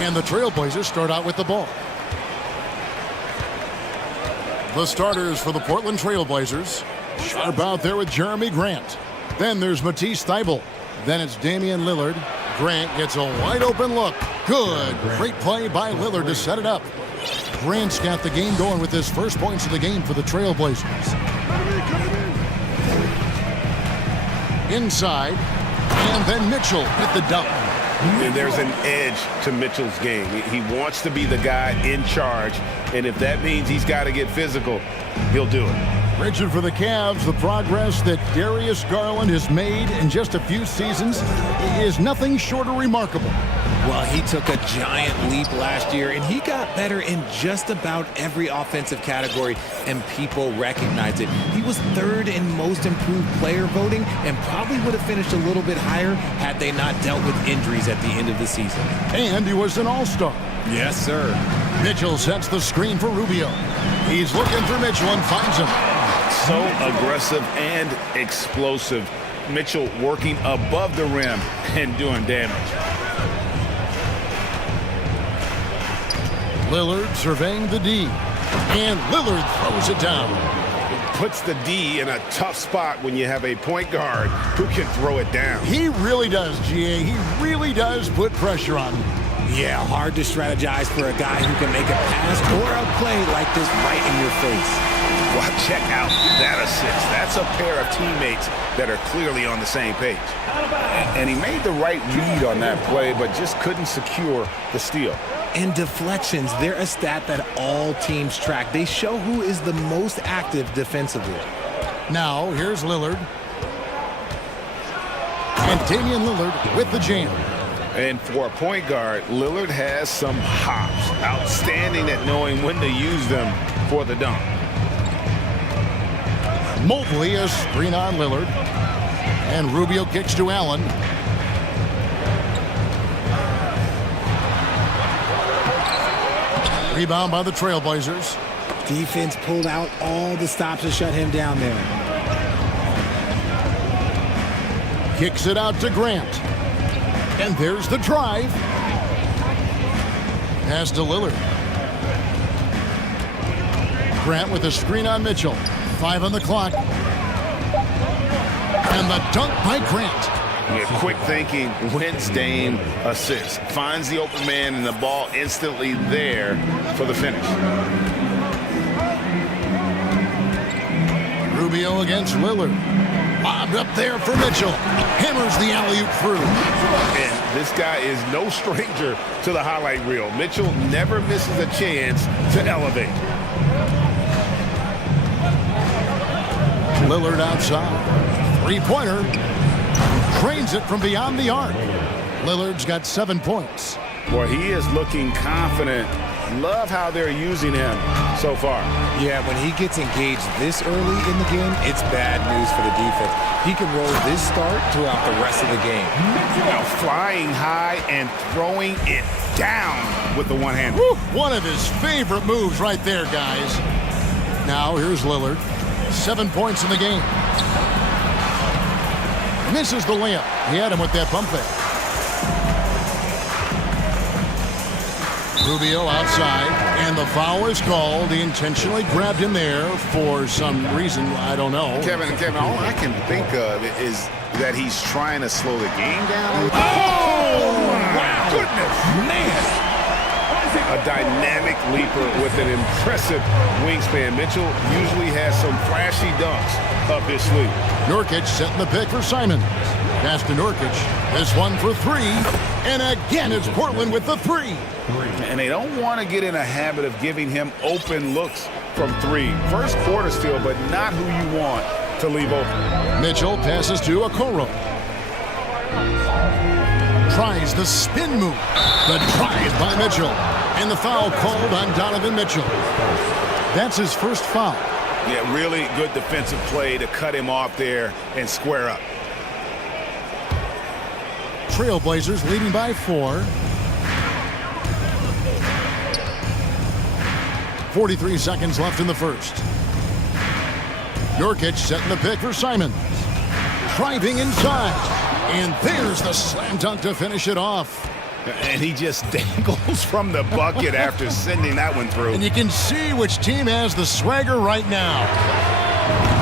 And the Trailblazers start out with the ball. The starters for the Portland Trailblazers. Sharp out there with Jeremy Grant. Then there's Matisse Thybulle. Then it's Damian Lillard. Grant gets a wide open look. Good. Great play by Lillard to set it up. Grant's got the game going with his first points of the game for the Trailblazers. Inside. And then Mitchell with the dunk. And there's an edge to Mitchell's game. He wants to be the guy in charge, and if that means he's got to get physical, he'll do it. Richard, for the Cavs, the progress that Darius Garland has made in just a few seasons is nothing short of remarkable. Well, he took a giant leap last year, and he got better in just about every offensive category, and people recognize it. He was third in most improved player voting and probably would have finished a little bit higher had they not dealt with injuries at the end of the season. And he was an all-star. Yes, sir. Mitchell sets the screen for Rubio. He's looking for Mitchell and finds him. So aggressive and explosive. Mitchell working above the rim and doing damage. Lillard surveying the D. And Lillard throws it down. Puts the D in a tough spot when you have a point guard who can throw it down. He really does, GA. He really does put pressure on him. Yeah, hard to strategize for a guy who can make a pass or a play like this right in your face. Well, check out that assist. That's a pair of teammates that are clearly on the same page. And he made the right read on that play, but just couldn't secure the steal. And deflections, they're a stat that all teams track. They show who is the most active defensively. Now, here's Lillard. And Damian Lillard with the jam. And for a point guard, Lillard has some hops. Outstanding at knowing when to use them for the dunk. Mobley a screen on Lillard. And Rubio kicks to Allen. Rebound by the Trailblazers. Defense pulled out all the stops to shut him down there. Kicks it out to Grant. And there's the drive. Pass to Lillard. Grant with a screen on Mitchell. 5 on the clock. And the dunk by Grant. Yeah, quick thinking, wins Dame, assist. Finds the open man and the ball instantly there for the finish. Rubio against Lillard. Lobbed up there for Mitchell. Hammers the alley-oop through. And this guy is no stranger to the highlight reel. Mitchell never misses a chance to elevate. Lillard outside. Three-pointer. Trains it from beyond the arc. Lillard's got 7 points. Boy, he is looking confident. Love how they're using him so far. Yeah, when he gets engaged this early in the game, it's bad news for the defense. He can roll this start throughout the rest of the game. Now flying high and throwing it down with the one hand. One of his favorite moves right there, guys. Now here's Lillard. 7 points in the game. Misses the layup. He had him with that pump fake. Rubio outside, and the foul is called. He intentionally grabbed him there for some reason, I don't know. Kevin, all I can think of is that he's trying to slow the game down. Oh, wow. Goodness. Man. A dynamic leaper with an impressive wingspan. Mitchell usually has some flashy dunks up his sleeve. Nurkic setting the pick for Simons. Pass to Nurkic. This one for 3. And again, it's Portland with the 3. And they don't want to get in a habit of giving him open looks from 3. First quarter steal, but not who you want to leave open. Mitchell passes to Okoro. Tries the spin move. The drive by Mitchell. And the foul called on Donovan Mitchell. That's his first foul. Yeah, really good defensive play to cut him off there and square up. Trailblazers leading by 4. 43 seconds left in the first. Nurkic setting the pick for Simons. Driving inside. And there's the slam dunk to finish it off. And he just dangles from the bucket after sending that one through. And you can see which team has the swagger right now.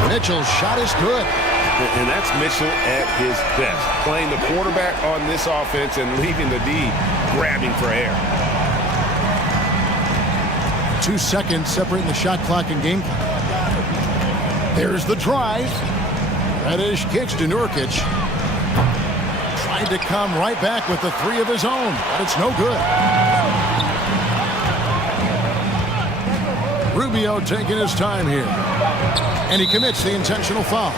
Mitchell's shot is good. And that's Mitchell at his best, playing the quarterback on this offense and leaving the D grabbing for air. 2 seconds separating the shot clock and game clock. There's the drive. Reddish kicks to Nurkic. Tried to come right back with the three of his own, but it's no good. Rubio taking his time here. And he commits the intentional foul.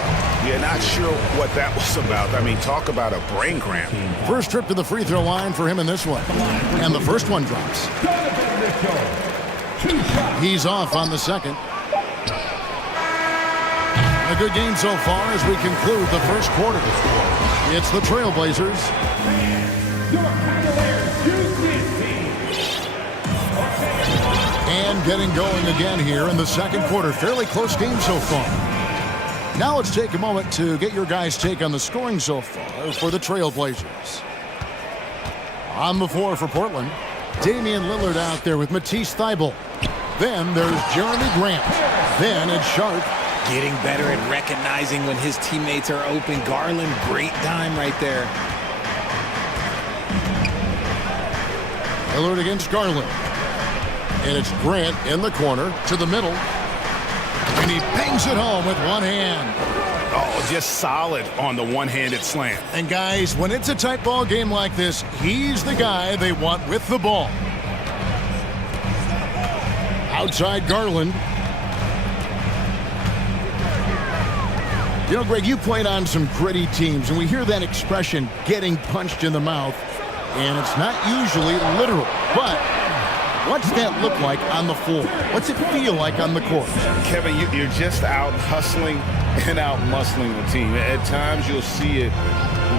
Yeah, not sure what that was about. I mean, talk about a brain cramp. First trip to the free throw line for him in this one. And the first one drops. He's off on the second. A good game so far as we conclude the first quarter. It's the Trailblazers. And getting going again here in the second quarter. Fairly close game so far. Now let's take a moment to get your guys' take on the scoring so far for the Trailblazers. On the floor for Portland, Damian Lillard out there with Matisse Thybulle. Then there's Jeremy Grant. Then it's Sharp. Getting better at recognizing when his teammates are open. Garland, great dime right there. Lillard against Garland. And it's Grant in the corner to the middle. And he bangs it home with one hand. Oh, just solid on the one-handed slam. And guys, when it's a tight ball game like this, he's the guy they want with the ball. Outside Garland. You know, Greg, you played on some gritty teams, and we hear that expression, getting punched in the mouth, and it's not usually literal. But what's that look like on the floor? What's it feel like on the court? Kevin, you're just out hustling and out muscling the team. At times you'll see it,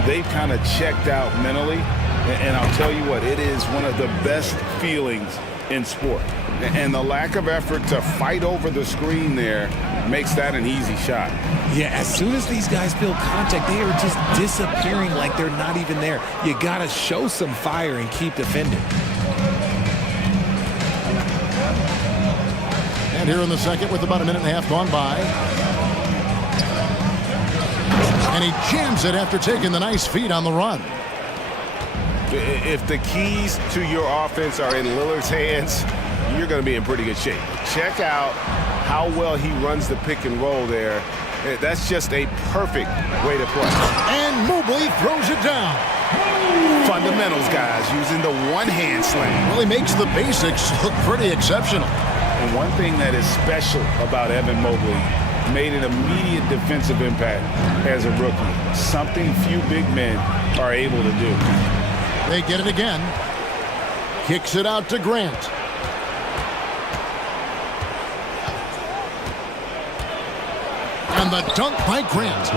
they've kind of checked out mentally, and I'll tell you what, it is one of the best feelings in sport. And the lack of effort to fight over the screen there makes that an easy shot. Yeah, as soon as these guys feel contact, they are just disappearing like they're not even there. You got to show some fire and keep defending. And here in the second with about a minute and a half gone by. And he jams it after taking the nice feed on the run. If the keys to your offense are in Lillard's hands, you're going to be in pretty good shape. Check out how well he runs the pick and roll there. That's just a perfect way to play. And Mobley throws it down. Fundamentals, guys, using the one-hand slam. Well, he makes the basics look pretty exceptional. And one thing that is special about Evan Mobley, made an immediate defensive impact as a rookie. Something few big men are able to do. They get it again. Kicks it out to Grant. And the dunk by Grant.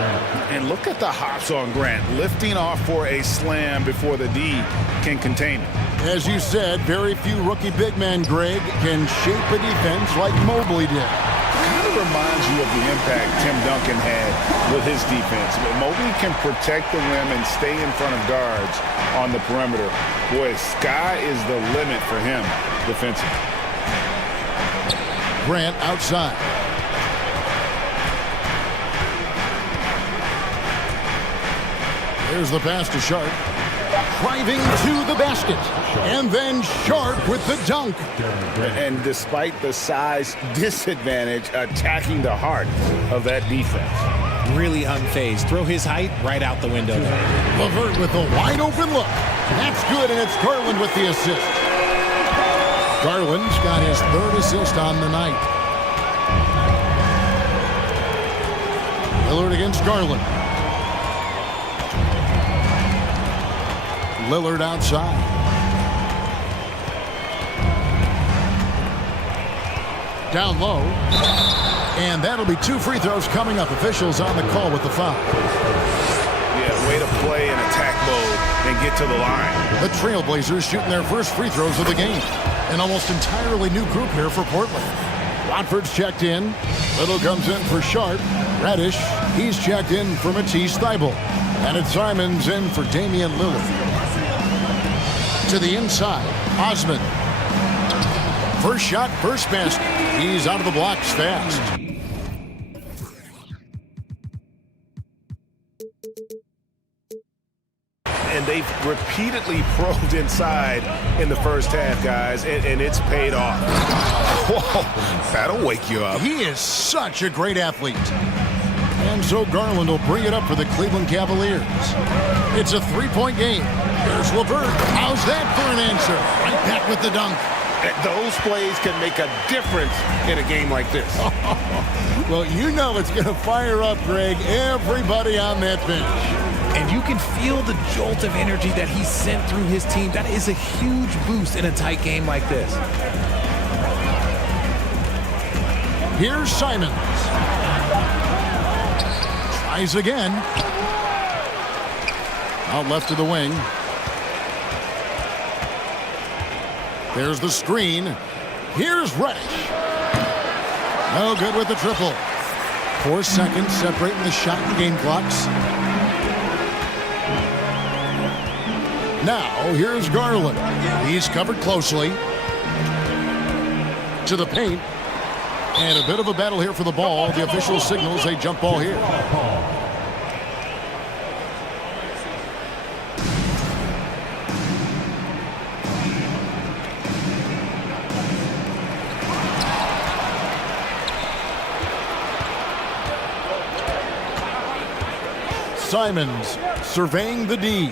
And look at the hops on Grant, lifting off for a slam before the D can contain it. As you said, very few rookie big men, Greg, can shape a defense like Mobley did. Kind of reminds you of the impact Tim Duncan had with his defense. But Mobley can protect the rim and stay in front of guards on the perimeter. Boy, sky is the limit for him defensively. Grant outside. There's the pass to Sharp. Driving to the basket. And then Sharp with the dunk. And despite the size disadvantage, attacking the heart of that defense. Really unfazed. Throw his height right out the window there. LeVert with a wide open look. That's good, and it's Garland with the assist. Garland's got his third assist on the night. Lillard against Garland. Lillard outside. Down low. And that'll be 2 free throws coming up. Officials on the call with the foul. Yeah, way to play in attack mode and get to the line. The Trailblazers shooting their first free throws of the game. An almost entirely new group here for Portland. Watford's checked in. Little comes in for Sharp. Reddish, he's checked in for Matisse Thybulle. And it's Simons in for Damian Lillard. To the inside, Osman. First shot, first basket. He's out of the blocks fast. And they've repeatedly probed inside in the first half, guys, and it's paid off. Whoa, that'll wake you up. He is such a great athlete. And so Garland will bring it up for the Cleveland Cavaliers. It's a three-point game. Here's LeVert. How's that for an answer? Right back with the dunk. Those plays can make a difference in a game like this. Well, you know it's going to fire up, Greg, everybody on that bench. And you can feel the jolt of energy that he sent through his team. That is a huge boost in a tight game like this. Here's Simons. Tries again. Out left of the wing. There's the screen. Here's Reddish. No good with the triple. 4 seconds separating the shot and game clocks. Now, here's Garland. He's covered closely. To the paint. And a bit of a battle here for the ball. The official signals a jump ball here. Simons surveying the D.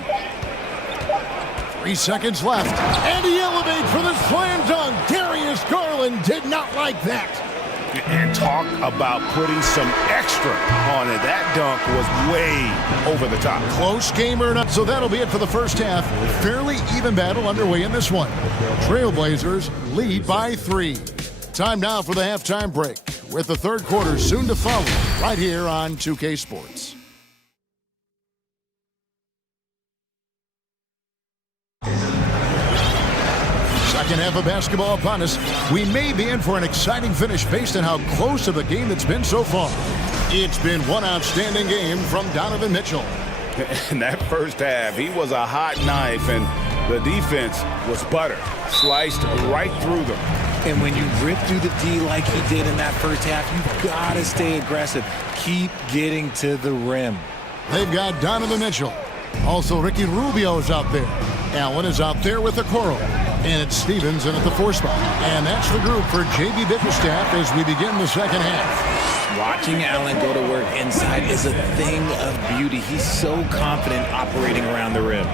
3 seconds left. And he elevates for the slam dunk. Darius Garland did not like that. And talk about putting some extra on it. That dunk was way over the top. Close game or not. So that'll be it for the first half. Fairly even battle underway in this one. Trailblazers lead by 3. Time now for the halftime break, with the third quarter soon to follow right here on 2K Sports. Second half of basketball upon us. We may be in for an exciting finish based on how close of a game it's been so far. It's been one outstanding game from Donovan Mitchell. In that first half, he was a hot knife, and the defense was butter. Sliced right through them. And when you rip through the D like he did in that first half, you've got to stay aggressive. Keep getting to the rim. They've got Donovan Mitchell. Also, Ricky Rubio is out there. Allen is out there with the Coral. And it's Stevens in at the 4 spot. And that's the group for J.B. Bickerstaff as we begin the second half. Watching Allen go to work inside is a thing of beauty. He's so confident operating around the rim.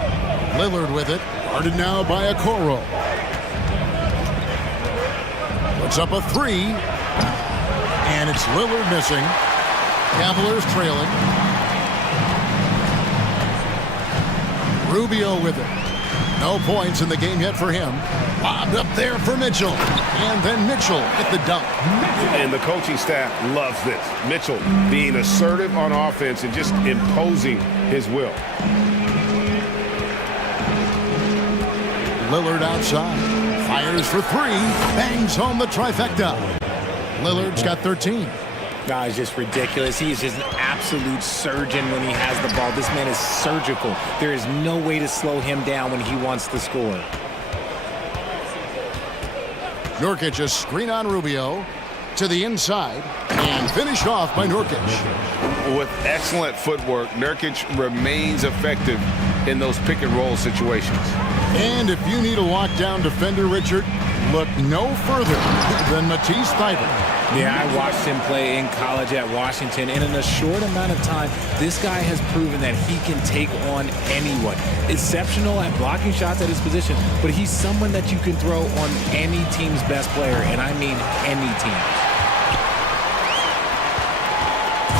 Lillard with it. Guarded now by a Coral. Puts up a 3. And it's Lillard missing. Cavaliers trailing. Rubio with it. No points in the game yet for him. Lobbed up there for Mitchell. And then Mitchell with the dunk. And the coaching staff loves this. Mitchell being assertive on offense and just imposing his will. Lillard outside. Fires for 3. Bangs home the trifecta. Lillard's got 13. No, it's just ridiculous. He is just an absolute surgeon when he has the ball. This man is surgical. There is no way to slow him down when he wants to score. Nurkic a screen on Rubio to the inside and finished off by Nurkic. With excellent footwork, Nurkic remains effective in those pick and roll situations. And if you need a lockdown defender, Richard, look no further than Matisse Thybulle. Yeah, I watched him play in college at Washington, and in a short amount of time, this guy has proven that he can take on anyone. Exceptional at blocking shots at his position, but he's someone that you can throw on any team's best player, and I mean any team.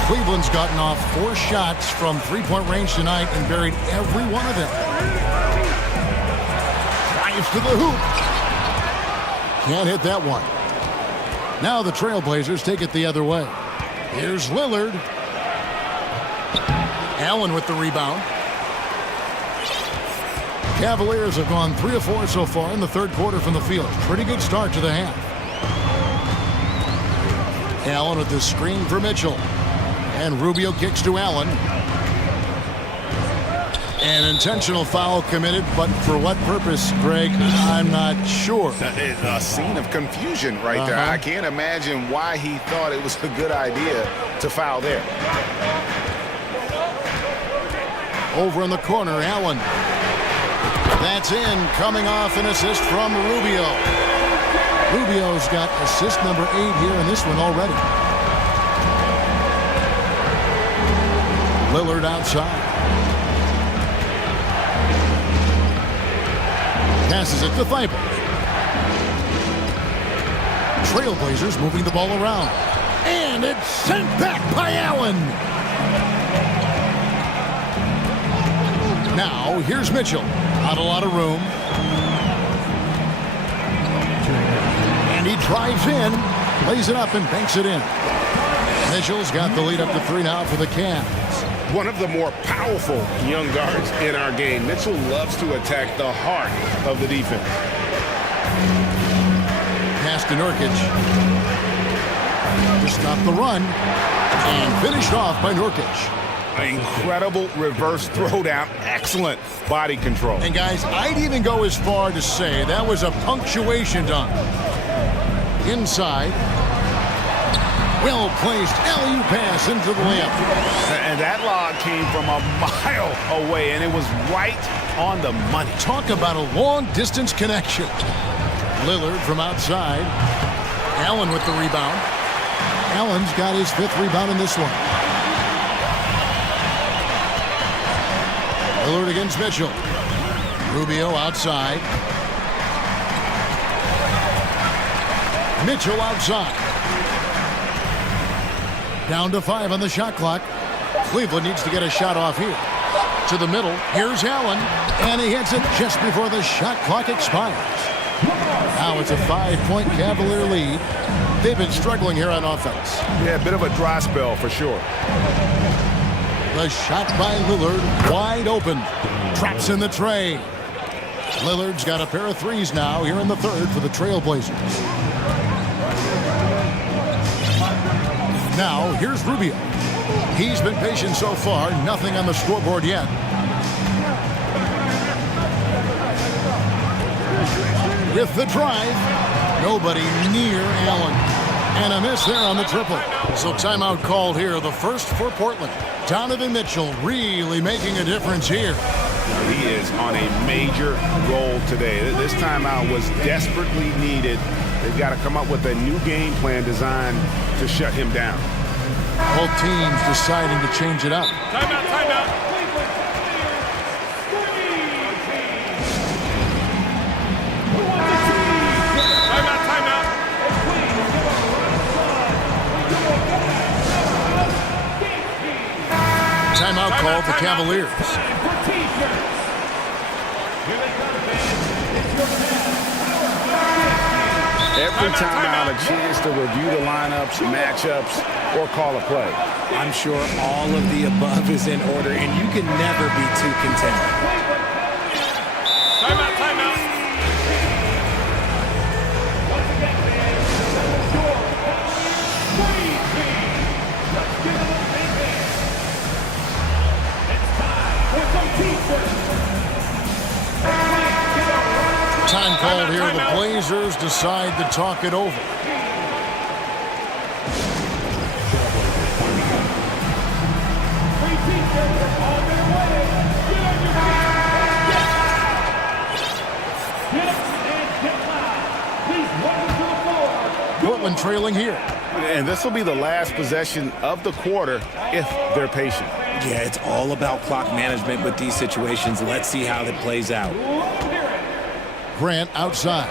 Cleveland's gotten off 4 shots from three-point range tonight and buried every one of them. Drives to the hoop. Can't hit that one. Now the Trailblazers take it the other way. Here's Lillard. Allen with the rebound. Cavaliers have gone 3 of 4 so far in the third quarter from the field. Pretty good start to the half. Allen with the screen for Mitchell. And Rubio kicks to Allen. An intentional foul committed, but for what purpose, Greg? I'm not sure. A scene of confusion right there. I can't imagine why he thought it was a good idea to foul there. Over in the corner, Allen. That's in, coming off an assist from Rubio. Rubio's got assist number 8 here in this one already. Lillard outside. Passes it to Thibault. Trailblazers moving the ball around. And it's sent back by Allen. Now, here's Mitchell. Not a lot of room. And he drives in, lays it up and banks it in. Mitchell's got the lead up to 3 now for the Cavs. One of the more powerful young guards in our game. Mitchell loves to attack the heart of the defense. Pass to Nurkic. To stop the run. And finished off by Nurkic. Incredible reverse throwdown. Excellent body control. And guys, I'd even go as far to say that was a punctuation dunk. Inside. Well-placed alley-oop pass into the layup. And that lob came from a mile away, and it was right on the money. Talk about a long-distance connection. Lillard from outside. Allen with the rebound. Allen's got his 5th rebound in this one. Lillard against Mitchell. Rubio outside. Mitchell outside. Down to 5 on the shot clock. Cleveland needs to get a shot off here. To the middle. Here's Allen. And he hits it just before the shot clock expires. Now it's a 5-point Cavalier lead. They've been struggling here on offense. Yeah, a bit of a dry spell for sure. The shot by Lillard, wide open. Traps in the tray. Lillard's got a pair of threes now here in the 3rd for the Trailblazers. Now, here's Rubio. He's been patient so far, nothing on the scoreboard yet. With the drive, nobody near Allen. And a miss there on the triple. So timeout called here, the first for Portland. Donovan Mitchell really making a difference here. He is on a major roll today. This timeout was desperately needed. They've got to come up with a new game plan designed to shut him down. Both teams deciding to change it up. Timeout, timeout. Timeout called the Cavaliers. Every timeout, a chance to review the lineups, matchups, or call a play. I'm sure all of the above is in order, and you can never be too content. Timeout, timeout. Time called here. The Blazers decide to talk it over. Portland trailing here. And this will be the last possession of the quarter if they're patient. Yeah, it's all about clock management with these situations. Let's see how that plays out. Grant outside.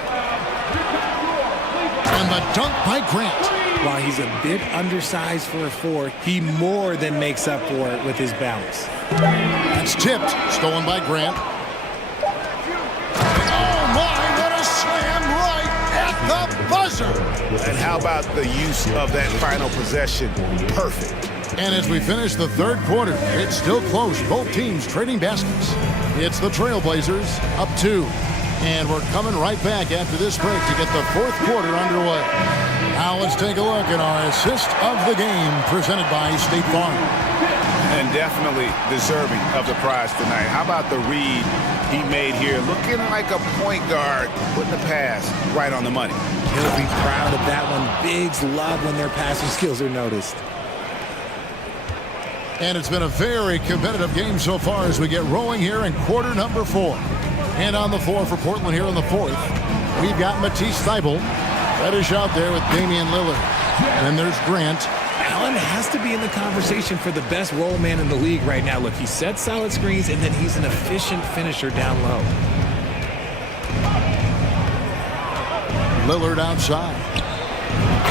And the dunk by Grant. While he's a bit undersized for a 4, he more than makes up for it with his bounce. It's tipped. Stolen by Grant. Oh, my, what a slam right at the buzzer. And how about the use of that final possession? Perfect. And as we finish the 3rd quarter, it's still close. Both teams trading baskets. It's the Trailblazers up 2. And we're coming right back after this break to get the 4th quarter underway. Now let's take a look at our assist of the game presented by State Farm. And definitely deserving of the prize tonight. How about the read he made here? Looking like a point guard, putting the pass right on the money. He'll be proud of that one. Bigs love when their passing skills are noticed. And it's been a very competitive game so far as we get rolling here in quarter number 4. And on the floor for Portland here in the 4th, we've got Matisse Thybulle. Reddish out there with Damian Lillard. Then there's Grant. Allen has to be in the conversation for the best roll man in the league right now. Look, he sets solid screens, and then he's an efficient finisher down low. Lillard outside.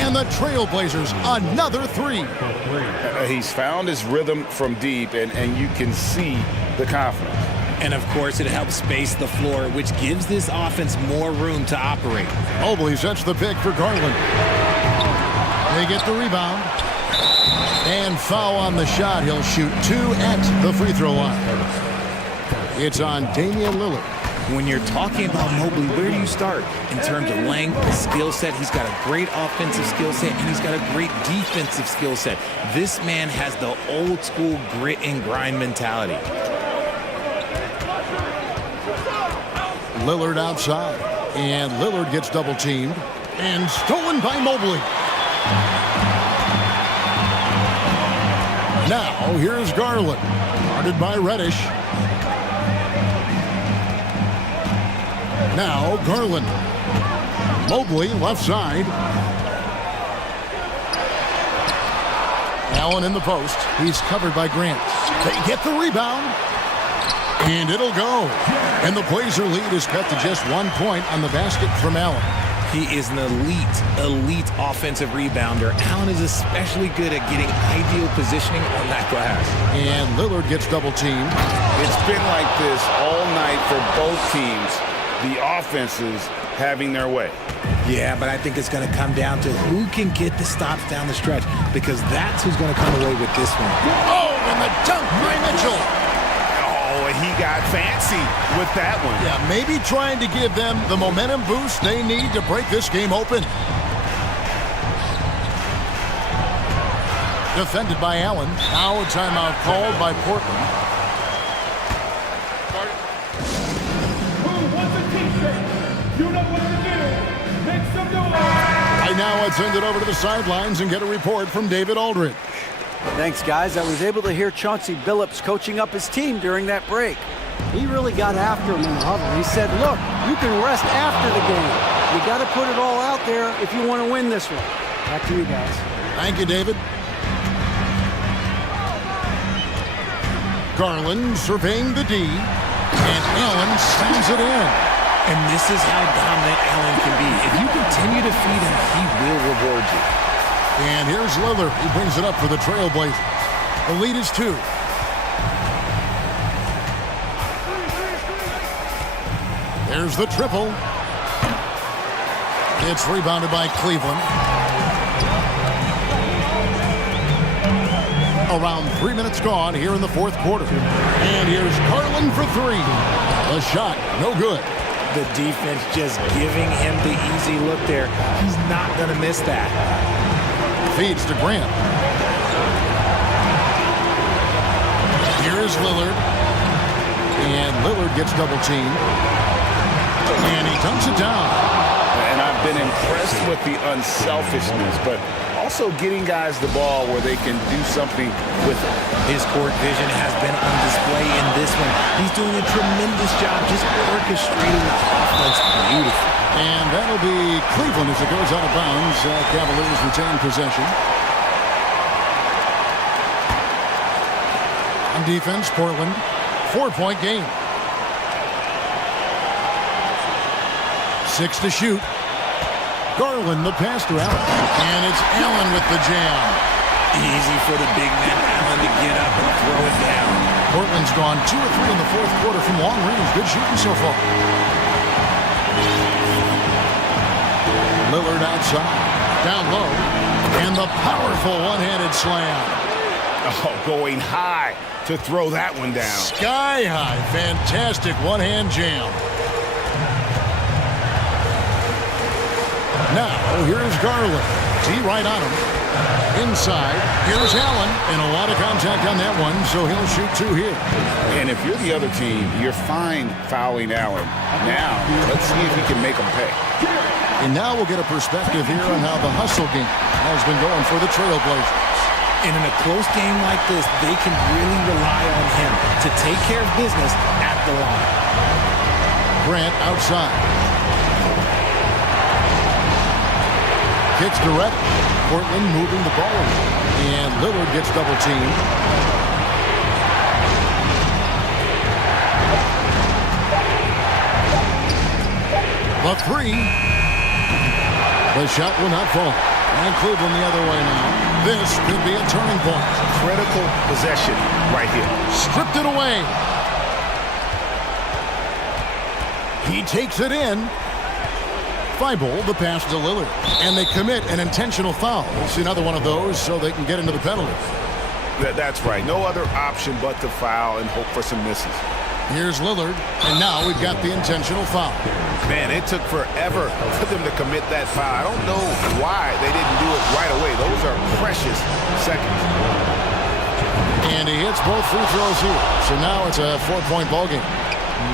And the Trailblazers, another 3. He's found his rhythm from deep, and you can see the confidence. And, of course, it helps space the floor, which gives this offense more room to operate. Mobley sets the pick for Garland. They get the rebound. And foul on the shot. He'll shoot 2 at the free throw line. It's on Damian Lillard. When you're talking about Mobley, where do you start? In terms of length, skill set, he's got a great offensive skill set, and he's got a great defensive skill set. This man has the old school grit and grind mentality. Lillard outside. And Lillard gets double teamed. And stolen by Mobley. Now, here's Garland. Guarded by Reddish. Now, Garland. Mobley, left side. Allen in the post. He's covered by Grant. They get the rebound. And it'll go. And the Blazer lead is cut to just 1 point on the basket from Allen. He is an elite offensive rebounder. Allen is especially good at getting ideal positioning on that glass. And Lillard gets double teamed. It's been like this all night for both teams. The offenses having their way. Yeah, but I think it's going to come down to who can get the stops down the stretch, because that's who's going to come away with this one. Oh, and the dunk by Mitchell. Oh, and he got fancy with that one. Yeah, maybe trying to give them the momentum boost they need to break this game open. Defended by Allen. Now a timeout called by Portland. Right now, let's send it over to the sidelines and get a report from David Aldridge. Thanks, guys. I was able to hear Chauncey Billups coaching up his team during that break. He really got after him in the huddle. He said, look, you can rest after the game. You got to put it all out there if you want to win this one. Back to you guys. Thank you, David. Garland surveying the D, and Allen slams it in. And this is how dominant Allen can be. If you continue to feed him, he will reward you. And here's Lillard. He brings it up for the Trailblazers. The lead is 2. There's the triple. It's rebounded by Cleveland. Around 3 minutes gone here in the 4th quarter. And here's Garland for 3. The shot, no good. The defense just giving him the easy look there. He's not going to miss that. Feeds to Grant. Here's Lillard. And Lillard gets double teamed. And he dunks it down. And I've been impressed with the unselfishness, but also getting guys the ball where they can do something with it. His court vision has been on display in this one. He's doing a tremendous job just orchestrating the offense beautifully. And that'll be Cleveland as it goes out of bounds. Cavaliers retain possession. On defense, Portland, 4-point game. 6 to shoot. Garland, the pass to Allen. And it's Allen with the jam. Easy for the big man Allen to get up and throw it down. Portland's gone 2 of 3 in the 4th quarter from long range. Good shooting so far. Lillard outside. Down low. And the powerful one-handed slam. Oh, going high to throw that one down. Sky high. Fantastic one-hand jam. Now, here's Garland. T right on him. Inside, here's Allen, and a lot of contact on that one, so he'll shoot two here. And if you're the other team, you're fine fouling Allen. Now, let's see if he can make them pay. And now we'll get a perspective here on how the hustle game has been going for the Trailblazers. And in a close game like this, they can really rely on him to take care of business at the line. Grant outside. Kicks direct. Portland moving the ball. And Lillard gets double teamed. The three. The shot will not fall. And Cleveland the other way now. This could be a turning point. Critical possession right here. Stripped it away. He takes it in. Thibault the pass to Lillard. And they commit an intentional foul. We'll see another one of those so they can get into the penalty. That's right. No other option but to foul and hope for some misses. Here's Lillard. And now we've got the intentional foul. Man, it took forever for them to commit that foul. I don't know why they didn't do it right away. Those are precious seconds. And he hits both free throws here. So now it's a 4-point ball game.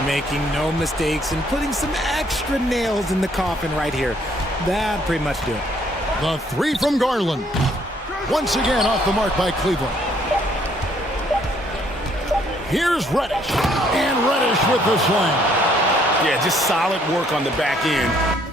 Making no mistakes and putting some extra nails in the coffin right here. That pretty much do it. The three from Garland. Once again off the mark by Cleveland. Here's Reddish. And Reddish with the slam. Yeah, just solid work on the back end.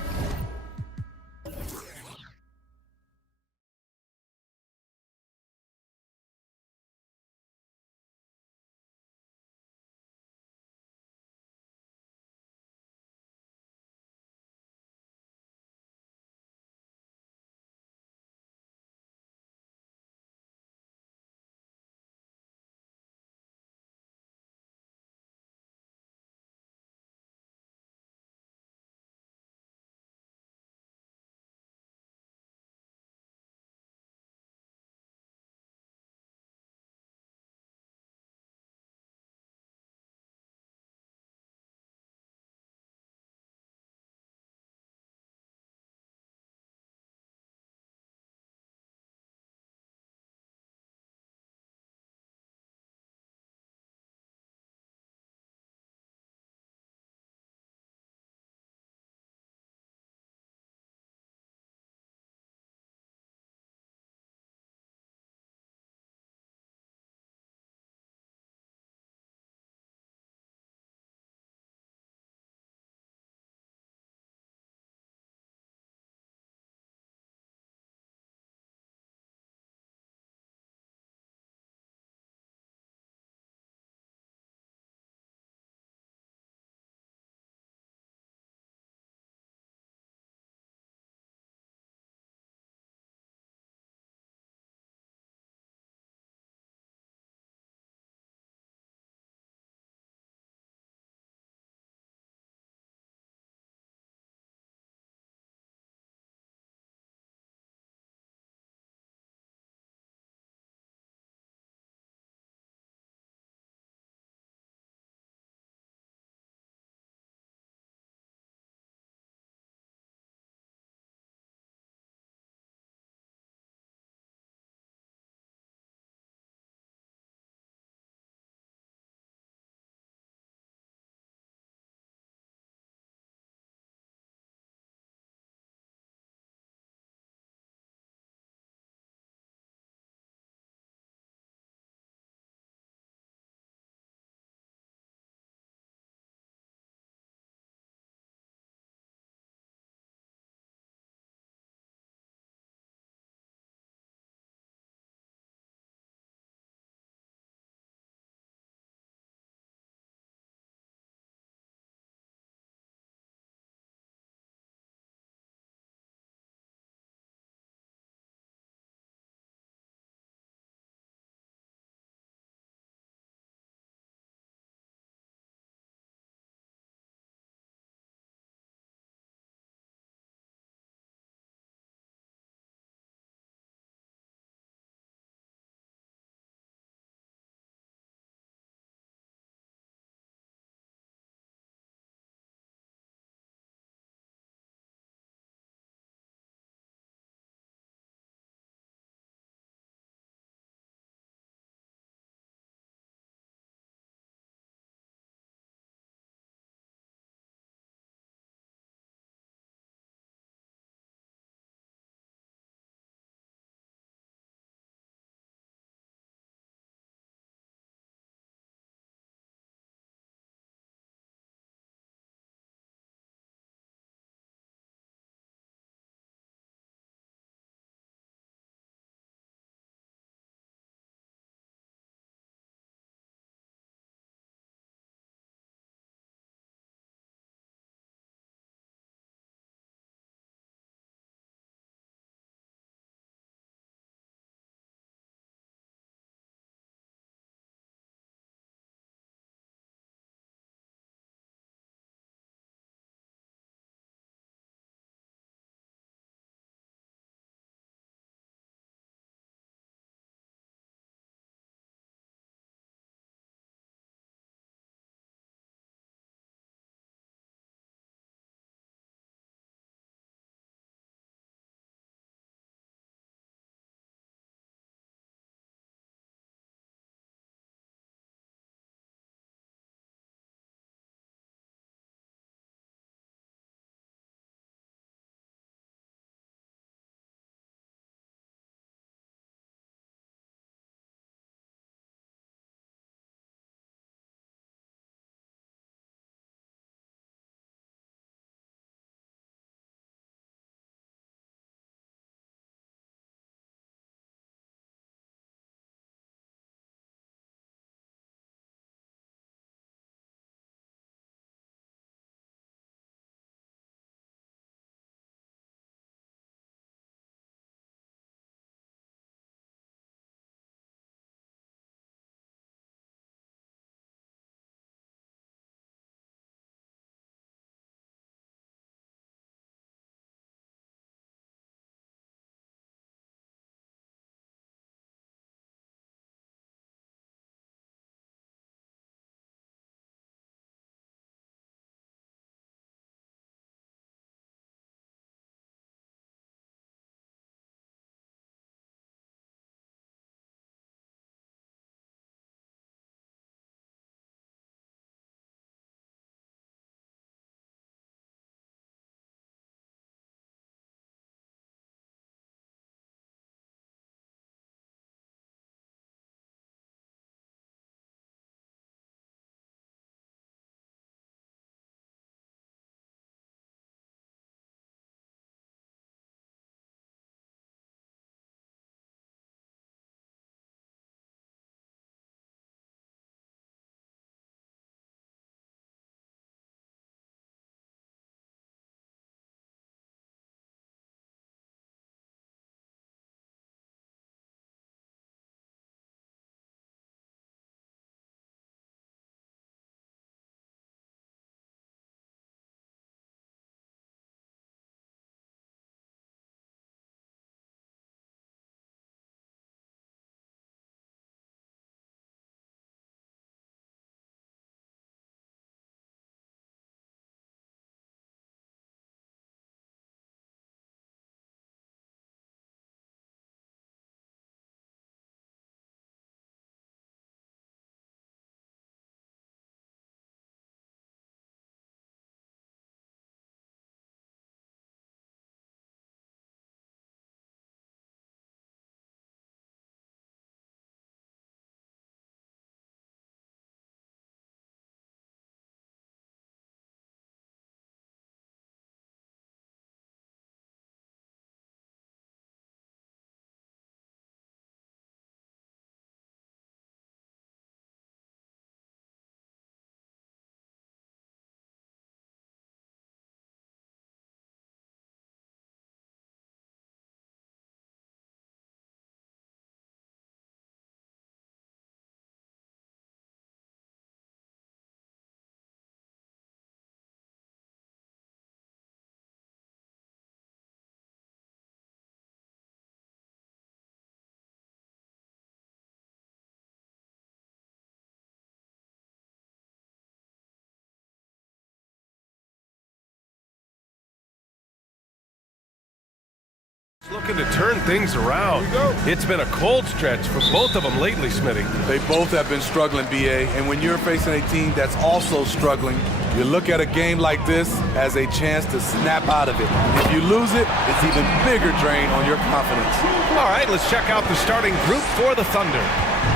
Looking to turn things around. It's been a cold stretch for both of them lately, Smitty. They both have been struggling, BA, and when you're facing a team that's also struggling, you look at a game like this as a chance to snap out of it. If you lose it, it's even bigger drain on your confidence. All right, let's check out the starting group for the Thunder.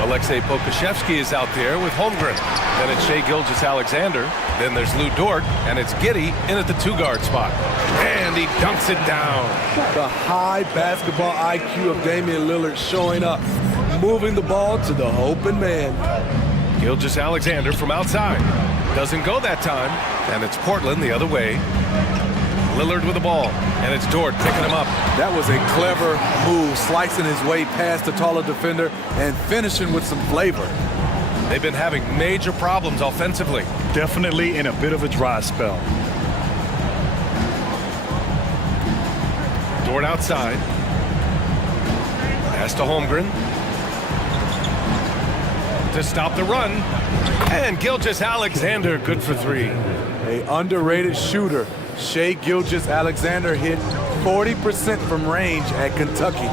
Alexei Pokusevski is out there with Holmgren. Then it's Shai Gilgeous-Alexander. Then there's Lou Dort, and it's Giddey in at the two-guard spot. And he dunks it down. The high basketball IQ of Damian Lillard showing up, moving the ball to the open man. Gilgeous-Alexander from outside. Doesn't go that time, and it's Portland the other way. Lillard with the ball, and it's Dort picking him up. That was a clever move, slicing his way past the taller defender and finishing with some flavor. They've been having major problems offensively. Definitely in a bit of a dry spell. Dort outside. Pass to Holmgren. To stop the run. And Gilgeous-Alexander good for three. A underrated shooter. Shai Gilgeous-Alexander hit 40% from range at Kentucky.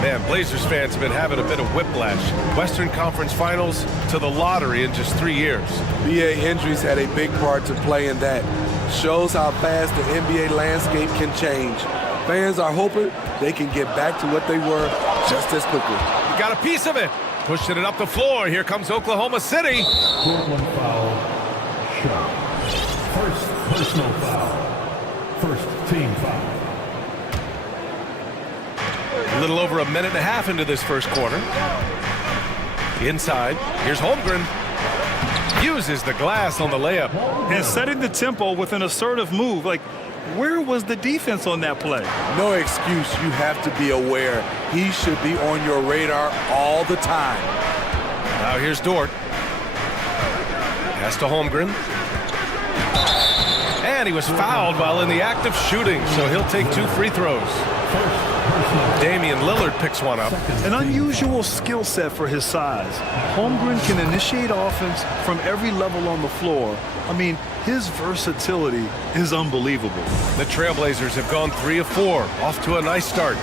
Man, Blazers fans have been having a bit of whiplash. Western Conference Finals to the lottery in just 3 years. BA injuries had a big part to play in that. Shows how fast the NBA landscape can change. Fans are hoping they can get back to what they were just as quickly. You got a piece of it. Pushing it up the floor. Here comes Oklahoma City. Portland foul. Shot. First personal foul. First team foul. A little over a minute and a half into this first quarter. Inside, here's Holmgren. Uses the glass on the layup. And setting the tempo with an assertive move. Like, where was the defense on that play? No excuse. You have to be aware. He should be on your radar all the time. Now here's Dort. Pass to Holmgren. And he was fouled while in the act of shooting, so he'll take 2 free throws. Damian Lillard picks one up. An unusual skill set for his size. Holmgren can initiate offense from every level on the floor. I mean, his versatility is unbelievable. The Trailblazers have gone 3 of 4, off to a nice start.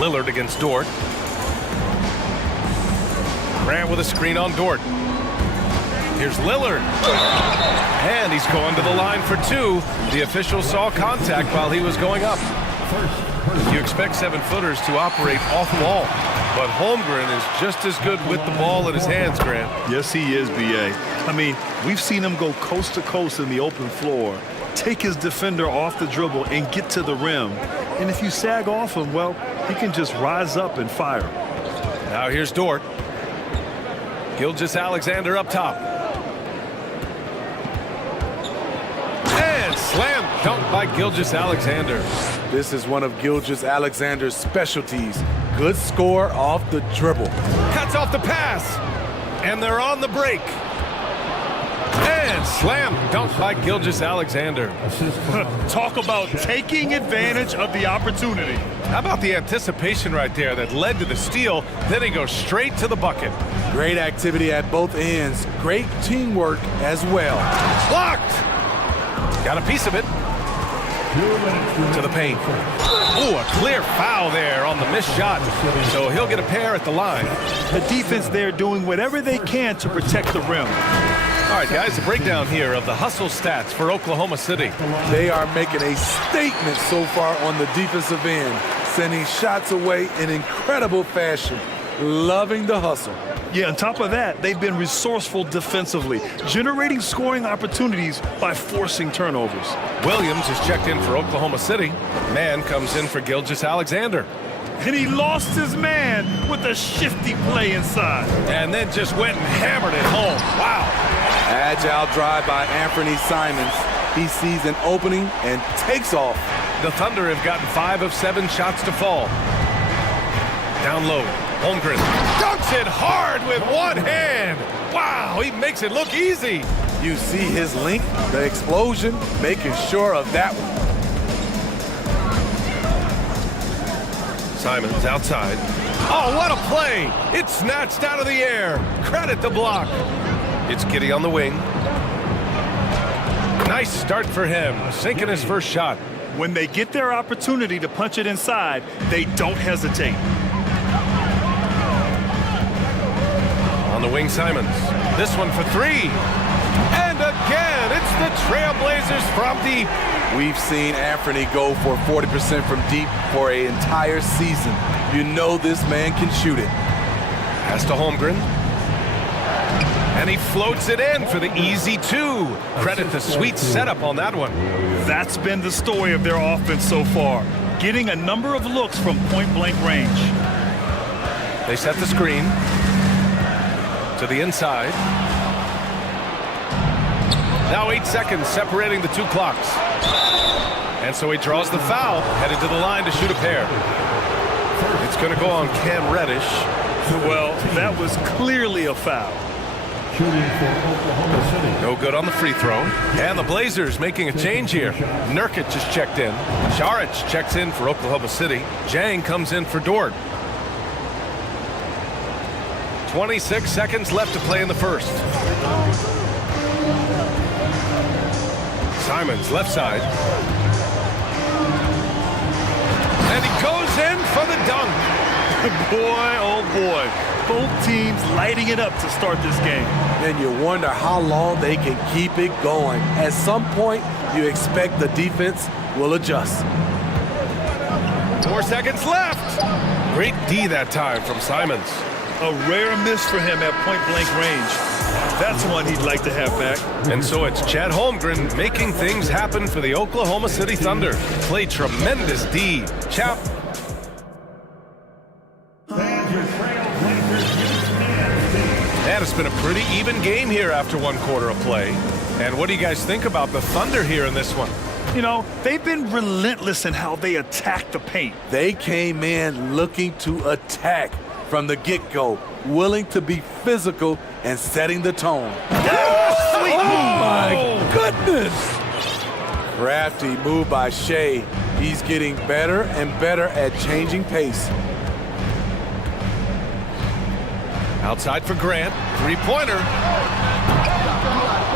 Lillard against Dort. Grant with a screen on Dort. Here's Lillard. And he's going to the line for 2. The official saw contact while he was going up. You expect 7-footers to operate off ball, but Holmgren is just as good with the ball in his hands, Grant. Yes, he is, B.A. I mean, we've seen him go coast to coast in the open floor, take his defender off the dribble and get to the rim. And if you sag off him, well, he can just rise up and fire. Now here's Dort. Gilgeous-Alexander up top. And slam dunk by Gilgeous-Alexander. This is one of Gilgeous-Alexander's specialties. Good score off the dribble. Cuts off the pass. And they're on the break. And slam dunk by Gilgeous-Alexander. Talk about taking advantage of the opportunity. How about the anticipation right there that led to the steal? Then he goes straight to the bucket. Great activity at both ends. Great teamwork as well. Blocked. Got a piece of it. To the paint. Ooh, a clear foul there on the missed shot. So he'll get a pair at the line. The defense there doing whatever they can to protect the rim. All right, guys, the breakdown here of the hustle stats for Oklahoma City. They are making a statement so far on the defensive end, sending shots away in incredible fashion. Loving the hustle. Yeah, on top of that, they've been resourceful defensively, generating scoring opportunities by forcing turnovers. Williams is checked in for Oklahoma City. Man comes in for Gilgeous-Alexander. And he lost his man with a shifty play inside. And then just went and hammered it home. Wow. Agile drive by Anthony Simons. He sees an opening and takes off. The Thunder have gotten 5 of 7 shots to fall. Down low, Holmgren dunks it hard with one hand. Wow, he makes it look easy. You see his length, the explosion, making sure of that one. Simons outside. Oh, what a play! It's snatched out of the air. Credit the block. It's Giddey on the wing. Nice start for him, sinking his first shot. When they get their opportunity to punch it inside, they don't hesitate. On the wing, Simons. This one for three. And again, it's the Trailblazers from deep. We've seen Anthony go for 40% from deep for an entire season. You know this man can shoot it. Pass to Holmgren. And he floats it in for the easy two. Credit the sweet setup on that one. That's been the story of their offense so far, getting a number of looks from point-blank range. They set the screen to the inside. Now 8 seconds separating the two clocks. And so he draws the foul, headed to the line to shoot a pair. It's going to go on Cam Reddish. Well, that was clearly a foul. Shooting for Oklahoma City. No good on the free throw. And the Blazers making a change here. Nurkic just checked in. Šarić checks in for Oklahoma City. Jang comes in for Dort. 26 seconds left to play in the first. Simons, left side. And he goes in for the dunk. Boy, oh boy. Both teams lighting it up to start this game. Then you wonder how long they can keep it going. At some point, you expect the defense will adjust. 4 seconds left. Great D that time from Simons. A rare miss for him at point-blank range. That's one he'd like to have back. And so it's Chad Holmgren making things happen for the Oklahoma City Thunder. Played tremendous D. Chap. And it's been a pretty even game here after one quarter of play. And what do you guys think about the Thunder here in this one? You know, they've been relentless in how they attack the paint. They came in looking to attack from the get-go, willing to be physical and setting the tone. Oh, my goodness! Crafty move by Shea. He's getting better and better at changing pace. Outside for Grant, three-pointer.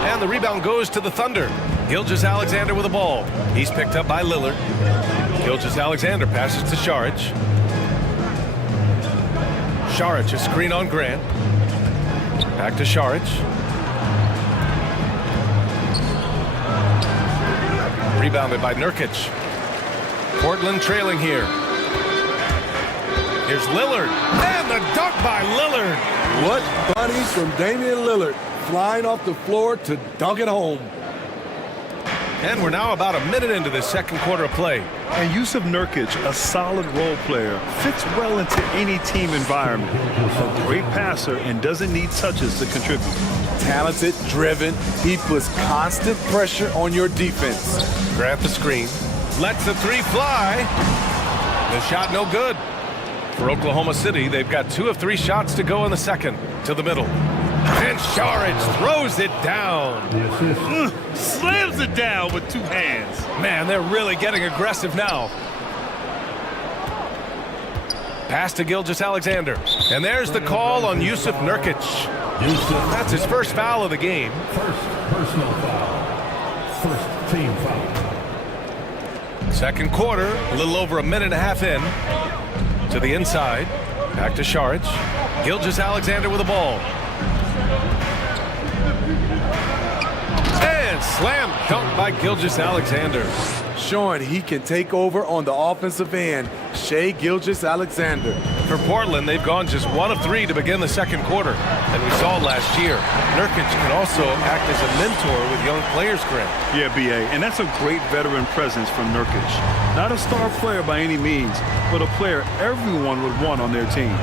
And the rebound goes to the Thunder. Gilgeous-Alexander with the ball. He's picked up by Lillard. Gilgeous-Alexander passes to Šarić. Šarić, a screen on Grant. Back to Šarić. Rebounded by Nurkic. Portland trailing here. Here's Lillard. And the dunk by Lillard. What bunnies from Damian Lillard, flying off the floor to dunk it home. And we're now about a minute into this second quarter of play. And Jusuf Nurkic, a solid role player, fits well into any team environment. A great passer and doesn't need touches to contribute. Talented, driven, he puts constant pressure on your defense. Grant the screen. Lets the three fly. The shot no good. For Oklahoma City, they've got 2 of 3 shots to go in the second. To the middle. And Šarić throws it down. Slams it down with 2 hands. Man, they're really getting aggressive now. Pass to Gilgeous-Alexander. And there's the call on Jusuf Nurkic. That's his first foul of the game. First personal foul. First team foul. Second quarter, a little over a minute and a half in. To the inside. Back to Šarić. Gilgeous-Alexander with the ball. And slam dunk by Gilgeous-Alexander. Showing he can take over on the offensive end. Shai Gilgeous-Alexander. For Portland, they've gone just 1 of 3 to begin the second quarter. And we saw last year, Nurkic can also act as a mentor with young players, Grant. Yeah, B.A., and that's a great veteran presence from Nurkic. Not a star player by any means, but a player everyone would want on their team.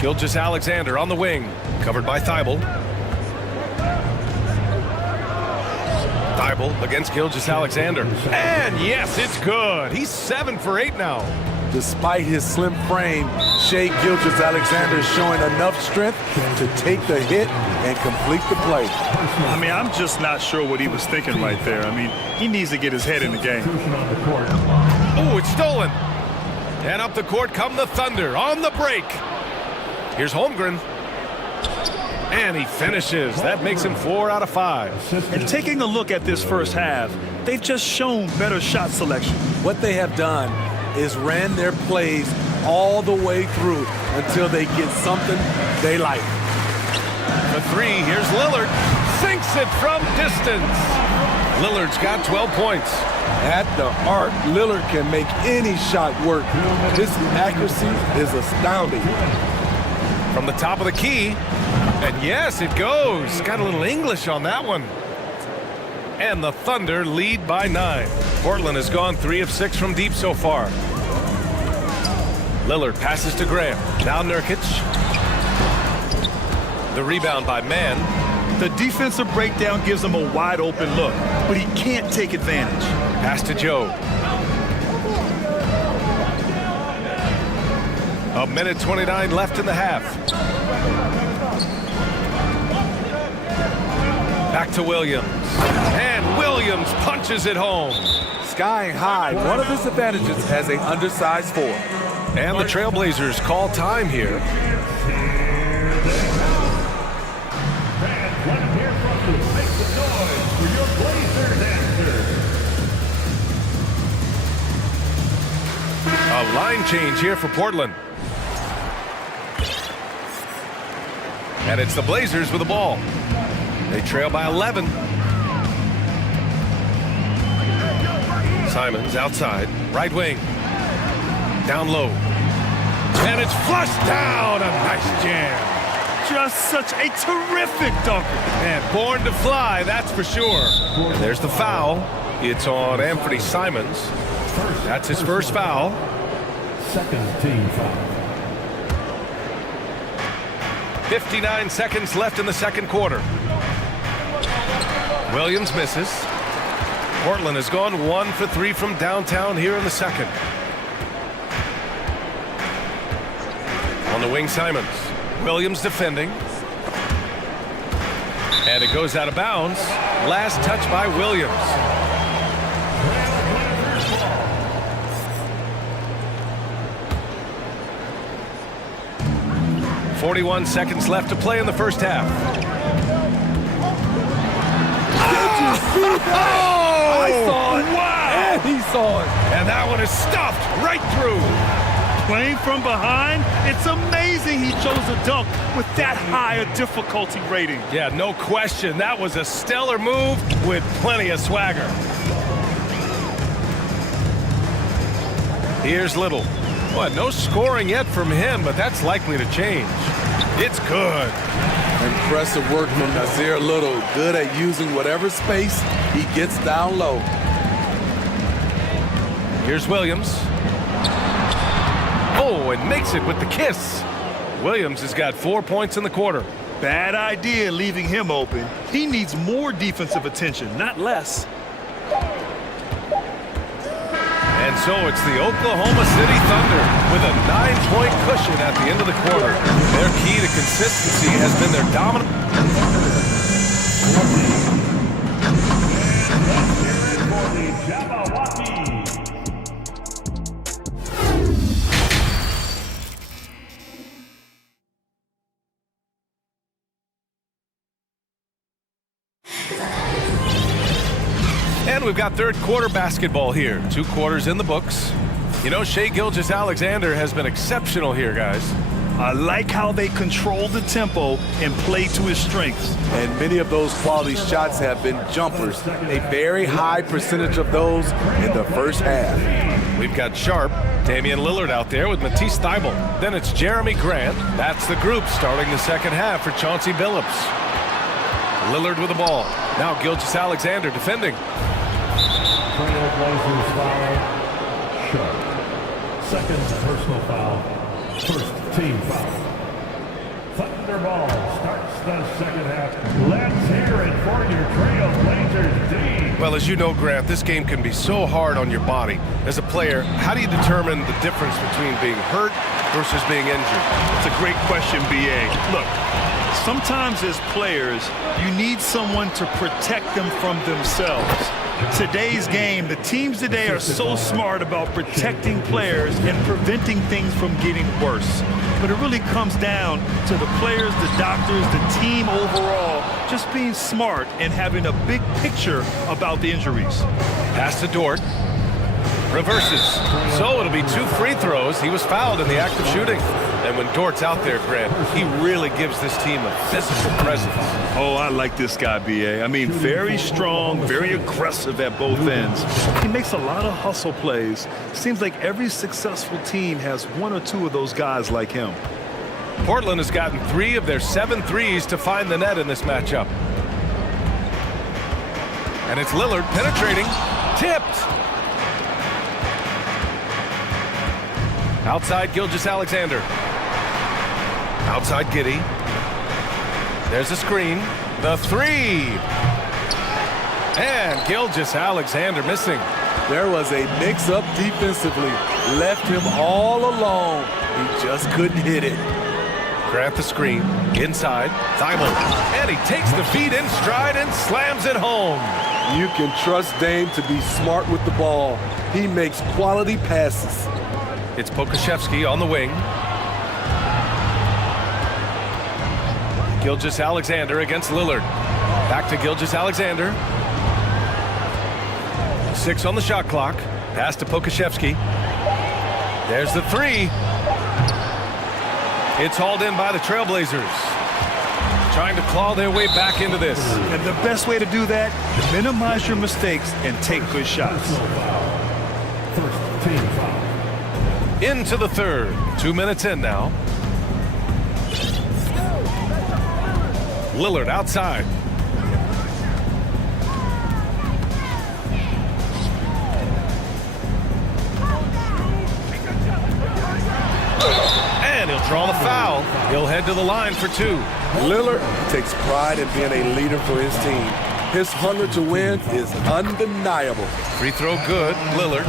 Gilgeous-Alexander on the wing, covered by Thibault. Thibault against Gilgeous-Alexander. And yes, it's good. He's 7 for 8 now. Despite his slim frame, Shai Gilgeous-Alexander is showing enough strength to take the hit and complete the play. I mean, I'm just not sure what he was thinking right there. I mean, he needs to get his head in the game. Oh, it's stolen. And up the court come the Thunder on the break. Here's Holmgren. And he finishes. That makes him 4 out of 5. And taking a look at this first half, they've just shown better shot selection. What they have done is ran their plays all the way through until they get something they like. The three, here's Lillard. Sinks it from distance. Lillard's got 12 points. At the arc, Lillard can make any shot work. His accuracy is astounding. From the top of the key. And yes, it goes. Got a little English on that one. And the Thunder lead by 9. Portland has gone 3 of 6 from deep so far. Lillard passes to Graham. Now Nurkic. The rebound by Mann. The defensive breakdown gives him a wide open look, but he can't take advantage. Pass to Joe. A minute 29 left in the half. Back to Williams. And Williams punches it home. Skying high, one of his advantages as an undersized forward. And the Trailblazers call time here. Let him hear from you. Make some noise for your Blazers answer. A line change here for Portland. And it's the Blazers with the ball. They trail by 11. Simons outside, right wing. Down low. And it's flushed down. A nice jam. Just such a terrific dunker. And born to fly, that's for sure. And there's the foul. It's on Anthony Simons. That's his first foul. Second team foul. 59 seconds left in the second quarter. Williams misses. Portland has gone 1 for 3 from downtown here in the second. On the wing, Simons. Williams defending. And it goes out of bounds. Last touch by Williams. .41 seconds left to play in the first half. I saw it. Wow! And he saw it. And that one is stuffed right through. Playing from behind, it's amazing he chose a dunk with that high a difficulty rating. Yeah, no question. That was a stellar move with plenty of swagger. Here's Little. What, no scoring yet from him, but that's likely to change. It's good. Impressive work from Nasir Little. Good at using whatever space he gets down low. Here's Williams. Oh, and makes it with the kiss. Williams has got 4 points in the quarter. Bad idea leaving him open. He needs more defensive attention, not less. And so it's the Oklahoma City Thunder with a 9-point cushion at the end of the quarter. Their key to consistency has been their dominant. And we've got third quarter basketball here. 2 quarters in the books. You know, Shai Gilgeous-Alexander has been exceptional here, guys. I like how they control the tempo and play to his strengths. And many of those quality shots have been jumpers. A very high percentage of those in the first half. We've got Sharp, Damian Lillard out there with Matisse Thybulle. Then it's Jeremy Grant. That's the group starting the second half for Chauncey Billups. Lillard with the ball. Now Gilgeous-Alexander defending. Trailblazers foul. Sharp. Second personal foul. First team foul. Thunder ball starts the second half. Let's hear it for your Trailblazers team. Well, as you know, Grant, this game can be so hard on your body. As a player, how do you determine the difference between being hurt versus being injured? It's a great question, B.A. Look, sometimes as players, you need someone to protect them from themselves. Today's game, the teams today are so smart about protecting players and preventing things from getting worse. but it really comes down to the players, the doctors, the team overall, just being smart and having a big picture about the injuries. Pass to Dort. Reverses. So it'll be 2 free throws. He was fouled in the act of shooting. And when Dort's out there, Grant, he really gives this team a physical presence. Oh, I like this guy, B.A. I mean, very strong, very aggressive at both ends. He makes a lot of hustle plays. Seems like every successful team has 1 or 2 of those guys like him. Portland has gotten 3 of their 7 threes to find the net in this matchup. And it's Lillard penetrating. Tipped. Outside Gilgeous-Alexander. Outside Giddey. There's a screen. The 3. And Gilgeous-Alexander missing. There was a mix-up defensively. Left him all alone. He just couldn't hit it. Grant the screen. Inside. Thibault. And he takes the feed in stride and slams it home. You can trust Dame to be smart with the ball. He makes quality passes. It's Pokusevski on the wing. Gilgeous-Alexander against Lillard. Back to Gilgeous-Alexander. 6 on the shot clock. Pass to Pokusevski. There's the 3. It's hauled in by the Trailblazers. Trying to claw their way back into this. And the best way to do that, minimize your mistakes and take good shots. First team foul. Into the third. 2 minutes in now. Lillard outside. And he'll draw the foul. He'll head to the line for 2. Lillard takes pride in being a leader for his team. His hunger to win is undeniable. Free throw good, Lillard.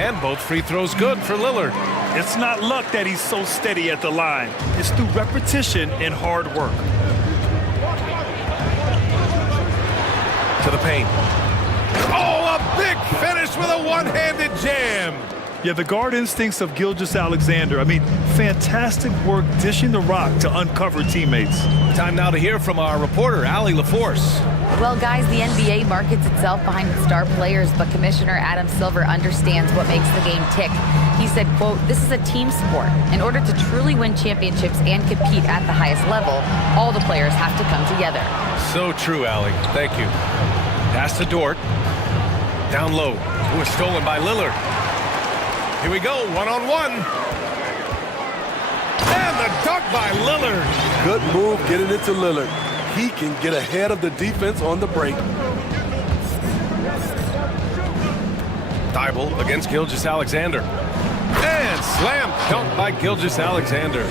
And both free throws good for Lillard. It's not luck that he's so steady at the line. It's through repetition and hard work. To the paint. Oh, a big finish with a one-handed jam. Yeah, the guard instincts of Gilgeous-Alexander. I mean, fantastic work dishing the rock to uncover teammates. Time now to hear from our reporter, Allie LaForce. Well, guys, the NBA markets itself behind its star players, but Commissioner Adam Silver understands what makes the game tick. He said, quote, "This is a team sport. In order to truly win championships and compete at the highest level, all the players have to come together." So true, Allie. Thank you. Pass to Dort. Down low. It was stolen by Lillard. Here we go, one-on-one. And the dunk by Lillard. Good move getting it to Lillard. He can get ahead of the defense on the break. Thibault against Gilgeous-Alexander. And slam dunk by Gilgeous-Alexander.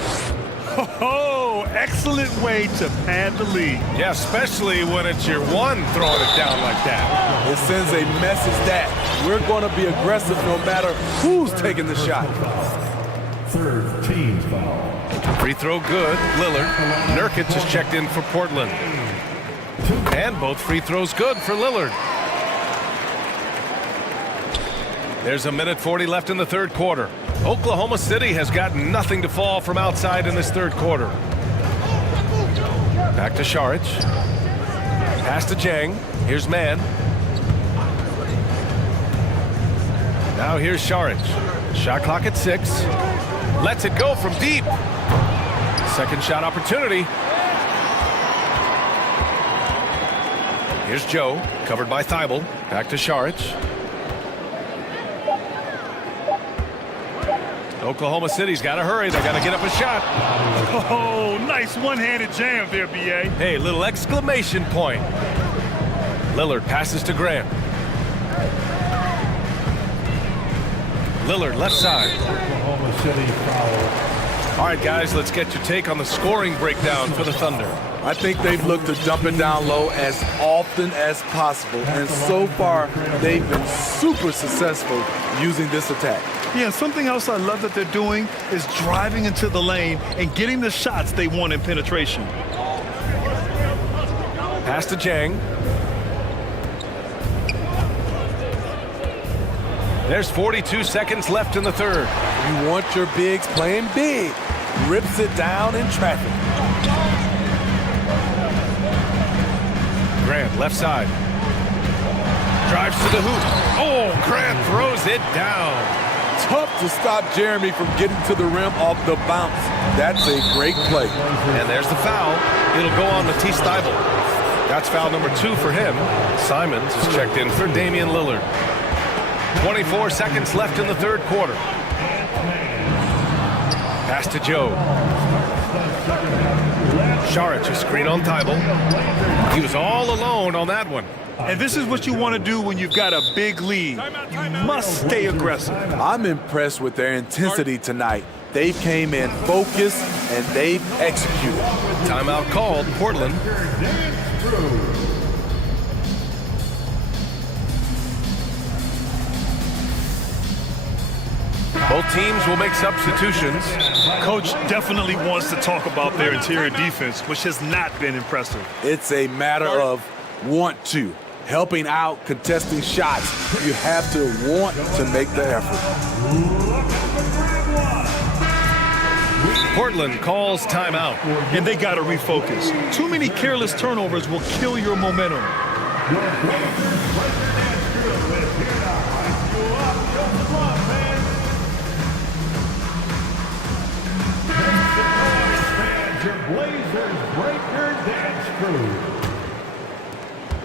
Oh, excellent way to pad the lead. Yeah, especially when it's your one throwing it down like that. It sends a message that we're going to be aggressive no matter who's taking the shot. Third team foul. Free throw good, Lillard. Nurkic is checked in for Portland. And both free throws good for Lillard. There's a minute 40 left in the third quarter. Oklahoma City has got nothing to fall from outside in this third quarter. Back to Šarić. Pass to Jang. Here's Mann. Now here's Šarić. Shot clock at 6. Lets it go from deep. Second shot opportunity. Here's Joe, covered by Thibault. Back to Šarić. Oklahoma City's got to hurry. They got to get up a shot. Oh, nice one-handed jam there, B.A. Hey, little exclamation point. Lillard passes to Grant. Lillard left side. Oklahoma City foul. All right, guys, let's get your take on the scoring breakdown for the Thunder. I think they've looked to dump it down low as often as possible, and so far they've been super successful using this attack. Yeah, and something else I love that they're doing is driving into the lane and getting the shots they want in penetration. Pass to Jang. There's 42 seconds left in the third. You want your bigs playing big. Rips it down in traffic. Grant, left side. Drives to the hoop. Oh, Grant throws it down. Tough to stop Jeremy from getting to the rim off the bounce. That's a great play. And there's the foul. It'll go on Matisse Thybulle. That's foul number 2 for him. Simons is checked in for Damian Lillard. 24 seconds left in the third quarter. Pass to Joe. Šarić, a screen on Thybulle. He was all alone on that one. And this is what you want to do when you've got a big lead. You must stay aggressive. I'm impressed with their intensity tonight. They came in focused and they've executed. Timeout called, Portland. Both teams will make substitutions. Coach definitely wants to talk about their interior defense, which has not been impressive. It's a matter of want to. Helping out, contesting shots. You have to want to make the effort. Portland calls timeout. And they got to refocus. Too many careless turnovers will kill your momentum.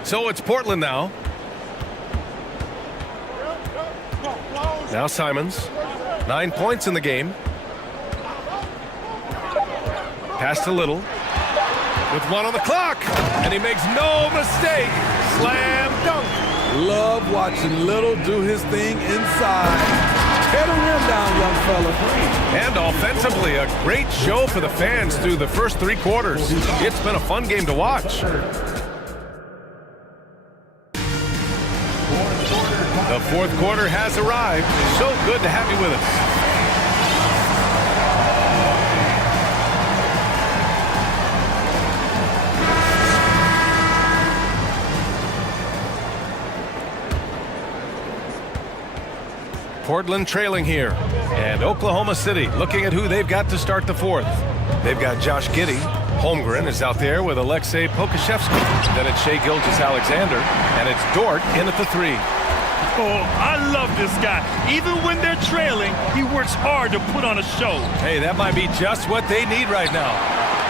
So it's Portland now. Now Simons. 9 points in the game. Pass to Little. With 1 on the clock. And he makes no mistake. Slam dunk. Love watching Little do his thing inside. Tear the rim down, young fella. And offensively, a great show for the fans through the first 3 quarters. It's been a fun game to watch. The fourth quarter has arrived. So good to have you with us. Portland trailing here. And Oklahoma City looking at who they've got to start the fourth. They've got Josh Giddey. Holmgren is out there with Alexei Pokashevsky. Then it's Shai Gilgeous-Alexander. And it's Dort in at the 3. Oh, I love this guy. Even when they're trailing, he works hard to put on a show. Hey, that might be just what they need right now.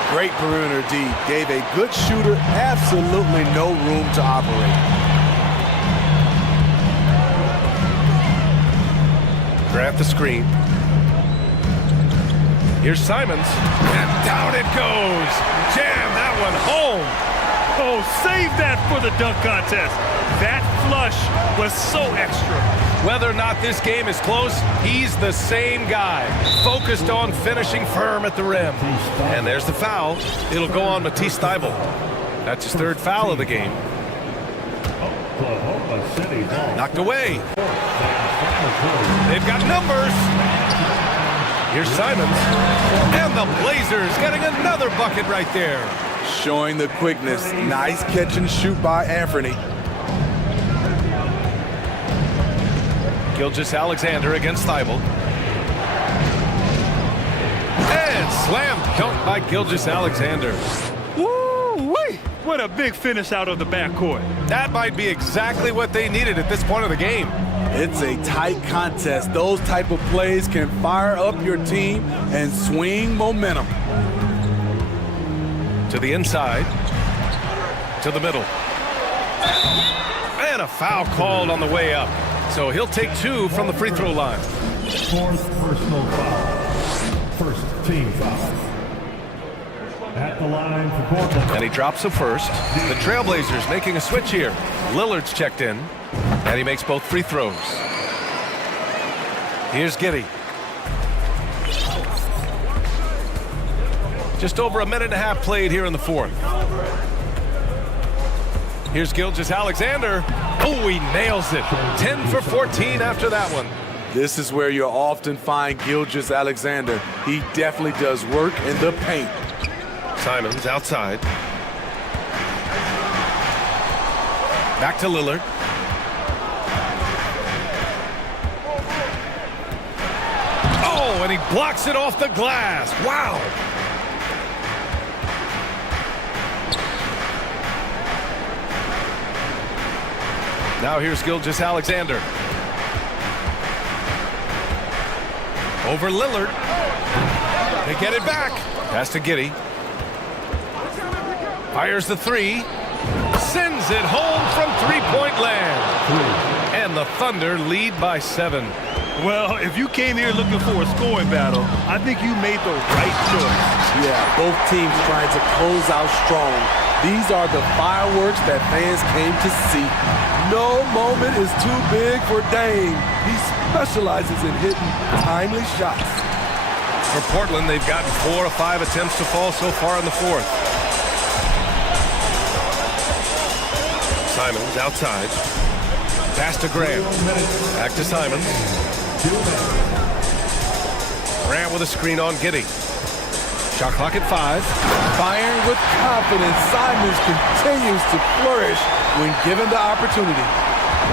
Great perimeter D. Gave a good shooter absolutely no room to operate. Grant the screen. Here's Simons. And down it goes. Jam that one home. Oh, save that for the dunk contest. That flush was so extra. Whether or not this game is close, he's the same guy. Focused on finishing firm at the rim. And there's the foul. It'll go on Matisse Thybulle. That's his 3rd foul of the game. Knocked away. They've got numbers. Here's Simons. And the Blazers getting another bucket right there. Showing the quickness. Nice catch and shoot by Anthony. Gilgeous-Alexander against Thybulle. And slam dunk by Gilgeous-Alexander. Woo-wee! What a big finish out of the backcourt. That might be exactly what they needed at this point of the game. It's a tight contest. Those type of plays can fire up your team and swing momentum. To the inside. To the middle. And a foul called on the way up. So he'll take 2 from the free throw line. 4th personal foul. 1st team foul. At the line for Portland. And he drops the first. The Trailblazers making a switch here. Lillard's checked in. And he makes both free throws. Here's Giddey. Just over a minute and a half played here in the fourth. Here's Gilgeous-Alexander. Oh, he nails it. 10 for 14 after that one. This is where you'll often find Gilgeous-Alexander. He definitely does work in the paint. Simons outside. Back to Lillard. and he blocks it off the glass. Wow. Now here's Gilgeous-Alexander. Over Lillard. They get it back. Pass to Giddey. Fires the three. Sends it home from three-point land. And the Thunder lead by 7. Well, if you came here looking for a scoring battle, I think you made the right choice. Yeah, both teams trying to close out strong. These are the fireworks that fans came to see. No moment is too big for Dame. He specializes in hitting timely shots. For Portland, they've gotten 4 of 5 attempts to fall so far in the fourth. Simons outside. Pass to Grant. Back to Simons. Grant with a screen on Giddey. Shot clock at 5. Firing with confidence, Simons continues to flourish when given the opportunity.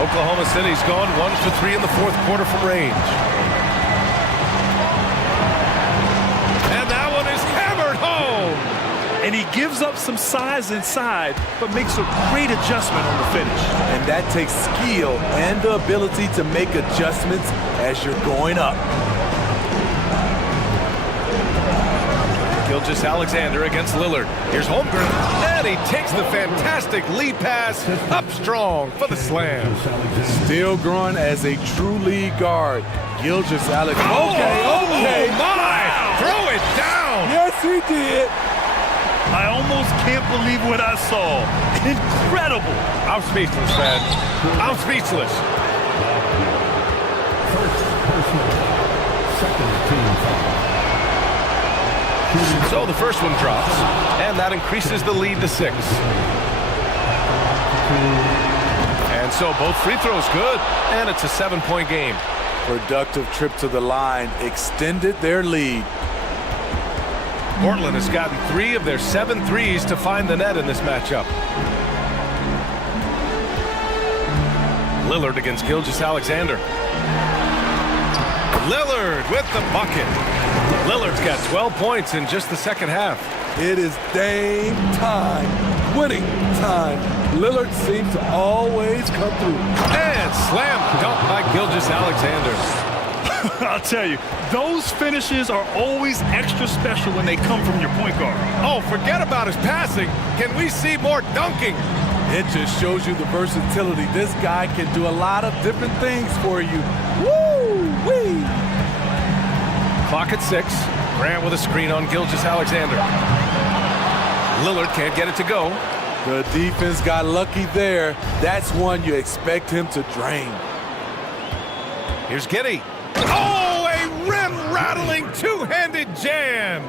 Oklahoma City's gone 1 for 3 in the fourth quarter from range. And that one is hammered home. And he gives up some size inside, but makes a great adjustment on the finish. And that takes skill and the ability to make adjustments as you're going up. Gilgeous-Alexander against Lillard. Here's Holmgren, and he takes the fantastic lead pass up strong for the slam. Still growing as a true lead guard. Gilgeous-Alexander. Okay. Oh my! Throw it down! Yes, he did. I almost can't believe what I saw. Incredible. I'm speechless, man. I'm speechless. First personal, second team foul. So the first one drops, and that increases the lead to 6. And so both free throws good, and it's a 7-point game. Productive trip to the line extended their lead. Portland has gotten 3 of their 7 threes to find the net in this matchup. Lillard against Gilgeous-Alexander. Lillard with the bucket. Lillard's got 12 points in just the second half. It is Dame time, winning time. Lillard seems to always come through. And slam dunk by Gilgeous-Alexander. I'll tell you, those finishes are always extra special when they come from your point guard. Oh, forget about his passing. Can we see more dunking? It just shows you the versatility. This guy can do a lot of different things for you. Woo-wee! Clock at 6. Grant with a screen on Gilgeous-Alexander. Lillard can't get it to go. The defense got lucky there. That's one you expect him to drain. Here's Giddey. Oh, a rim-rattling two-handed jam.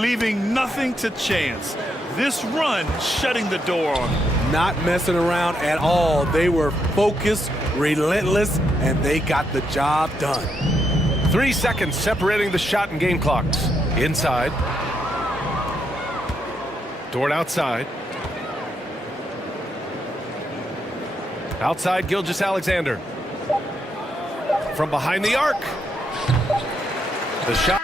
Leaving nothing to chance. This run shutting the door on him. Not messing around at all. They were focused, relentless, and they got the job done. 3 seconds separating the shot and game clocks. Inside. Dort outside. Outside Gilgeous-Alexander. From behind the arc. The shot.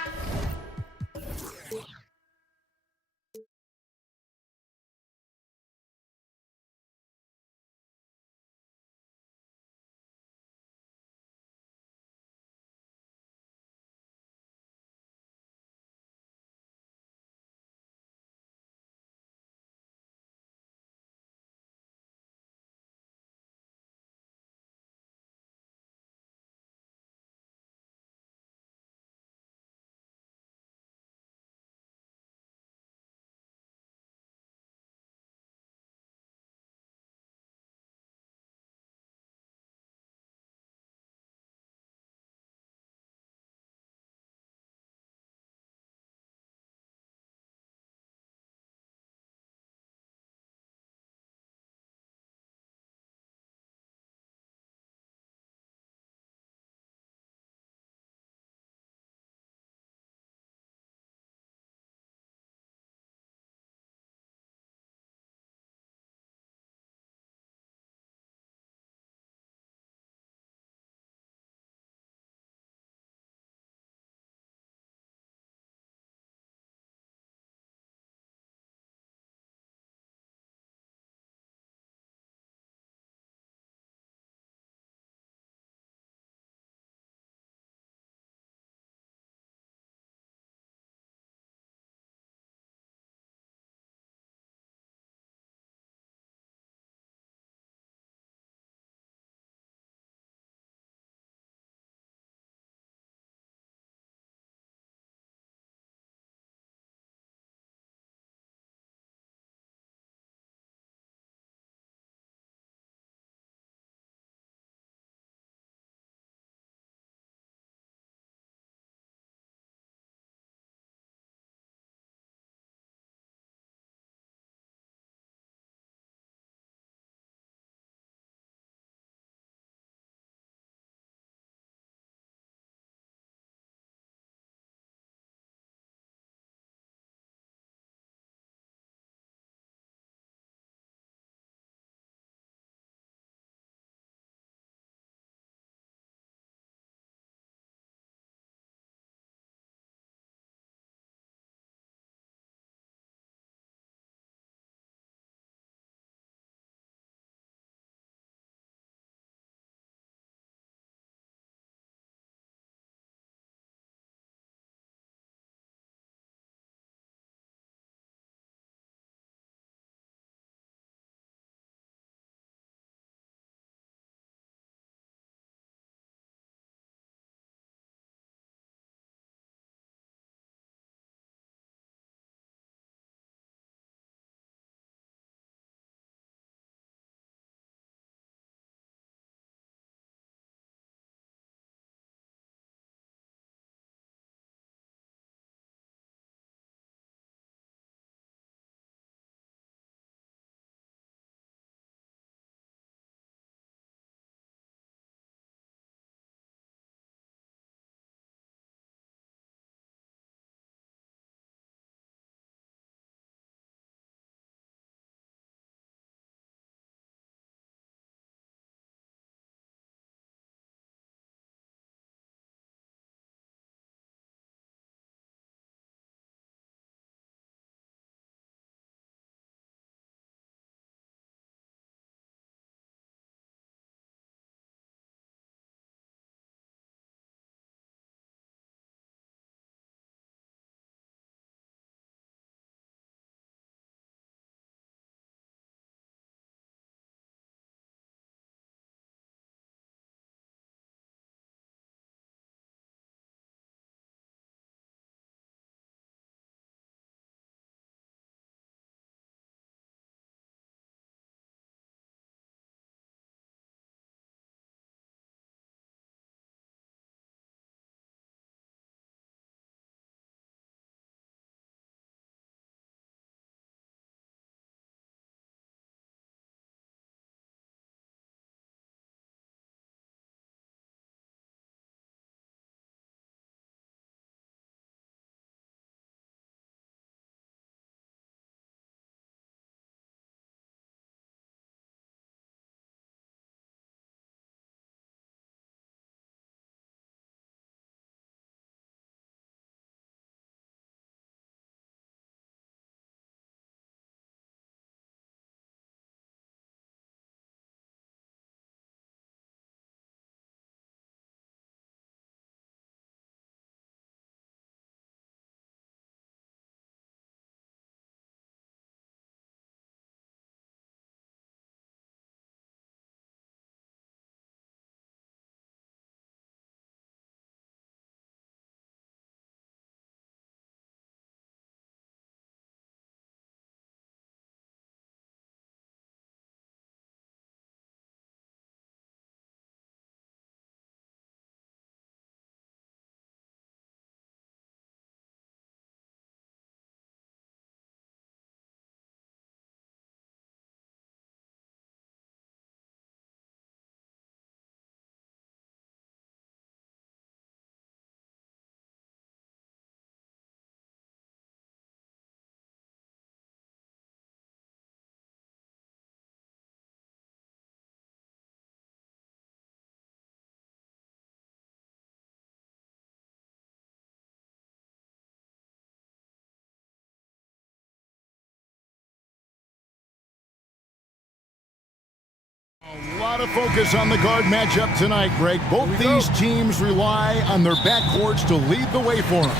A lot of focus on the guard matchup tonight, Greg. Both these teams rely on their backcourts to lead the way for them.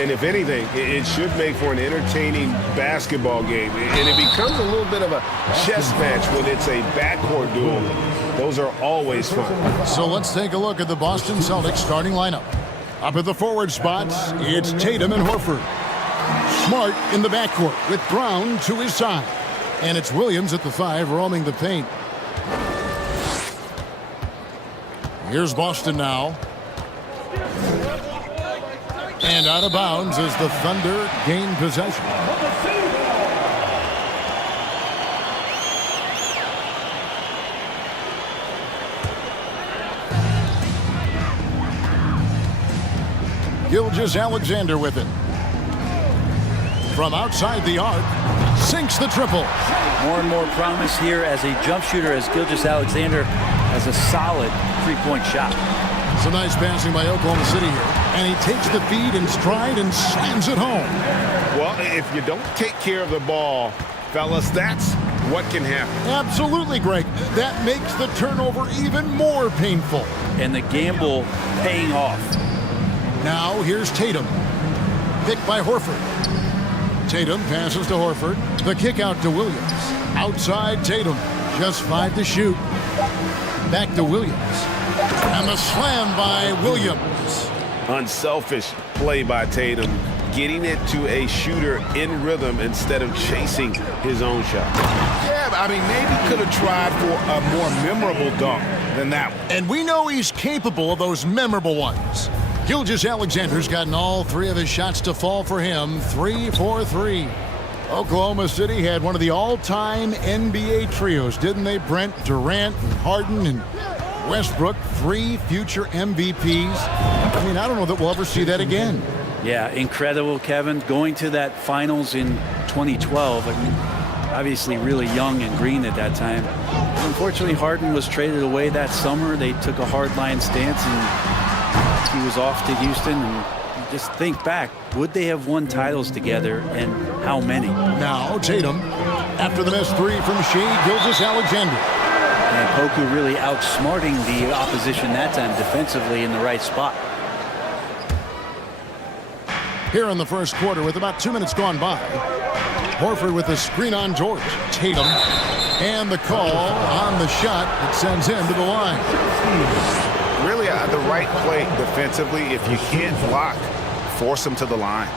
And if anything, it should make for an entertaining basketball game. And it becomes a little bit of a chess match when it's a backcourt duel. Those are always fun. So let's take a look at the Boston Celtics starting lineup. Up at the forward spots, it's Tatum and Horford. Smart in the backcourt with Brown to his side. And it's Williams at the 5 roaming the paint. Here's Boston now. And out of bounds as the Thunder gain possession. Gilgeous-Alexander with it. From outside the arc, sinks the triple. More and more promise here as a jump shooter as Gilgeous-Alexander has a solid three-point shot. Some nice passing by Oklahoma City here. And he takes the feed in stride and slams it home. Well, if you don't take care of the ball, fellas, that's what can happen. Absolutely, Greg. That makes the turnover even more painful. And the gamble paying off. Now here's Tatum. Picked by Horford. Tatum passes to Horford. The kick out to Williams. Outside Tatum. Just 5 to shoot. Back to Williams. And the slam by Williams. Unselfish play by Tatum, getting it to a shooter in rhythm instead of chasing his own shot. Yeah, I mean, maybe could have tried for a more memorable dunk than that one. And we know he's capable of those memorable ones. Gilgeous-Alexander's gotten all 3 of his shots to fall for him. 3 for 3. Oklahoma City had one of the all-time NBA trios, didn't they, Brent? Durant and Harden and Westbrook, 3 future MVPs. I mean, I don't know that we'll ever see that again. Yeah, incredible, Kevin. Going to that finals in 2012. I mean, obviously really young and green at that time. Unfortunately, Harden was traded away that summer. They took a hardline stance, and he was off to Houston. And just think back, would they have won titles together, and how many? Now Tatum, after the missed 3 from Shea Gilgeous-Alexander. And Poku really outsmarting the opposition that time defensively in the right spot. Here in the first quarter with about 2 minutes gone by. Horford with the screen on George. Tatum. And the call on the shot that sends him to the line. Really the right play defensively. If you can't block, force him to the line.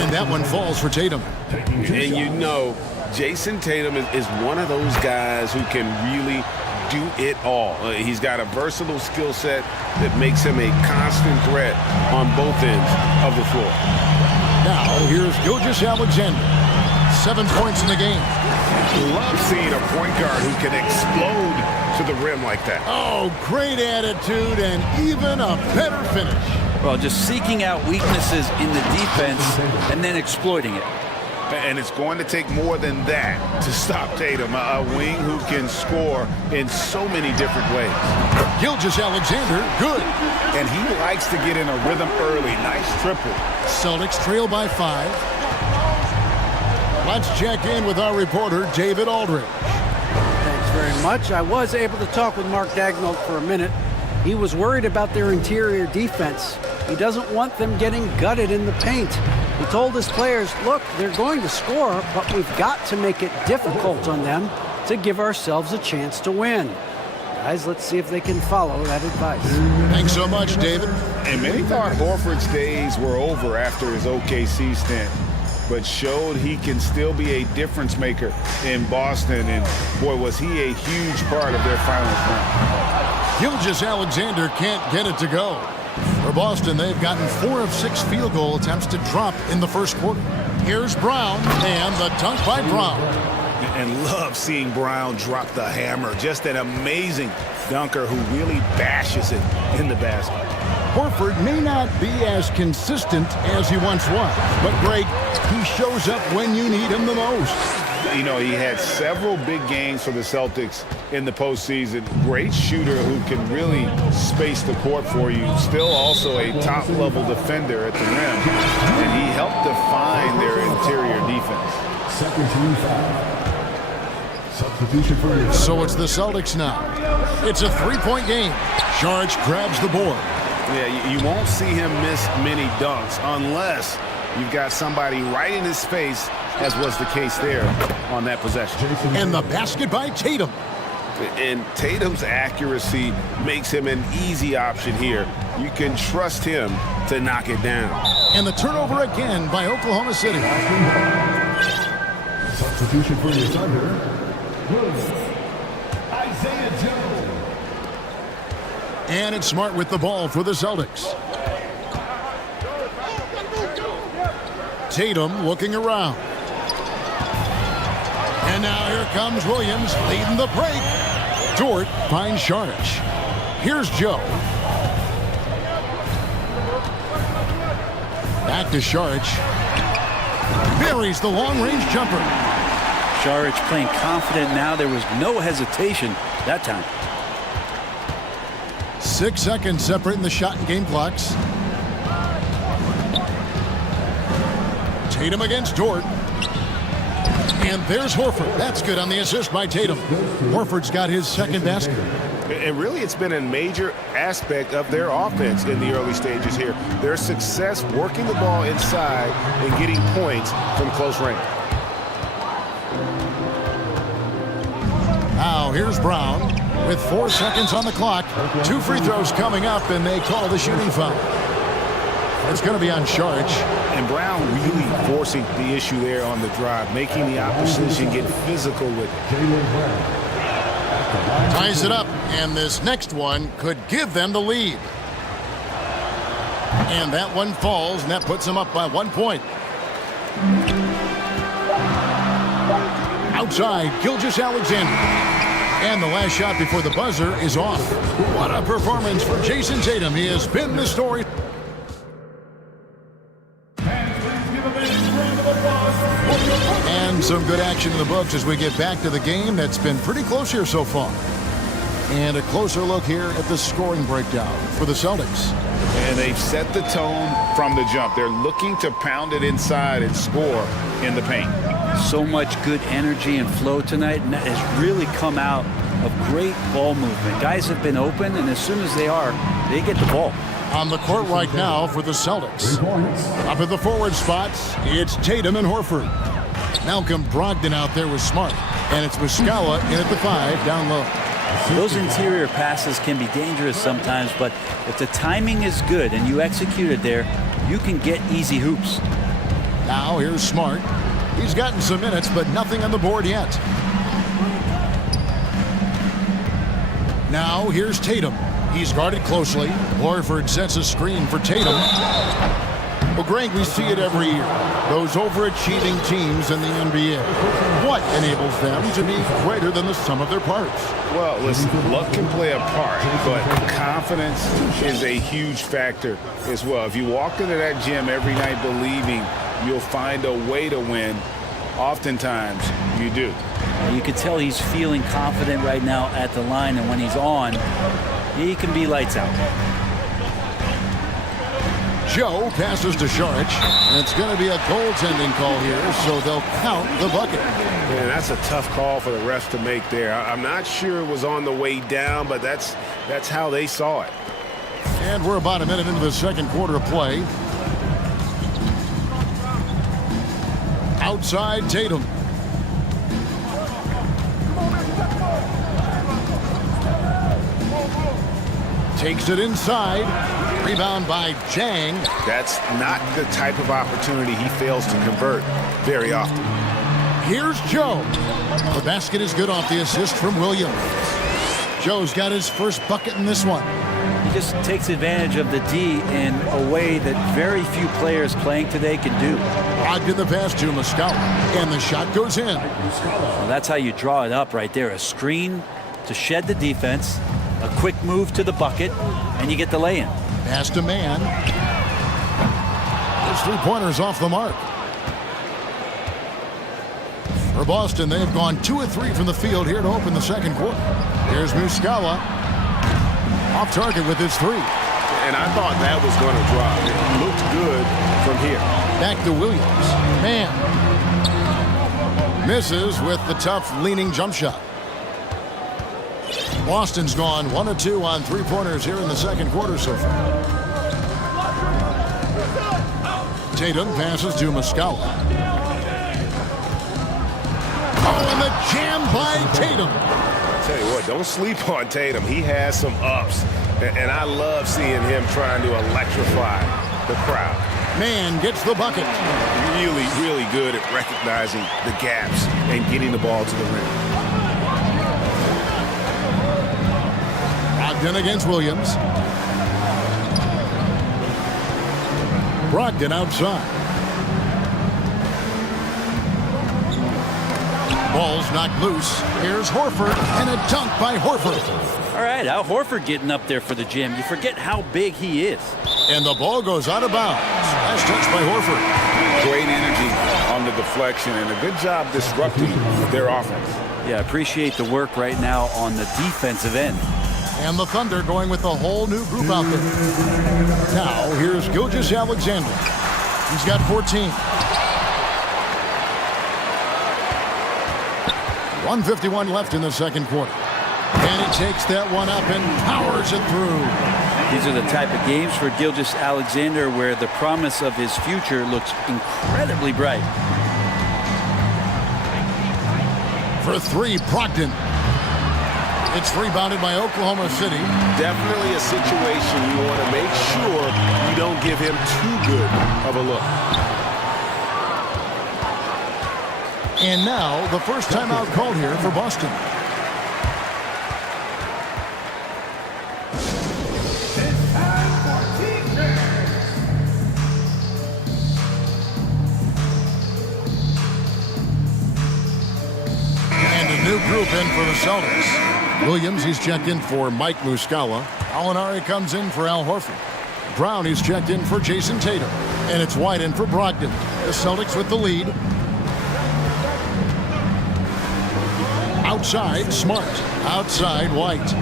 And that one falls for Tatum. And you know, Jason Tatum is one of those guys who can really do it all. He's got a versatile skill set that makes him a constant threat on both ends of the floor. Now, here's Gilgeous-Alexander. 7 points in the game. Love seeing a point guard who can explode to the rim like that. Oh, great attitude and even a better finish. Well, just seeking out weaknesses in the defense and then exploiting it. And it's going to take more than that to stop Tatum, a wing who can score in so many different ways. Gilgeous-Alexander, good. And he likes to get in a rhythm early. Nice triple. Celtics trail by 5. Let's check in with our reporter, David Aldridge. Thanks very much. I was able to talk with Mark Dagnall for a minute. He was worried about their interior defense. He doesn't want them getting gutted in the paint. He told his players, look, they're going to score, but we've got to make it difficult on them to give ourselves a chance to win. Guys, let's see if they can follow that advice. Thanks so much, David. And many thought Horford's days were over after his OKC stint, but showed he can still be a difference maker in Boston. And boy, was he a huge part of their finals run. Gilgeous-Alexander can't get it to go. For Boston, they've gotten 4 of 6 field goal attempts to drop in the first quarter. Here's Brown, and the dunk by Brown. And love seeing Brown drop the hammer. Just an amazing dunker who really bashes it in the basket. Horford may not be as consistent as he once was, but Greg, he shows up when you need him the most. You know, he had several big games for the Celtics in the postseason. Great shooter who can really space the court for you. Still also a top-level defender at the rim. And he helped define their interior defense. Substitution for your So it's the Celtics now. It's a three-point game. Saric grabs the board. Yeah, you won't see him miss many dunks unless you've got somebody right in his face, as was the case there on that possession. And the basket by Tatum. And Tatum's accuracy makes him an easy option here. You can trust him to knock it down. And the turnover again by Oklahoma City. substitution for your starter, Isaiah Joe. And it's Smart with the ball for the Celtics. Tatum looking around. And now here comes Williams leading the break. Dort finds Saric. Here's Joe. Back to Saric. Buries the long-range jumper. Saric playing confident now. There was no hesitation that time. 6 seconds separating the shot and game clocks. Tatum against Dort. And there's Horford. That's good on the assist by Tatum. Horford's got his second basket. And really, it's been a major aspect of their offense in the early stages here. Their success working the ball inside and getting points from close range. Now here's Brown with 4 seconds on the clock. 2 free throws coming up, and they call the shooting foul. It's going to be on Saric. And Brown really forcing the issue there on the drive, making the opposition get physical with it. Ties it up, and this next one could give them the lead. And that one falls, and that puts them up by 1 point. Outside, Gilgeous-Alexander. And the last shot before the buzzer is off. What a performance for Jason Tatum. He has been the story. And some good action in the books as we get back to the game that's been pretty close here so far. And a closer look here at the scoring breakdown for the Celtics. And they've set the tone from the jump. They're looking to pound it inside and score in the paint. So much good energy and flow tonight, and that has really come out of great ball movement. Guys have been open, and as soon as they are, they get the ball. On the court right now for the Celtics. Up at the forward spots, it's Tatum and Horford. Malcolm Brogdon out there with Smart. And it's Muscala in at the 5 down low. Those interior passes can be dangerous sometimes, but if the timing is good and you execute it there, you can get easy hoops. Now here's Smart. He's gotten some minutes, but nothing on the board yet. Now here's Tatum. He's guarded closely. Horford sets a screen for Tatum. Well, Greg, we see it every year. Those overachieving teams in the NBA. What enables them to be greater than the sum of their parts? Well, listen, luck can play a part, but confidence is a huge factor as well. If you walk into that gym every night believing you'll find a way to win, oftentimes you do. You can tell he's feeling confident right now at the line, and when he's on, he can be lights out. Joe passes to Saric, and it's going to be a goaltending call here, so they'll count the bucket. Man, that's a tough call for the refs to make there. I'm not sure it was on the way down, but that's how they saw it. And we're about a minute into the second quarter of play. Outside Tatum. Takes it inside. Rebound by Jang. That's not the type of opportunity he fails to convert very often. Here's Joe. The basket is good off the assist from Williams. Joe's got his first bucket in this one. He just takes advantage of the D in a way that very few players playing today can do. Brogdon the pass to Muscala, and the shot goes in. Well, that's how you draw it up right there. A screen to shed the defense, a quick move to the bucket, and you get the lay-in. Pass to man. His three-pointers off the mark. For Boston, they've gone 2 of 3 from the field here to open the second quarter. Here's Muscala. Off target with his 3. And I thought that was going to drop. It looked good from here. Back to Williams. Man. Misses with the tough leaning jump shot. Boston's gone 1 of 2 on three-pointers here in the second quarter so far. Tatum passes to Muscala. Oh, and the jam by Tatum. Tell you what, don't sleep on Tatum. He has some ups, and I love seeing him trying to electrify the crowd. Man gets the bucket. Really, really good at recognizing the gaps and getting the ball to the rim. Brogdon against Williams. Brogdon outside. Ball's knocked loose. Here's Horford, and a dunk by Horford. All right, Al Horford getting up there for the jam. You forget how big he is. And the ball goes out of bounds. Last touch by Horford. Great energy on the deflection, and a good job disrupting their offense. Yeah, appreciate the work right now on the defensive end. And the Thunder going with a whole new group out there. Now, here's Gilgeous-Alexander. He's got 14. 1:51 left in the second quarter. And he takes that one up and powers it through. These are the type of games for Gilgeous-Alexander where the promise of his future looks incredibly bright. For three, Brogdon. It's rebounded by Oklahoma City. Definitely a situation you want to make sure you don't give him too good of a look. And now the first timeout called here for Boston. And a new group in for the Celtics. Williams, he's checked in for Mike Muscala. Alinari comes in for Al Horford. Brown, he's checked in for Jason Tatum. And it's White in for Brogdon. The Celtics with the lead. Outside, Smart. Outside, White.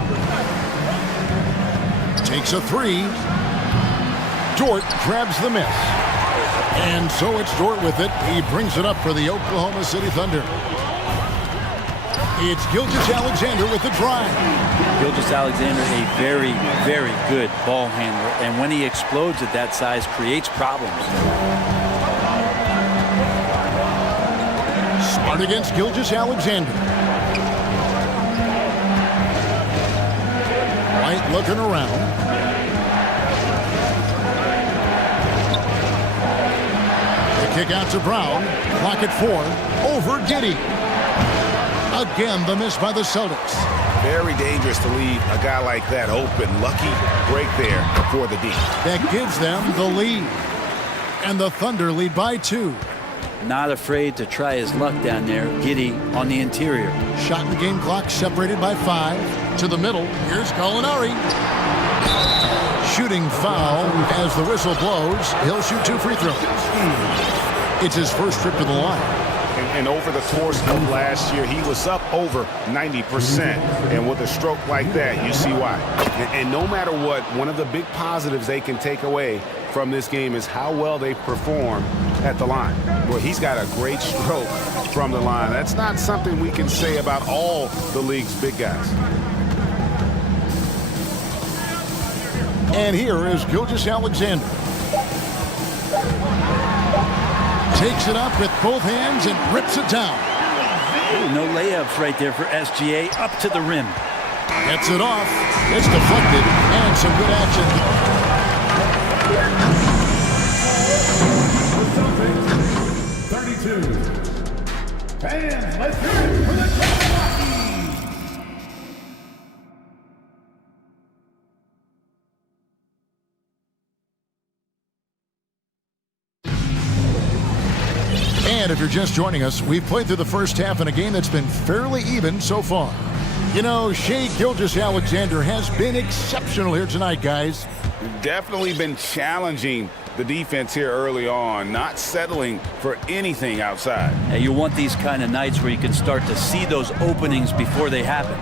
Takes a three. Dort grabs the miss. And so it's Dort with it. He brings it up for the Oklahoma City Thunder. It's Gilgeous-Alexander with the drive. Gilgeous-Alexander, a very, very good ball handler. And when he explodes at that size, creates problems. Smart against Gilgeous-Alexander. White looking around. The kick out to Brown. Clock at 4. Over Giddey. Again, the miss by the Celtics. Very dangerous to leave a guy like that open. Lucky break there for the D. That gives them the lead. And the Thunder lead by 2. Not afraid to try his luck down there. Giddey on the interior. Shot in the game clock separated by 5. To the middle. Here's Gallinari. Shooting foul as the whistle blows. He'll shoot 2 free throws. It's his first trip to the line. And over the course of last year, he was up over 90%. And with a stroke like that, you see why. And no matter what, one of the big positives they can take away from this game is how well they perform at the line. Well, he's got a great stroke from the line. That's not something we can say about all the league's big guys. And here is Gilgeous-Alexander. Takes it up with both hands and rips it down. Ooh, no layups right there for SGA. Up to the rim. Gets it off. It's deflected. And some good action. The Celtics, 32. Fans, let's hear it for the Celtics. And if you're just joining us, we've played through the first half in a game that's been fairly even so far. You know, Shai Gilgeous-Alexander has been exceptional here tonight, guys. Definitely been challenging the defense here early on, not settling for anything outside. Yeah, you want these kind of nights where you can start to see those openings before they happen.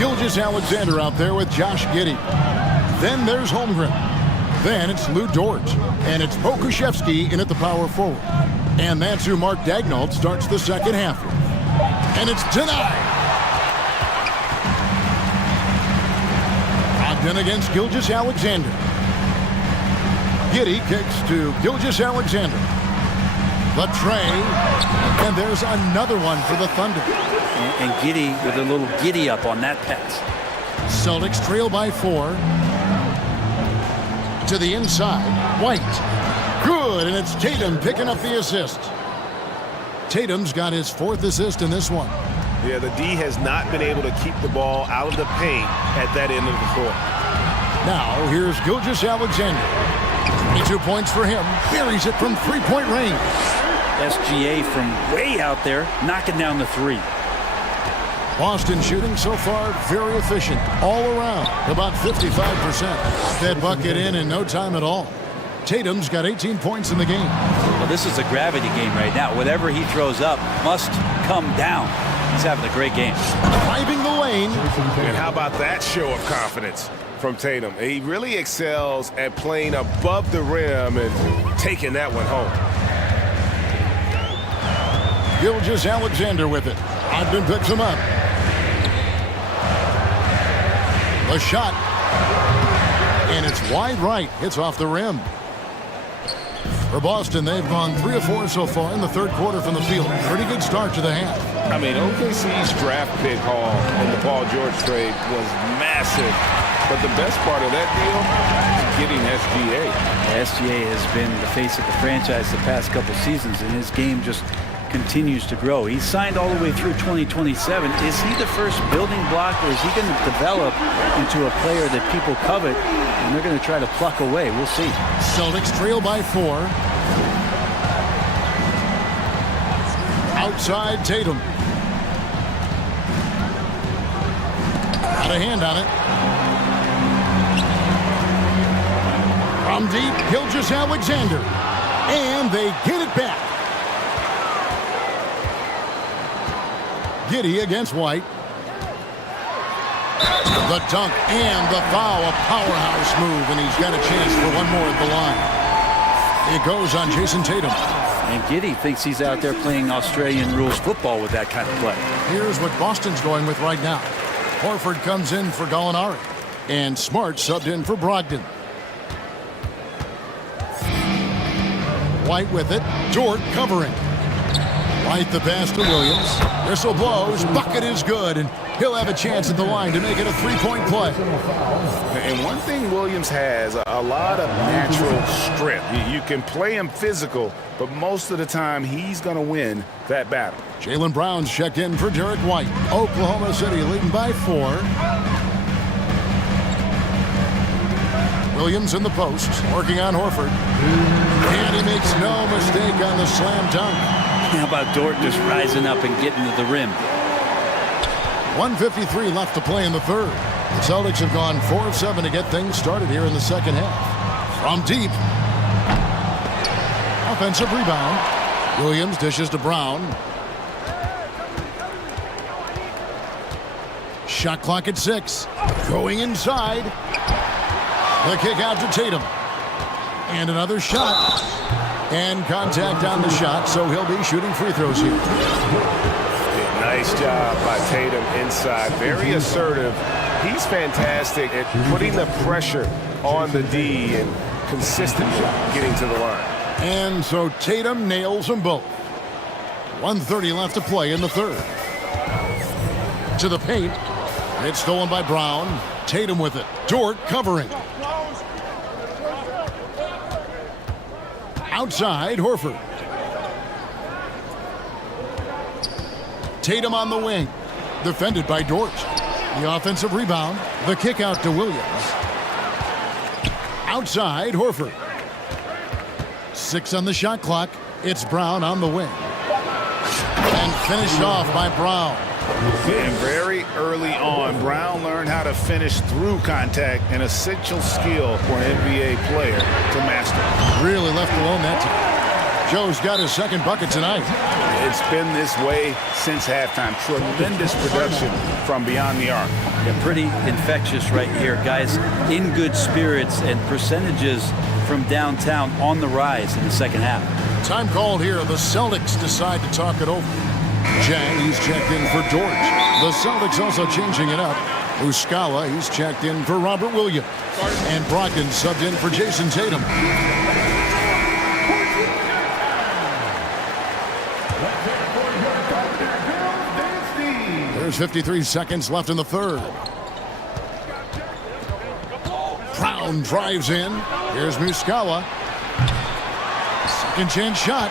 Gilgeous-Alexander out there with Josh Giddey. Then there's Holmgren. Then it's Lou Dort. And it's Pokusevski in at the power forward. And that's who Mark Daignault starts the second half with. And it's denied. Ogden against Gilgeous-Alexander. Giddy kicks to Gilgeous-Alexander. The tray, and there's another one for the Thunder. And Giddy with a little giddy up on that pass. Celtics trail by 4. To the inside, White. Good, and it's Tatum picking up the assist. Tatum's got his 4th assist in this one. Yeah, the D has not been able to keep the ball out of the paint at that end of the court. Now, here's Gilgeous-Alexander. 22 points for him. Buries it from three-point range. SGA from way out there, knocking down the 3. Boston shooting so far very efficient all around, about 55%. That bucket in no time at all. Tatum's got 18 points in the game. Well, this is a gravity game right now. Whatever he throws up must come down. He's having a great game. Driving the lane. And how about that show of confidence from Tatum? He really excels at playing above the rim and taking that one home. Gilgeous-Alexander with it. Ogden picks him up. The shot. And it's wide right. Hits off the rim. For Boston, they've gone 3 of 4 so far in the third quarter from the field. Pretty good start to the half. I mean, OKC's draft pick haul in the Paul George trade was massive. But the best part of that deal is getting SGA. SGA has been the face of the franchise the past couple seasons, and his game just continues to grow. He's signed all the way through 2027. Is he the first building block, or is he going to develop into a player that people covet and they're going to try to pluck away? We'll see. Celtics trail by 4. Outside Tatum. Got a hand on it. From deep, Gilgeous-Alexander. And they get it back. Giddy against White. The dunk and the foul, a powerhouse move, and he's got a chance for one more at the line. It goes on Jason Tatum. And Giddy thinks he's out there playing Australian rules football with that kind of play. Here's what Boston's going with right now. Horford comes in for Gallinari, and Smart subbed in for Brogdon. White with it. Dort covering. White the pass to Williams. Whistle blows. Bucket is good, and he'll have a chance at the line to make it a three-point play. And one thing Williams has, a lot of natural strength. You can play him physical, but most of the time he's going to win that battle. Jaylen Brown's checked in for Derek White. Oklahoma City leading by 4. Williams in the post, working on Horford. And he makes no mistake on the slam dunk. How about Dort just rising up and getting to the rim? 1:53 left to play in the third. The Celtics have gone 4 of 7 to get things started here in the second half. From deep. Offensive rebound. Williams dishes to Brown. Shot clock at 6. Going inside. The kick out to Tatum. And another shot. And contact on the shot, so he'll be shooting free throws here. Nice job by Tatum inside. Very assertive. He's fantastic at putting the pressure on the D and consistently getting to the line. And so Tatum nails them both. 1:30 left to play in the third. To the paint. It's stolen by Brown. Tatum with it. Dort covering. Outside, Horford. Tatum on the wing. Defended by Dort. The offensive rebound. The kick out to Williams. Outside, Horford. 6 on the shot clock. It's Brown on the wing. And finished off by Brown. And very early on, Brown learned how to finish through contact, an essential skill for an NBA player to master. Really left alone that time. Joe's got his second bucket tonight. It's been this way since halftime. Tremendous production from beyond the arc. Yeah, pretty infectious right here, guys. In good spirits and percentages from downtown on the rise in the second half. Time called here. The Celtics decide to talk it over. Jang, he's checked in for George. The Celtics also changing it up. Muscala, he's checked in for Robert Williams. And Brogdon subbed in for Jason Tatum. There's 53 seconds left in the third. Brown drives in. Here's Muscala. Second chance shot.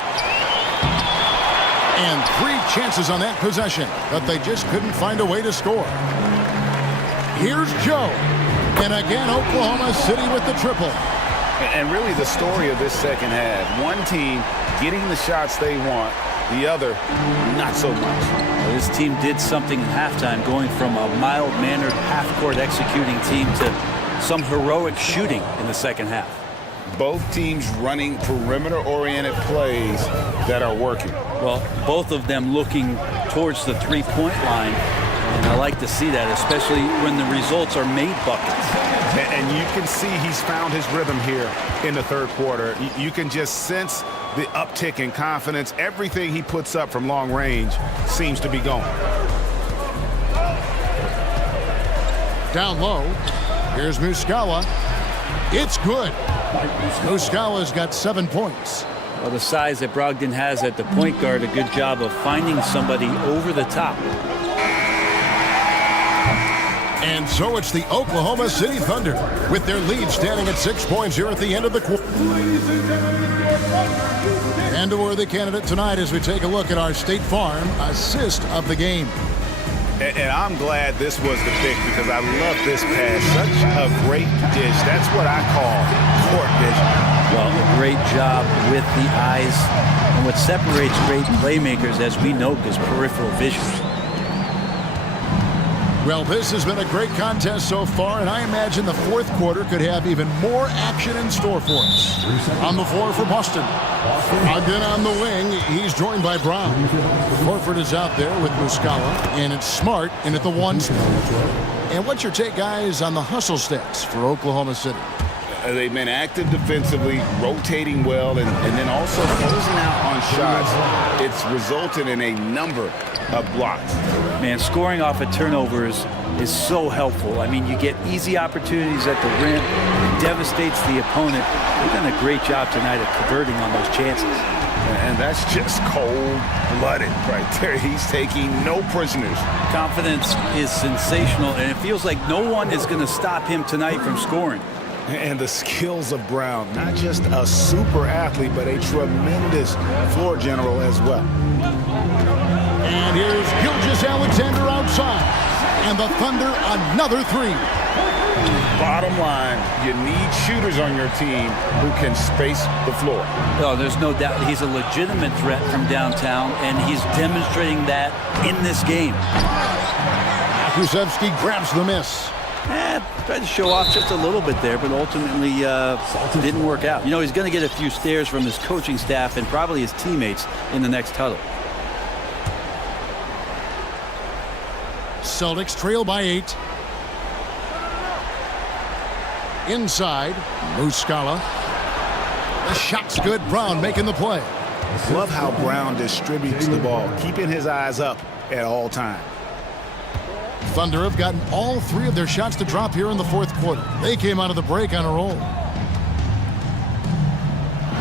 And 3 chances on that possession, but they just couldn't find a way to score. Here's Joe. And again, Oklahoma City with the triple. And really the story of this second half. One team getting the shots they want, the other not so much. Well, this team did something in halftime, going from a mild-mannered half-court executing team to some heroic shooting in the second half. Both teams running perimeter-oriented plays that are working. Well, both of them looking towards the three-point line, and I like to see that, especially when the results are made buckets. And you can see he's found his rhythm here in the third quarter. You can just sense the uptick in confidence. Everything he puts up from long range seems to be going. Down low. Here's Muscala. It's good. Muscala's got 7 points. Well, the size that Brogdon has at the point guard, a good job of finding somebody over the top. And so it's the Oklahoma City Thunder with their lead standing at 6 points here at the end of the quarter. And a worthy candidate tonight as we take a look at our State Farm assist of the game. And I'm glad this was the pick because I love this pass. Such a great dish. That's what I call court vision. Well, a great job with the eyes. And what separates great playmakers, as we note, is peripheral vision. Well, this has been a great contest so far, and I imagine the fourth quarter could have even more action in store for us. On the floor for Boston. Again on the wing, he's joined by Brown. Horford is out there with Muscala, and it's Smart in at the 1 spot. And what's your take, guys, on the hustle stats for Oklahoma City? They've been active defensively, rotating well, and then also closing out on shots. It's resulted in a number of blocks. Man, scoring off of turnovers is so helpful. I mean, you get easy opportunities at the rim. It devastates the opponent. They've done a great job tonight of converting on those chances. And that's just cold-blooded right there. He's taking no prisoners. Confidence is sensational, and it feels like no one is going to stop him tonight from scoring. And the skills of Brown, not just a super athlete, but a tremendous floor general as well. And here's Gilgeous-Alexander outside. And the Thunder, another 3. Bottom line, you need shooters on your team who can space the floor. Oh, there's no doubt he's a legitimate threat from downtown, and he's demonstrating that in this game. Kuszewski grabs the miss. Tried to show off just a little bit there, but ultimately didn't work out. You know, he's going to get a few stares from his coaching staff and probably his teammates in the next huddle. Celtics trail by 8. Inside, Muscala. The shot's good. Brown making the play. Love how Brown distributes the ball, keeping his eyes up at all times. Thunder have gotten all 3 of their shots to drop here in the fourth quarter. They came out of the break on a roll.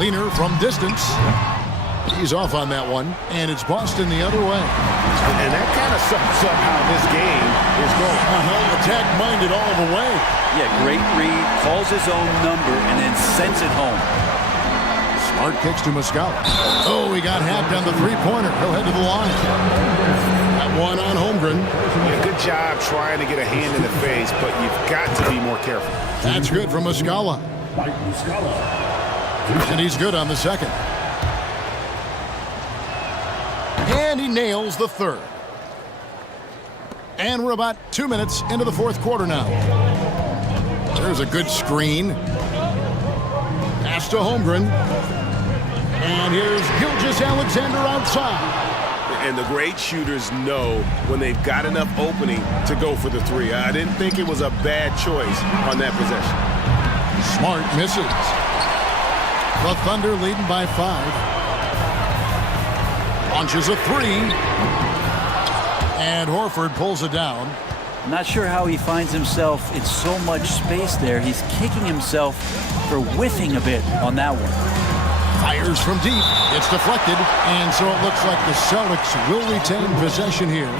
Leaner from distance. He's off on that one, and it's Boston the other way. And that kind of sums up how this game is going. Attack-minded all the way. Yeah, great read, calls his own number, and then sends it home. Smart kicks to Muscala. Oh, he got hacked on the three-pointer. He'll head to the line. That one on Holmgren. Yeah, good job trying to get a hand in the face, but you've got to be more careful. That's good from Muscala. And he's good on the second. And he nails the third. And we're about 2 minutes into the fourth quarter now. There's a good screen. Pass to Holmgren. And here's Gilgeous-Alexander outside. And the great shooters know when they've got enough opening to go for the 3. I didn't think it was a bad choice on that possession. Smart misses. The Thunder leading by 5. Launches a three. And Horford pulls it down. Not sure how he finds himself in so much space there. He's kicking himself for whiffing a bit on that one. Fires from deep. It's deflected. And so it looks like the Celtics will retain possession here.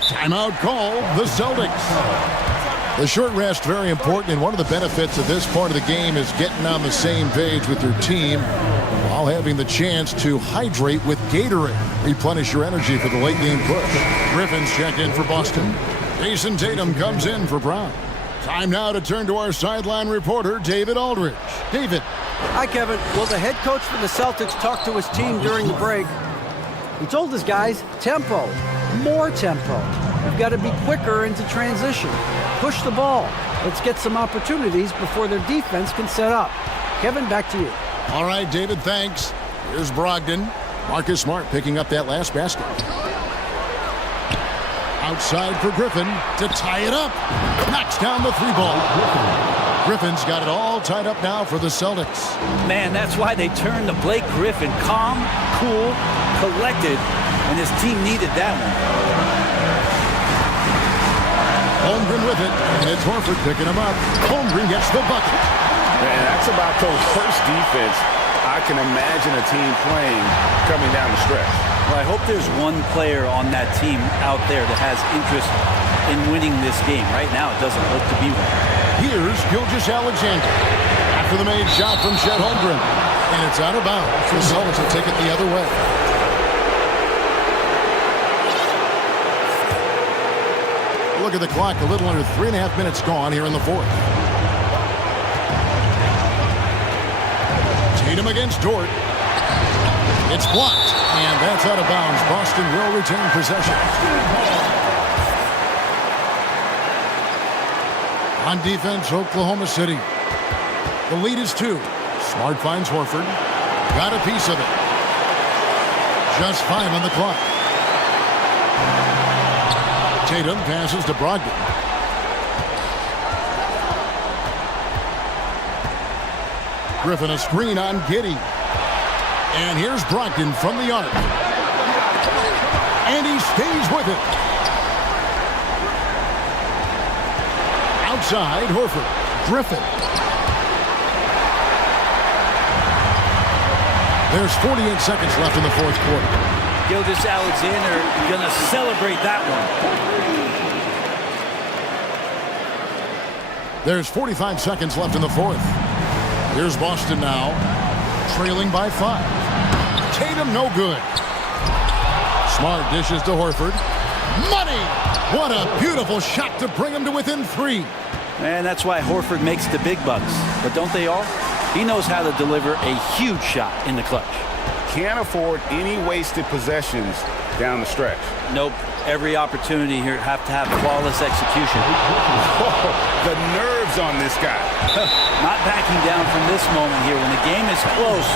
Timeout called, the Celtics. The short rest, very important, and one of the benefits of this part of the game is getting on the same page with your team while having the chance to hydrate with Gatorade. Replenish your energy for the late game push. Griffin's checked in for Boston. Jason Tatum comes in for Brown. Time now to turn to our sideline reporter, David Aldridge. David. Hi, Kevin. Well, the head coach for the Celtics talked to his team during the break. He told his guys, tempo, more tempo. We've got to be quicker into transition. Push the ball. Let's get some opportunities before their defense can set up. Kevin, back to you. All right, David, thanks. Here's Brogdon. Marcus Smart picking up that last basket. Outside for Griffin to tie it up. Knocks down the three ball. Griffin's got it all tied up now for the Celtics. Man, that's why they turned to Blake Griffin. Calm, cool, collected, and his team needed that one. Holmgren with it, and it's Horford picking him up. Holmgren gets the bucket. And that's about the worst defense I can imagine a team playing coming down the stretch. Well, I hope there's one player on that team out there that has interest in winning this game. Right now, it doesn't look to be one. Here's Gilgeous-Alexander. After the made shot from Chet Holmgren. And it's out of bounds. The Celtics will take it the other way. Look at the clock, a little under 3.5 minutes gone here in the fourth. Tatum against Dort. It's blocked, and that's out of bounds. Boston will retain possession. On defense, Oklahoma City. The lead is 2. Smart finds Horford. Got a piece of it. Just 5 on the clock. Tatum passes to Brogdon. Griffin a screen on Giddey. And here's Brogdon from the arc. And he stays with it. Outside, Horford. Griffin. There's 48 seconds left in the fourth quarter. Gilgeous-Alexander gonna celebrate that one. There's 45 seconds left in the fourth. Here's Boston now, trailing by 5. Tatum no good. Smart dishes to Horford. Money! What a beautiful shot to bring him to within 3. And that's why Horford makes the big bucks. But don't they all? He knows how to deliver a huge shot in the clutch. Can't afford any wasted possessions down the stretch. Nope. Every opportunity here have to have flawless execution. The nerves on this guy. Not backing down from this moment here. When the game is close,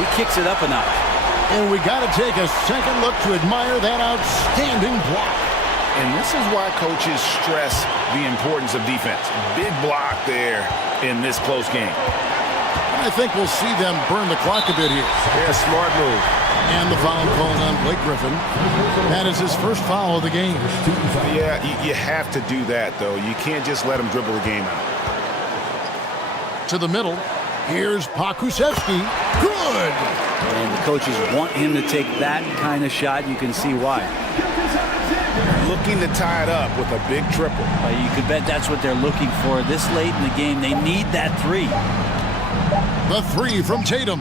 he kicks it up a notch. And we got to take a second look to admire that outstanding block. And this is why coaches stress the importance of defense. Big block there in this close game. I think we'll see them burn the clock a bit here. Yeah, smart move. And the foul called on Blake Griffin. That is his first foul of the game. Yeah, you have to do that, though. You can't just let him dribble the game out. To the middle. Here's Pokusevski. Good! And the coaches want him to take that kind of shot. You can see why. Looking to tie it up with a big triple. You could bet that's what they're looking for this late in the game. They need that 3. The 3 from Tatum.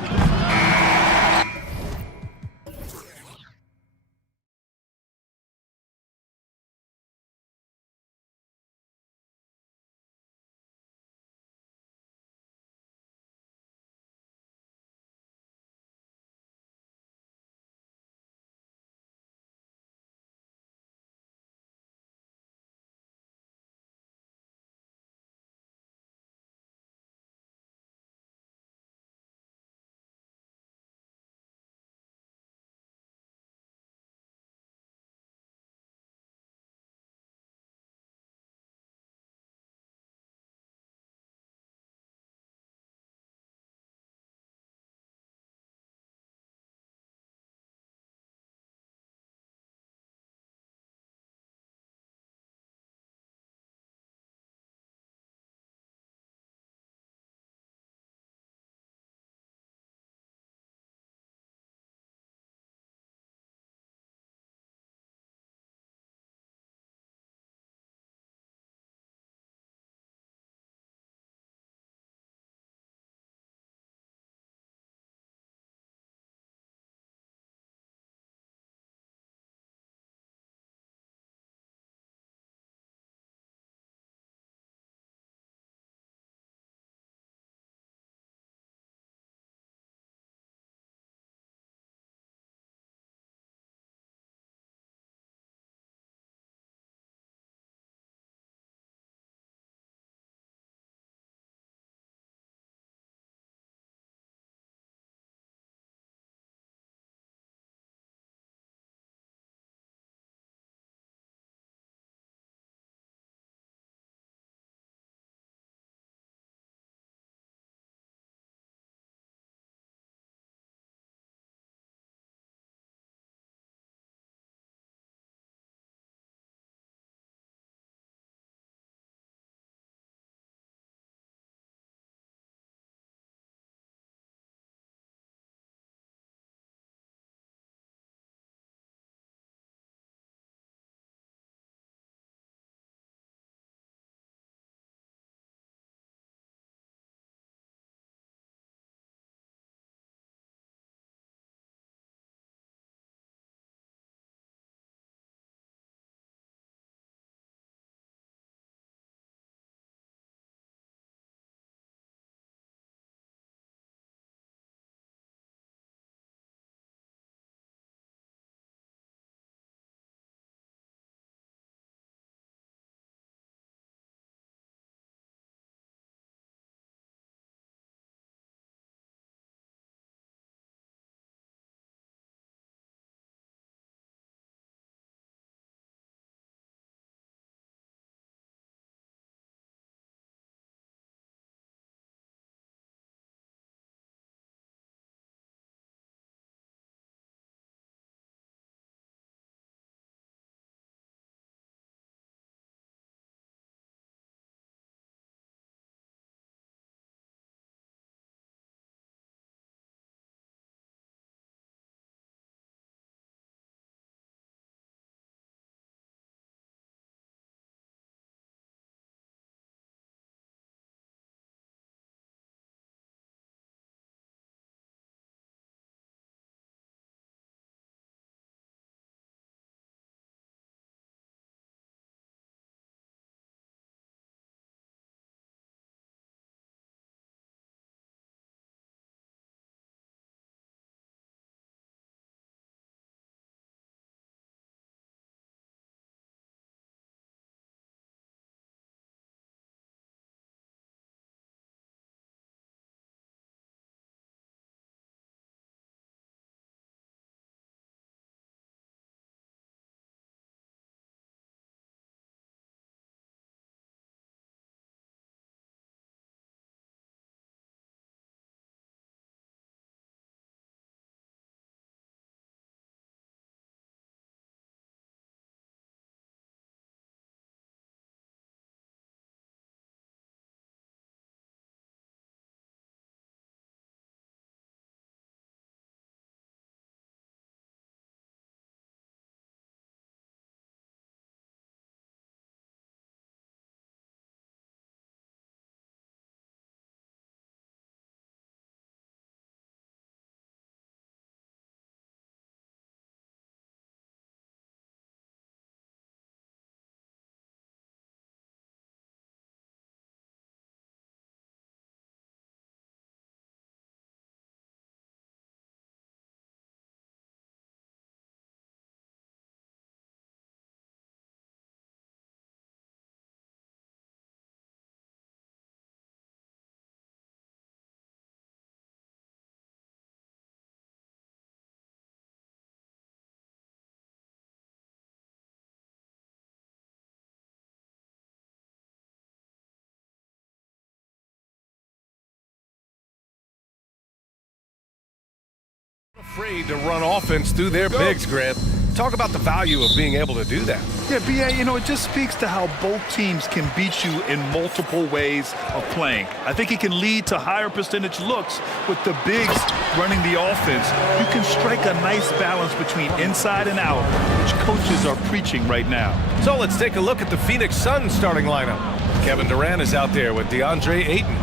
afraid to run offense through their bigs, Grant. Talk about the value of being able to do that. Yeah, B.A., you know, it just speaks to how both teams can beat you in multiple ways of playing. I think it can lead to higher percentage looks with the bigs running the offense. You can strike a nice balance between inside and out, which coaches are preaching right now. So let's take a look at the Phoenix Suns starting lineup. Kevin Durant is out there with DeAndre Ayton.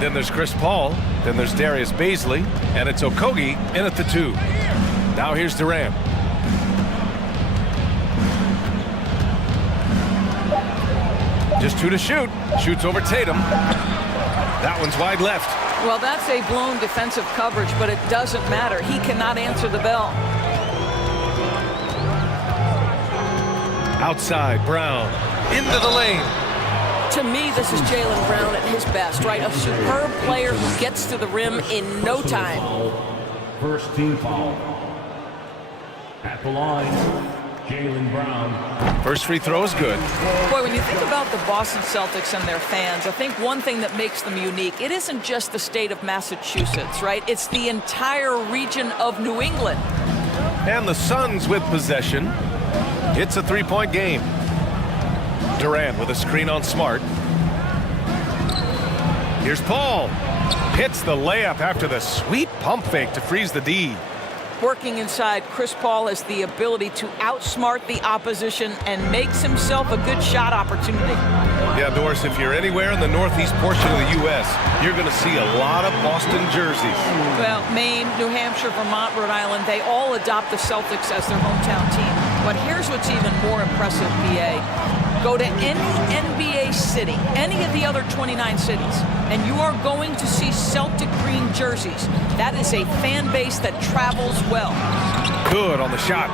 Then there's Chris Paul. Then there's Darius Bazley. And it's Okogie in at the 2. Now here's Durant. Just 2 to shoot. Shoots over Tatum. That one's wide left. Well, that's a blown defensive coverage, but it doesn't matter. He cannot answer the bell. Outside, Brown. Into the lane. To me, this is Jaylen Brown at his best, right? A superb player who gets to the rim in no time. First team foul. At the line, Jaylen Brown. First free throw is good. Boy, when you think about the Boston Celtics and their fans, I think one thing that makes them unique, it isn't just the state of Massachusetts, right? It's the entire region of New England. And the Suns with possession. It's a 3-point game. Durant with a screen on Smart. Here's Paul. Hits the layup after the sweet pump fake to freeze the D. Working inside, Chris Paul has the ability to outsmart the opposition and makes himself a good shot opportunity. Yeah, Doris, if you're anywhere in the northeast portion of the U.S., you're going to see a lot of Boston jerseys. Well, Maine, New Hampshire, Vermont, Rhode Island, they all adopt the Celtics as their hometown team. But here's what's even more impressive, BA. Go to any NBA city, any of the other 29 cities, and you are going to see Celtic green jerseys. That is a fan base that travels well. Good on the shot.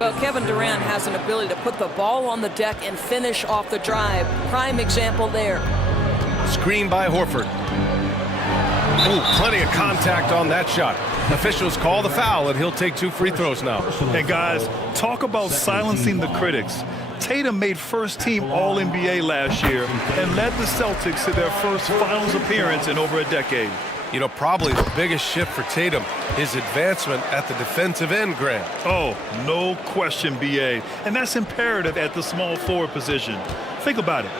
Well, Kevin Durant has an ability to put the ball on the deck and finish off the drive. Prime example there. Screen by Horford. Ooh, plenty of contact on that shot. Officials call the foul, and he'll take 2 free throws now. Hey, guys, talk about silencing the critics. Tatum made first-team All-NBA last year and led the Celtics to their first finals appearance in over a decade. You know, probably the biggest shift for Tatum, his advancement at the defensive end, Grant. Oh, no question, B.A. And that's imperative at the small forward position. Think about it.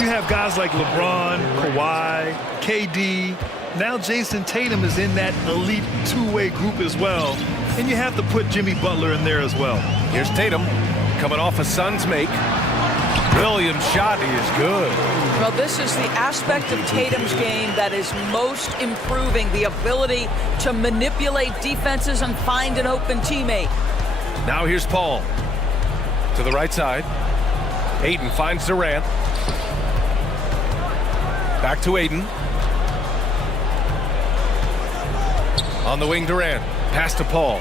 You have guys like LeBron, Kawhi, KD. Now Jason Tatum is in that elite two-way group as well. And you have to put Jimmy Butler in there as well. Here's Tatum coming off a Suns make. Williams' shot is good. Well, this is the aspect of Tatum's game that is most improving, the ability to manipulate defenses and find an open teammate. Now here's Paul. To the right side. Ayton finds Durant. Back to Ayton. On the wing, Durant. Pass to Paul.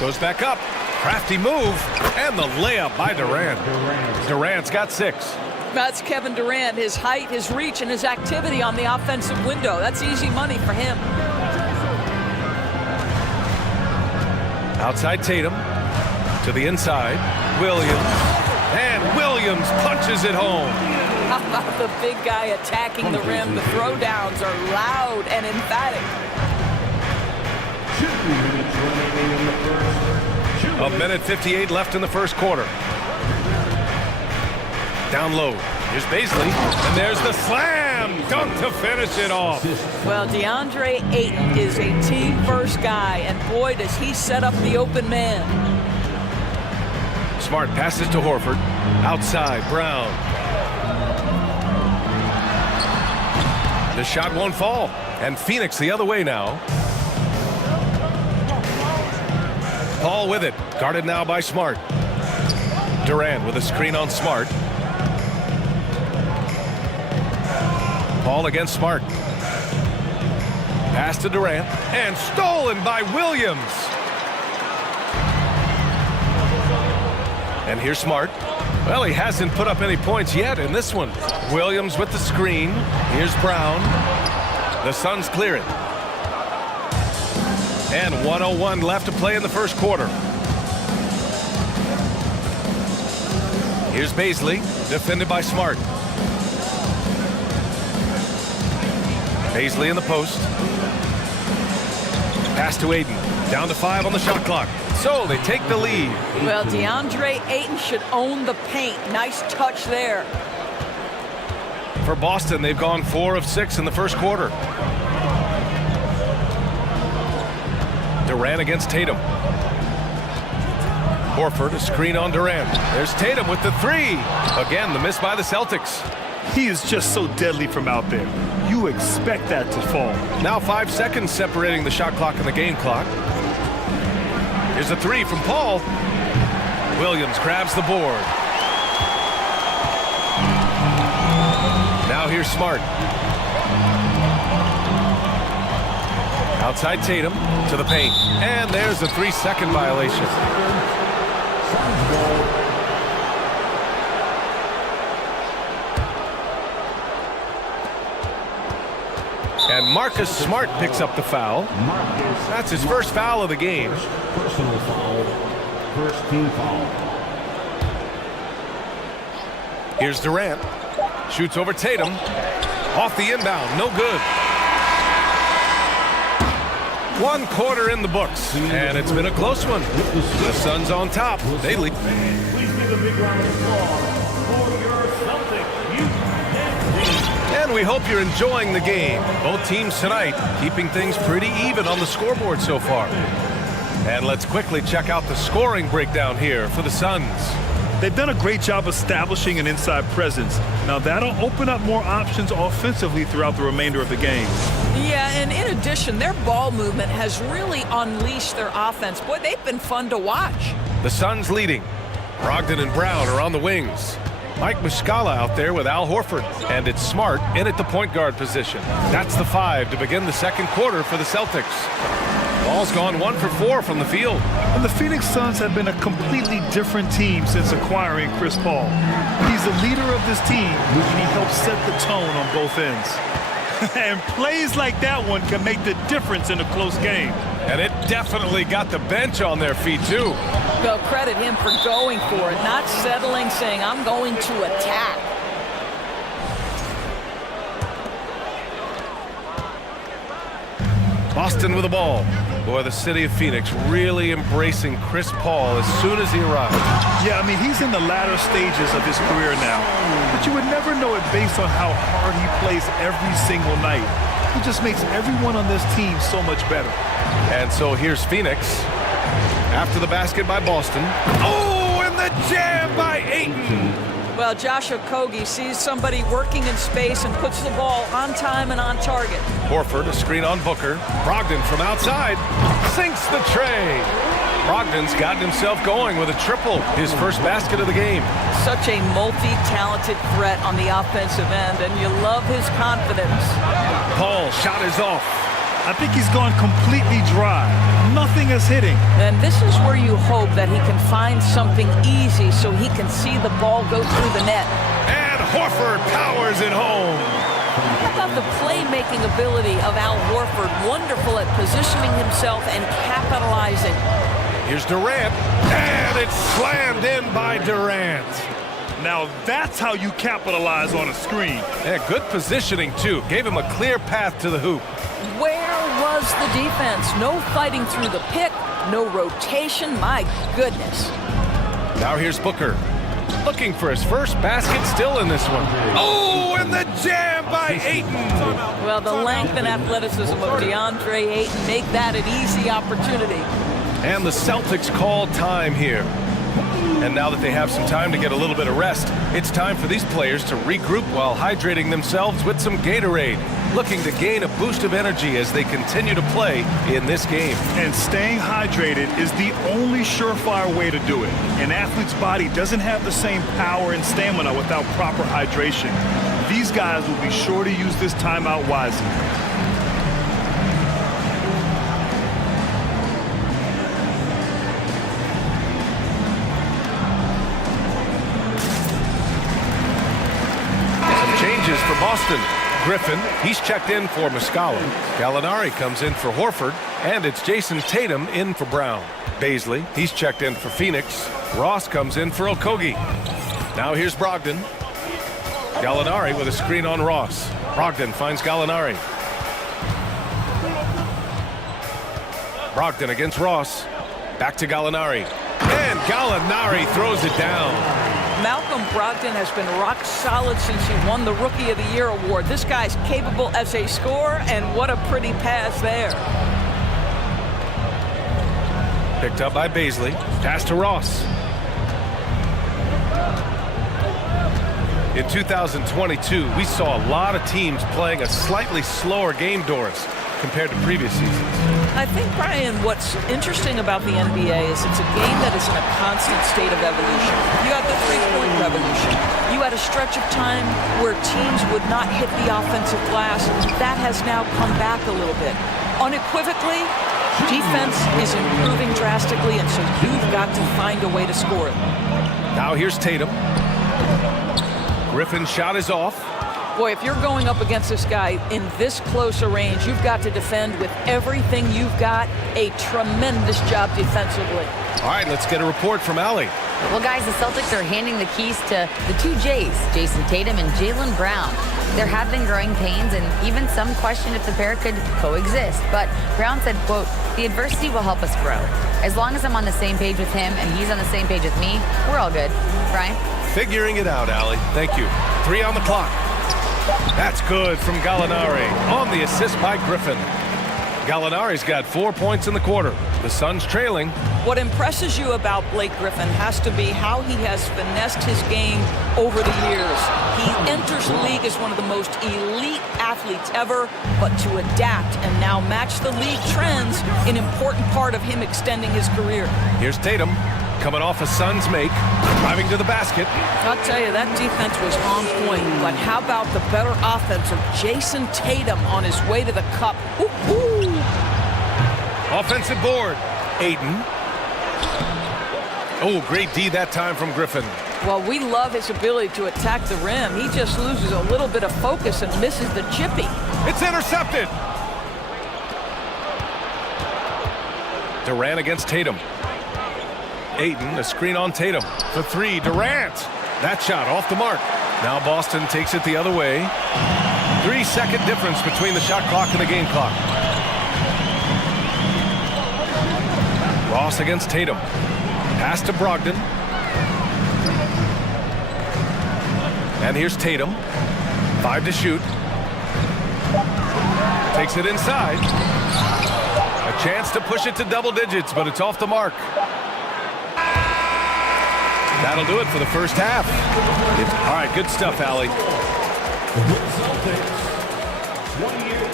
Goes back up. Crafty move. And the layup by Durant. Durant's got 6. That's Kevin Durant, his height, his reach, and his activity on the offensive window. That's easy money for him. Outside Tatum. To the inside. Williams. And Williams punches it home. How about the big guy attacking the rim? The throwdowns are loud and emphatic. 1:58 left in the first quarter. Down low. Here's Bazley. And there's the slam dunk to finish it off. Well, DeAndre Ayton is a team-first guy, and boy, does he set up the open man. Smart passes to Horford. Outside, Brown. The shot won't fall. And Phoenix the other way now. Paul with it. Guarded now by Smart. Durant with a screen on Smart. Paul against Smart. Pass to Durant. And stolen by Williams. And here's Smart. Well, he hasn't put up any points yet in this one. Williams with the screen. Here's Brown. The Suns clear it. And 1:01 left to play in the first quarter. Here's Bazley, defended by Smart. Baisley in the post. Pass to Aiden. Down to 5 on the shot clock. So they take the lead. Well, DeAndre Ayton should own the paint. Nice touch there. For Boston, they've gone 4 of 6 in the first quarter. Durant against Tatum. Horford, a screen on Durant. There's Tatum with the 3. Again, the miss by the Celtics. He is just so deadly from out there. You expect that to fall. Now 5 seconds separating the shot clock and the game clock. Here's a 3 from Paul. Williams grabs the board. Now here's Smart. Outside Tatum to the paint. And there's a 3-second violation. And Marcus Smart picks up the foul. That's his first foul of the game. Personal foul. First team foul. Here's Durant. Shoots over Tatum. Off the inbound. No good. 1 quarter in the books. And it's been a close one. The Suns on top. They lead. Please give a big round of applause for your Celtics. And we hope you're enjoying the game. Both teams tonight keeping things pretty even on the scoreboard so far. And let's quickly check out the scoring breakdown here for the Suns. They've done a great job establishing an inside presence. Now that'll open up more options offensively throughout the remainder of the game. Yeah, and in addition, their ball movement has really unleashed their offense. Boy, they've been fun to watch. The Suns leading. Brogdon and Brown are on the wings. Mike Muscala out there with Al Horford. And it's Smart in at the point guard position. That's the 5 to begin the second quarter for the Celtics. Ball's gone 1 for 4 from the field. And the Phoenix Suns have been a completely different team since acquiring Chris Paul. He's the leader of this team, and he helps set the tone on both ends. And plays like that one can make the difference in a close game. And it definitely got the bench on their feet, too. Well, credit him for going for it, not settling, saying, I'm going to attack. Boston with the ball. Boy, the city of Phoenix really embracing Chris Paul as soon as he arrived. Yeah, I mean, he's in the latter stages of his career now. But you would never know it based on how hard he plays every single night. He just makes everyone on this team so much better. And so here's Phoenix. After the basket by Boston. Oh, and the jam by Ayton. Well, Josh Okogie sees somebody working in space and puts the ball on time and on target. Horford, a screen on Booker. Brogdon from outside. Sinks the tray. Brogdon's gotten himself going with a triple. His first basket of the game. Such a multi-talented threat on the offensive end, and you love his confidence. Paul shot is off. I think he's gone completely dry. Nothing is hitting. And this is where you hope that he can find something easy so he can see the ball go through the net. And Horford powers it home. How about the playmaking ability of Al Horford? Wonderful at positioning himself and capitalizing. Here's Durant. And it's slammed in by Durant. Now that's how you capitalize on a screen. Yeah, good positioning, too. Gave him a clear path to the hoop. Where was the defense? No fighting through the pick, no rotation. My goodness. Now here's Booker. Looking for his first basket, still in this one. Oh, and the jam by Ayton. Well, the length and athleticism of DeAndre Ayton make that an easy opportunity. And the Celtics call time here. And now that they have some time to get a little bit of rest, it's time for these players to regroup while hydrating themselves with some Gatorade, looking to gain a boost of energy as they continue to play in this game. And staying hydrated is the only surefire way to do it. An athlete's body doesn't have the same power and stamina without proper hydration. These guys will be sure to use this timeout wisely. For Boston, Griffin, he's checked in for Muscala. Gallinari comes in for Horford, and it's Jason Tatum in for Brown. Baisley, he's checked in for Phoenix. Ross comes in for Okogie. Now here's Brogdon. Gallinari with a screen on Ross. Brogdon finds Gallinari. Brogdon against Ross. Back to Gallinari. And Gallinari throws it down. Malcolm Brogdon has been rock solid since he won the Rookie of the Year award. This guy's capable as a scorer, and what a pretty pass there. Picked up by Baisley. Pass to Ross. In 2022, we saw a lot of teams playing a slightly slower game, Doris, compared to previous seasons. I think, Brian, what's interesting about the NBA is it's a game that is in a constant state of evolution. You had the three-point revolution. You had a stretch of time where teams would not hit the offensive glass. That has now come back a little bit. Unequivocally, defense is improving drastically, and so you've got to find a way to score it. Now here's Tatum. Griffin's shot is off. Boy, if you're going up against this guy in this close a range, you've got to defend with everything you've got. A tremendous job defensively. All right, let's get a report from Allie. Well, guys, the Celtics are handing the keys to the two J's, Jason Tatum and Jaylen Brown. There have been growing pains, and even some question if the pair could coexist. But Brown said, quote, "The adversity will help us grow. As long as I'm on the same page with him and he's on the same page with me, we're all good." Brian? Figuring it out, Allie. Thank you. 3 on the clock. That's good from Gallinari on the assist by Griffin. Gallinari's got 4 points in the quarter. The Suns trailing. What impresses you about Blake Griffin has to be how he has finessed his game over the years. He enters the league as one of the most elite athletes ever, but to adapt and now match the league trends, an important part of him extending his career. Here's Tatum. Coming off a Suns make, driving to the basket. I'll tell you, that defense was on point, but how about the better offense of Jason Tatum on his way to the cup? Woo-hoo! Offensive board. Aiden. Oh, great D that time from Griffin. Well, we love his ability to attack the rim. He just loses a little bit of focus and misses the chippy. It's intercepted. Durant against Tatum. Ayton, a screen on Tatum. For 3, Durant. That shot off the mark. Now Boston takes it the other way. 3-second difference between the shot clock and the game clock. Ross against Tatum. Pass to Brogdon. And here's Tatum. 5 to shoot. Takes it inside. A chance to push it to double digits, but it's off the mark. That'll do it for the first half. All right, good stuff, Allie. The Celtics, 28.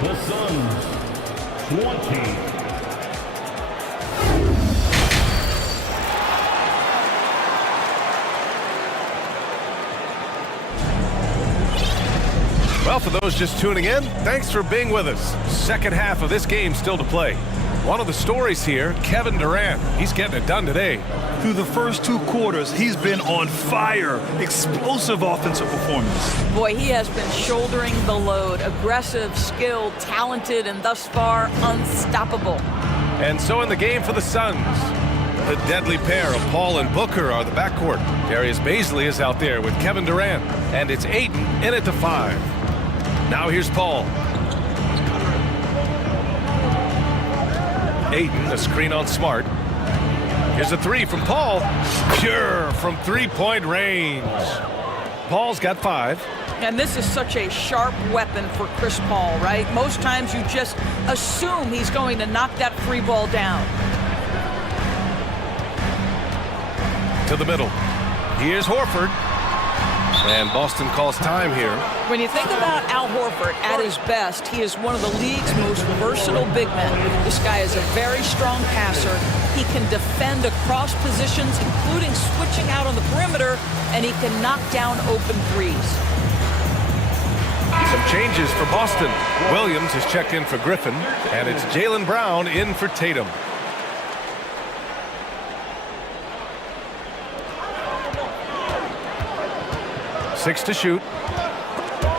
The Suns, 20. Well, for those just tuning in, thanks for being with us. Second half of this game still to play. One of the stories here, Kevin Durant. He's getting it done today. Through the first 2 quarters, he's been on fire. Explosive offensive performance. Boy, he has been shouldering the load. Aggressive, skilled, talented, and thus far unstoppable. And so in the game for the Suns, the deadly pair of Paul and Booker are the backcourt. Darius Baisley is out there with Kevin Durant. And it's Ayton in it to 5. Now here's Paul. Ayton, a screen on Smart. Here's a 3 from Paul. Pure from 3-point range. Paul's got 5. And this is such a sharp weapon for Chris Paul, right? Most times you just assume he's going to knock that free ball down. To the middle. Here's Horford. And Boston calls time here. When you think about Al Horford at his best, he is one of the league's most versatile big men. This guy is a very strong passer. He can defend across positions, including switching out on the perimeter, and he can knock down open threes. Some changes for Boston. Williams is checked in for Griffin, and it's Jaylen Brown in for Tatum. Six to shoot.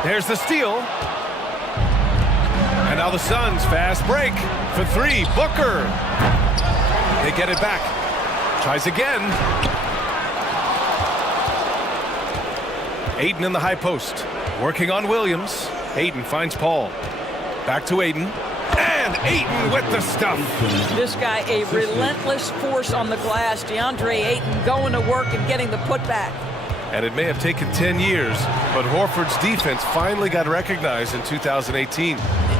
There's the steal. And now the Suns fast break for 3. Booker. They get it back. Tries again. Ayton in the high post. Working on Williams. Ayton finds Paul. Back to Ayton. And And Ayton with the stuff. This guy, a relentless force on the glass. DeAndre Ayton going to work and getting the putback. And it may have taken 10 years, but Horford's defense finally got recognized in 2018.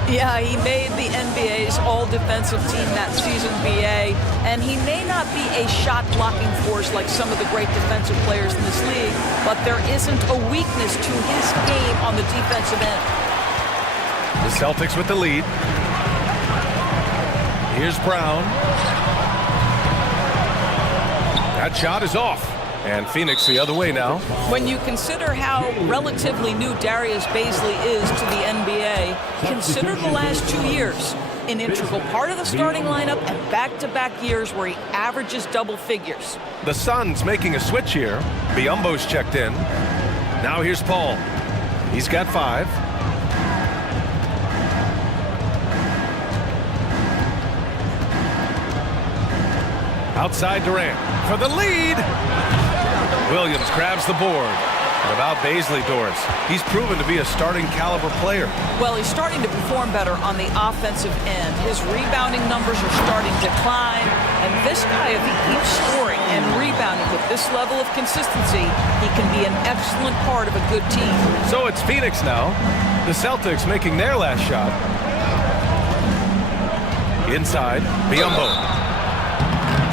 Yeah, he made the NBA's all-defensive team that season, BA, and he may not be a shot-blocking force like some of the great defensive players in this league, but there isn't a weakness to his game on the defensive end. The Celtics with the lead. Here's Brown. That shot is off. And Phoenix the other way now. When you consider how relatively new Darius Bazley is to the NBA, consider the last 2 years. An integral part of the starting lineup and back-to-back years where he averages double figures. The Suns making a switch here. Biyombo's checked in. Now here's Paul. He's got 5. Outside Durant for the lead. Williams grabs the board. And about Bazley, Doris, he's proven to be a starting caliber player. Well, he's starting to perform better on the offensive end. His rebounding numbers are starting to climb. And this guy, if he keeps scoring and rebounding with this level of consistency, he can be an excellent part of a good team. So it's Phoenix now. The Celtics making their last shot. Inside, Biyombo.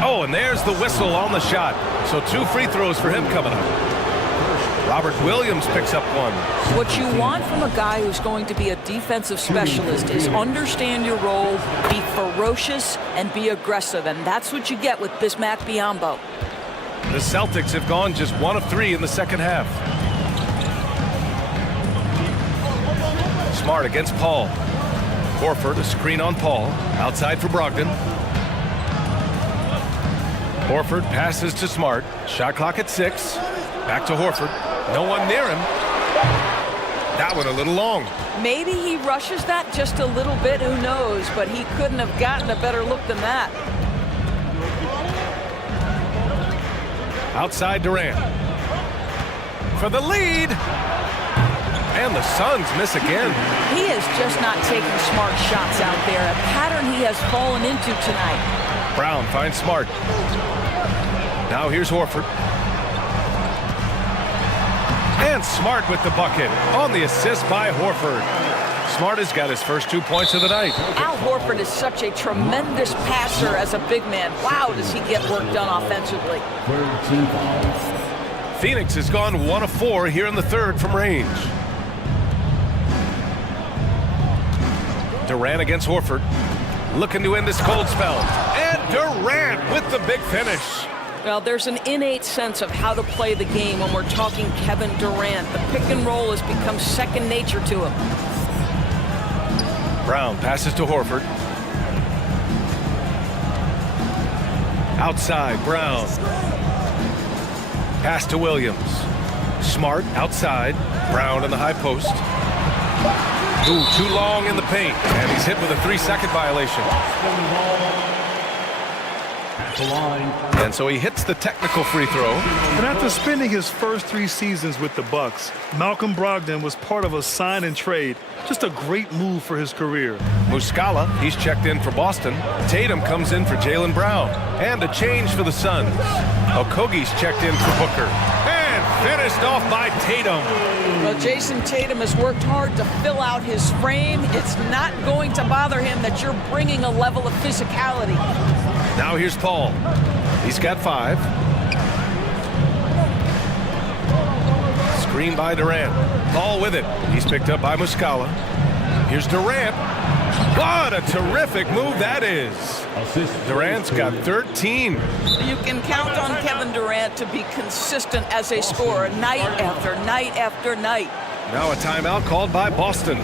Oh, and there's the whistle on the shot. So 2 free throws for him coming up. Robert Williams picks up 1. What you want from a guy who's going to be a defensive specialist is understand your role, be ferocious, and be aggressive. And that's what you get with Bismack Biyombo. The Celtics have gone just 1 of 3 in the second half. Smart against Paul. Horford, a screen on Paul. Outside for Brogdon. Horford passes to Smart. Shot clock at 6. Back to Horford. No one near him. That one a little long. Maybe he rushes that just a little bit, who knows, but he couldn't have gotten a better look than that. Outside Durant. For the lead. And the Suns miss again. He is just not taking smart shots out there, a pattern he has fallen into tonight. Brown finds Smart. Now here's Horford. And Smart with the bucket on the assist by Horford. Smart has got his first 2 points of the night. Al Horford is such a tremendous passer as a big man. Wow, does he get work done offensively. Phoenix has gone 1 of 4 here in the third from range. Durant against Horford. Looking to end this cold spell. And Durant with the big finish. Well, there's an innate sense of how to play the game when we're talking Kevin Durant. The pick and roll has become second nature to him. Brown passes to Horford. Outside, Brown. Pass to Williams. Smart outside. Brown in the high post. Ooh, too long in the paint. And he's hit with a 3-second violation. And so he hits the technical free throw. And after spending his first 3 seasons with the Bucks, Malcolm Brogdon was part of a sign and trade. Just a great move for his career. Muscala, he's checked in for Boston. Tatum comes in for Jaylen Brown. And a change for the Suns. Okogie's checked in for Booker. And finished off by Tatum. Well, Jason Tatum has worked hard to fill out his frame. It's not going to bother him that you're bringing a level of physicality. Now here's Paul. He's got 5. Screen by Durant. Paul with it. He's picked up by Muscala. Here's Durant. What a terrific move that is. Durant's got 13. You can count on Kevin Durant to be consistent as a scorer night after night after night. Now a timeout called by Boston.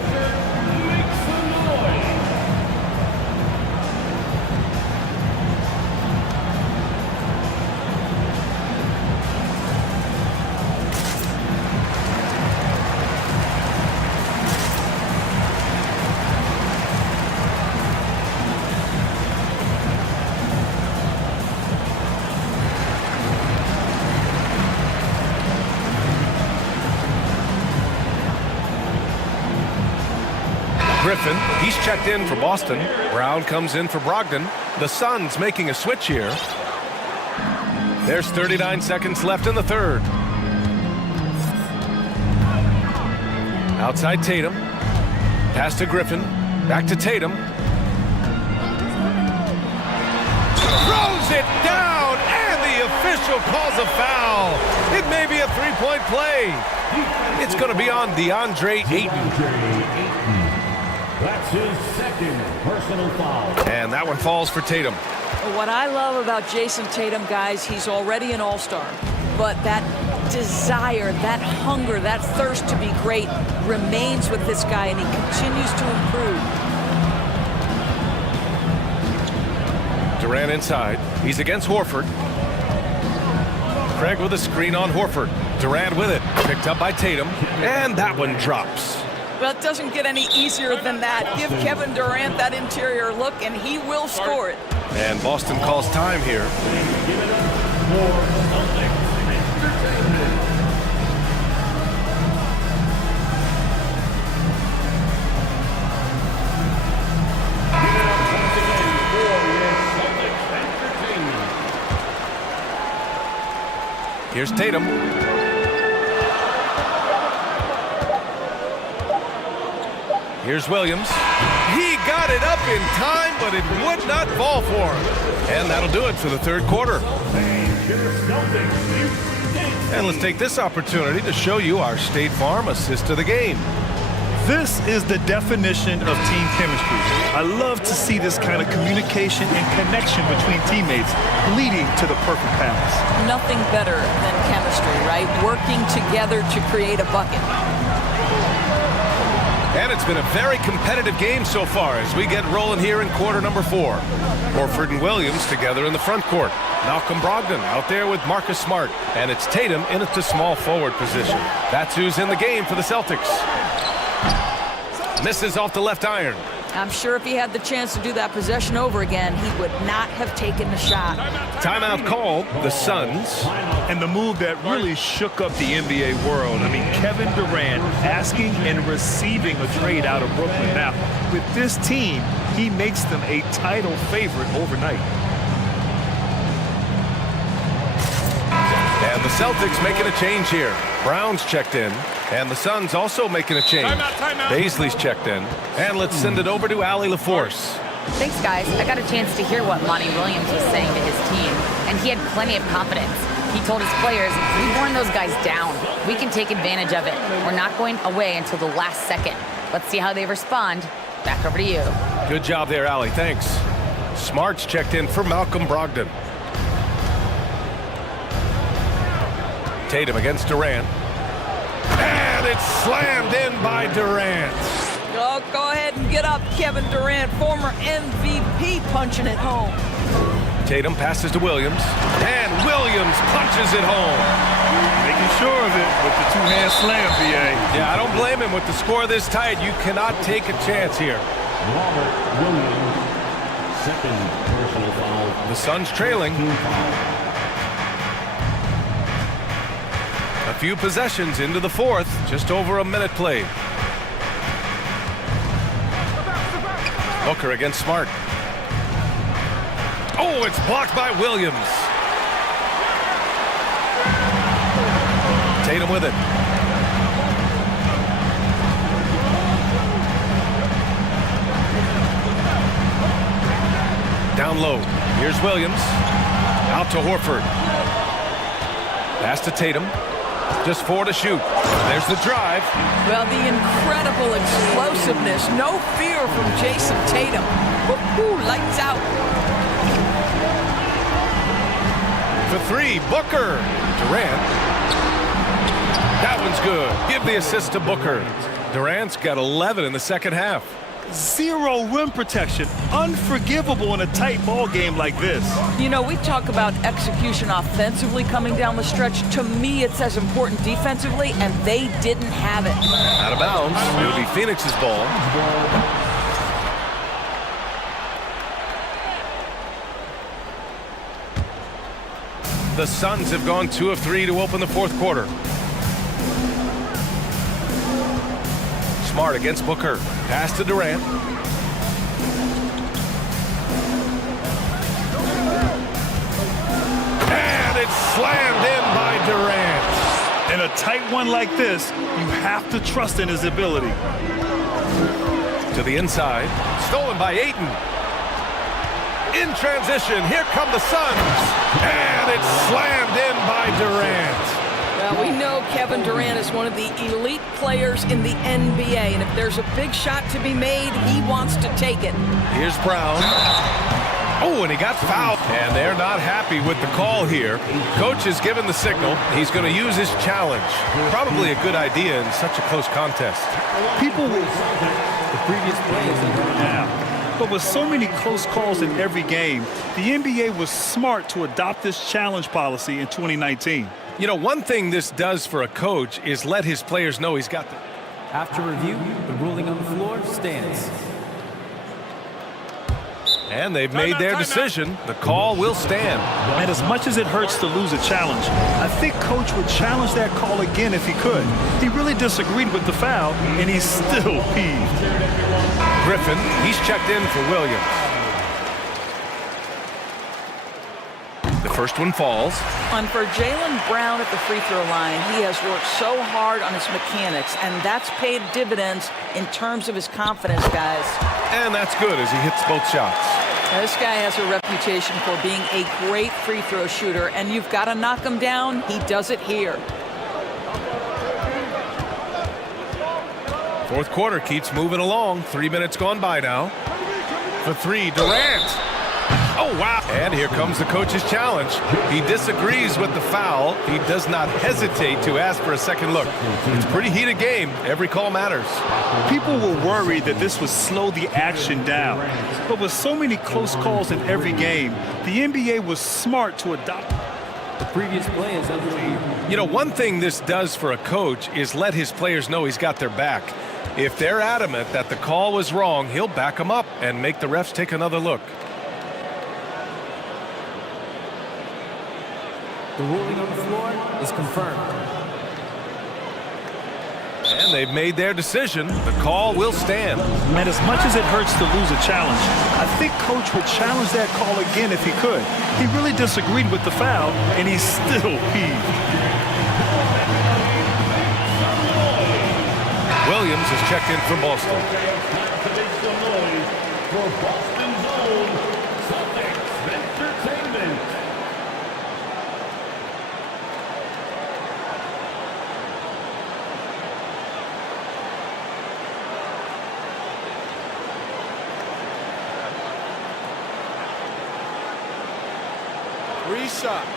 Griffin. He's checked in for Boston. Brown comes in for Brogdon. The Suns making a switch here. There's 39 seconds left in the third. Outside Tatum. Pass to Griffin. Back to Tatum. Throws it down, and the official calls a foul. It may be a three-point play. It's going to be on DeAndre Ayton. That's his second personal foul. And that one falls for Tatum. What I love about Jason Tatum, guys, he's already an all-star. But that desire, that hunger, that thirst to be great remains with this guy, and he continues to improve. Durant inside. He's against Horford. Craig with a screen on Horford. Durant with it. Picked up by Tatum. And that one drops. Well, it doesn't get any easier than that. Give Kevin Durant that interior look, and he will score it. And Boston calls time here. Here's Tatum. Here's Williams. He got it up in time, but it would not fall for him. And that'll do it for the third quarter. And let's take this opportunity to show you our State Farm assist of the game. This is the definition of team chemistry. I love to see this kind of communication and connection between teammates leading to the perfect pass. Nothing better than chemistry, right? Working together to create a bucket. And it's been a very competitive game so far as we get rolling here in quarter number 4. Horford and Williams together in the front court. Malcolm Brogdon out there with Marcus Smart. And it's Tatum in at the small forward position. That's who's in the game for the Celtics. Misses off the left iron. I'm sure if he had the chance to do that possession over again, he would not have taken the shot. Timeout called, the Suns. And the move that really shook up the NBA world. I mean, Kevin Durant asking and receiving a trade out of Brooklyn. Now, with this team, he makes them a title favorite overnight. And the Celtics making a change here. Brown's checked in. And the Suns also making a change. Timeout. Baisley's checked in. And let's send it over to Allie LaForce. Thanks, guys. I got a chance to hear what Monty Williams was saying to his team, and he had plenty of confidence. He told his players, we've worn those guys down. We can take advantage of it. We're not going away until the last second. Let's see how they respond. Back over to you. Good job there, Allie. Thanks. Smart's checked in for Malcolm Brogdon. Tatum against Durant. And it's slammed in by Durant. Oh, go ahead and get up, Kevin Durant, former MVP, punching it home. Tatum passes to Williams. And Williams punches it home. Making sure of it with the two-hand slam, BA. Yeah, I don't blame him. With the score this tight, you cannot take a chance here. Robert Williams, second personal foul. The Suns trailing. A few possessions into the fourth, just over a minute played. Booker against Smart. Oh, it's blocked by Williams. Tatum with it. Down low. Here's Williams. Out to Horford. Pass to Tatum. Just 4 to shoot. There's the drive. Well, the incredible explosiveness. No fear from Jason Tatum. Woo-hoo, lights out. For 3, Booker. Durant. That one's good. Give the assist to Booker. Durant's got 11 in the second half. Zero rim protection. Unforgivable in a tight ball game like this. You know, we talk about execution offensively coming down the stretch. To me, it's as important defensively, and they didn't have it. Out of bounds. It'll be Phoenix's ball. The Suns have gone 2 of 3 to open the fourth quarter. Smart against Booker. Pass to Durant. And it's slammed in by Durant. In a tight one like this, you have to trust in his ability. To the inside. Stolen by Ayton. In transition, here come the Suns. And it's slammed in by Durant. Well, we know Kevin Durant is one of the elite players in the NBA, and if there's a big shot to be made, he wants to take it. Here's Brown. Oh, and he got fouled. And they're not happy with the call here. Coach has given the signal. He's going to use his challenge. Probably a good idea in such a close contest. People will the previous plays now. But with so many close calls in every game, the NBA was smart to adopt this challenge policy in 2019. You know, one thing this does for a coach is let his players know he's got the... After review, the ruling on the floor stands. And they've made their decision. The call will stand. And as much as it hurts to lose a challenge, I think Coach would challenge that call again if he could. He really disagreed with the foul, and he's still peeved. Griffin, he's checked in for Williams. The first one falls. And for Jaylen Brown at the free throw line, he has worked so hard on his mechanics, and that's paid dividends in terms of his confidence, guys. And that's good as he hits both shots. Now, this guy has a reputation for being a great free throw shooter, and you've got to knock him down. He does it here. Fourth quarter keeps moving along. 3 minutes gone by now. For three, Durant. Oh, wow. And here comes the coach's challenge. He disagrees with the foul. He does not hesitate to ask for a second look. It's a pretty heated game. Every call matters. People were worried that this would slow the action down. But with so many close calls in every game, the NBA was smart to adopt. The previous play is underway. You know, one thing this does for a coach is let his players know he's got their back. If they're adamant that the call was wrong, he'll back them up and make the refs take another look. The ruling on the floor is confirmed. And they've made their decision. The call will stand. And as much as it hurts to lose a challenge, I think Coach would challenge that call again if he could. He really disagreed with the foul, and he's still peeved. Williams has checked in for Boston. For Boston's own Celtics Entertainment. Three shots.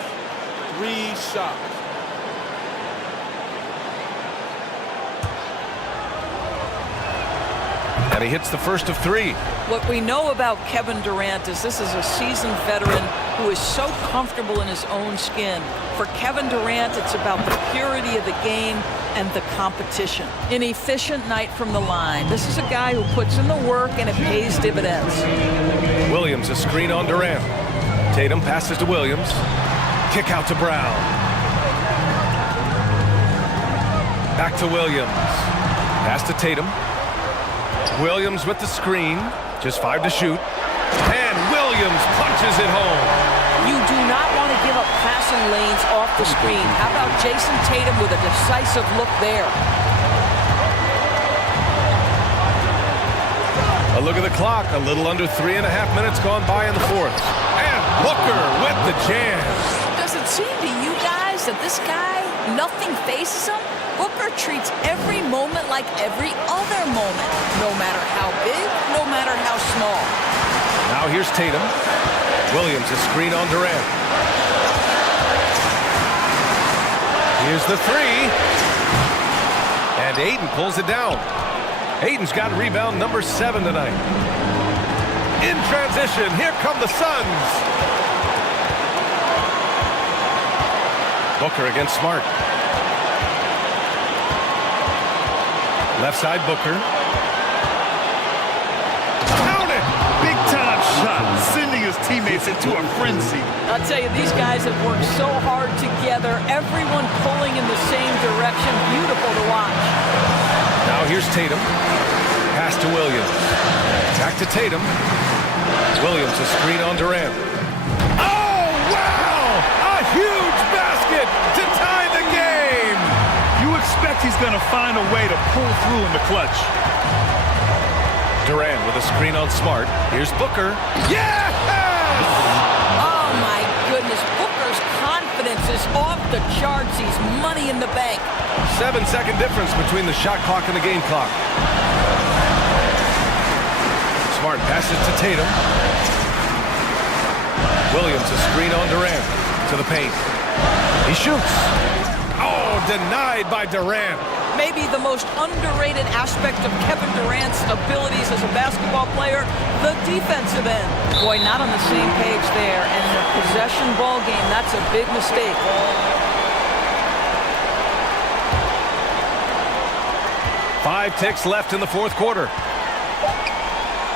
And he hits the first of three. What we know about Kevin Durant is this is a seasoned veteran who is so comfortable in his own skin. For Kevin Durant, it's about the purity of the game and the competition. An efficient night from the line. This is a guy who puts in the work and it pays dividends. Williams, a screen on Durant. Tatum passes to Williams. Kick out to Brown. Back to Williams. Pass to Tatum. Williams with the screen. Just 5 to shoot. And Williams punches it home. You do not want to give up passing lanes off the screen. How about Jason Tatum with a decisive look there? A look at the clock. A little under 3.5 minutes gone by in the fourth. And Booker with the jam. Does it seem to you guys that this guy, nothing faces him? Booker treats every moment like every other moment, no matter how big, no matter how small. Now here's Tatum. Williams, a screen on Durant. Here's the three. And Ayton pulls it down. Ayton's got rebound number 7 tonight. In transition, here come the Suns. Booker against Smart. Left side, Booker. Count it! Big time shot, sending his teammates into a frenzy. I'll tell you, these guys have worked so hard together, everyone pulling in the same direction. Beautiful to watch. Now here's Tatum. Pass to Williams. Back to Tatum. Williams, a screen on Durant. Oh, wow! A huge basket to tie the game! You expect he's going to find a way to pull through in the clutch. Durant with a screen on Smart. Here's Booker. Yes! Oh, my goodness. Booker's confidence is off the charts. He's money in the bank. 7-second difference between the shot clock and the game clock. Smart passes to Tatum. Williams, a screen on Durant. To the paint. He shoots. Oh, denied by Durant. Maybe the most underrated aspect of Kevin Durant's abilities as a basketball player, the defensive end. Boy, not on the same page there. And in a possession ball game, that's a big mistake. 5 ticks left in the fourth quarter.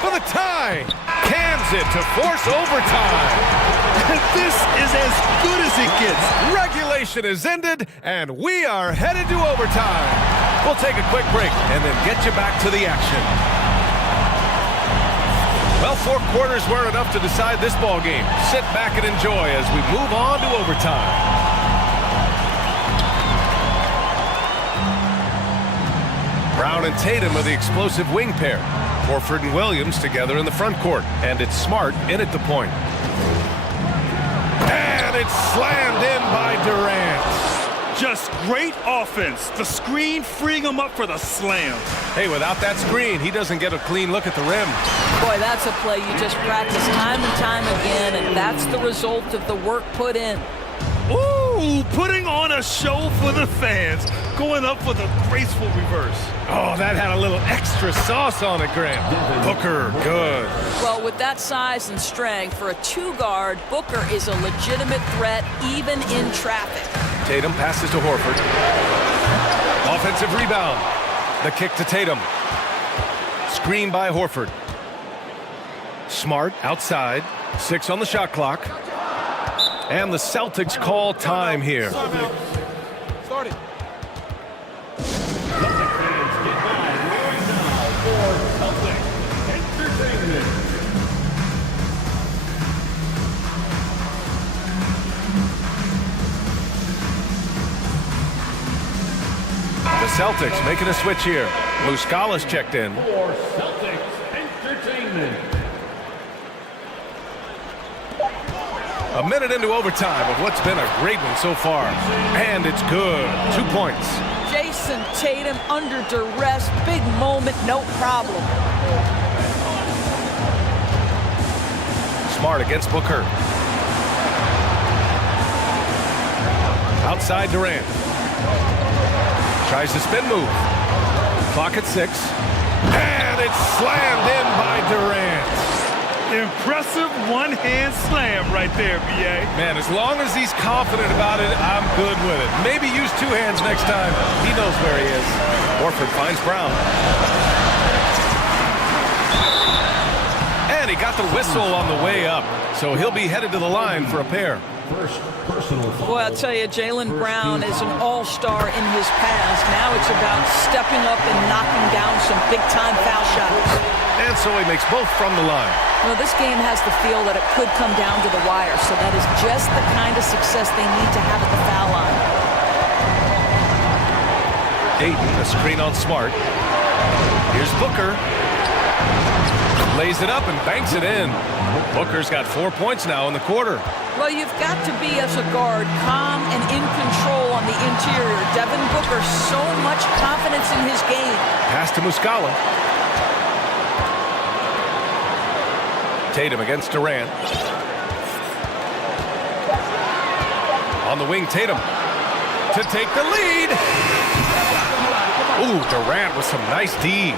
For the tie. Cans it to force overtime. This is as good as it gets. Regulation is ended, and we are headed to overtime. We'll take a quick break and then get you back to the action. Well, 4 quarters weren't enough to decide this ball game. Sit back and enjoy as we move on to overtime. Brown and Tatum are the explosive wing pair. Horford and Williams together in the front court. And it's Smart in at the point. And it's slammed in by Durant. Just great offense. The screen freeing him up for the slam. Hey, without that screen, he doesn't get a clean look at the rim. Boy, that's a play you just practice time and time again, and that's the result of the work put in. Ooh, putting on a show for the fans. Going up with a graceful reverse. Oh, that had a little extra sauce on it, Grant. Booker, good. Well, with that size and strength, for a 2-guard, Booker is a legitimate threat even in traffic. Tatum passes to Horford. Offensive rebound. The kick to Tatum. Screen by Horford. Smart outside. 6 on the shot clock. And the Celtics call time here. Start it. The Celtics making a switch here. Muscala's checked in. For Celtics Entertainment. A minute into overtime of what's been a great one so far. And it's good. 2 points. Jason Tatum under duress. Big moment, no problem. Smart against Booker. Outside Durant. Tries to spin move. Clock at 6. And it's slammed in by Durant. Impressive one-hand slam right there, B.A. Man, as long as he's confident about it, I'm good with it. Maybe use 2 hands next time. He knows where he is. Horford finds Brown. And he got the whistle on the way up. So he'll be headed to the line for a pair. Boy, I'll tell you, Jaylen Brown is an all-star in his past. Now it's about stepping up and knocking down some big-time foul shots. And so he makes both from the line. Well, this game has the feel that it could come down to the wire, so that is just the kind of success they need to have at the foul line. Ayton, a screen on Smart. Here's Booker. Lays it up and banks it in. Booker's got 4 points now in the quarter. Well, you've got to be, as a guard, calm and in control on the interior. Devin Booker, so much confidence in his game. Pass to Muscala. Tatum against Durant. On the wing, Tatum to take the lead. Ooh, Durant with some nice D.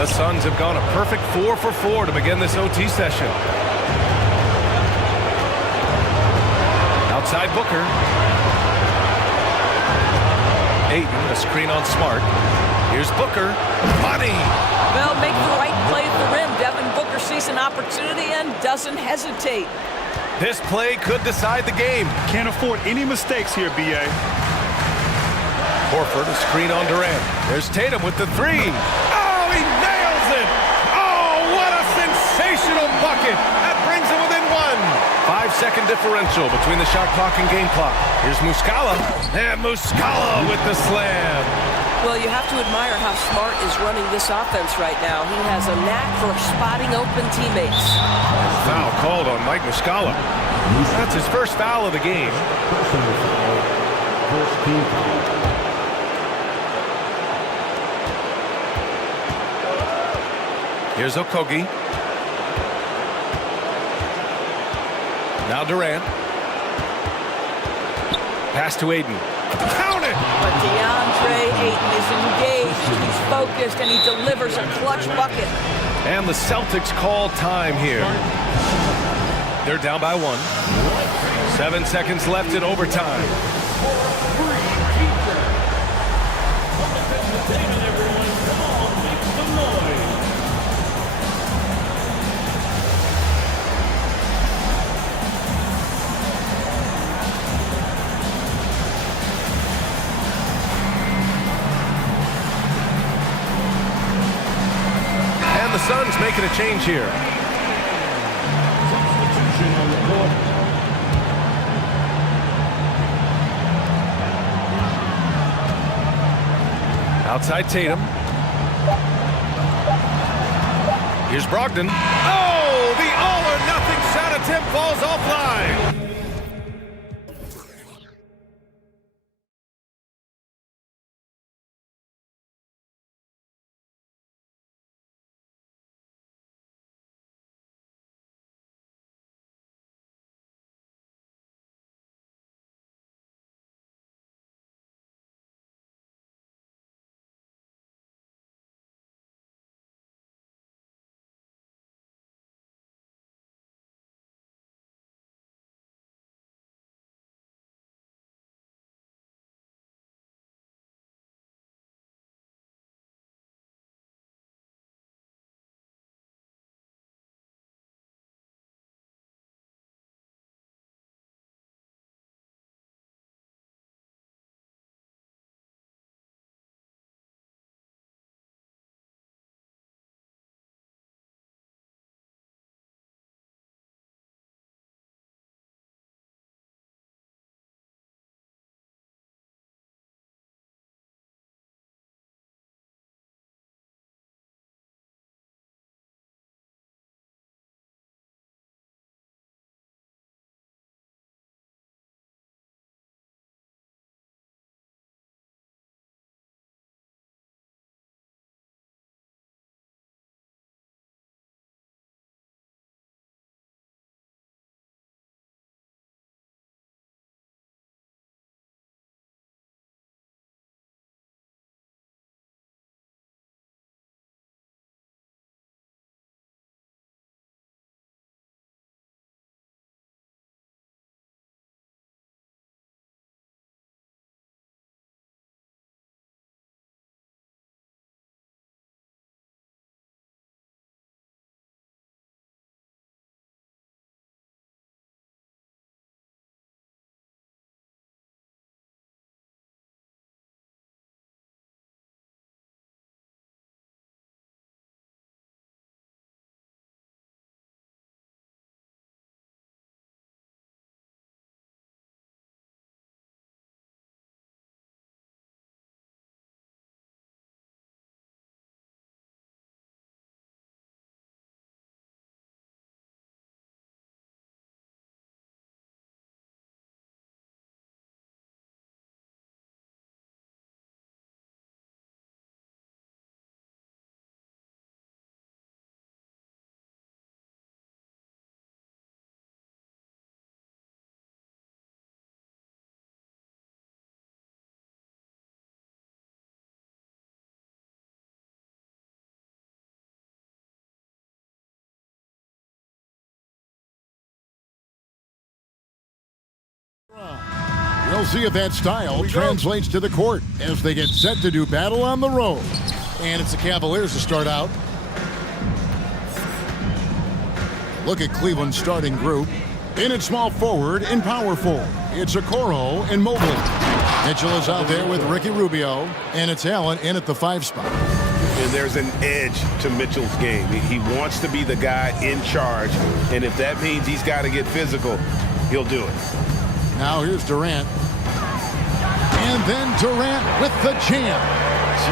The Suns have gone a perfect 4 for 4 to begin this OT session. Outside Booker. Ayton, a screen on Smart. Here's Booker. Money. Well, make the right play at the rim. Devin Booker sees an opportunity and doesn't hesitate. This play could decide the game. Can't afford any mistakes here, B.A. Horford, a screen on Durant. There's Tatum with the three. Oh, he nails it! Oh, what a sensational bucket! That brings it within one. 5-second differential between the shot clock and game clock. Here's Muscala, and Muscala with the slam. Well, you have to admire how Smart is running this offense right now. He has a knack for spotting open teammates. Foul called on Mike Muscala. That's his first foul of the game. Here's Okogie. Now Durant. Pass to Aiden. Count it! But DeAndre Ayton is engaged, he's focused, and he delivers a clutch bucket. And the Celtics call time here. They're down by 1. 7 seconds left in overtime. The Suns making a change here. Outside Tatum. Here's Brogdon. Oh, the all-or-nothing shot attempt falls offline. We'll see if that style translates to the court as they get set to do battle on the road. And it's the Cavaliers to start out. Look at Cleveland's starting group. In at small forward and power forward, it's Okoro and Mobley. Mitchell is out there with Ricky Rubio, and it's Allen in at the 5 spot. And there's an edge to Mitchell's game. He wants to be the guy in charge, and if that means he's got to get physical, he'll do it. Now here's Durant. And then Durant with the jam.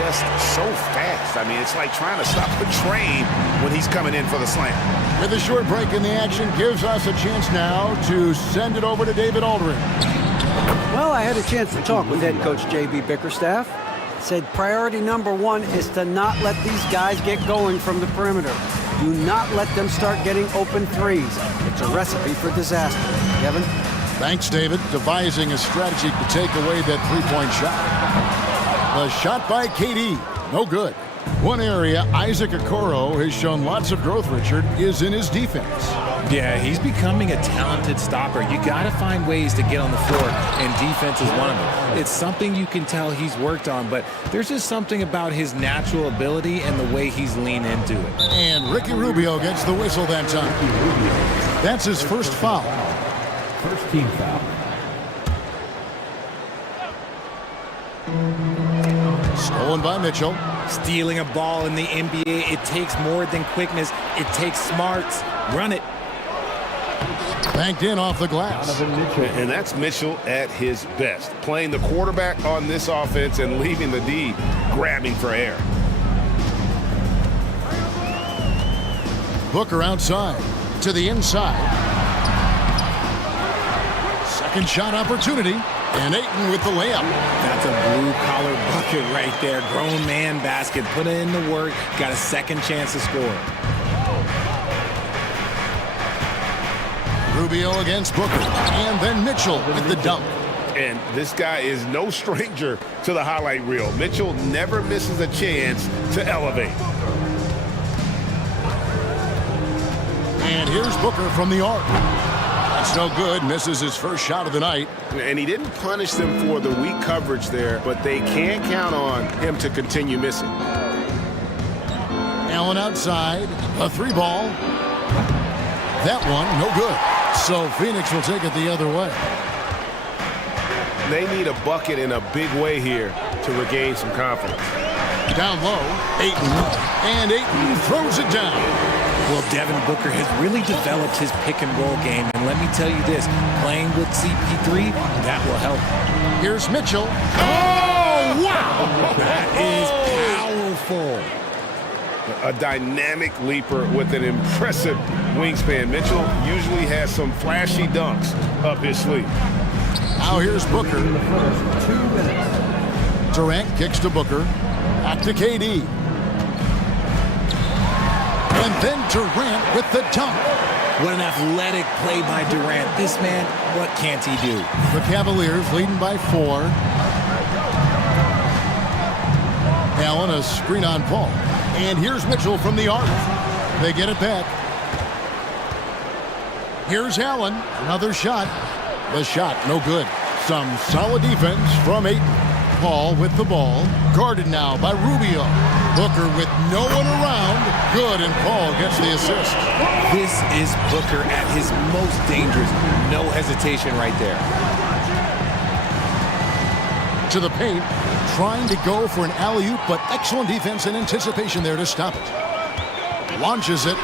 Just so fast. I mean, it's like trying to stop a train when he's coming in for the slam. With a short break in the action, gives us a chance now to send it over to David Aldridge. Well, I had a chance to talk with head coach J.B. Bickerstaff. Said priority number 1 is to not let these guys get going from the perimeter. Do not let them start getting open threes. It's a recipe for disaster. Kevin? Thanks, David. Devising a strategy to take away that three-point shot. The shot by KD. No good. One area Isaac Okoro has shown lots of growth, Richard, is in his defense. Yeah, he's becoming a talented stopper. You got to find ways to get on the floor, and defense is one of them. It's something you can tell he's worked on, but there's just something about his natural ability and the way he's leaned into it. And Ricky Rubio gets the whistle that time. That's his first foul. First team foul. Stolen by Mitchell. Stealing a ball in the NBA, it takes more than quickness. It takes smarts. Run it. Banked in off the glass. And that's Mitchell at his best. Playing the quarterback on this offense and leaving the D grabbing for air. Booker outside. To the inside. Second shot opportunity. And Ayton with the layup. That's a blue-collar bucket right there. Grown man basket. Put in the work. Got a second chance to score. Rubio against Booker. And then Mitchell with the dunk. And this guy is no stranger to the highlight reel. Mitchell never misses a chance to elevate. And here's Booker from the arc. That's no good. Misses his first shot of the night. And he didn't punish them for the weak coverage there, but they can't count on him to continue missing. Allen outside. A 3-ball. That one, no good. So Phoenix will take it the other way. They need a bucket in a big way here to regain some confidence. Down low, Ayton. And Ayton throws it down. Well, Devin Booker has really developed his pick-and-roll game. And let me tell you this, playing with CP3, that will help. Here's Mitchell. Oh, wow! That is powerful. A dynamic leaper with an impressive wingspan. Mitchell usually has some flashy dunks up his sleeve. Now here's Booker. Durant kicks to Booker. Back to KD. And then Durant with the dunk. What an athletic play by Durant. This man, what can't he do? The Cavaliers leading by 4. Allen, a screen on Paul. And here's Mitchell from the arc. They get it back. Here's Allen. Another shot. The shot, no good. Some solid defense from Ayton. Paul with the ball. Guarded now by Rubio. Booker with no one around. Good, and Paul gets the assist. This is Booker at his most dangerous. No hesitation right there. To the paint. Trying to go for an alley-oop, but excellent defense and anticipation there to stop it. Launches it.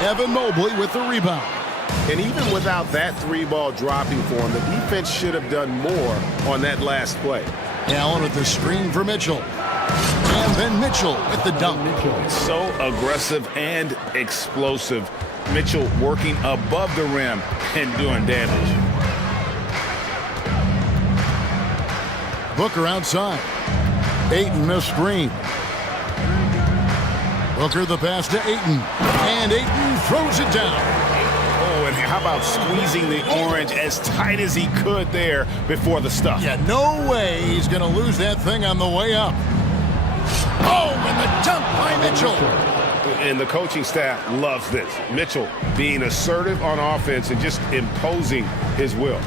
Evan Mobley with the rebound. And even without that 3-ball dropping for him, the defense should have done more on that last play. Allen with the screen for Mitchell. And then Mitchell with the dunk. So aggressive and explosive. Mitchell working above the rim and doing damage. Booker outside. Ayton a screen. Booker the pass to Ayton. And Ayton throws it down. Oh, and how about squeezing the orange as tight as he could there before the stuff? Yeah, no way he's going to lose that thing on the way up. Oh, and the dunk by Mitchell. And the coaching staff loves this. Mitchell being assertive on offense and just imposing his will.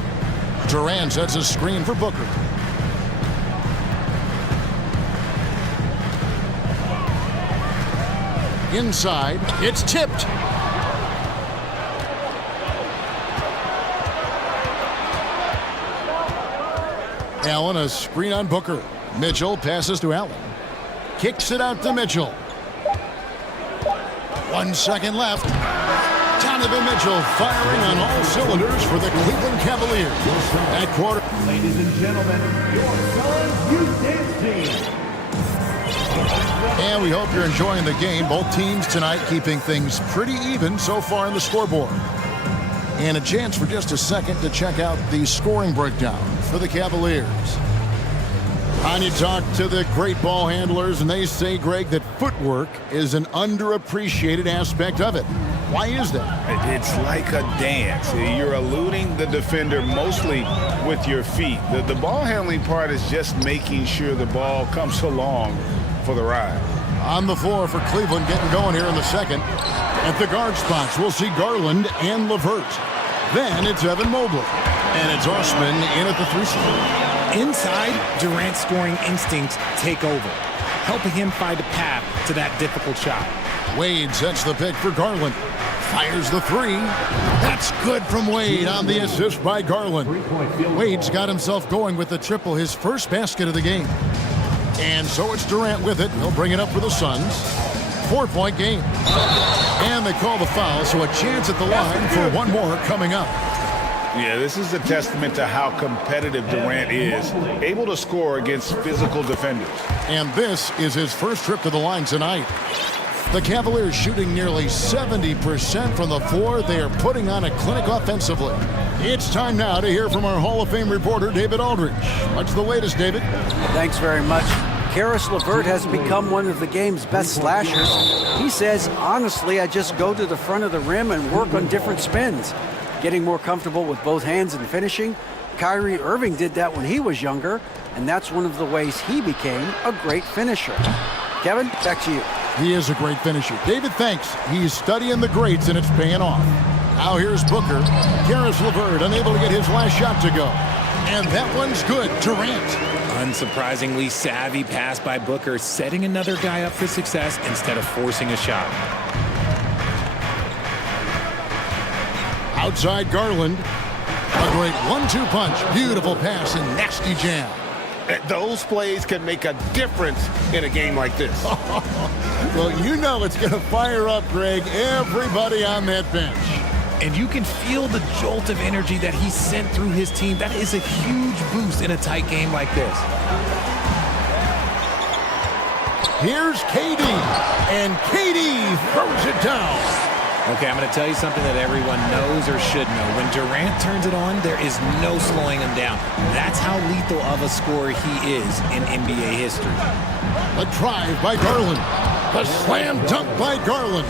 Durant sets a screen for Booker. Inside, it's tipped. Allen, a screen on Booker. Mitchell passes to Allen. Kicks it out to Mitchell. 1 second left. Donovan Mitchell firing on all cylinders for the Cleveland Cavaliers. At quarter. Ladies and gentlemen, your Suns Youth Dance Team. And we hope you're enjoying the game. Both teams tonight keeping things pretty even so far in the scoreboard. And a chance for just a second to check out the scoring breakdown for the Cavaliers. And you talk to the great ball handlers, and they say, Greg, that footwork is an underappreciated aspect of it. Why is that? It's like a dance. You're eluding the defender mostly with your feet. The ball handling part is just making sure the ball comes along for the ride. On the floor for Cleveland, getting going here in the second. At the guard spots, we'll see Garland and LeVert. Then it's Evan Mobley. And it's Osman in at the 3 slot. Inside, Durant's scoring instincts take over, helping him find a path to that difficult shot. Wade sets the pick for Garland. Fires the 3. That's good from Wade on the assist by Garland. Wade's got himself going with the triple, his first basket of the game. And so it's Durant with it. He'll bring it up for the Suns. 4-point game. And they call the foul, so a chance at the line for one more coming up. Yeah, this is a testament to how competitive Durant is, able to score against physical defenders. And this is his first trip to the line tonight. The Cavaliers shooting nearly 70% from the floor. They are putting on a clinic offensively. It's time now to hear from our Hall of Fame reporter, David Aldridge. What's the latest, David? Thanks very much. Karis LeVert has become one of the game's best slashers. He says, honestly, I just go to the front of the rim and work on different spins. Getting more comfortable with both hands and finishing. Kyrie Irving did that when he was younger, and that's one of the ways he became a great finisher. Kevin, back to you. He is a great finisher. David, thanks. He's studying the greats, and it's paying off. Now here's Booker. Karis LeVert unable to get his last shot to go. And that one's good. Durant. Unsurprisingly savvy pass by Booker, setting another guy up for success instead of forcing a shot. Outside Garland. A great 1-2 punch. Beautiful pass and nasty jam. Those plays can make a difference in a game like this. Well, you know it's going to fire up, Greg, everybody on that bench. And you can feel the jolt of energy that he sent through his team. That is a huge boost in a tight game like this. Here's KD, and KD throws it down. Okay, I'm going to tell you something that everyone knows or should know. When Durant turns it on, there is no slowing him down. That's how lethal of a scorer he is in NBA history. A drive by Garland. The slam dunk by Garland.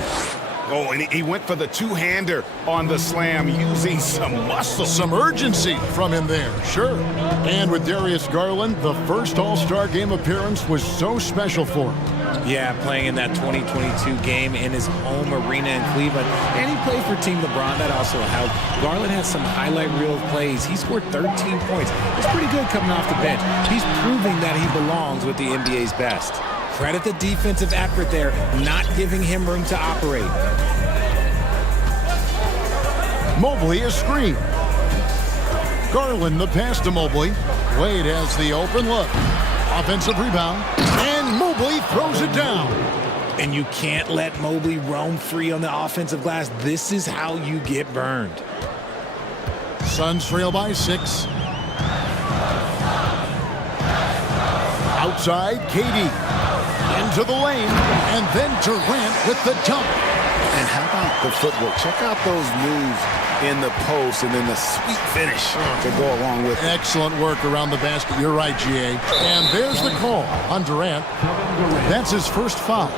Oh, and he went for the two-hander on the slam using some muscle. Some urgency from him there, sure. And with Darius Garland, the first All-Star game appearance was so special for him. Yeah, playing in that 2022 game in his home arena in Cleveland. And he played for Team LeBron. That also helped. Garland has some highlight reel plays. He scored 13 points. It's pretty good coming off the bench. He's proving that he belongs with the NBA's best. Credit the defensive effort there, not giving him room to operate. Mobley is screened. Garland the pass to Mobley. Wade has the open look. Offensive rebound. And Mobley throws it down. And you can't let Mobley roam free on the offensive glass. This is how you get burned. Suns trail by 6. Outside, KD. Into the lane, and then Durant with the dunk. And how about the footwork? Check out those moves in the post and then the sweet finish to go along with it. Excellent work around the basket. You're right, GA. And there's the call on Durant. That's his first foul.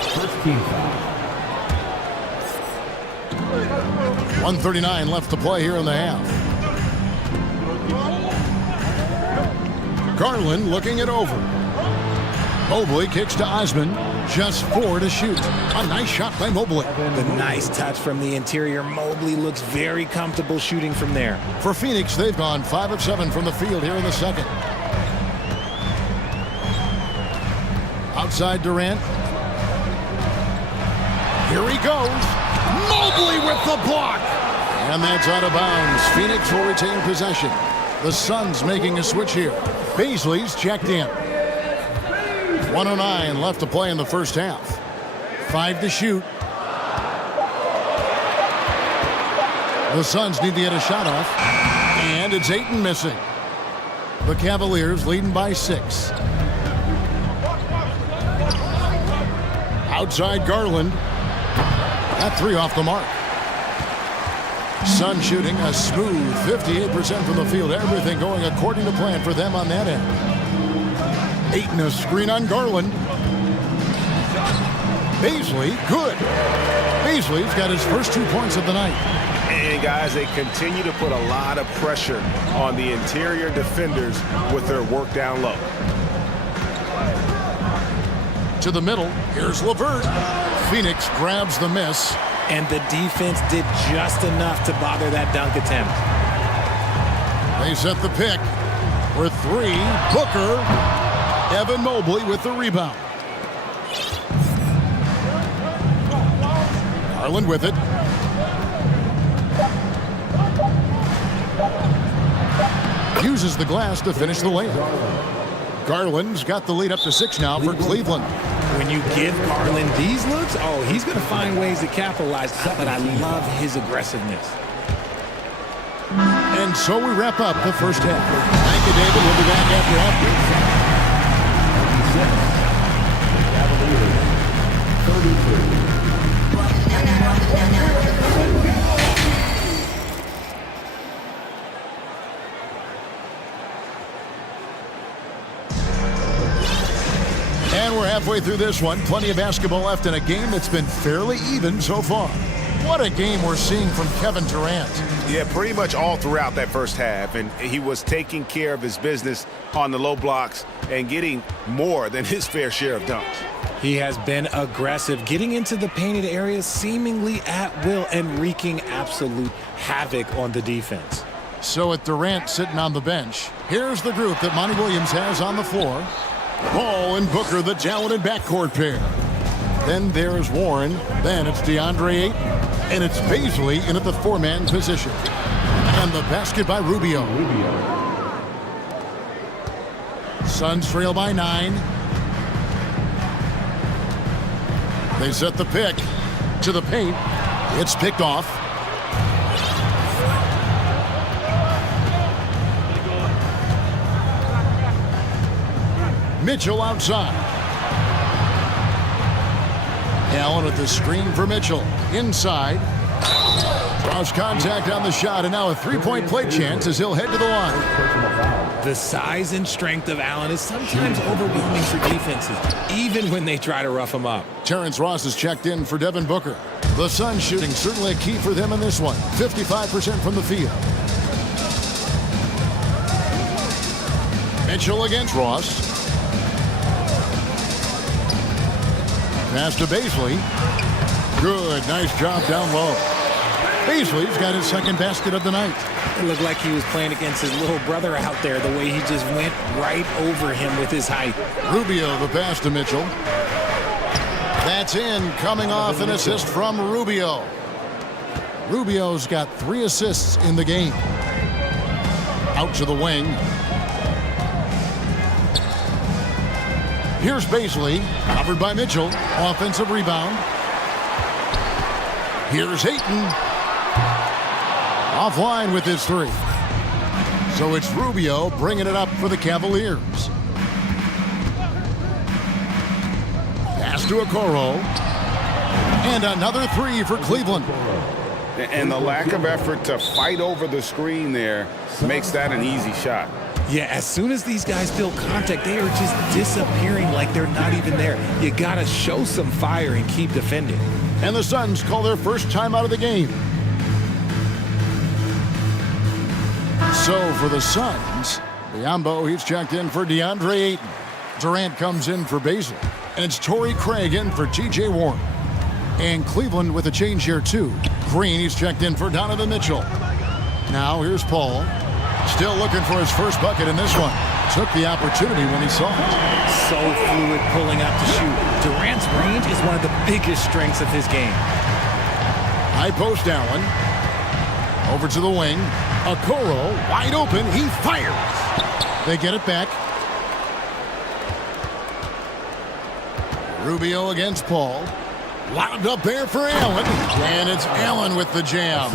First team foul. 1:39 left to play here in the half. Garland looking it over. Mobley kicks to Osman. Just 4 to shoot. A nice shot by Mobley. The nice touch from the interior. Mobley looks very comfortable shooting from there. For Phoenix, they've gone 5 of 7 from the field here in the second. Outside Durant. Here he goes. Mobley with the block. And that's out of bounds. Phoenix will retain possession. The Suns making a switch here. Beasley's checked in. 1:09 left to play in the first half. 5 to shoot. The Suns need to get a shot off. And it's Ayton missing. The Cavaliers leading by 6. Outside Garland. That 3 off the mark. Sun shooting a smooth 58% from the field. Everything going according to plan for them on that end. Ayton a screen on Garland. Beasley, good. Beasley's got his first 2 points of the night. And guys, they continue to put a lot of pressure on the interior defenders with their work down low. To the middle, here's LeVert. Phoenix grabs the miss. And the defense did just enough to bother that dunk attempt. They set the pick for 3. Booker. Evan Mobley with the rebound. Garland with it. Uses the glass to finish the layup. Garland's got the lead up to 6 now for Cleveland. When you give Garland these looks, oh, he's going to find ways to capitalize. But I love his aggressiveness. And so we wrap up the first half. Thank you, David. We'll be back after half. And we're halfway through this one. Plenty of basketball left in a game that's been fairly even so far. What a game we're seeing from Kevin Durant. Yeah, pretty much all throughout that first half. And he was taking care of his business on the low blocks and getting more than his fair share of dunks. He has been aggressive, getting into the painted areas seemingly at will and wreaking absolute havoc on the defense. So with Durant sitting on the bench, here's the group that Monty Williams has on the floor. Ball and Booker, the talented backcourt pair. Then there's Warren. Then it's DeAndre Ayton. And it's Beasley in at the 4-man position. And the basket by Rubio. Suns trail by 9. They set the pick to the paint. It's picked off. Mitchell outside. Allen at the screen for Mitchell. Inside. Draws contact on the shot, and now a 3-point play chance as he'll head to the line. The size and strength of Allen is sometimes overwhelming for defenses, even when they try to rough him up. Terrence Ross is checked in for Devin Booker. The Suns shooting certainly a key for them in this one. 55% from the field. Mitchell against Ross. Pass to Beasley. Good, nice job down low. Beasley's got his second basket of the night. It looked like he was playing against his little brother out there, the way he just went right over him with his height. Rubio, the pass to Mitchell. That's in, coming off an assist from Rubio. Rubio's got 3 assists in the game. Out to the wing. Here's Beasley, covered by Mitchell. Offensive rebound. Here's Ayton. Offline with his 3. So it's Rubio bringing it up for the Cavaliers. Pass to Okoro. And another 3 for Cleveland. And the lack of effort to fight over the screen there makes that an easy shot. Yeah, as soon as these guys feel contact, they are just disappearing like they're not even there. You got to show some fire and keep defending. And the Suns call their first time out of the game. So for the Suns, Biombo, he's checked in for DeAndre Ayton. Durant comes in for Beasley. And it's Torrey Craig in for T.J. Warren. And Cleveland with a change here too. Green, he's checked in for Donovan Mitchell. Now here's Paul. Still looking for his first bucket in this one. Took the opportunity when he saw it. So fluid pulling up to shoot. Durant's range is one of the biggest strengths of his game. High post Allen. Over to the wing. Okoro, wide open. He fires. They get it back. Rubio against Paul. Lobbed up there for Allen. And it's Allen with the jam.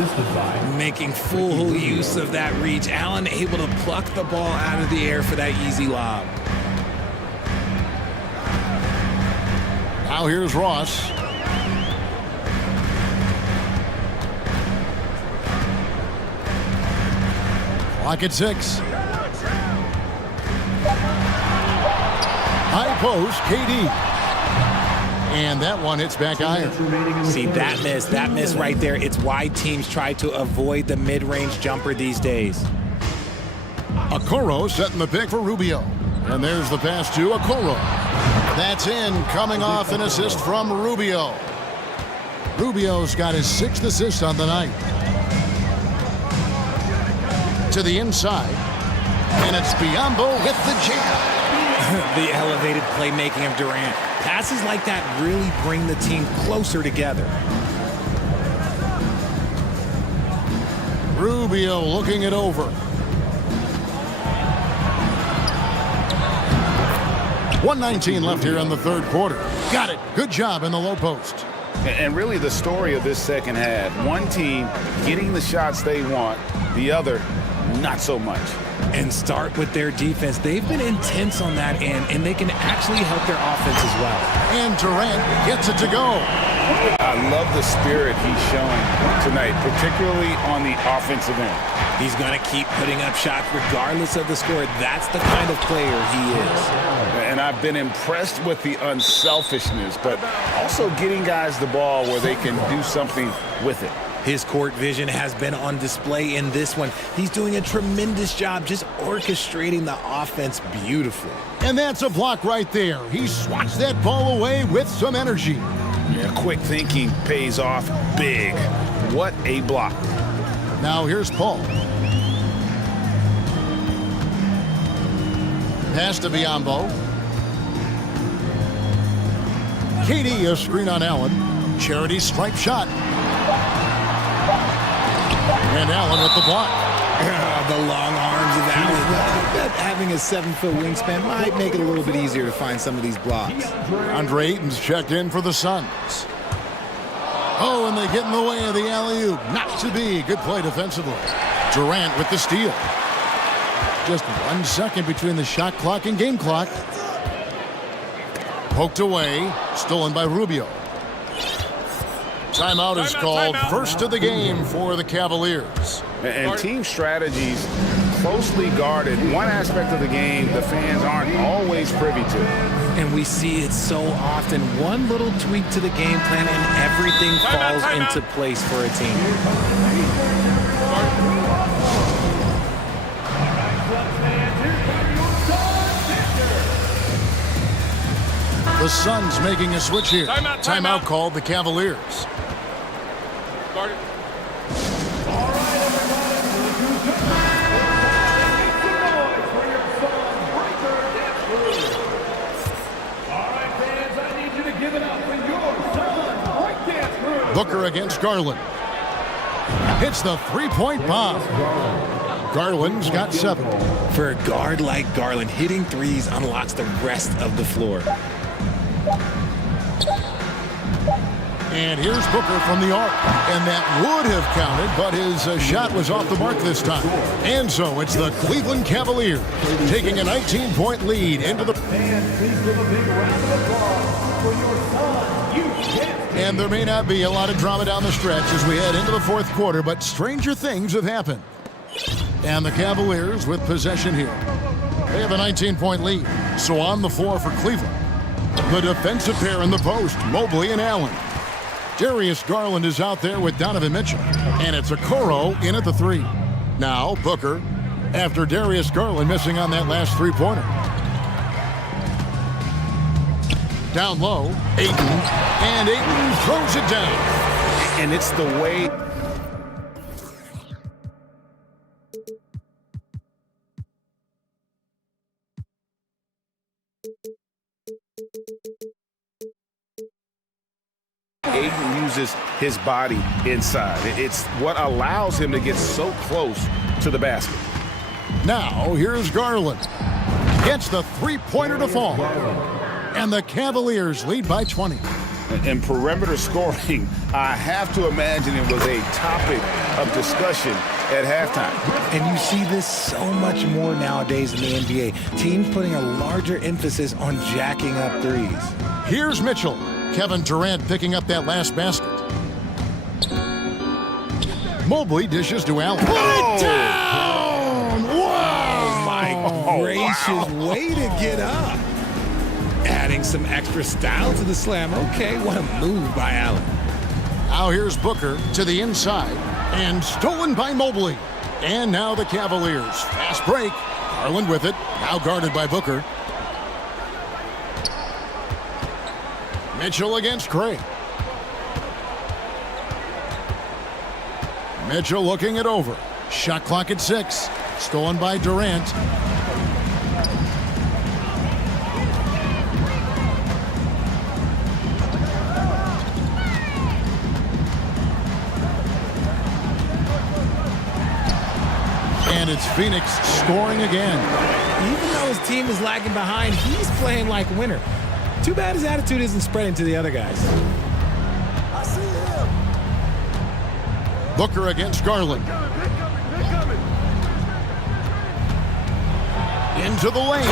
Making full use of that reach. Allen able to pluck the ball out of the air for that easy lob. Now here's Ross. Clock at 6. High post, KD. And that one hits back iron. See, that miss right there. It's why teams try to avoid the mid-range jumper these days. Okoro setting the pick for Rubio. And there's the pass to Okoro. That's in, coming off an assist from Rubio. Rubio's got his 6th assist on the night. To the inside. And it's Biyombo with the jam. The elevated playmaking of Durant. Passes like that really bring the team closer together. Rubio looking it over. 1:19 left here in the third quarter. Got it. Good job in the low post. And really the story of this second half, one team getting the shots they want, the other not so much. And start with their defense. They've been intense on that end, and they can actually help their offense as well. And Durant gets it to go. I love the spirit he's showing tonight, particularly on the offensive end. He's going to keep putting up shots regardless of the score. That's the kind of player he is. And I've been impressed with the unselfishness, but also getting guys the ball where they can do something with it. His court vision has been on display in this one. He's doing a tremendous job just orchestrating the offense beautifully. And that's a block right there. He swats that ball away with some energy. Yeah, quick thinking pays off big. What a block. Now here's Paul. Pass to Biyombo. KD, a screen on Allen. Charity stripe shot. And Allen with the block. The long arms of Allen. I bet having a 7-foot wingspan might make it a little bit easier to find some of these blocks. Andre Ayton's checked in for the Suns. Oh, and they get in the way of the alley-oop. Not to be. Good play defensively. Durant with the steal. Just 1 second between the shot clock and game clock. Poked away. Stolen by Rubio. Timeout is called. First of the game for the Cavaliers. And team strategies closely guarded. One aspect of the game the fans aren't always privy to. And we see it so often. One little tweak to the game plan and everything falls into place for a team. The Suns making a switch here. Timeout called the Cavaliers. Booker against Garland. Hits the three-point bomb. Garland's got 7. For a guard like Garland, hitting threes unlocks the rest of the floor. And here's Booker from the arc. And that would have counted, but his shot was off the mark this time. And so it's the Cleveland Cavaliers taking a 19-point lead into the... Please give a big round of applause for your son, And there may not be a lot of drama down the stretch as we head into the fourth quarter, but stranger things have happened. And the Cavaliers with possession here. They have a 19-point lead. So on the floor for Cleveland, the defensive pair in the post, Mobley and Allen. Darius Garland is out there with Donovan Mitchell. And it's Okoro in at the 3. Now Booker, after Darius Garland missing on that last three-pointer. Down low, Ayton, and Ayton throws it down. And it's the way... Aiden uses his body inside. It's what allows him to get so close to the basket. Now, here's Garland. Gets the three-pointer to fall. And the Cavaliers lead by 20. And perimeter scoring, I have to imagine it was a topic of discussion at halftime. And you see this so much more nowadays in the NBA. Teams putting a larger emphasis on jacking up threes. Here's Mitchell. Kevin Durant picking up that last basket. Mobley dishes to Allen. Put it down! Wow! Oh, my gracious, way to get up. Adding some extra style to the slam. Okay, what a move by Allen. Now here's Booker to the inside. And stolen by Mobley. And now the Cavaliers. Fast break. Garland with it. Now guarded by Booker. Mitchell against Craig. Mitchell looking it over. Shot clock at 6. Stolen by Durant. And it's Phoenix scoring again. Even though his team is lagging behind, he's playing like a winner. Too bad his attitude isn't spreading to the other guys. I see him. Booker against Garland. Into the lane.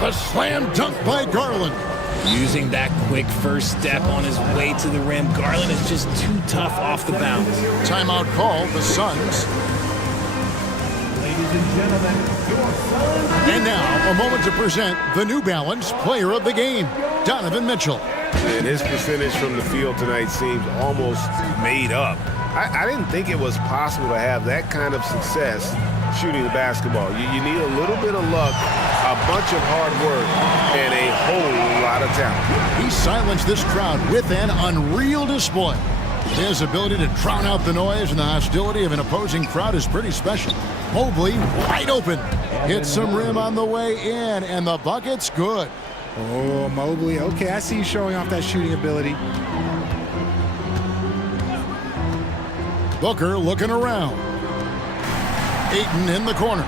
The slam dunk by Garland. Using that quick first step on his way to the rim, Garland is just too tough off the bounce. Timeout call, the Suns. And now, a moment to present the New Balance Player of the Game, Donovan Mitchell. And his percentage from the field tonight seems almost made up. I didn't think it was possible to have that kind of success shooting the basketball. You need a little bit of luck, a bunch of hard work, and a whole lot of talent. He silenced this crowd with an unreal display. His ability to drown out the noise and the hostility of an opposing crowd is pretty special. Mobley wide open. Hits some rim on the way in, and the bucket's good. Oh, Mobley. Okay, I see you showing off that shooting ability. Booker looking around. Ayton in the corner.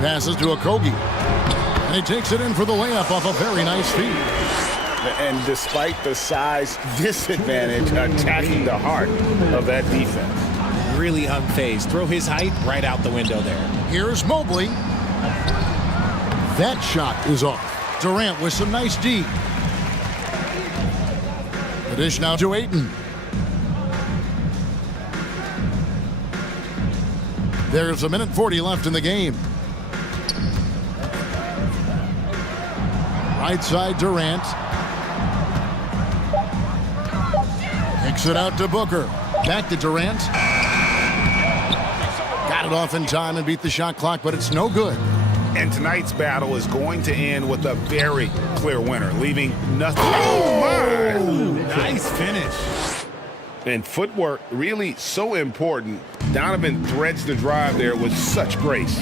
Passes to Okogie. And he takes it in for the layup off a very nice feed. And despite the size disadvantage, attacking the heart of that defense. Really unfazed. Throw his height right out the window there. Here's Mobley. That shot is off. Durant with some nice D. The dish now to Ayton. There's a minute 40 left in the game. Right side Durant. Kicks it out to Booker. Back to Durant. Got it off in time and beat the shot clock, but it's no good. And tonight's battle is going to end with a very clear winner, leaving nothing. Oh, my! Nice finish. And footwork really so important. Donovan threads the drive there with such grace.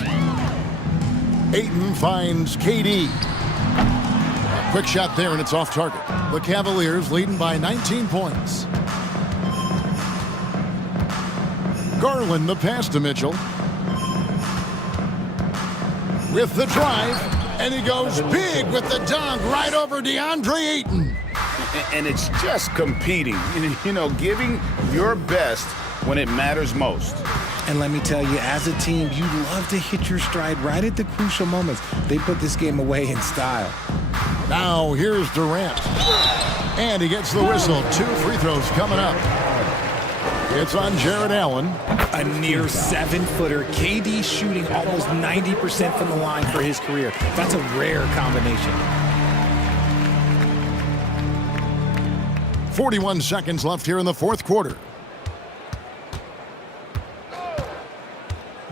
Ayton finds KD. A quick shot there, and it's off target. The Cavaliers leading by 19 points. Garland the pass to Mitchell. With the drive, and he goes big with the dunk right over DeAndre Ayton. And it's just competing, you know, giving your best when it matters most. And let me tell you, as a team, you love to hit your stride right at the crucial moments. They put this game away in style. Now here's Durant. And he gets the whistle. 2 free throws coming up. It's on Jared Allen. A near 7-footer. KD shooting almost 90% from the line for his career. That's a rare combination. 41 seconds left here in the fourth quarter.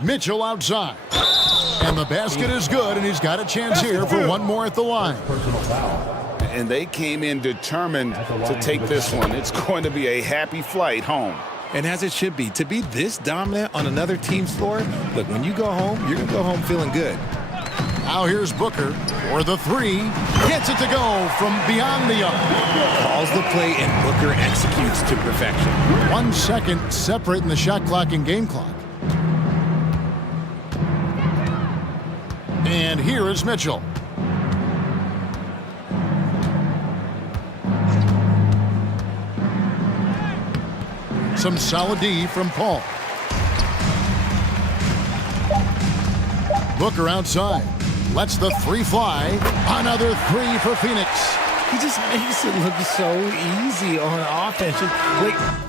Mitchell outside. And the basket is good, and he's got a chance here for one more at the line. And they came in determined to take this one. It's going to be a happy flight home. And as it should be, to be this dominant on another team's floor, look, when you go home, you're going to go home feeling good. Now here's Booker for the three. Gets it to go from beyond the arc. Calls the play and Booker executes to perfection. 1 second separating the shot clock and game clock. And here is Mitchell. Some solid D from Paul. Booker outside. Lets the three fly. Another three for Phoenix. He just makes it look so easy on offense. Like,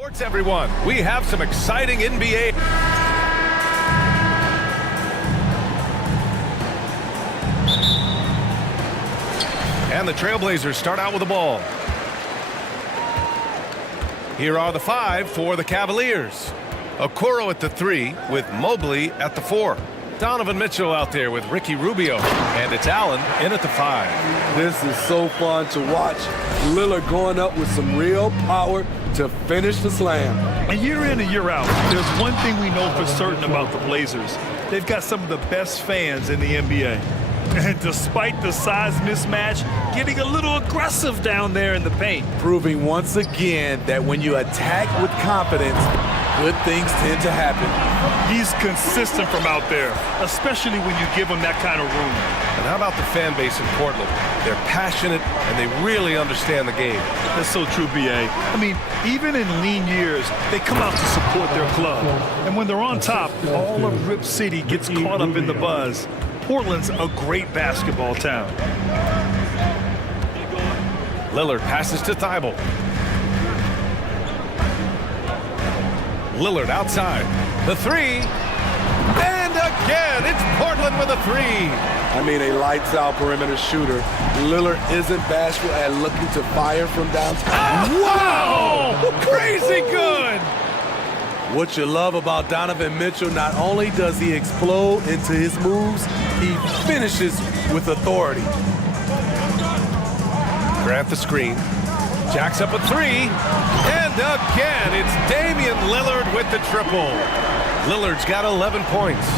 Sports, everyone. We have some exciting NBA. And the Trailblazers start out with the ball. Here are the 5 for the Cavaliers. Okoro at the 3 with Mobley at the 4. Donovan Mitchell out there with Ricky Rubio. And it's Allen in at the 5. This is so fun to watch. Lillard going up with some real power to finish the slam. And year in and year out, there's one thing we know for certain about the Blazers. They've got some of the best fans in the NBA. And despite the size mismatch, getting a little aggressive down there in the paint. Proving once again that when you attack with confidence, good things tend to happen. He's consistent from out there, especially when you give him that kind of room. And how about the fan base in Portland? They're passionate and they really understand the game. That's so true, B.A. I mean, even in lean years, they come out to support their club. And when they're on top, all of Rip City gets caught up in the buzz. Portland's a great basketball town. Lillard passes to Thibault. Lillard outside. The 3. And again, it's Portland with a 3. I mean, a lights-out perimeter shooter. Lillard isn't bashful at looking to fire from downtown. Wow! Crazy good! What you love about Donovan Mitchell, not only does he explode into his moves, he finishes with authority. Grant the screen. Jacks up a 3. And again, it's Damian Lillard with the triple. Lillard's got 11 points.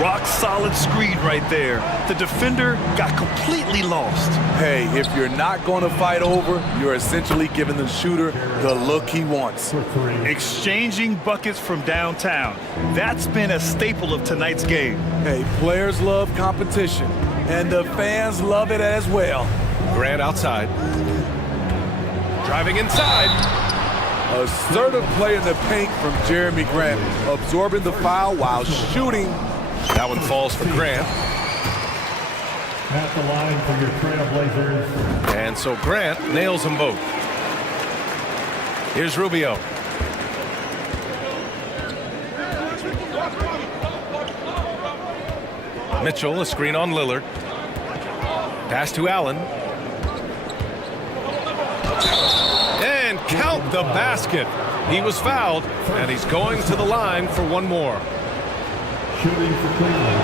Rock solid screen right there. The defender got completely lost. Hey, if you're not going to fight over, you're essentially giving the shooter the look he wants. Exchanging buckets from downtown. That's been a staple of tonight's game. Hey, players love competition, and the fans love it as well. Grant outside. Driving inside. Assertive play in the paint from Jeremy Grant, absorbing the foul while shooting. That one falls for Grant. At the line for your Trailblazers. And so Grant nails them both. Here's Rubio. Mitchell, a screen on Lillard. Pass to Allen. And count the basket. He was fouled, and he's going to the line for one more. Shooting for Cleveland.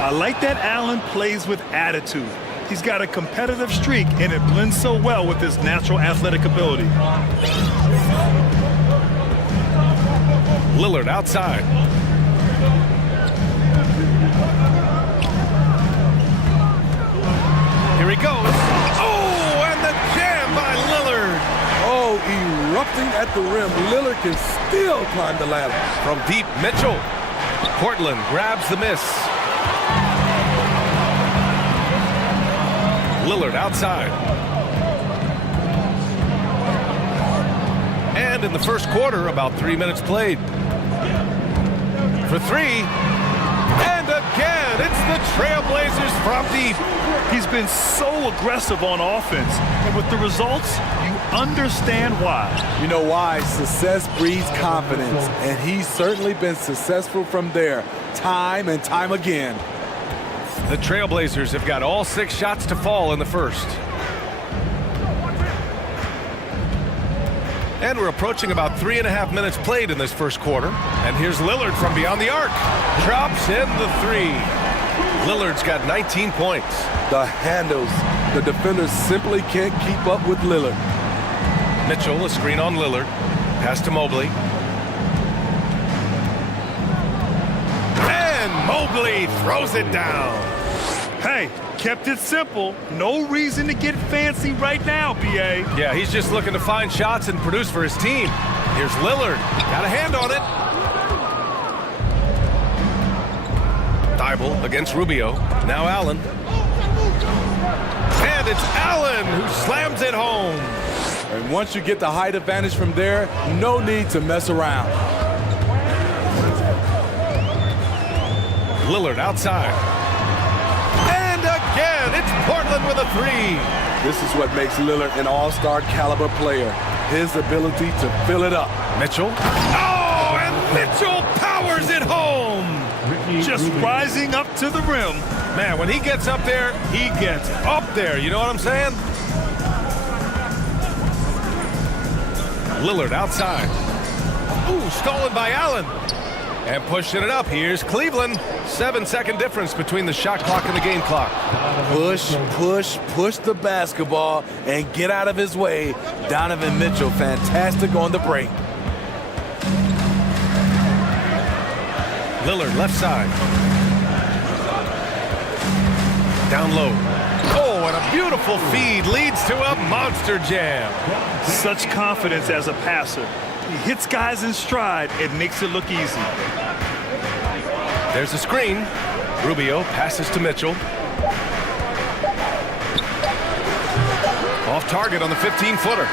I like that Allen plays with attitude. He's got a competitive streak, and it blends so well with his natural athletic ability. Lillard outside. Here he goes. Oh, and the jam by Lillard. Oh, erupting at the rim. Lillard can still climb the ladder. From deep, Mitchell. Portland grabs the miss. Lillard outside. And in the first quarter, about 3 minutes played. For 3. And again, it's the Trailblazers from deep. He's been so aggressive on offense, and with the results, you understand why. You know why? Success breeds confidence, and he's certainly been successful from there, time and time again. The Trailblazers have got all 6 shots to fall in the first. And we're approaching about 3.5 minutes played in this first quarter. And here's Lillard from beyond the arc. Drops in the 3. Lillard's got 19 points. The handles. The defenders simply can't keep up with Lillard. Mitchell, a screen on Lillard. Pass to Mobley. And Mobley throws it down. Hey, kept it simple. No reason to get fancy right now, B.A. Yeah, he's just looking to find shots and produce for his team. Here's Lillard. Got a hand on it. Thibault against Rubio. Now Allen. And it's Allen who slams it home. And once you get the height advantage from there, no need to mess around. Lillard outside. And again, it's Portland with a 3. This is what makes Lillard an all-star caliber player. his ability to fill it up. Mitchell. Oh, and Mitchell powers it home. Just rising up to the rim. Man, when he gets up there, he gets up there. You know what I'm saying? Lillard outside. Ooh, stolen by Allen. And pushing it up. Here's Cleveland. 7-second difference between the shot clock and the game clock. Push the basketball and get out of his way. Donovan Mitchell, fantastic on the break. Lillard left side. Down low. Oh, and a beautiful feed leads to a monster jam. Such confidence as a passer. He hits guys in stride. It makes it look easy. There's a screen. Rubio passes to Mitchell. Off target on the 15-footer.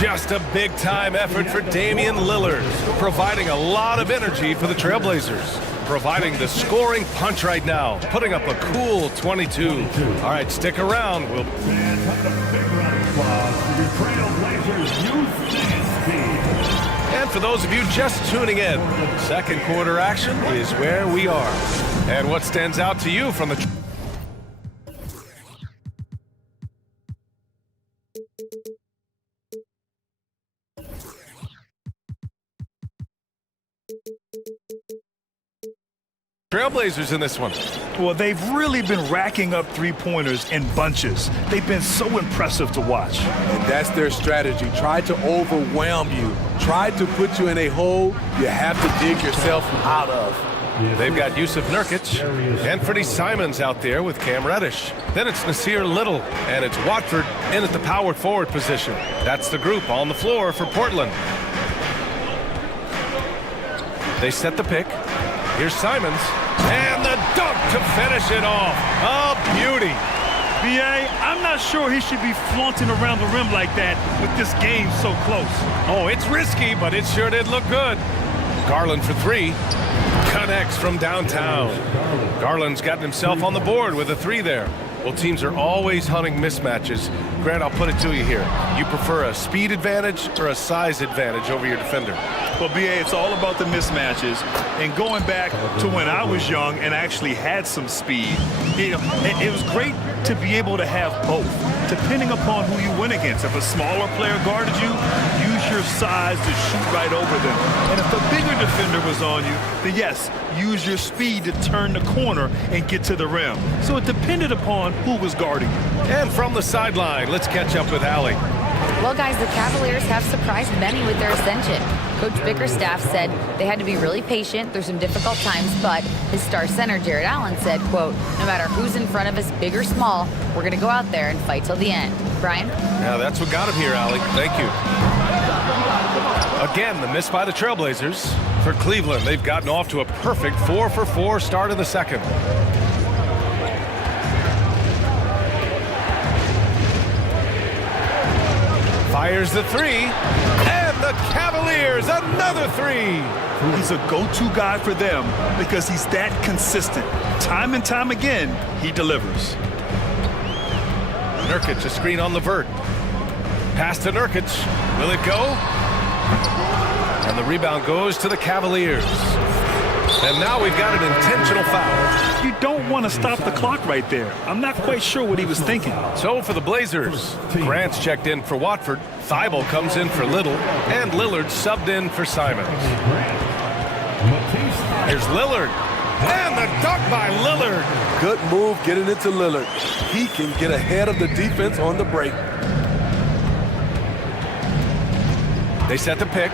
Just a big-time effort for Damian Lillard, providing a lot of energy for the Trailblazers. Providing the scoring punch right now, putting up a cool 22. All right, stick around. We'll... And for those of you just tuning in, second quarter action is where we are. And what stands out to you from the... Trailblazers in this one? Well, they've really been racking up three-pointers in bunches. They've been so impressive to watch. And that's their strategy. Try to overwhelm you. Try to put you in a hole you have to dig yourself out of. They've got Yusuf Nurkic and Freddie Simons out there with Cam Reddish. Then it's Nasir Little, and it's Watford in at the power forward position. That's the group on the floor for Portland. They set the pick. Here's Simons, and the dunk to finish it off. A beauty. B.A., I'm not sure he should be flaunting around the rim like that with this game so close. Oh, it's risky, but it sure did look good. Garland for three. Connects from downtown. Garland's gotten himself on the board with a three there. Well, teams are always hunting mismatches. Grant, I'll put it to you here. You prefer a speed advantage or a size advantage over your defender? Well, B.A., it's all about the mismatches. And going back to when I was young and actually had some speed, it was great to be able to have both, depending upon who you went against. If a smaller player guarded you, use your size to shoot right over them. And if a bigger defender was on you, then yes, use your speed to turn the corner and get to the rim. So it depended upon who was guarding you. And from the sideline, let's catch up with Allie. Well, guys, the Cavaliers have surprised many with their ascension. Coach Bickerstaff said they had to be really patient through some difficult times, but his star center, Jared Allen, said, quote, no matter who's in front of us, big or small, we're going to go out there and fight till the end. Brian? Yeah, that's what got him here, Allie. Thank you. Again, the miss by the Trailblazers. For Cleveland, they've gotten off to a perfect 4-for-4 start in the second. Fires the three, and the Cavaliers, another three. He's a go-to guy for them because he's that consistent. Time and time again, he delivers. Nurkic, a screen on the vert. Pass to Nurkic. Will it go? And the rebound goes to the Cavaliers. And now we've got an intentional foul. You don't want to stop the clock right there. I'm not quite sure what he was thinking. So for the Blazers, Grant's checked in for Watford, Thibault comes in for Little, and Lillard subbed in for Simons. Here's Lillard, and the dunk by Lillard. Good move getting it to Lillard. He can get ahead of the defense on the break. They set the pick.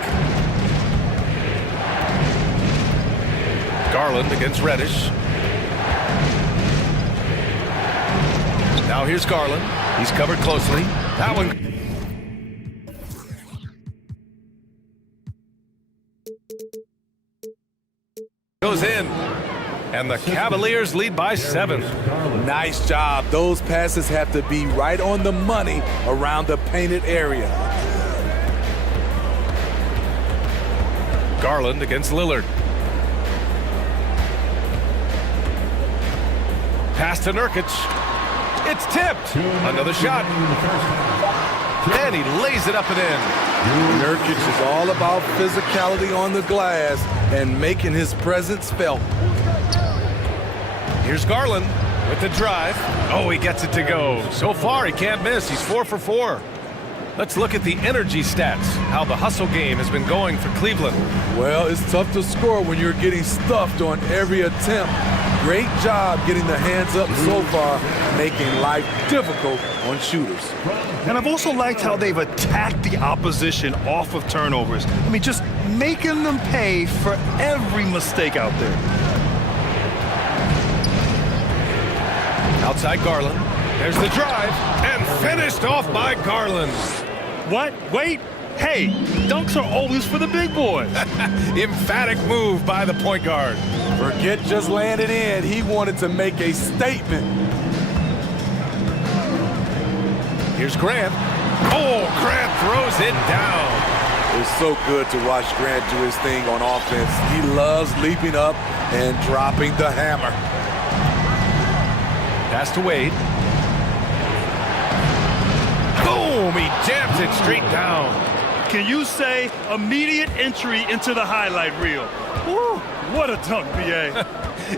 Garland against Reddish. Now here's Garland. He's covered closely. That one goes in. And the Cavaliers lead by 7. Nice job. Those passes have to be right on the money around the painted area. Garland against Lillard. Pass to Nurkic. It's tipped. Another shot. And he lays it up and in. Nurkic is all about physicality on the glass and making his presence felt. Here's Garland with the drive. Oh, he gets it to go. So far, he can't miss. He's 4 for 4. Let's look at the energy stats, how the hustle game has been going for Cleveland. Well, it's tough to score when you're getting stuffed on every attempt. Great job getting the hands up so far, making life difficult on shooters. And I've also liked how they've attacked the opposition off of turnovers. I mean, just making them pay for every mistake out there. Outside Garland. There's the drive, and finished off by Garland. What? Wait. Hey, dunks are always for the big boys. Emphatic move by the point guard. Forget just laying it in. He wanted to make a statement. Here's Grant. Oh, Grant throws it down. It's so good to watch Grant do his thing on offense. He loves leaping up and dropping the hammer. Pass to Wade. Boom! He jams it straight down. Can you say immediate entry into the highlight reel? Woo! What a dunk, B.A.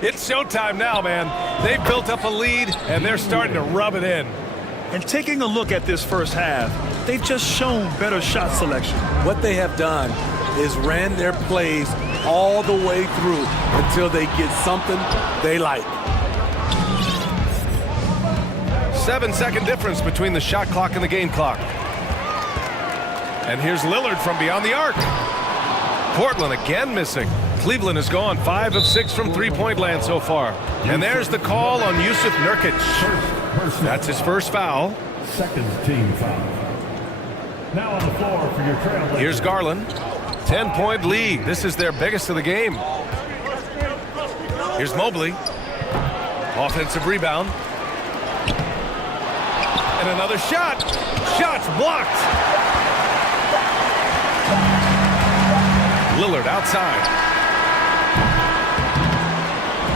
It's showtime now, man. They've built up a lead, and they're starting to rub it in. And taking a look at this first half, they've just shown better shot selection. What they have done is ran their plays all the way through until they get something they like. 7-second difference between the shot clock and the game clock. And here's Lillard from beyond the arc. Portland again missing. Cleveland has gone 5 of 6 from three-point land so far. And there's the call on Jusuf Nurkic. That's his first foul. Second team foul. Now on the floor for your trail. Here's Garland. 10-point lead. This is their biggest of the game. Here's Mobley. Offensive rebound. And another shot. Shot's blocked. Lillard outside.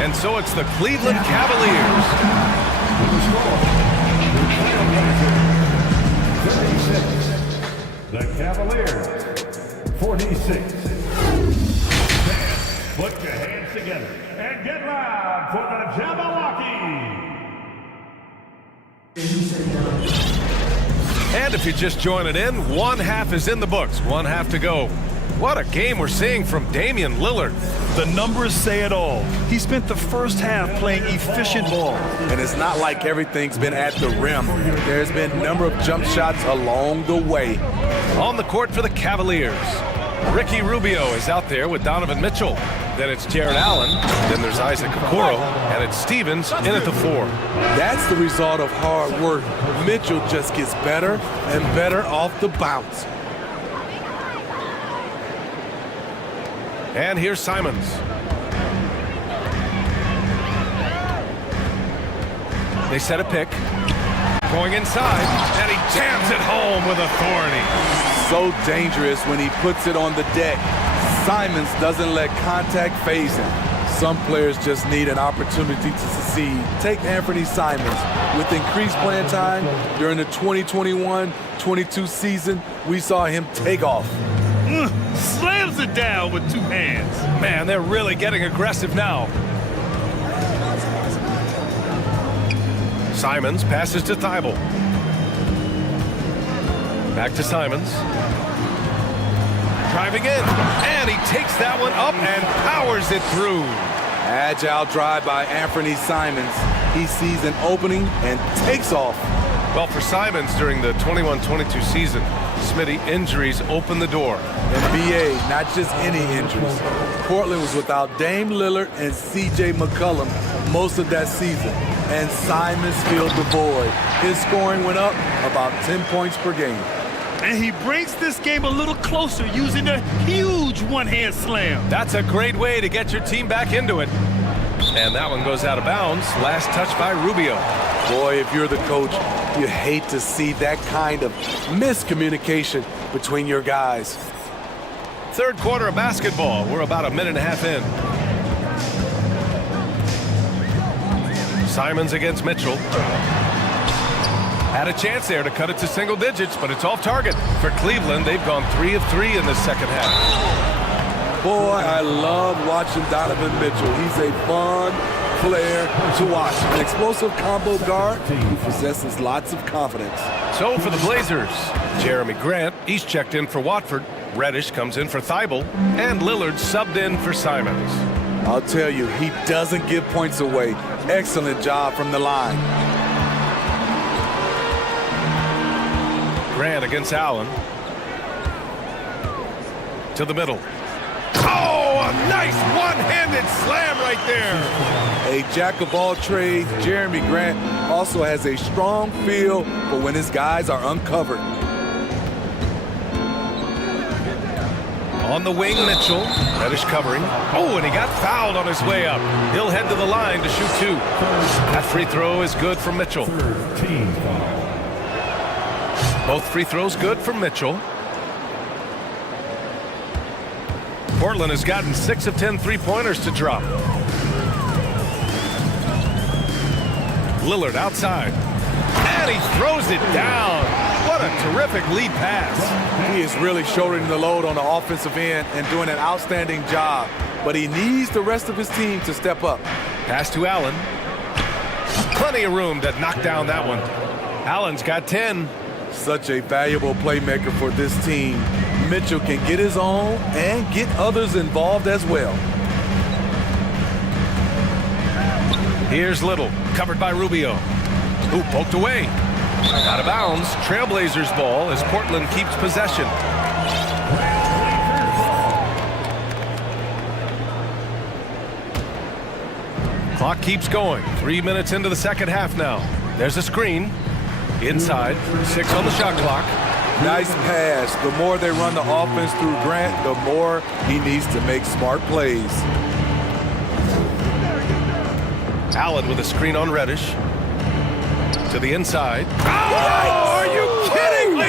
And so it's the Cleveland Cavaliers. The Cavaliers, 46. Put your hands together and get loud for the Jabberwocky. And if you're just joining in, one half is in the books, one half to go. What a game we're seeing from Damian Lillard. The numbers say it all. He spent the first half playing efficient ball. And it's not like everything's been at the rim. There's been a number of jump shots along the way. On the court for the Cavaliers, Ricky Rubio is out there with Donovan Mitchell. Then it's Jared Allen. Then there's Isaac Okoro. And it's Stevens in at the 4. That's the result of hard work. Mitchell just gets better and better off the bounce. And here's Simons. They set a pick. Going inside, and he jams it home with authority. So dangerous when he puts it on the deck. Simons doesn't let contact phase him. Some players just need an opportunity to succeed. Take Anthony Simons. With increased playing time during the 2021-22 season, we saw him take off. Slams it down with 2 hands. Man, they're really getting aggressive now. Simons passes to Thibault. Back to Simons. Driving in, and he takes that one up and powers it through. Agile drive by Anthony Simons. He sees an opening and takes off. Well, for Simons during the 21-22 season, Smitty, injuries opened the door. And BA, not just any injuries. Portland was without Dame Lillard and CJ McCollum most of that season. And Simons filled the void. His scoring went up about 10 points per game. And he brings this game a little closer using a huge one-hand slam. That's a great way to get your team back into it. And that one goes out of bounds. Last touch by Rubio. Boy, if you're the coach, you hate to see that kind of miscommunication between your guys. Third quarter of basketball. We're about a minute and a half in. Simons against Mitchell. Had a chance there to cut it to single digits, but it's off target. For Cleveland, they've gone 3 of 3 in the second half. Boy, I love watching Donovan Mitchell. He's a fun player to watch. An explosive combo guard who possesses lots of confidence. So for the Blazers, Jeremy Grant, he's checked in for Watford. Reddish comes in for Thibault, and Lillard subbed in for Simons. I'll tell you, he doesn't give points away. Excellent job from the line. Grant against Allen. To the middle. Oh, a nice one-handed slam right there. A jack of all trades, Jeremy Grant also has a strong feel for when his guys are uncovered. On the wing, Mitchell. Reddish covering. Oh, and he got fouled on his way up. He'll head to the line to shoot 2. That free throw is good for Mitchell. Both free throws good for Mitchell. Portland has gotten 6 of 10 three-pointers to drop. Lillard outside. And he throws it down. What a terrific lead pass. He is really shouldering the load on the offensive end and doing an outstanding job. But he needs the rest of his team to step up. Pass to Allen. Plenty of room to knock down that one. Allen's got 10. Such a valuable playmaker for this team. Mitchell can get his own and get others involved as well. Here's Little, covered by Rubio. Ooh, poked away. Out of bounds, Trailblazers ball as Portland keeps possession. Clock keeps going. 3 minutes into the second half now. There's a screen. Inside, 6 on the shot clock. Nice pass. The more they run the offense through Grant, the more he needs to make smart plays. Allen with a screen on Reddish. To the inside. Oh, are you kidding me?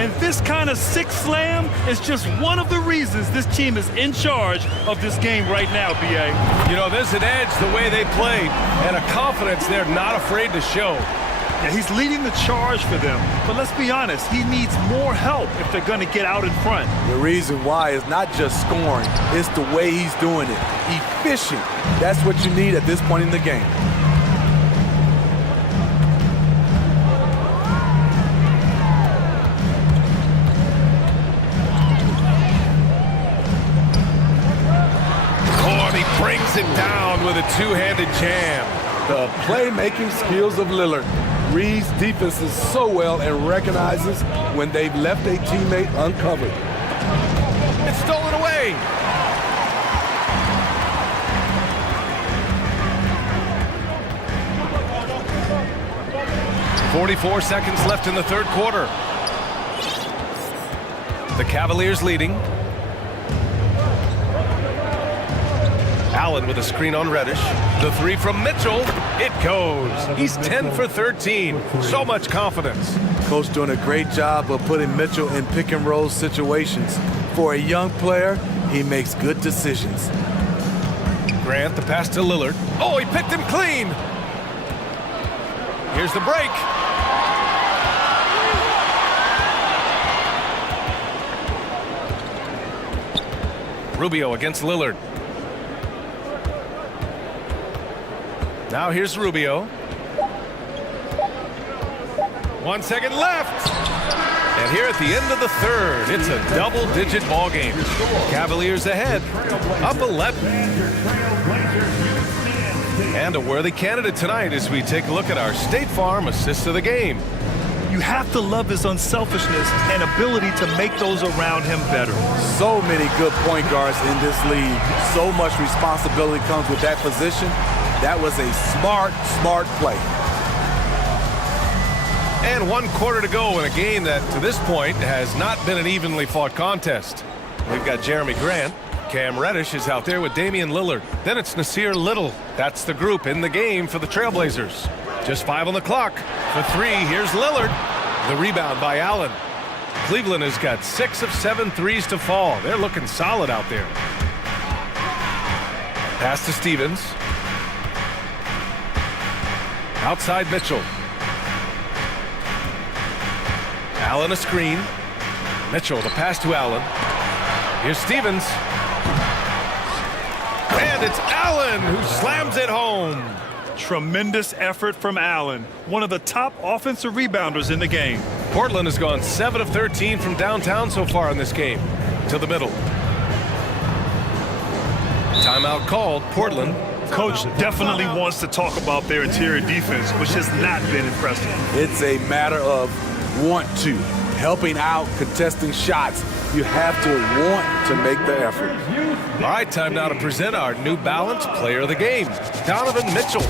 And this kind of sick slam is just one of the reasons this team is in charge of this game right now, B.A. You know, there's an edge the way they play and a confidence they're not afraid to show. Yeah, he's leading the charge for them. But let's be honest, he needs more help if they're going to get out in front. The reason why is not just scoring, it's the way he's doing it. Efficient. That's what you need at this point in the game. Brings it down with a two-handed jam. The playmaking skills of Lillard. Reads defenses so well and recognizes when they've left a teammate uncovered. It's stolen away. .44 seconds left in the third quarter. The Cavaliers leading. Allen with a screen on Reddish. The 3 from Mitchell. It goes. He's 10 for 13. So much confidence. Coach doing a great job of putting Mitchell in pick and roll situations. For a young player, he makes good decisions. Grant, the pass to Lillard. Oh, he picked him clean. Here's the break. Rubio against Lillard. Now here's Rubio. 1 second left. And here at the end of the third, it's a double-digit ball game. Cavaliers ahead, up 11. And a worthy candidate tonight as we take a look at our State Farm assist of the game. You have to love his unselfishness and ability to make those around him better. So many good point guards in this league. So much responsibility comes with that position. That was a smart play. And 1 quarter to go in a game that, to this point, has not been an evenly fought contest. We've got Jeremy Grant. Cam Reddish is out there with Damian Lillard. Then it's Nasir Little. That's the group in the game for the Trailblazers. Just 5 on the clock. For 3, here's Lillard. The rebound by Allen. Cleveland has got 6 of 7 threes to fall. They're looking solid out there. Pass to Stevens. Outside Mitchell. Allen a screen. Mitchell, the pass to Allen. Here's Stevens. And it's Allen who slams it home. Tremendous effort from Allen, one of the top offensive rebounders in the game. Portland has gone 7 of 13 from downtown so far in this game. To the middle. Timeout called. Portland. Coach definitely wants to talk about their interior defense, which has not been impressive. It's a matter of want to, helping out, contesting shots. You have to want to make the effort. All right, time now to present our New Balance Player of the Game, Donovan Mitchell.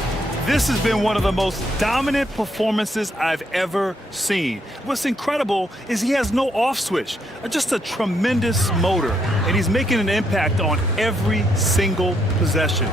This has been one of the most dominant performances I've ever seen. What's incredible is he has no off switch, just a tremendous motor, and he's making an impact on every single possession.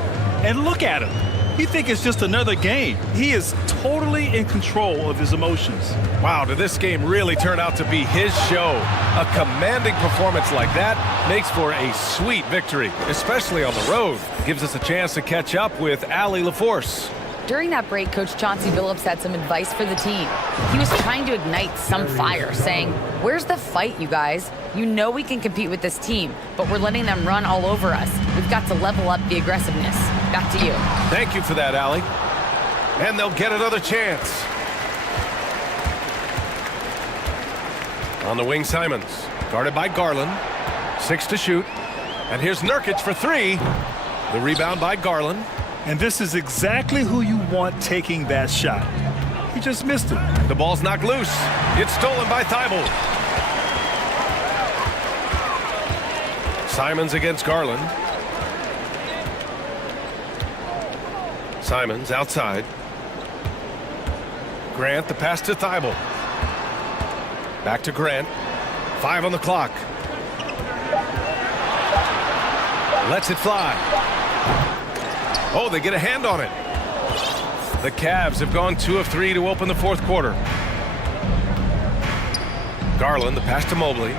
And look at him. You think it's just another game. He is totally in control of his emotions. Wow, did this game really turn out to be his show? A commanding performance like that makes for a sweet victory, especially on the road. Gives us a chance to catch up with Allie LaForce. During that break, Coach Chauncey Billups had some advice for the team. He was trying to ignite some fire, saying, "Where's the fight, you guys? You know we can compete with this team, but we're letting them run all over us. We've got to level up the aggressiveness." Back to you. Thank you for that, Allie. And they'll get another chance. On the wing, Simons. Guarded by Garland. 6 to shoot. And here's Nurkic for 3. The rebound by Garland. And this is exactly who you want taking that shot. He just missed it. The ball's knocked loose. It's stolen by Thibault. Simons against Garland. Simons outside. Grant, the pass to Thibault. Back to Grant. 5 on the clock. Lets it fly. Oh, they get a hand on it. The Cavs have gone 2 of 3 to open the fourth quarter. Garland, the pass to Mobley.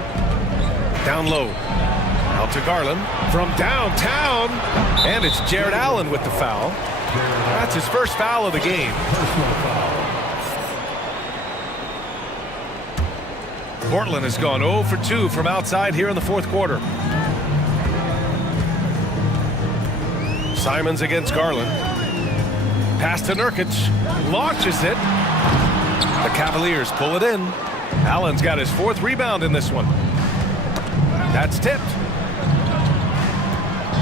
Down low. Out to Garland from downtown. And it's Jared Allen with the foul. That's his first foul of the game. Portland has gone 0 for 2 from outside here in the fourth quarter. Simons against Garland. Pass to Nurkic. Launches it. The Cavaliers pull it in. Allen's got his 4th rebound in this one. That's tipped.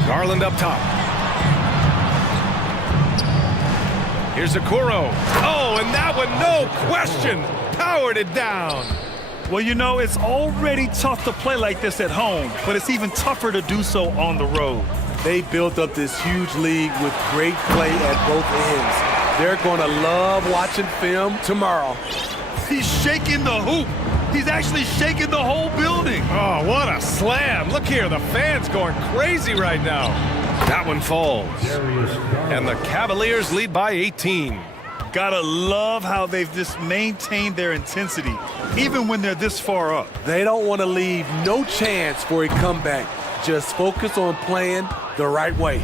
Garland up top. Here's Okoro. Oh, and that one, no question, powered it down. Well, you know, it's already tough to play like this at home, but it's even tougher to do so on the road. They built up this huge league with great play at both ends. They're going to love watching film tomorrow. He's shaking the hoop. He's actually shaking the whole building. Oh, what a slam. Look here, the fans going crazy right now. That one falls. And the Cavaliers lead by 18. Gotta love how they've just maintained their intensity, even when they're this far up. They don't want to leave no chance for a comeback. Just focus on playing the right way.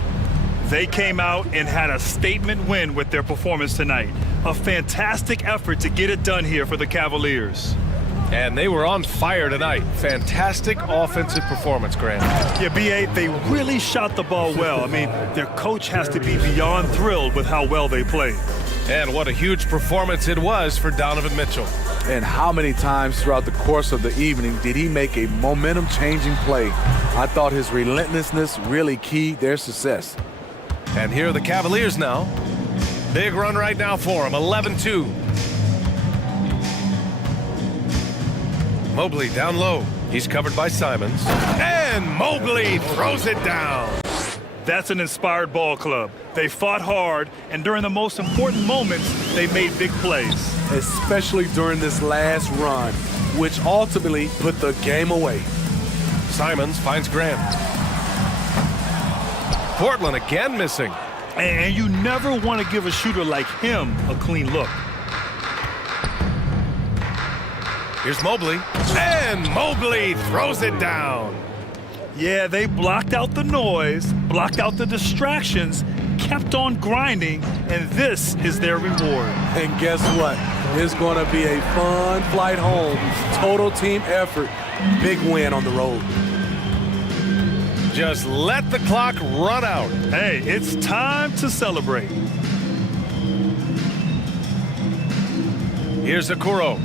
They came out and had a statement win with their performance tonight. A fantastic effort to get it done here for the Cavaliers. And they were on fire tonight. Fantastic offensive performance, Grant. Yeah, B.A., they really shot the ball well. I mean, their coach has to be beyond thrilled with how well they played. And what a huge performance it was for Donovan Mitchell. And how many times throughout the course of the evening did he make a momentum-changing play? I thought his relentlessness really keyed their success. And here are the Cavaliers now. Big run right now for them, 11-2. Mobley down low. He's covered by Simons. And Mobley throws it down. That's an inspired ball club. They fought hard, and during the most important moments, they made big plays. Especially during this last run, which ultimately put the game away. Simons finds Grant. Portland again missing. And you never want to give a shooter like him a clean look. Here's Mobley. And Mobley throws it down. Yeah, they blocked out the noise, blocked out the distractions, kept on grinding, and this is their reward. And guess what? It's going to be a fun flight home. Total team effort. Big win on the road. Just let the clock run out. Hey, it's time to celebrate. Here's Akuro.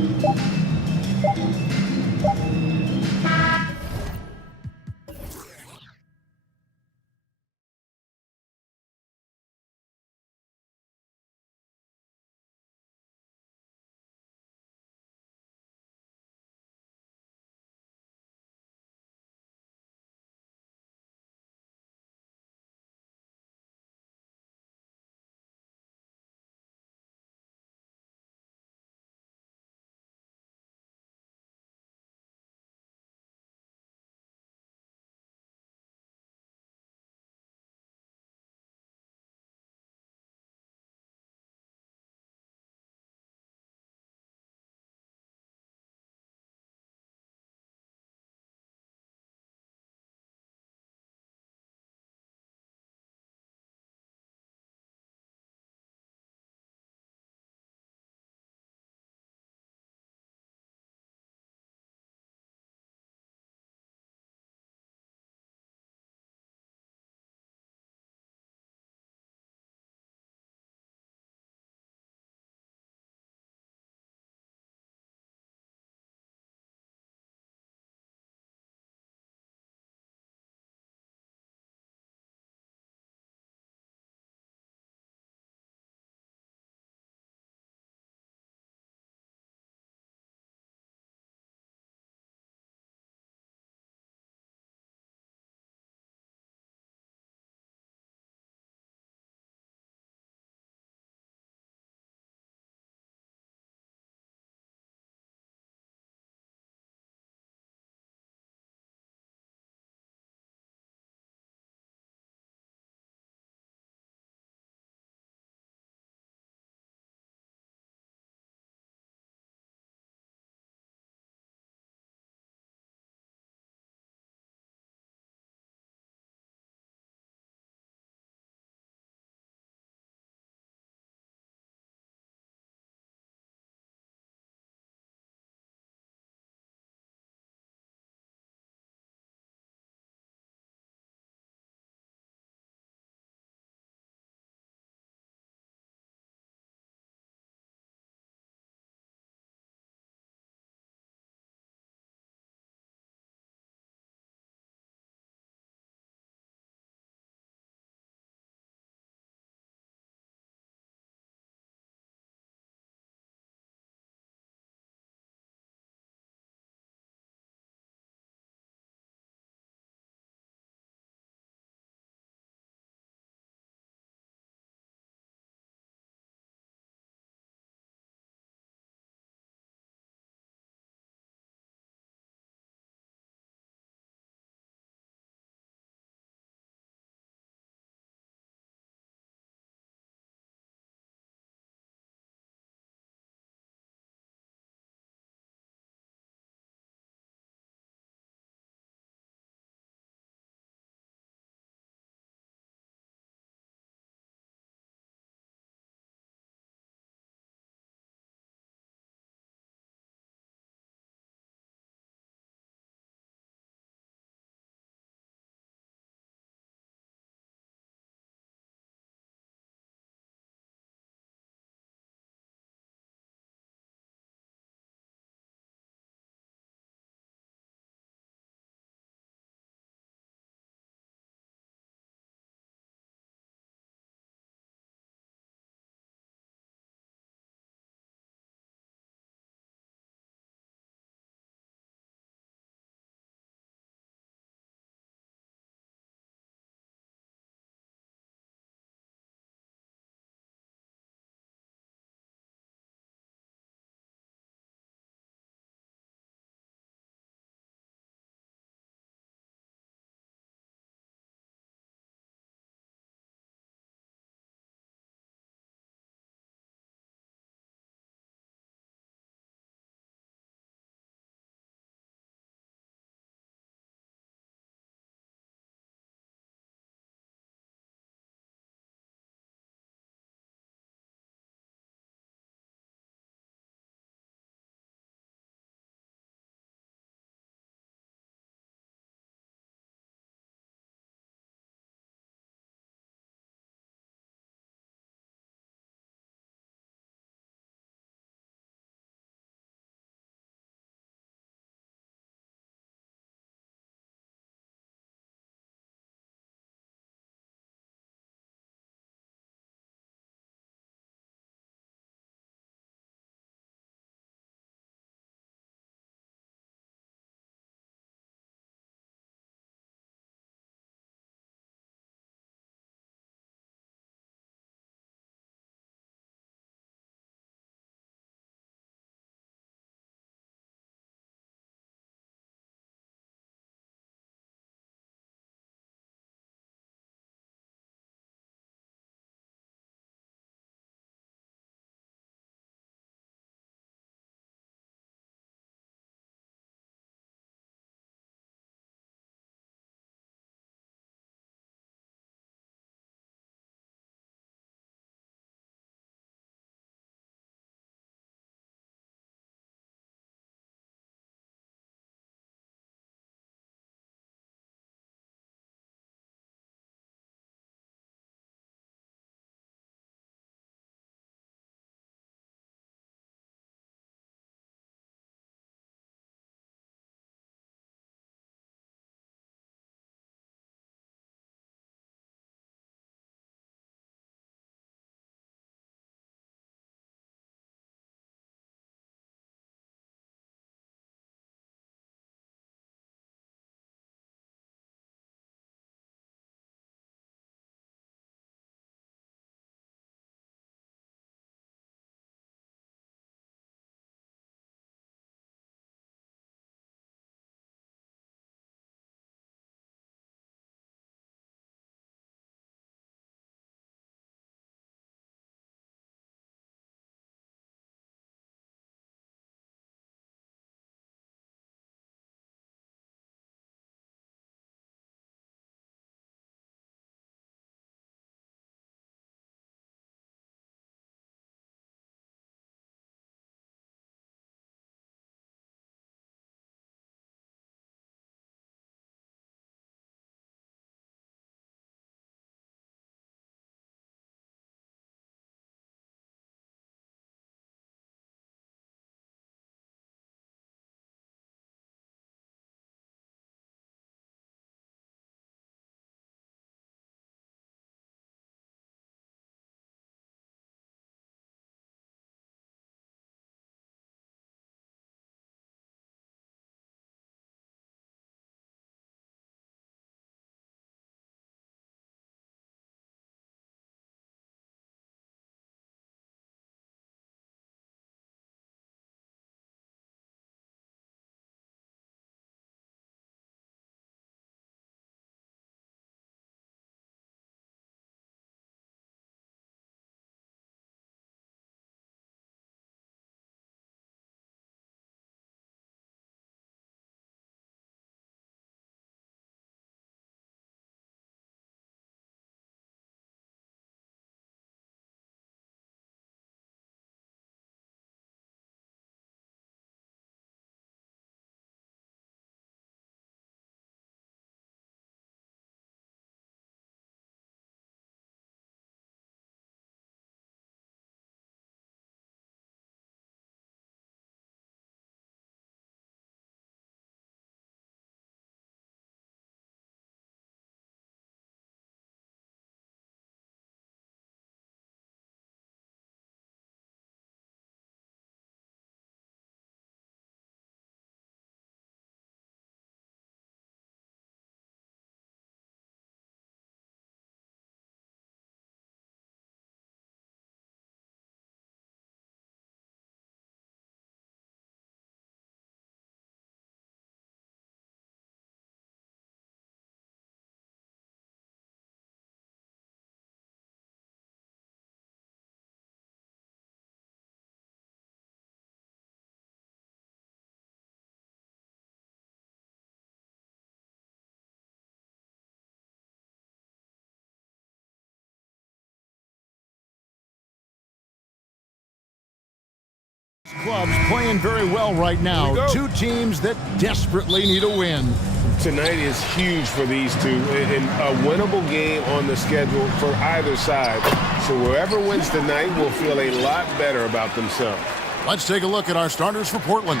clubs playing very well right now. Two teams that desperately need a win. Tonight is huge for these two, and a winnable game on the schedule for either side. So whoever wins tonight will feel a lot better about themselves. Let's take a look at our starters for Portland.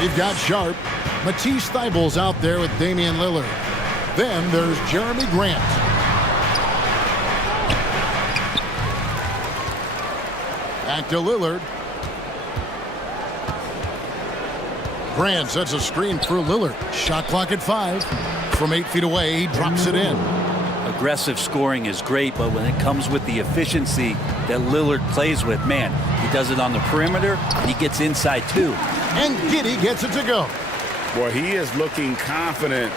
We've got Sharp. Matisse Thybulle's out there with Damian Lillard. Then there's Jeremy Grant. Back to Lillard. Grant sets a screen for Lillard. Shot clock at 5. From 8 feet away, he drops it in. Aggressive scoring is great, but when it comes with the efficiency that Lillard plays with, man, he does it on the perimeter, and he gets inside too. And Giddey gets it to go. Boy, he is looking confident.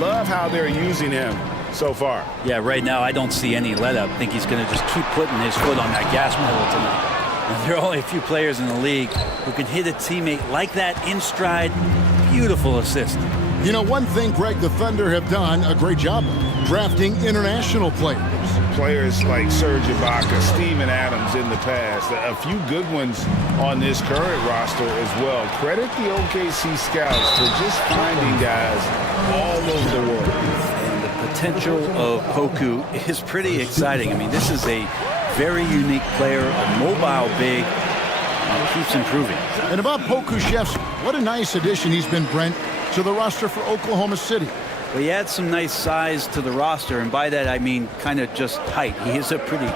Love how they're using him so far. Yeah, right now I don't see any let up. I think he's going to just keep putting his foot on that gas pedal tonight. And there are only a few players in the league who can hit a teammate like that in stride. Beautiful assist. You know, one thing, Greg, the Thunder have done a great job of drafting international players. Players like Serge Ibaka, Steven Adams in the past, a few good ones on this current roster as well. Credit the OKC scouts for just finding guys all over the world. And the potential of Poku is pretty exciting. I mean, this is a very unique player, a mobile big, and keeps improving. And about Pokushevsky, what a nice addition he's been, Brent, to the roster for Oklahoma City. Well, he adds some nice size to the roster, and by that I mean kind of just height. He is a pretty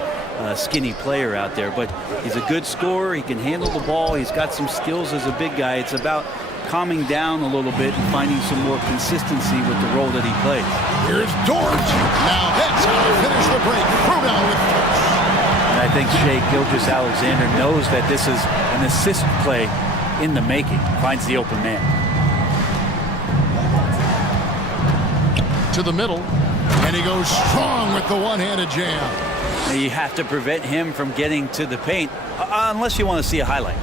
skinny player out there, but he's a good scorer. He can handle the ball. He's got some skills as a big guy. It's about calming down a little bit and finding some more consistency with the role that he plays. Here's Dort. Now that's how to finish the break. Throwdown with first. And I think Shai Gilgeous-Alexander knows that this is an assist play in the making. Finds the open man. To the middle, and he goes strong with the one-handed jam. Now you have to prevent him from getting to the paint, unless you want to see a highlight.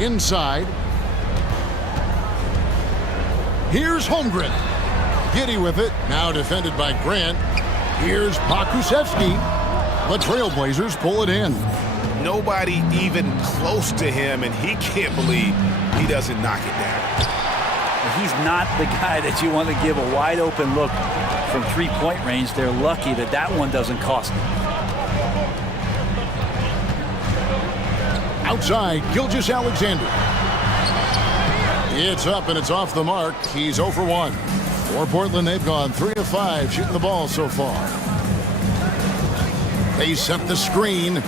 Inside. Here's Holmgren. Giddey with it, now defended by Grant. Here's Pokusevski. The Trailblazers pull it in. Nobody even close to him, and he can't believe he doesn't knock it down. He's not the guy that you want to give a wide open look from three-point range. They're lucky that that one doesn't cost them. Outside, Gilgeous-Alexander. It's up and it's off the mark. He's 0 for 1. For Portland, they've gone 3 of 5 shooting the ball so far. They set the screen.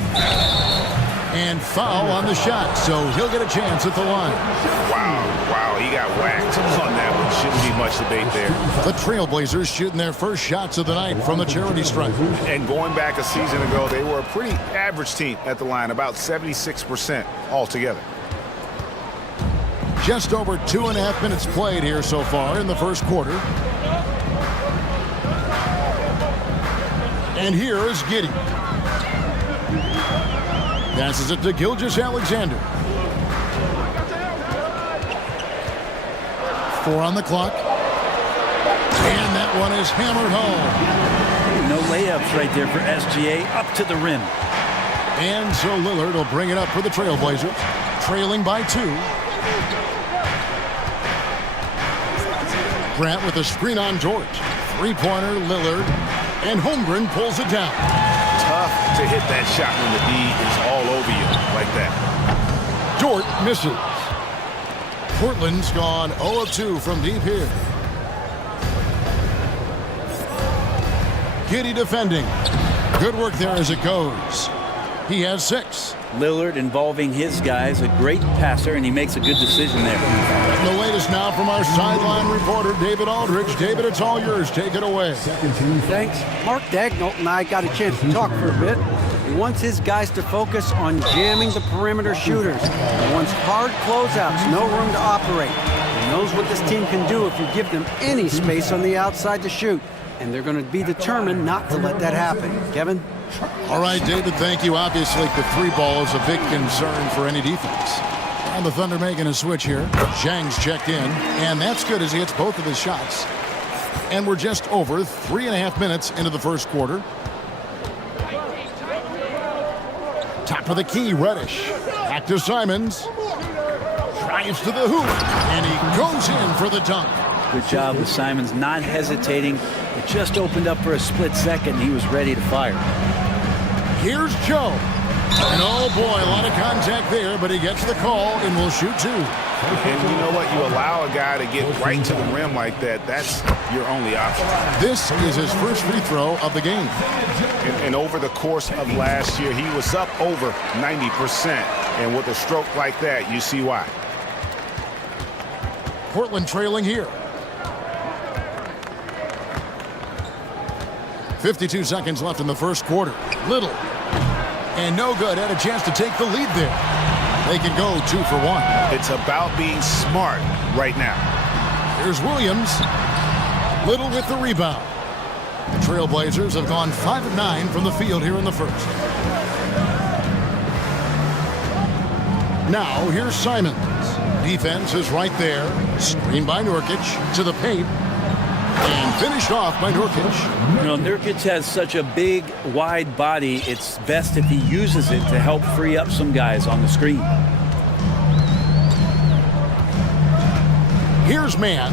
And foul on the shot, so he'll get a chance at the line. Wow, he got whacked on that one. Shouldn't be much debate there. The Trailblazers shooting their first shots of the night from the charity stripe. And going back a season ago, they were a pretty average team at the line, about 76% altogether. Just over 2.5 minutes played here so far in the first quarter. And here is Giddey. Passes it to Gilgeous-Alexander. 4 on the clock. And that one is hammered home. No layups right there for SGA, up to the rim. And so Lillard will bring it up for the Trailblazers, trailing by 2. Grant with a screen on George. Three-pointer, Lillard, and Holmgren pulls it down. Tough to hit that shot when the D is all over you like that. Dort misses. Portland's gone 0 of 2 from deep here. Giddey defending. Good work there as it goes. He has 6. Lillard involving his guys, a great passer, and he makes a good decision there. And the latest now from our sideline reporter, David Aldridge. David, it's all yours. Take it away. Thanks. Mark Daigneault and I got a chance to talk for a bit. He wants his guys to focus on jamming the perimeter shooters. He wants hard closeouts, no room to operate. He knows what this team can do if you give them any space on the outside to shoot. And they're going to be determined not to let that happen. Kevin? All right, David, thank you. Obviously, the 3 ball is a big concern for any defense. And the Thunder making a switch here. Zhang's checked in, and that's good as he hits both of his shots. And we're just over 3.5 minutes into the first quarter. Top of the key, Reddish. Back to Simons. Drives to the hoop, and he goes in for the dunk. Good job with Simons not hesitating. It just opened up for a split second. He was ready to fire. Here's Joe. And oh boy, a lot of contact there, but he gets the call and will shoot two. And you know what? You allow a guy to get right to the rim like that, that's your only option. This is his first free throw of the game. And over the course of last year, he was up over 90%. And with a stroke like that, you see why. Portland trailing here. 52 seconds left in the first quarter. Little. And no good. Had a chance to take the lead there. They can go 2 for 1. It's about being smart right now. Here's Williams. Little with the rebound. The Trailblazers have gone 5 of 9 from the field here in the first. Now here's Simons. Defense is right there. Screened by Nurkic to the paint. And finished off by Nurkic. You know, Nurkic has such a big, wide body. It's best if he uses it to help free up some guys on the screen. Here's Mann.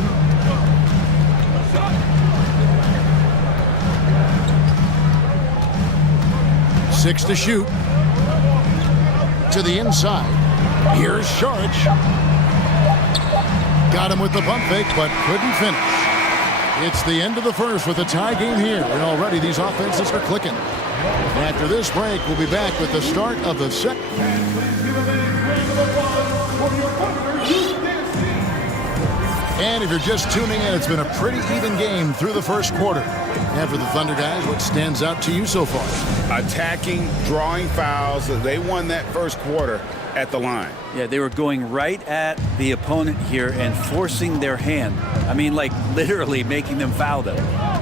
Six to shoot. To the inside. Here's Sharch. Got him with the pump fake, but couldn't finish. It's the end of the first with a tie game here, and already these offenses are clicking. After this break, we'll be back with the start of the second. And if you're just tuning in, it's been a pretty even game through the first quarter. And for the Thunder guys, what stands out to you so far? Attacking, drawing fouls. They won that first quarter at the line. Yeah, they were going right at the opponent here and forcing their hand. I mean, like literally making them foul them.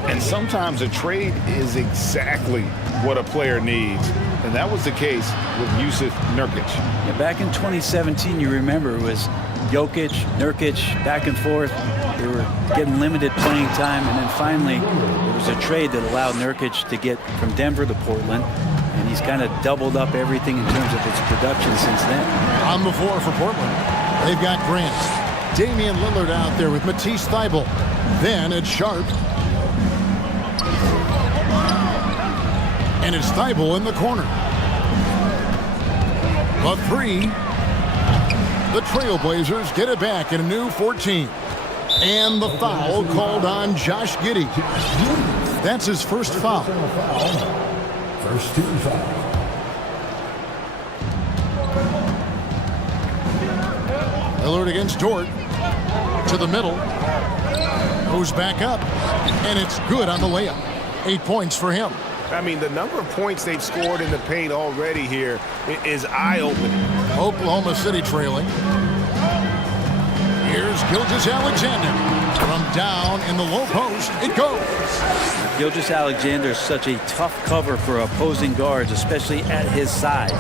And sometimes a trade is exactly what a player needs. And that was the case with Jusuf Nurkic. Yeah, back in 2017, you remember, it was Jokic, Nurkic, back and forth. They were getting limited playing time. And then finally, there was a trade that allowed Nurkic to get from Denver to Portland. And he's kind of doubled up everything in terms of its production since then. On the floor for Portland, they've got Grant. Damian Lillard out there with Matisse Thybulle. Then it's Sharp. And it's Thybulle in the corner. A three. The Trailblazers get it back in a new 14. And the foul called on Josh Giddey. That's his first foul. First team foul. Lillard against Dort. To the middle. Goes back up. And it's good on the layup. 8 points for him. I mean, the number of points they've scored in the paint already here is eye-opening. Oklahoma City trailing. Here's Gilgeous-Alexander. From down in the low post, it goes. Gilgeous-Alexander is such a tough cover for opposing guards, especially at his size.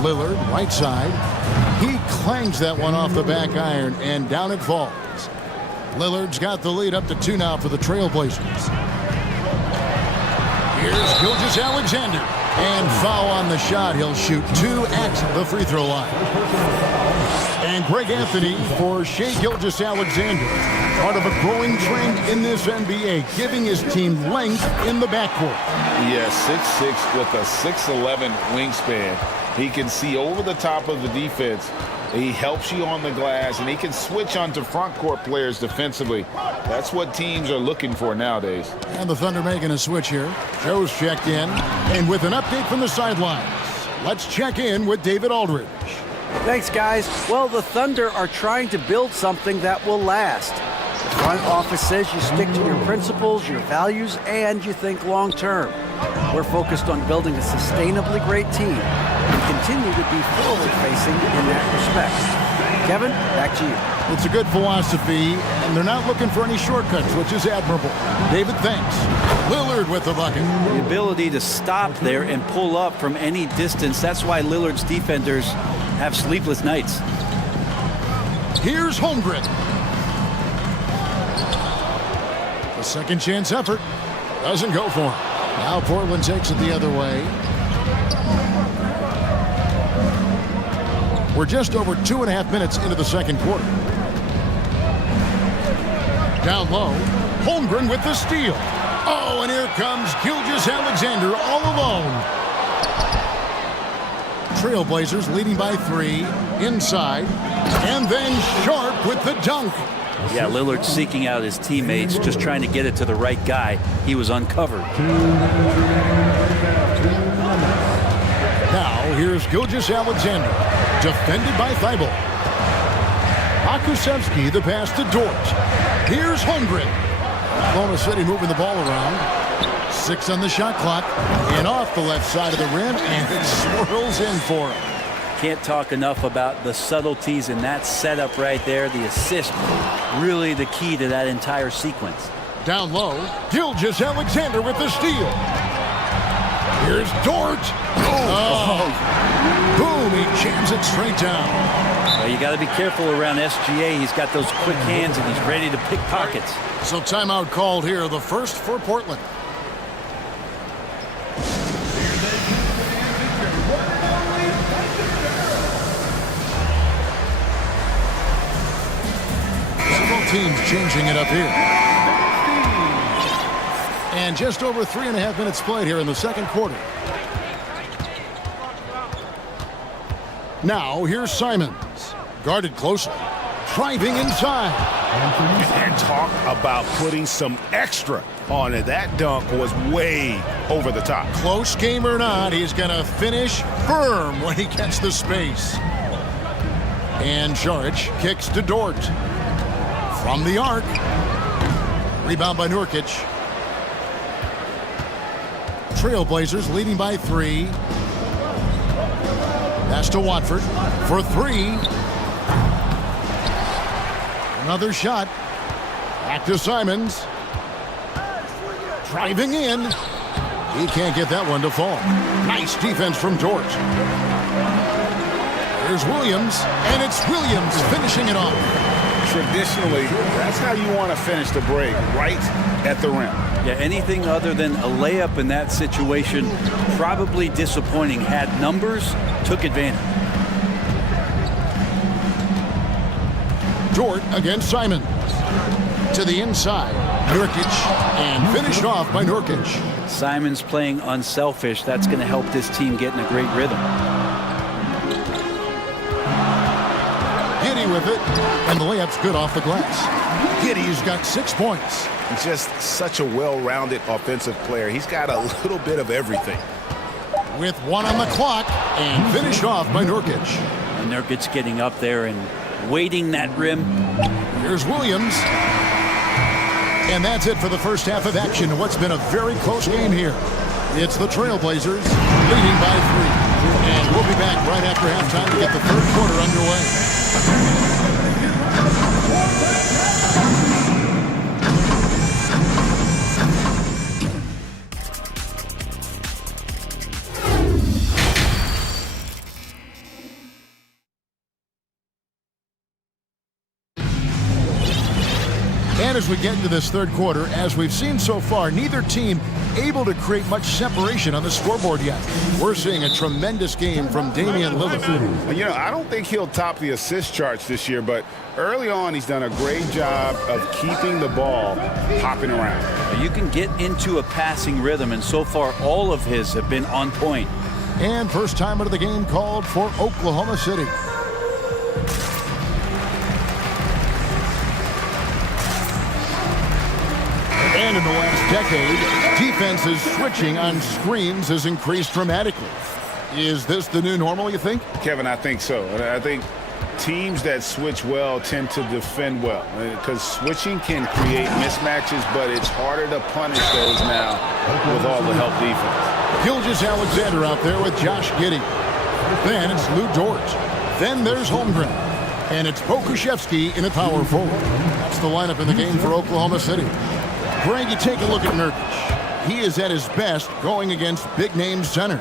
Lillard, right side. He clangs that one off the back iron, and down it falls. Lillard's got the lead up to 2 now for the Trailblazers. Here's Gilgeous-Alexander. And foul on the shot. He'll shoot 2 at the free throw line. And Greg Anthony for Shai Gilgeous-Alexander. Part of a growing trend in this NBA, giving his team length in the backcourt. Yes, 6'6" with a 6'11" wingspan. He can see over the top of the defense. He helps you on the glass, and he can switch onto front court players defensively. That's what teams are looking for nowadays. And the Thunder making a switch here. Joe's checked in. And with an update from the sidelines, let's check in with David Aldridge. Thanks, guys. Well, the Thunder are trying to build something that will last. The front office says you stick to your principles, your values, and you think long term. We're focused on building a sustainably great team and continue to be forward-facing in that respect. Kevin, back to you. It's a good philosophy, and they're not looking for any shortcuts, which is admirable. David, thanks. Lillard with the bucket. The ability to stop there and pull up from any distance, that's why Lillard's defenders have sleepless nights. Here's Holmgren. The second chance effort doesn't go for him. Now Portland takes it the other way. We're just over 2.5 minutes into the second quarter. Down low, Holmgren with the steal. Oh, and here comes Gilgeous-Alexander all alone. Trailblazers leading by 3, inside, and then Sharp with the dunk. Yeah, Lillard seeking out his teammates, just trying to get it to the right guy. He was uncovered. Now, here's Gilgeous-Alexander, defended by Thibault. Akusevsky, the pass to Dort. Here's Holmgren. Oklahoma City moving the ball around. 6 on the shot clock, and off the left side of the rim, and it swirls in for him. Can't talk enough about the subtleties in that setup right there. The assist, really the key to that entire sequence. Down low, Gilgeous-Alexander with the steal. Here's Dort. Oh. Boom, he jams it straight down. Well, you got to be careful around SGA. He's got those quick hands, and he's ready to pick pockets. So timeout called here, the first for Portland. Teams changing it up here. And just over 3.5 minutes played here in the second quarter. Now here's Simons, guarded closely, driving inside. And talk about putting some extra on it. That dunk was way over the top. Close game or not, he's gonna finish firm when he gets the space. And Jaric kicks to Dort. From the arc. Rebound by Nurkic. Trailblazers leading by 3. Pass to Watford for 3. Another shot. Back to Simons. Driving in. He can't get that one to fall. Nice defense from Dort. Here's Williams, and it's Williams finishing it off. Traditionally, that's how you want to finish the break, right at the rim. Yeah, anything other than a layup in that situation, probably disappointing. Had numbers, took advantage. Dort against Simons. To the inside, Nurkic, and finished off by Nurkic. Simons playing unselfish. That's going to help this team get in a great rhythm. Giddey with it, and the layup's good off the glass. Giddey's got 6 points. Just such a well-rounded offensive player. He's got a little bit of everything. With 1 on the clock, and finished off by Nurkic. And Nurkic getting up there and waiting that rim. Here's Williams. And that's it for the first half of action in what's been a very close game here. It's the Trailblazers leading by 3. And we'll be back right after halftime to get the third quarter underway. And as we get into this third quarter, as we've seen so far, neither team able to create much separation on the scoreboard yet. We're seeing a tremendous game from Damian Lillard. You know, I don't think he'll top the assist charts this year, but early on he's done a great job of keeping the ball hopping around. You can get into a passing rhythm, and so far all of his have been on point. And first timer of the game called for Oklahoma City. And in the last decade, defenses switching on screens has increased dramatically. Is this the new normal, you think? Kevin, I think so. I think teams that switch well tend to defend well, because switching can create mismatches, but it's harder to punish those now with all the help defense. Gilgeous-Alexander out there with Josh Giddey. Then it's Lou Dort. Then there's Holmgren. And it's Pokusevsky in at power forward. That's the lineup in the game for Oklahoma City. Greg, you take a look at Nurkic. He is at his best going against big-name centers.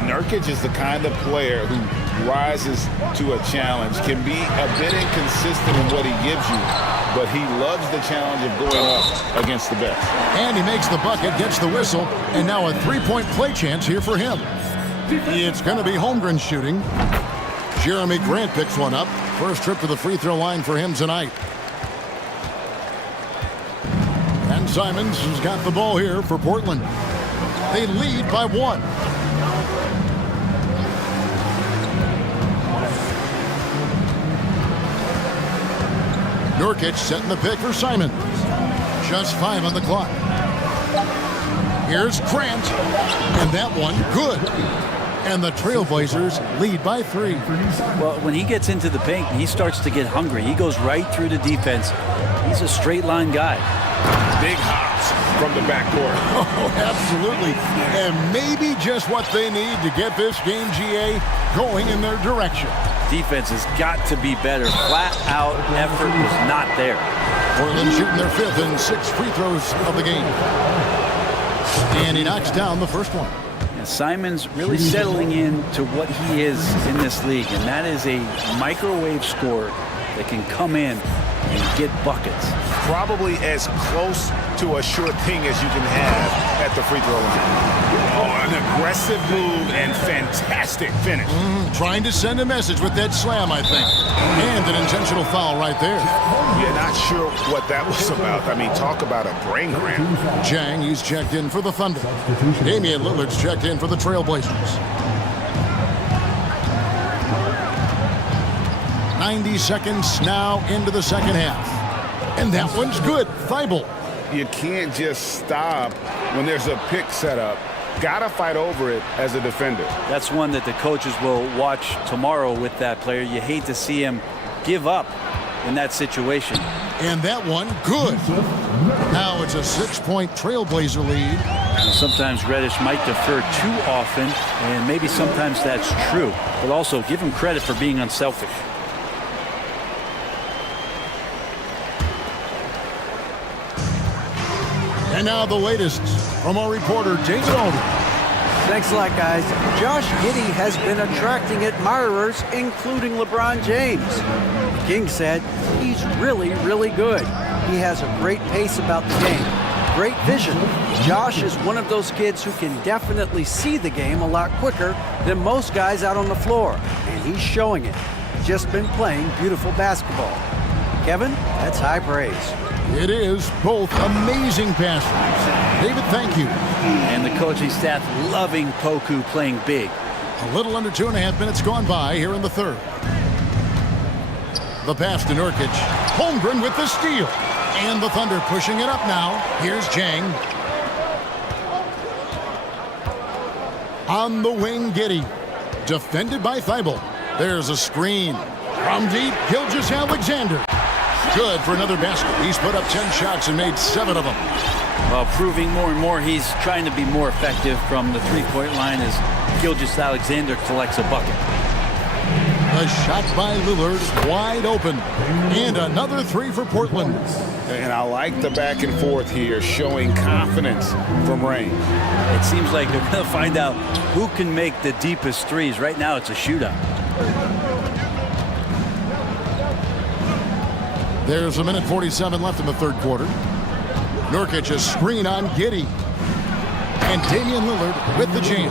Nurkic is the kind of player who rises to a challenge, can be a bit inconsistent in what he gives you, but he loves the challenge of going up against the best. And he makes the bucket, gets the whistle, and now a three-point play chance here for him. It's going to be Holmgren shooting. Jeremy Grant picks one up. First trip to the free throw line for him tonight. And Simons has got the ball here for Portland. They lead by 1. Nurkic setting the pick for Simons. Just 5 on the clock. Here's Grant. And that one, good. And the Trailblazers lead by 3. Well, when he gets into the paint, he starts to get hungry. He goes right through the defense. He's a straight line guy. Big hops from the backcourt. Oh, absolutely. And maybe just what they need to get this game, GA, going in their direction. Defense has got to be better. Flat out effort was not there. Portland shooting their 5th and 6th free throws of the game. And he knocks down the first one. And Simons really settling in to what he is in this league, and that is a microwave scorer that can come in and get buckets. Probably as close to a sure thing as you can have at the free throw line. Oh, an aggressive move and fantastic finish. Trying to send a message with that slam, I think. And an intentional foul right there. Yeah, not sure what that was about. I mean, talk about a brain cramp. Jang, he's checked in for the Thunder. Damian Lillard's checked in for the Trailblazers. 90 seconds now into the second half. And that one's good. Thibault. You can't just stop when there's a pick set up. Gotta fight over it as a defender. That's one that the coaches will watch tomorrow with that player. You hate to see him give up in that situation. And that one, good. Now it's a 6-point Trailblazer lead. Sometimes Reddish might defer too often, and maybe sometimes that's true. But also give him credit for being unselfish. And now the latest from our reporter, David Aldridge. Thanks a lot, guys. Josh Giddey has been attracting admirers, including LeBron James. The King said he's really, really good. He has a great pace about the game, great vision. Josh is one of those kids who can definitely see the game a lot quicker than most guys out on the floor, and he's showing it. Just been playing beautiful basketball. Kevin, that's high praise. It is both amazing passes. David, thank you. And the coaching staff loving Poku playing big. A little under 2.5 minutes gone by here in the third. The pass to Nurkic. Holmgren with the steal. And the Thunder pushing it up now. Here's Jang. On the wing, Giddey. Defended by Thibault. There's a screen. From deep, Gilgeous-Alexander. Good for another basket. He's put up 10 shots and made 7 of them. Well, proving more and more he's trying to be more effective from the three-point line as Gilgeous-Alexander collects a bucket. A shot by Lillard, wide open. And another 3 for Portland. And I like the back and forth here, showing confidence from Rain. It seems like they're going to find out who can make the deepest threes. Right now, it's a shootout. There's 1:47 left in the third quarter. Nurkic a screen on Giddey. And Damian Lillard with the jam.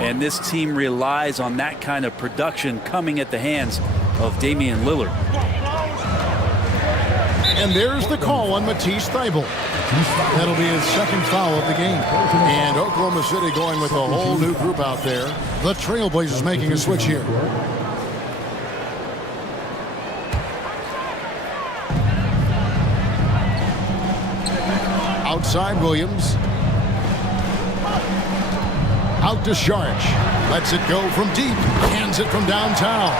And this team relies on that kind of production coming at the hands of Damian Lillard. And there's the call on Matisse Thybulle. That'll be his second foul of the game. And Oklahoma City going with a whole new group out there. The Trailblazers making a switch here. Outside Williams. Out to Sharch. Lets it go from deep. Hands it from downtown.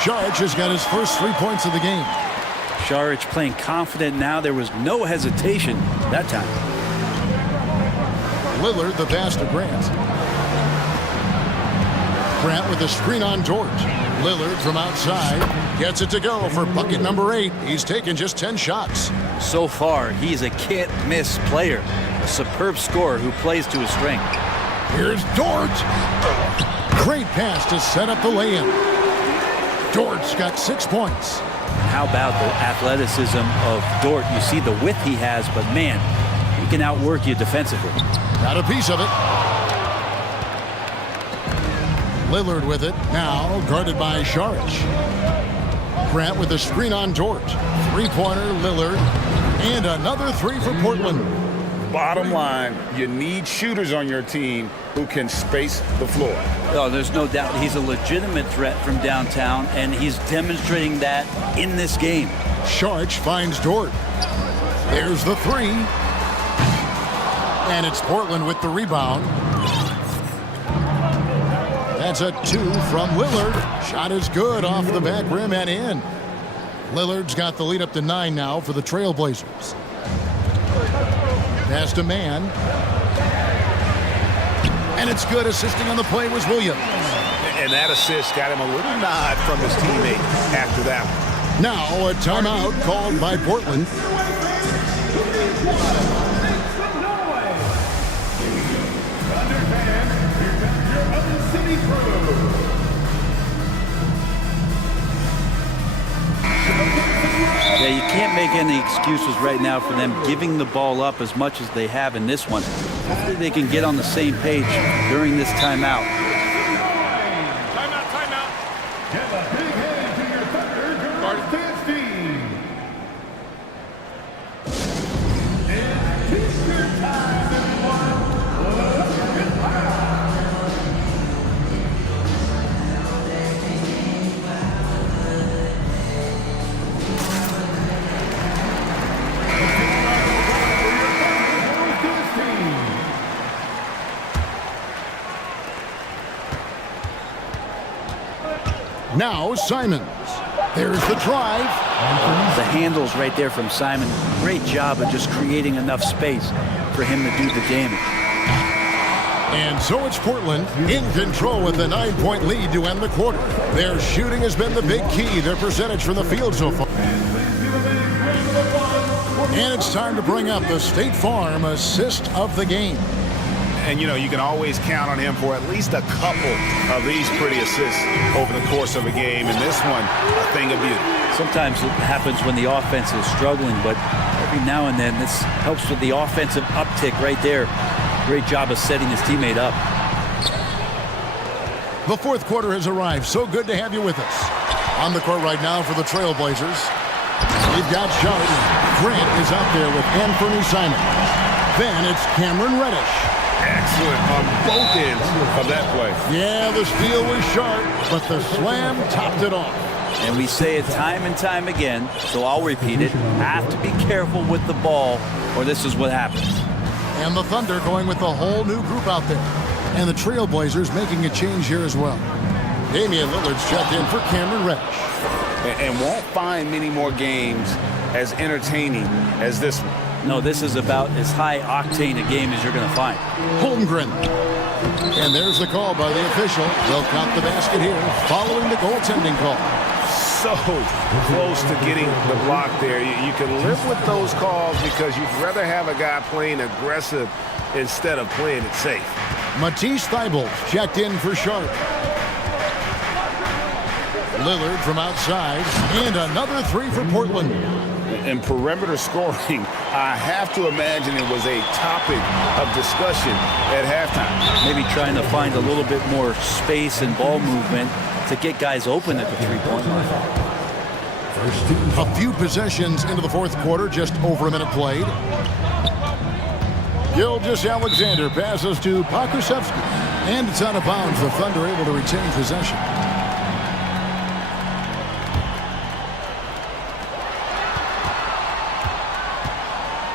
Sharch has got his first 3 points of the game. Sharch playing confident now. There was no hesitation that time. Lillard the pass to Grant. Grant with a screen on Dort. Lillard from outside gets it to go for bucket number 8. He's taken just 10 shots. So far, he's a can't-miss player. A superb scorer who plays to his strength. Here's Dort. Great pass to set up the lay-in. Dort's got 6 points. How about the athleticism of Dort? You see the width he has, but man, he can outwork you defensively. Got a piece of it. Lillard with it, now guarded by Sharch. Grant with a screen on Dort. Three-pointer, Lillard, and another three for Portland. Bottom line, you need shooters on your team who can space the floor. Oh, there's no doubt he's a legitimate threat from downtown, and he's demonstrating that in this game. Sharch finds Dort. There's the three. And it's Portland with the rebound. That's a two from Lillard. Shot is good off the back rim and in. Lillard's got the lead up to 9 now for the Trailblazers. Pass to Mann. And it's good. Assisting on the play was Williams. And that assist got him a little nod from his teammate after that. Now a timeout called by Portland. Yeah, you can't make any excuses right now for them giving the ball up as much as they have in this one. Hopefully they can get on the same page during this timeout. Timeout. Give a big hand to your Thunder Guard team. It's teacher time, everyone. Now Simons. There's the drive. The handles right there from Simon. Great job of just creating enough space for him to do the damage. And so it's Portland in control with a 9-point lead to end the quarter. Their shooting has been the big key, their percentage from the field so far. And it's time to bring up the State Farm assist of the game. And, you know, you can always count on him for at least a couple of these pretty assists over the course of a game. And this one, a thing of beauty. Sometimes it happens when the offense is struggling, but every now and then this helps with the offensive uptick right there. Great job of setting his teammate up. The fourth quarter has arrived. So good to have you with us. On the court right now for the Trailblazers, we've got Sharp. Grant is out there with Anthony Simon. Then it's Cameron Reddish. Excellent on both ends of that play. Yeah, the steal was sharp, but the slam topped it off. And we say it time and time again, so I'll repeat it. Have to be careful with the ball, or this is what happens. And the Thunder going with a whole new group out there. And the Trailblazers making a change here as well. Damian Lillard's checked in for Cameron Reddish. And won't find many more games as entertaining as this one. No, this is about as high-octane a game as you're going to find. Holmgren. And there's the call by the official. They'll count the basket here following the goaltending call. So close to getting the block there. You can live with those calls because you'd rather have a guy playing aggressive instead of playing it safe. Matisse Thybulle checked in for Sharp. Lillard from outside. And another three for Portland. And perimeter scoring, I have to imagine it was a topic of discussion at halftime. Maybe trying to find a little bit more space and ball movement to get guys open at the three-point line. A few possessions into the fourth quarter, just over a minute played. Gilgeous-Alexander passes to Pokusevski. And it's out of bounds. The Thunder able to retain possession.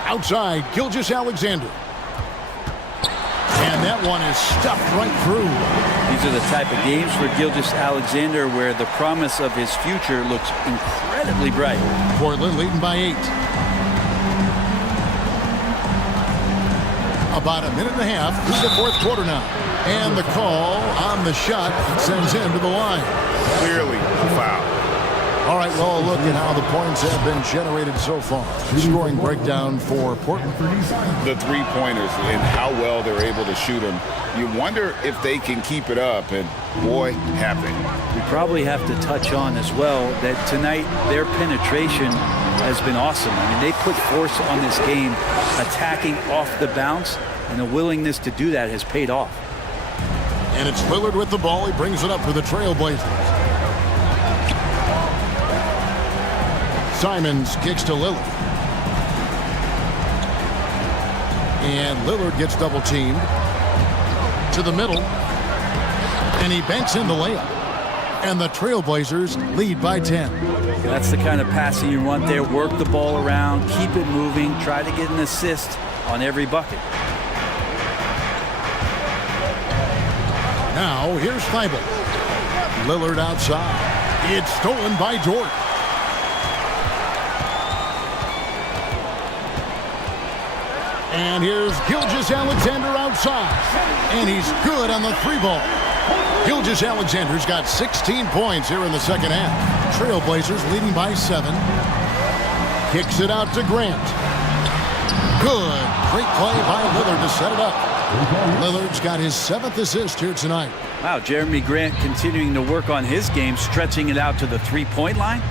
Outside, Gilgeous-Alexander. And that one is stuffed right through. These are the type of games for Gilgeous-Alexander where the promise of his future looks incredibly bright. Portland leading by 8. About a minute and a half through the fourth quarter now. And the call on the shot sends him to the line. Clearly a foul. All right, well, look at how the points have been generated so far. Scoring breakdown for Portland. The three-pointers and how well they're able to shoot them. You wonder if they can keep it up, and boy, have they. We probably have to touch on as well that tonight their penetration has been awesome. I mean, they put force on this game, attacking off the bounce, and the willingness to do that has paid off. And it's Lillard with the ball. He brings it up for the Trailblazers. Simons kicks to Lillard. And Lillard gets double teamed. To the middle. And he banks in the layup. And the Trailblazers lead by 10. That's the kind of passing you want there. Work the ball around, keep it moving, try to get an assist on every bucket. Now, here's Thibault. Lillard outside. It's stolen by Dort. And here's Gilgeous-Alexander outside. And he's good on the three ball. Gilgeous-Alexander's got 16 points here in the second half. Trailblazers leading by 7. Kicks it out to Grant. Good. Great play by Lillard to set it up. Lillard's got his 7th assist here tonight. Wow, Jeremy Grant continuing to work on his game, stretching it out to the three-point line.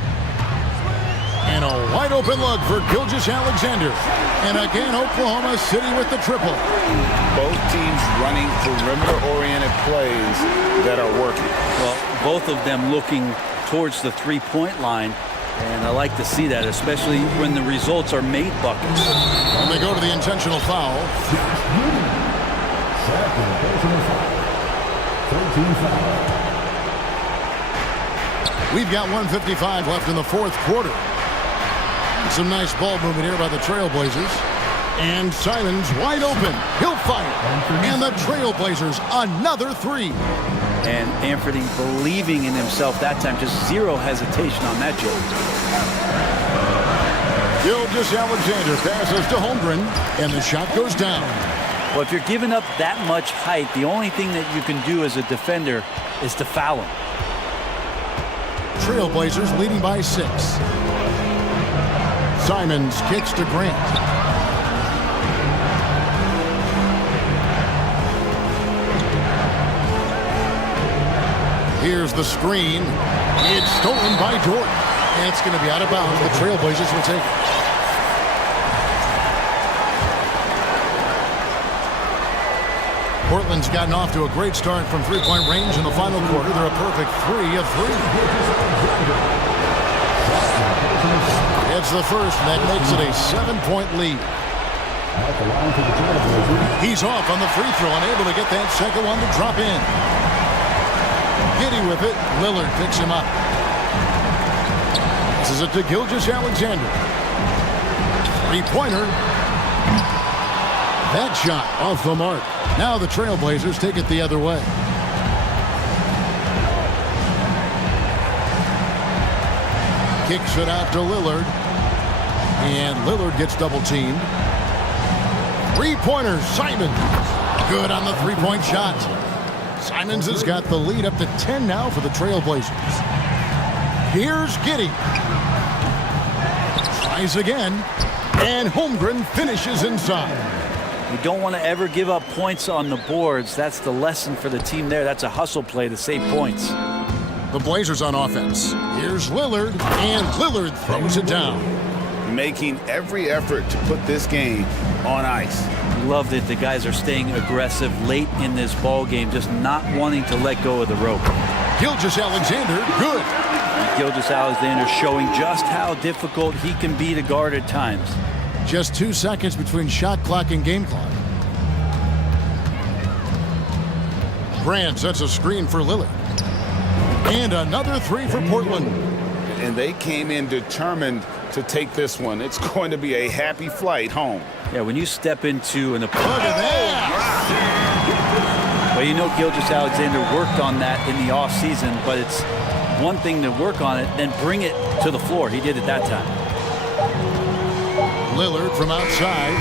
And a wide open look for Gilgeous-Alexander. And again, Oklahoma City with the triple. Both teams running perimeter-oriented plays that are working. Well, both of them looking towards the three-point line. And I like to see that, especially when the results are made buckets. And they go to the intentional foul. 13 foul. We've got 1:55 left in the fourth quarter. Some nice ball movement here by the Trailblazers. And Simons wide open. He'll fire. And the Trailblazers another three. And Anthony believing in himself that time. Just zero hesitation on that joke. Gilgeous-Alexander passes to Holmgren. And the shot goes down. Well, if you're giving up that much height, the only thing that you can do as a defender is to foul him. Trailblazers leading by 6. Simons kicks to Grant. Here's the screen. It's stolen by Dort. And it's going to be out of bounds. The Trailblazers will take it. Portland's gotten off to a great start from three-point range in the final quarter. They're a perfect 3 of 3. It's the first, and that makes it a 7-point lead. He's off on the free throw, unable to get that second one to drop in. Giddy with it. Lillard picks him up. This is it to Gilgeous-Alexander. Three-pointer. That shot off the mark. Now the Trailblazers take it the other way. Kicks it out to Lillard. And Lillard gets double-teamed. Three-pointer, Simons. Good on the three-point shot. Simons has got the lead up to 10 now for the Trailblazers. Here's Giddey. Tries again. And Holmgren finishes inside. You don't want to ever give up points on the boards. That's the lesson for the team there. That's a hustle play to save points. The Blazers on offense. Here's Lillard, and Lillard throws it down. Making every effort to put this game on ice. Love that the guys are staying aggressive late in this ball game, just not wanting to let go of the rope. Gilgeous-Alexander, good. Gilgeous-Alexander showing just how difficult he can be to guard at times. Just 2 seconds between shot clock and game clock. Grant sets a screen for Lillard. And another three for Portland. And they came in determined to take this one. It's going to be a happy flight home. Yeah, when you step into an opponent. Look at that! Well, you know Gilgeous-Alexander worked on that in the offseason, but it's one thing to work on it, then bring it to the floor. He did it that time. Lillard from outside.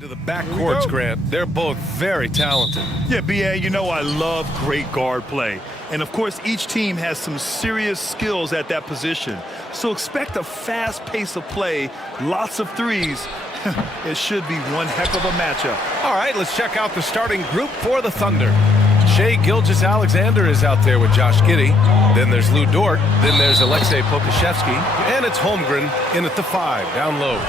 To the backcourts, Grant. They're both very talented. Yeah, B.A., you know I love great guard play. And, of course, each team has some serious skills at that position. So expect a fast pace of play, lots of threes. It should be one heck of a matchup. All right, let's check out the starting group for the Thunder. Shai Gilgeous-Alexander is out there with Josh Giddey. Then there's Lou Dort. Then there's Alexei Pokusevski. And it's Holmgren in at the 5, down low.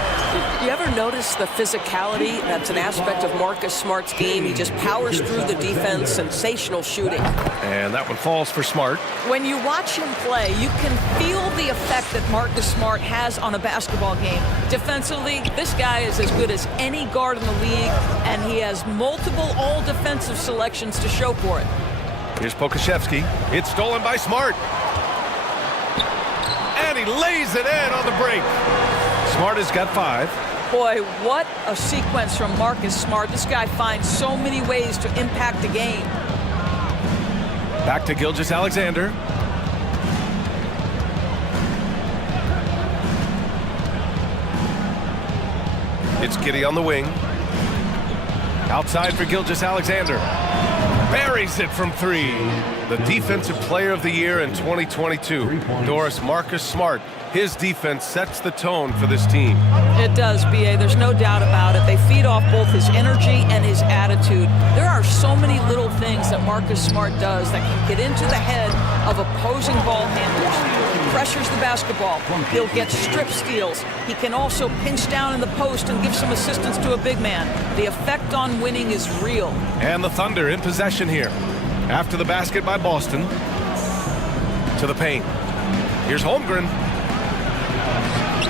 You ever notice the physicality? That's an aspect of Marcus Smart's game. He just powers through the defense, sensational shooting. And that one falls for Smart. When you watch him play, you can feel the effect that Marcus Smart has on a basketball game. Defensively, this guy is as good as any guard in the league, and he has multiple all-defensive selections to show for it. Here's Pokusevski. It's stolen by Smart. And he lays it in on the break. Smart has got 5. Boy, what a sequence from Marcus Smart. This guy finds so many ways to impact the game. Back to Gilgeous-Alexander. It's Giddey on the wing. Outside for Gilgeous-Alexander. Buries it from 3. The Defensive Player of the Year in 2022. Doris, Marcus Smart. His defense sets the tone for this team. It does, B.A. There's no doubt about it. They feed off both his energy and his attitude. There are so many little things that Marcus Smart does that can get into the head of opposing ball handlers. Pressures the basketball. He'll get strip steals. He can also pinch down in the post and give some assistance to a big man. The effect on winning is real. And the Thunder in possession here. After the basket by Boston. To the paint. Here's Holmgren.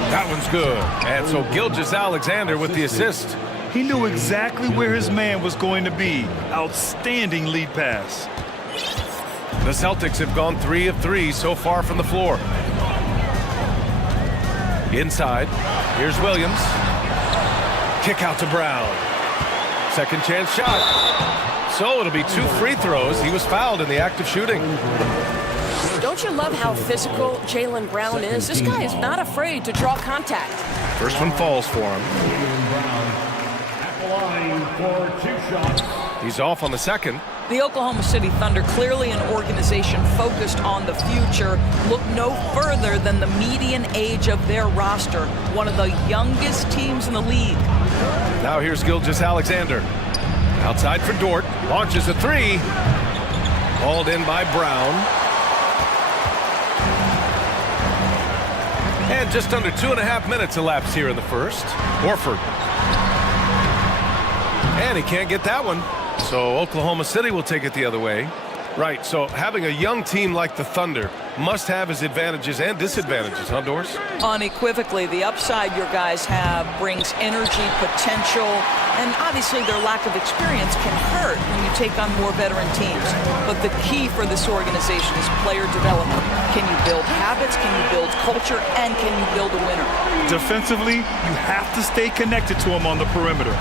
That one's good. And so Gilgeous-Alexander with the assist. He knew exactly where his man was going to be. Outstanding lead pass. The Celtics have gone 3 of 3 so far from the floor. Inside, here's Williams. Kick out to Brown. Second chance shot. So it'll be 2 free throws. He was fouled in the act of shooting. Don't you love how physical Jaylen Brown is? This guy is not afraid to draw contact. First one falls for him. At the line for 2 shots. He's off on the second. The Oklahoma City Thunder, clearly an organization focused on the future, look no further than the median age of their roster, one of the youngest teams in the league. Now here's Gilgeous-Alexander. Outside for Dort. Launches a 3. Hauled in by Brown. And just under 2.5 minutes elapsed here in the first. Horford. And he can't get that one. So Oklahoma City will take it the other way. Right, so having a young team like the Thunder must have its advantages and disadvantages, huh, Doris? Unequivocally, the upside your guys have brings energy, potential, and obviously their lack of experience can hurt when you take on more veteran teams. But the key for this organization is player development. Can you build habits, can you build culture, and can you build a winner? Defensively, you have to stay connected to him on the perimeter.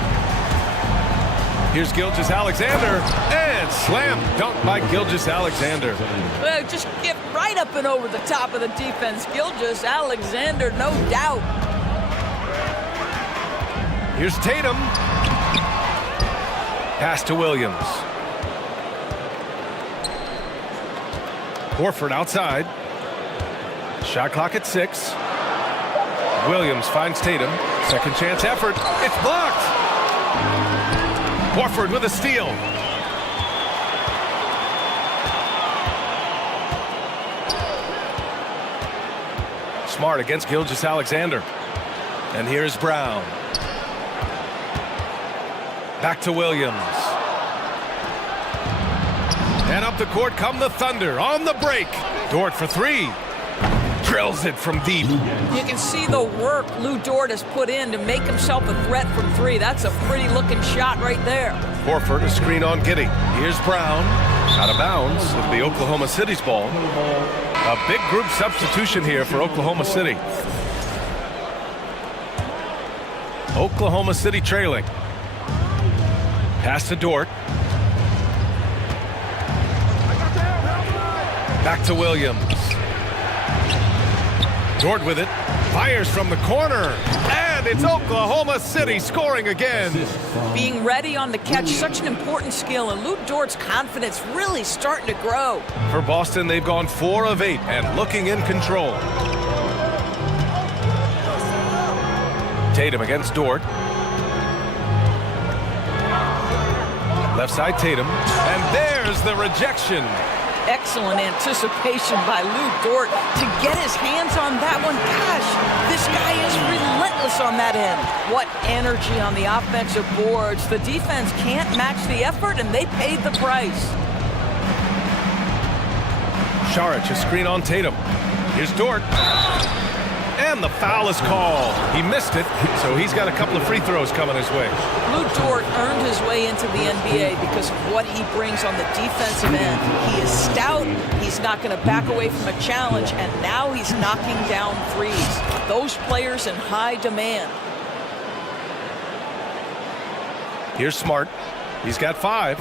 Here's Gilgeous-Alexander, and slam dunk by Gilgeous-Alexander. Well, just get right up and over the top of the defense. Gilgeous-Alexander, no doubt. Here's Tatum. Pass to Williams. Horford outside. Shot clock at 6. Williams finds Tatum. Second chance effort. It's blocked. Horford with a steal. Smart against Gilgeous-Alexander. And here's Brown. Back to Williams. And up the court come the Thunder on the break. Dort for 3. Drills it from deep. You can see the work Lou Dort has put in to make himself a threat from 3. That's a pretty looking shot right there. Horford, a screen on Giddey. Here's Brown. Out of bounds. It'll be Oklahoma City's ball. A big group substitution here for Oklahoma City. Oklahoma City trailing. Pass to Dort. Back to Williams. Dort with it. Fires from the corner. And And it's Oklahoma City scoring again. Being ready on the catch, such an important skill, and Lou Dort's confidence really starting to grow. For Boston, they've gone 4 of 8 and looking in control. Tatum against Dort. Left side Tatum. And there's the rejection. Excellent anticipation by Lou Dort to get his hands on that one. Gosh, this guy is relentless on that end. What energy on the offensive boards. The defense can't match the effort, and they paid the price. Šarić, a screen on Tatum. Here's Dort. And the foul is called. He missed it, so he's got a couple of free throws coming his way. Lou Dort earned his way into the NBA because of what he brings on the defensive end. He is stout, he's not going to back away from a challenge, and now he's knocking down threes. Those players in high demand. Here's Smart. He's got 5.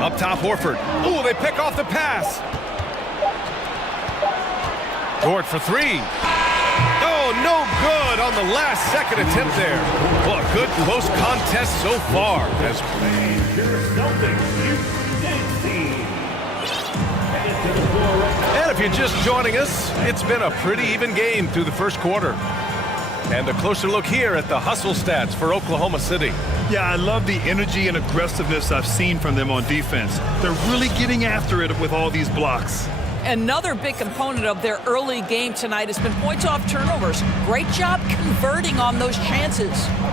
Up top, Horford. Ooh, they pick off the pass. Dort for 3. Oh, no good on the last second attempt there. Well, a good close contest so far. And if you're just joining us, it's been a pretty even game through the first quarter. And a closer look here at the hustle stats for Oklahoma City. Yeah, I love the energy and aggressiveness I've seen from them on defense. They're really getting after it with all these blocks. Another big component of their early game tonight has been points off turnovers. Great job converting on those chances.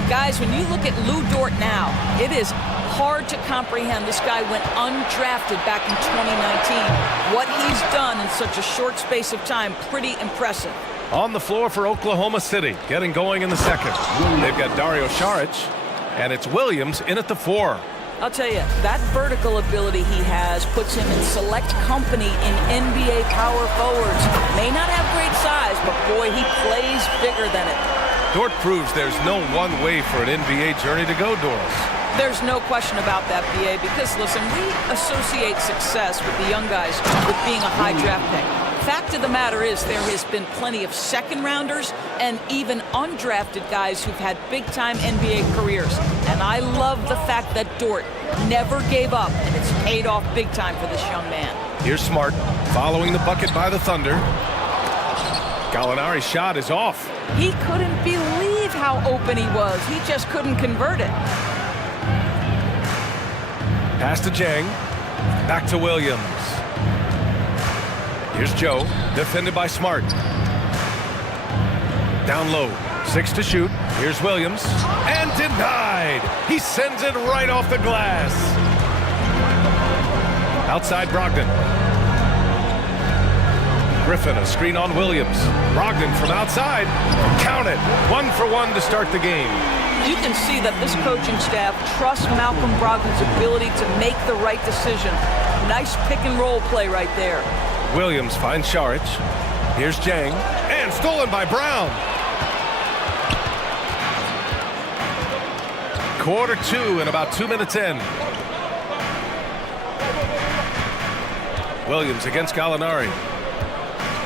Guys, when you look at Lou Dort now, it is hard to comprehend this guy went undrafted back in 2019. What he's done in such a short space of time, pretty impressive. On the floor for Oklahoma City, getting going in the second. They've got Dario Šarić, and it's Williams in at the 4. I'll tell you, that vertical ability he has puts him in select company in NBA power forwards. May not have great size, but boy, he plays bigger than it. Dort proves there's no one way for an NBA journey to go, Doris. There's no question about that, BA, because, listen, we associate success with the young guys with being a high draft pick. Fact of the matter is there has been plenty of second-rounders and even undrafted guys who've had big-time NBA careers. And I love the fact that Dort never gave up, and it's paid off big time for this young man. Here's Smart, following the bucket by the Thunder. Gallinari's shot is off. He couldn't believe how open he was. He just couldn't convert it. Pass to Jang. Back to Williams. Here's Joe, defended by Smart. Down low, 6 to shoot. Here's Williams, and denied. He sends it right off the glass. Outside Brogdon. Griffin, a screen on Williams. Brogdon from outside. Count it. 1 for 1 to start the game. You can see that this coaching staff trusts Malcolm Brogdon's ability to make the right decision. Nice pick and roll play right there. Williams finds Šarić. Here's Jang. And stolen by Brown. Quarter 2 and about 2 minutes in. Williams against Gallinari.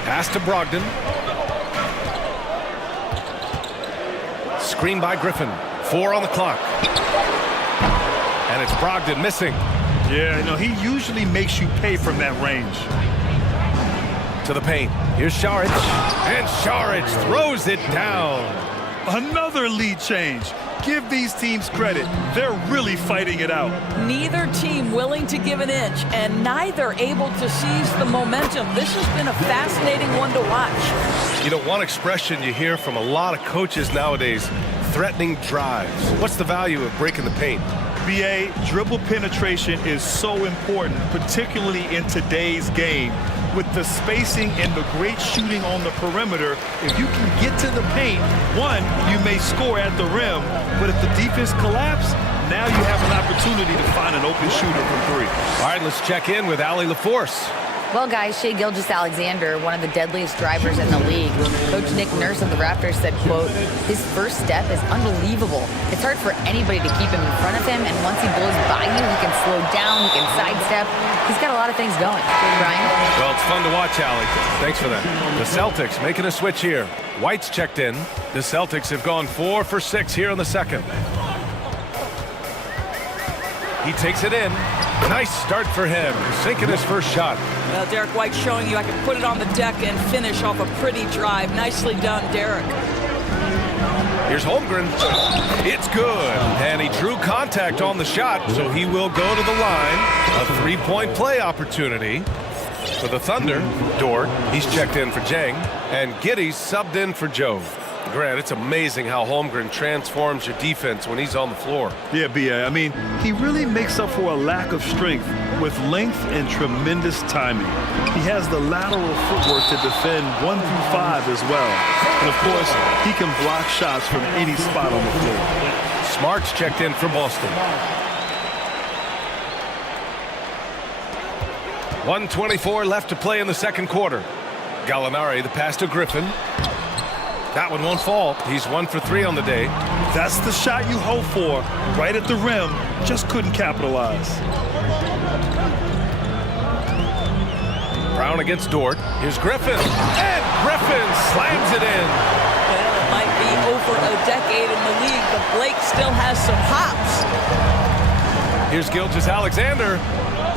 Pass to Brogdon. Screen by Griffin. 4 on the clock. And it's Brogdon missing. Yeah, you know, he usually makes you pay from that range. To the paint. Here's Šarić. And Šarić throws it down. Another lead change. Give these teams credit. They're really fighting it out. Neither team willing to give an inch, and neither able to seize the momentum. This has been a fascinating one to watch. You know, one expression you hear from a lot of coaches nowadays, threatening drives. What's the value of breaking the paint? BA, dribble penetration is so important, particularly in today's game. With the spacing and the great shooting on the perimeter, if you can get to the paint, one, you may score at the rim, but if the defense collapses, now you have an opportunity to find an open shooter from 3. All right, let's check in with Allie LaForce. Well, guys, Shai Gilgeous-Alexander, one of the deadliest drivers in the league. Coach Nick Nurse of the Raptors said, quote, his first step is unbelievable. It's hard for anybody to keep him in front of him, and once he blows by you, he can slow down, he can sidestep. He's got a lot of things going. Brian? Well, it's fun to watch, Allie. Thanks for that. The Celtics making a switch here. White's checked in. The Celtics have gone 4 for 6 here in the second. He takes it in. Nice start for him, sinking his first shot. Well, Derek White showing you I can put it on the deck and finish off a pretty drive. Nicely done, Derek. Here's Holmgren. It's good. And he drew contact on the shot, so he will go to the line. A 3-point play opportunity for the Thunder. Dort, he's checked in for Jang. And Giddey's subbed in for Joe. Grant, it's amazing how Holmgren transforms your defense when he's on the floor. Yeah, B.A. I mean, he really makes up for a lack of strength with length and tremendous timing. He has the lateral footwork to defend 1 through 5 as well. And, of course, he can block shots from any spot on the floor. Smart's checked in for Boston. 1:24 left to play in the second quarter. Gallinari, the pass to Griffin. That one won't fall. He's 1 for 3 on the day. That's the shot you hope for. Right at the rim. Just couldn't capitalize. Brown against Dort. Here's Griffin. And Griffin slams it in. Well, it might be over a decade in the league, but Blake still has some hops. Here's Gilgeous-Alexander.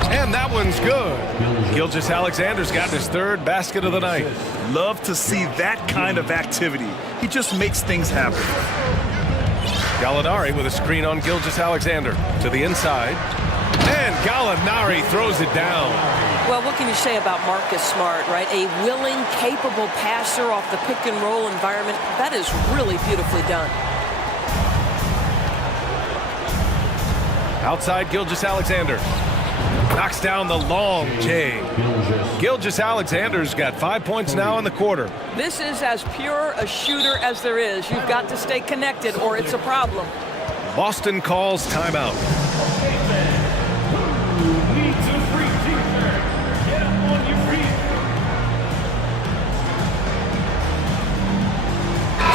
And that one's good. Gilgeous-Alexander's got his 3rd basket of the night. Love to see that kind of activity. He just makes things happen. Gallinari with a screen on Gilgeous-Alexander to the inside. And Gallinari throws it down. Well, what can you say about Marcus Smart, right? A willing, capable passer off the pick-and-roll environment. That is really beautifully done. Outside Gilgeous-Alexander. Knocks down the long J. Gilgeous-Alexander's got 5 points now in the quarter. This is as pure a shooter as there is. You've got to stay connected or it's a problem. Boston calls timeout.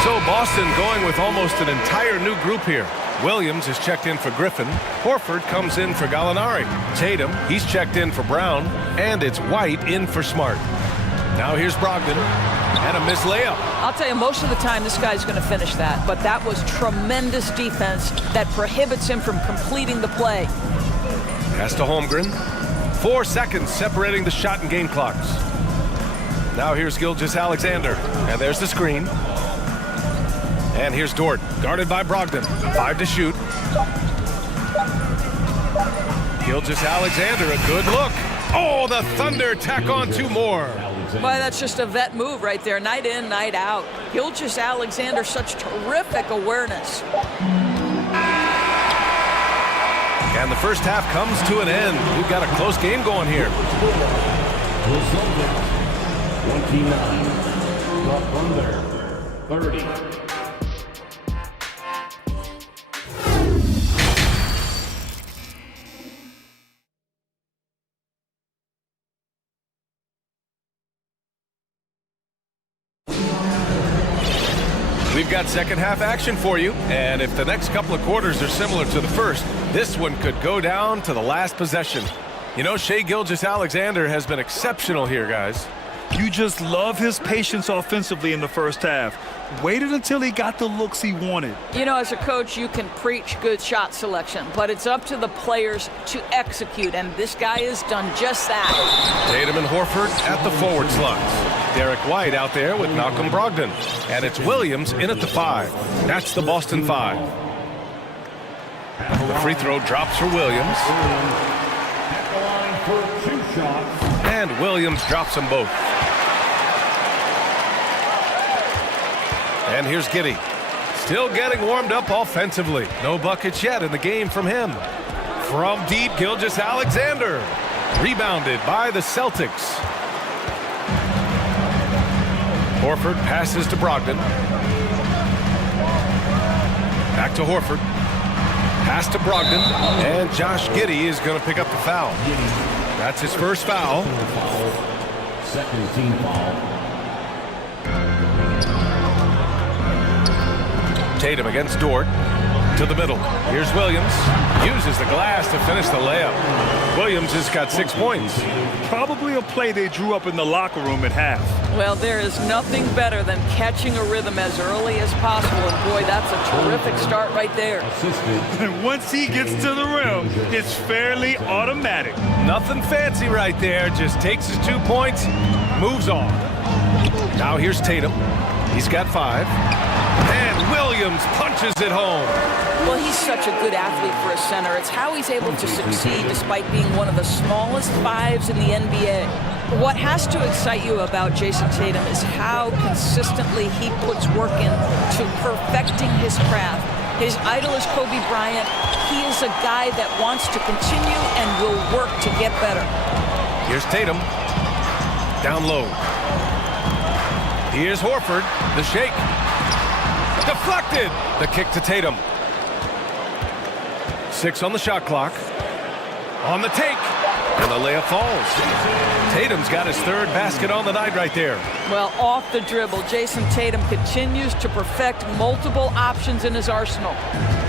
So Boston going with almost an entire new group here. Williams is checked in for Griffin. Horford comes in for Gallinari. Tatum, he's checked in for Brown. And it's White in for Smart. Now here's Brogdon. And a missed layup. I'll tell you, most of the time this guy's going to finish that. But that was tremendous defense that prohibits him from completing the play. Pass to Holmgren. 4 seconds separating the shot and game clocks. Now here's Gilgeous-Alexander. And there's the screen. And here's Dort, guarded by Brogdon. 5 to shoot. Gilgeous-Alexander, a good look. Oh, the Thunder tack on 2 more. Boy, that's just a vet move right there. Night in, night out. Gilgeous-Alexander, such terrific awareness. And the first half comes to an end. We've got a close game going here. 29, the Thunder, 30. We've got second half action for you, and if the next couple of quarters are similar to the first, this one could go down to the last possession. You know, Shai Gilgeous-Alexander has been exceptional here, guys. You just love his patience offensively in the first half. Waited until he got the looks he wanted. You know, as a coach, you can preach good shot selection, but it's up to the players to execute, and this guy has done just that. Tatum and Horford at the forward slots. Derek White out there with Malcolm Brogdon. And it's Williams in at the 5. That's the Boston 5. The free throw drops for Williams. And Williams drops them both. And here's Giddey. Still getting warmed up offensively. No buckets yet in the game from him. From deep, Gilgeous-Alexander. Rebounded by the Celtics. Horford passes to Brogdon. Back to Horford. Pass to Brogdon. And Josh Giddey is going to pick up the foul. That's his first foul. second team foul. Tatum against Dort. To the middle. Here's Williams. Uses the glass to finish the layup. Williams has got 6 points. Probably a play they drew up in the locker room at half. Well, there is nothing better than catching a rhythm as early as possible. And boy, that's a terrific start right there. And once he gets to the rim, it's fairly automatic. Nothing fancy right there. Just takes his 2 points, moves on. Now here's Tatum. He's got 5. And Williams punches it home. Well, he's such a good athlete for a center. It's how he's able to succeed despite being one of the smallest 5s in the NBA. What has to excite you about Jason Tatum is how consistently he puts work into perfecting his craft. His idol is Kobe Bryant. He is a guy that wants to continue and will work to get better. Here's Tatum. Down low. Here's Horford. The shake. Deflected. The kick to Tatum. 6 on the shot clock. On the take. And the layup falls. Tatum's got his 3rd basket on the night right there. Well, off the dribble, Jason Tatum continues to perfect multiple options in his arsenal.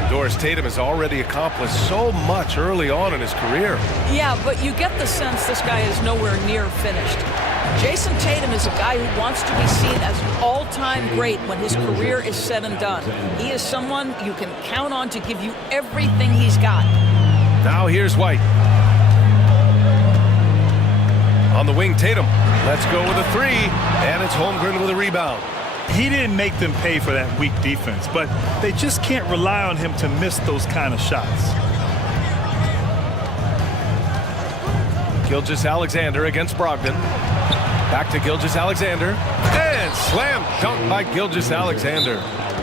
Doris Tatum has already accomplished so much early on in his career. Yeah, but you get the sense this guy is nowhere near finished. Jason Tatum is a guy who wants to be seen as an all-time great when his career is said and done. He is someone you can count on to give you everything he's got. Now here's White. On the wing, Tatum. Let's go with a 3. And it's Holmgren with a rebound. He didn't make them pay for that weak defense, but they just can't rely on him to miss those kind of shots. Gilgeous-Alexander against Brogdon. Back to Gilgeous-Alexander. And slam dunk by Gilgeous-Alexander.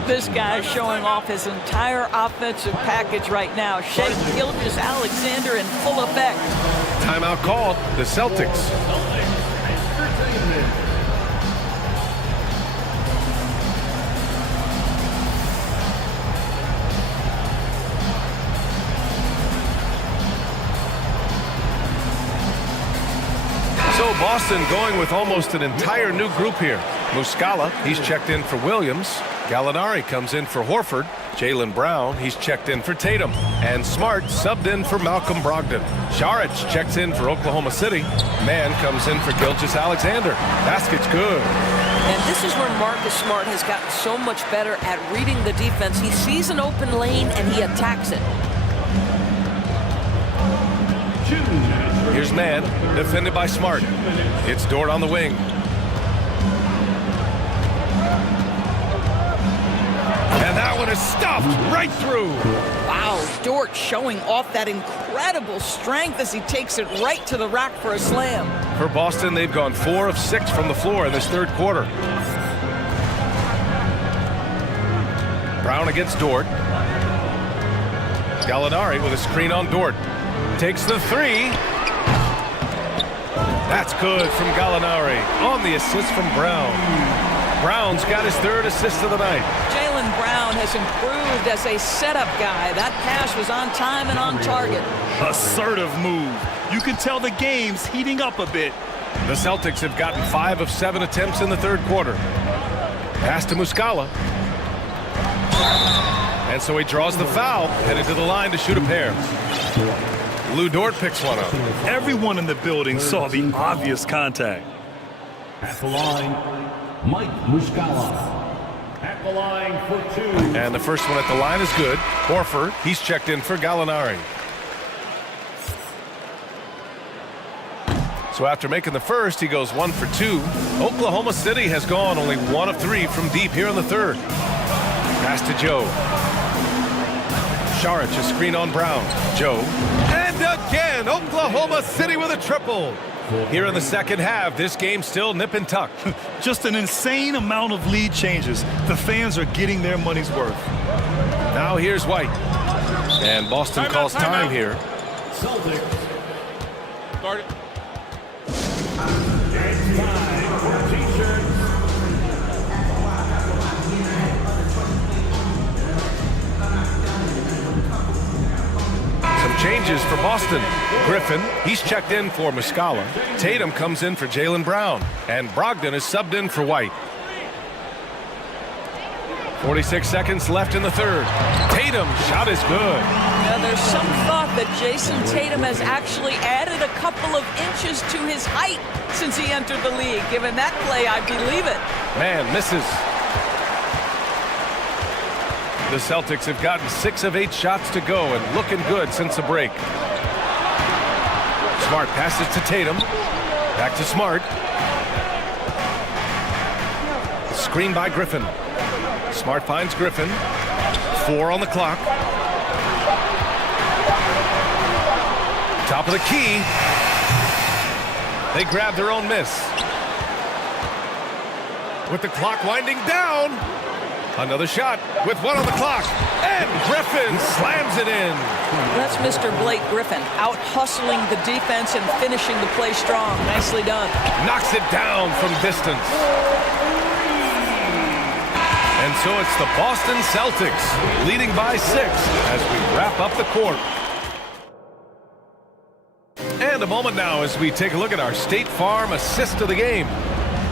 This guy's showing off his entire offensive package right now. Shea Gilgeous-Alexander in full effect. Timeout called. The Celtics. So Boston going with almost an entire new group here. Muscala, he's checked in for Williams. Gallinari comes in for Horford. Jaylen Brown, he's checked in for Tatum. And Smart subbed in for Malcolm Brogdon. Šarić checks in for Oklahoma City. Mann comes in for Gilgeous-Alexander. Basket's good. And this is where Marcus Smart has gotten so much better at reading the defense. He sees an open lane and he attacks it. Here's Mann, defended by Smart. It's Dort on the wing. And that one is stuffed right through. Wow, Dort showing off that incredible strength as he takes it right to the rack for a slam. For Boston, they've gone 4 of 6 from the floor in this 3rd quarter. Brown against Dort. Gallinari with a screen on Dort. Takes the 3. That's good from Gallinari on the assist from Brown. Brown's got his 3rd assist of the night. Jaylen Brown has improved as a setup guy. That pass was on time and on target. Assertive move. You can tell the game's heating up a bit. The Celtics have gotten 5 of 7 attempts in the 3rd quarter. Pass to Muscala. And so he draws the foul, headed to the line to shoot a pair. Lou Dort picks one up. Everyone in the building saw the obvious contact. At the line, Mike Muscala. At the line for 2. And the first one at the line is good. Horford, he's checked in for Gallinari. So after making the first, he goes 1 for 2. Oklahoma City has gone only 1 of 3 from deep here in the 3rd. Pass to Joe. Šarić, a screen on Brown. Joe. And again, Oklahoma City with a triple. Here in the 2nd half, this game's still nip and tuck. Just an insane amount of lead changes. The fans are getting their money's worth. Now here's White. And Boston calls time here. Celtics. Start it. It's time for t-shirts. changes for Boston. Griffin, he's checked in for Muscala. Tatum comes in for Jaylen Brown. And Brogdon is subbed in for White. 46 seconds left in the third. Tatum, shot is good. Now, there's some thought that Jason Tatum has actually added a couple of inches to his height since he entered the league. Given that play, I believe it. Man, misses. The Celtics have gotten 6 of 8 shots to go and looking good since the break. Smart passes to Tatum. Back to Smart. Screen by Griffin. Smart finds Griffin. 4 on the clock. Top of the key. They grab their own miss. With the clock winding down. Another shot with 1 on the clock. And Griffin slams it in. That's Mr. Blake Griffin, out hustling the defense and finishing the play strong. Nicely done. Knocks it down from distance. And so it's the Boston Celtics leading by 6 as we wrap up the court. And a moment now as we take a look at our State Farm assist of the game.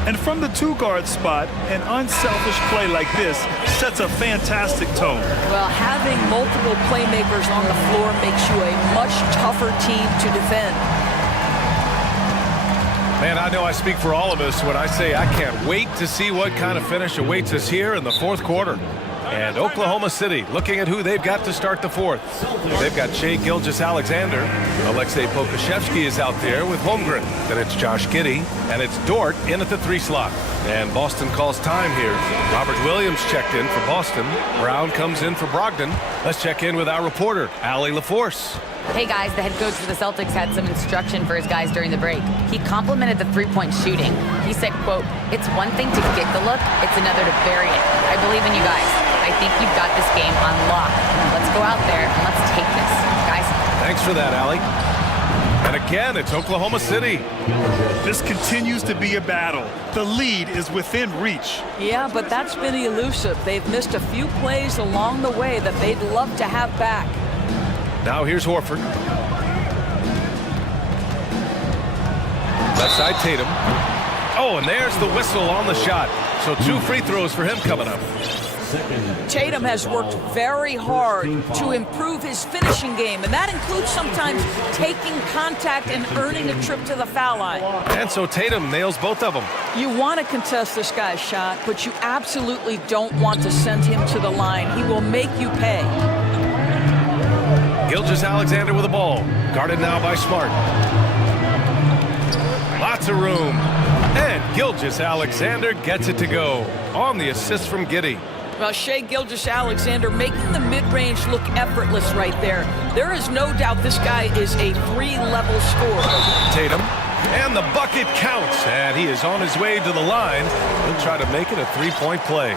And from the two-guard spot, an unselfish play like this sets a fantastic tone. Well, having multiple playmakers on the floor makes you a much tougher team to defend. Man, I know I speak for all of us when I say I can't wait to see what kind of finish awaits us here in the fourth quarter. And Oklahoma City looking at who they've got to start the fourth. They've got Shai Gilgeous-Alexander. Alexei Pokusevski is out there with Holmgren. Then it's Josh Giddey. And it's Dort in at the 3 slot. And Boston calls time here. Robert Williams checked in for Boston. Brown comes in for Brogdon. Let's check in with our reporter, Allie LaForce. Hey guys, the head coach for the Celtics had some instruction for his guys during the break. He complimented the three-point shooting. He said, quote, "It's one thing to get the look, it's another to bury it. I believe in you guys. I think you've got this game on lock. Let's go out there and let's take this, guys." Thanks for that, Allie. And again, it's Oklahoma City. This continues to be a battle. The lead is within reach. Yeah, but that's been elusive. They've missed a few plays along the way that they'd love to have back. Now here's Horford. Left side Tatum. Oh, and there's the whistle on the shot. So 2 free throws for him coming up. Tatum has worked very hard to improve his finishing game, and that includes sometimes taking contact and earning a trip to the foul line. And so Tatum nails both of them. You want to contest this guy's shot, but you absolutely don't want to send him to the line. He will make you pay. Gilgeous-Alexander with the ball. Guarded now by Smart. Lots of room. And Gilgeous-Alexander gets it to go on the assist from Giddey. Well, Shai Gilgeous-Alexander making the mid-range look effortless right there. There is no doubt this guy is a 3-level scorer. Tatum. And the bucket counts. And he is on his way to the line. He'll try to make it a 3-point play.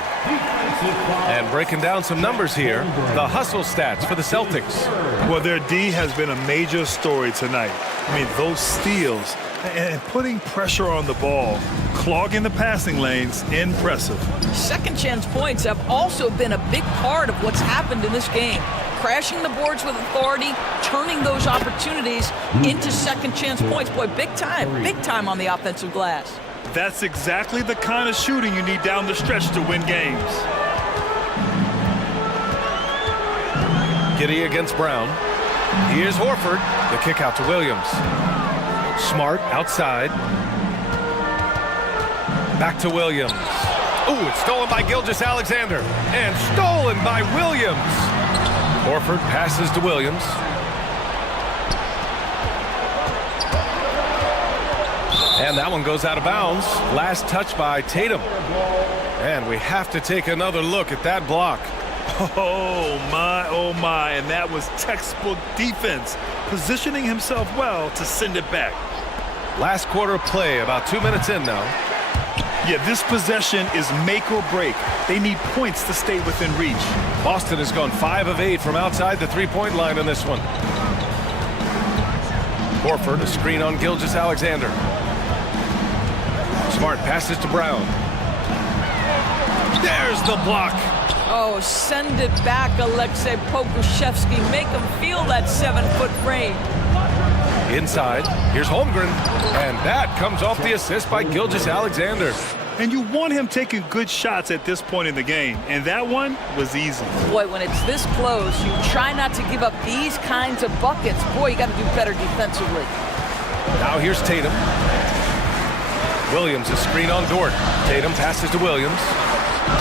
And breaking down some numbers here, the hustle stats for the Celtics. Well, their D has been a major story tonight. I mean, those steals and putting pressure on the ball, clogging the passing lanes, impressive. Second chance points have also been a big part of what's happened in this game. Crashing the boards with authority, turning those opportunities into second chance points. Boy, big time on the offensive glass. That's exactly the kind of shooting you need down the stretch to win games. Giddey against Brown. Here's Horford. The kick out to Williams. Smart outside. Back to Williams. Ooh, it's stolen by Gilgeous-Alexander. And stolen by Williams. Horford passes to Williams. And that one goes out of bounds. Last touch by Tatum. And we have to take another look at that block. Oh my, and that was textbook defense, positioning himself well to send it back. Last quarter of play, about 2 minutes in now. Yeah, this possession is make or break. They need points to stay within reach. Boston has gone 5 of 8 from outside the three-point line in this one. Horford, a screen on Gilgeous-Alexander. Smart passes to Brown. There's the block. Oh, send it back, Alexei Pokushevsky. Make him feel that 7-foot frame. Inside, here's Holmgren, and that comes off the assist by Gilgeous-Alexander. And you want him taking good shots at this point in the game, and that one was easy. Boy, when it's this close, you try not to give up these kinds of buckets. Boy, you got to do better defensively. Now here's Tatum. Williams is screen on Dort. Tatum passes to Williams.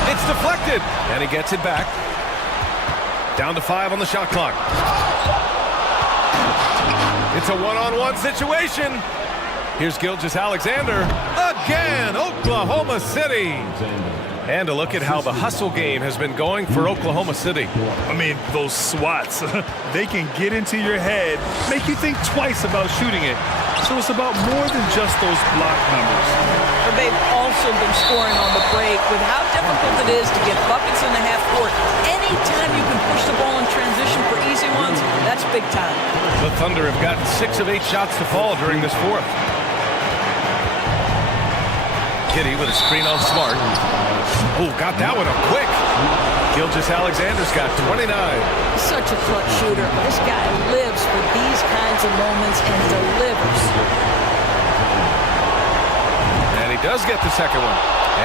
It's deflected, and he gets it back. Down to 5 on the shot clock. It's a one-on-one situation. Here's Gilgeous-Alexander. Again, Oklahoma City. And a look at how the hustle game has been going for Oklahoma City. I mean, those swats, they can get into your head, make you think twice about shooting it. So it's about more than just those block numbers. But they've also been scoring on the break with how difficult it is to get buckets in the half court. Anytime you can push the ball in transition for easy ones, that's big time. The Thunder have gotten 6 of 8 shots to fall during this fourth. Kitty with a screen on Smart. Oh, got that one up quick. Gilgeous-Alexander's got 29. Such a clutch shooter. This guy lives for these kinds of moments and delivers. And he does get the second one.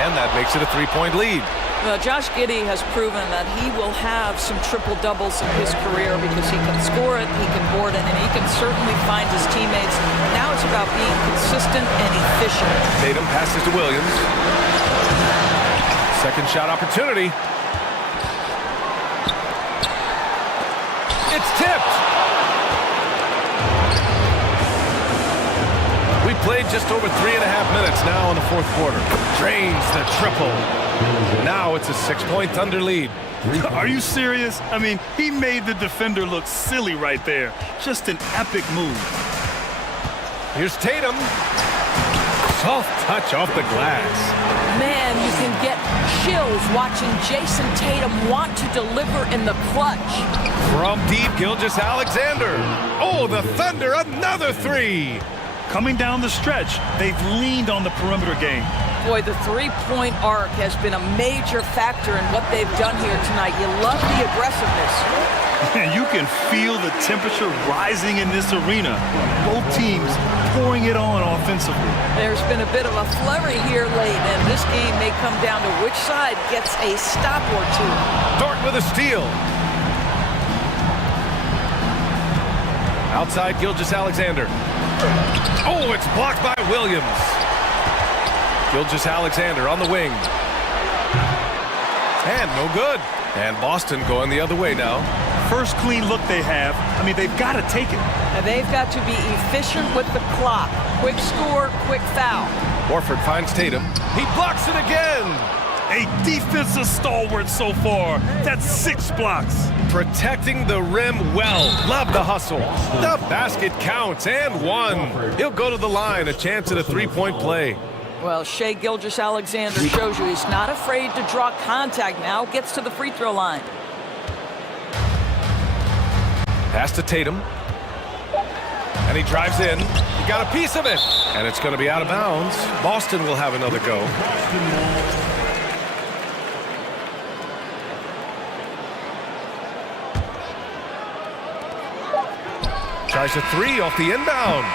And that makes it a 3-point lead. Well, Josh Giddey has proven that he will have some triple-doubles in his career because he can score it, he can board it, and he can certainly find his teammates. Now it's about being consistent and efficient. Tatum passes to Williams. Second shot opportunity. It's tipped. We played just over 3.5 minutes now in the fourth quarter. Drains the triple. Now it's a 6-point Thunder lead. Are you serious? I mean, he made the defender look silly right there. Just an epic move. Here's Tatum. Soft touch off the glass. Man, you can get chills watching Jason Tatum want to deliver in the clutch. From deep, Gilgeous-Alexander. Oh, the Thunder, another 3. Coming down the stretch, they've leaned on the perimeter game. Boy, the three-point arc has been a major factor in what they've done here tonight. You love the aggressiveness. And you can feel the temperature rising in this arena. Both teams pouring it on offensively. There's been a bit of a flurry here late, and this game may come down to which side gets a stop or two. Dort with a steal. Outside, Gilgeous-Alexander. Oh, it's blocked by Williams. Gilgeous-Alexander on the wing. And no good. And Boston going the other way now. First clean look they have. I mean, they've got to take it. And they've got to be efficient with the clock. Quick score, quick foul. Horford finds Tatum. He blocks it again. A defensive stalwart so far. That's 6 blocks. Protecting the rim well. Love the hustle. The basket counts and 1. He'll go to the line. A chance at a 3-point play. Well, Shai Gilgeous-Alexander shows you he's not afraid to draw contact now. Gets to the free throw line. Pass to Tatum. And he drives in. He got a piece of it. And it's going to be out of bounds. Boston will have another go. Tries a 3 off the inbound.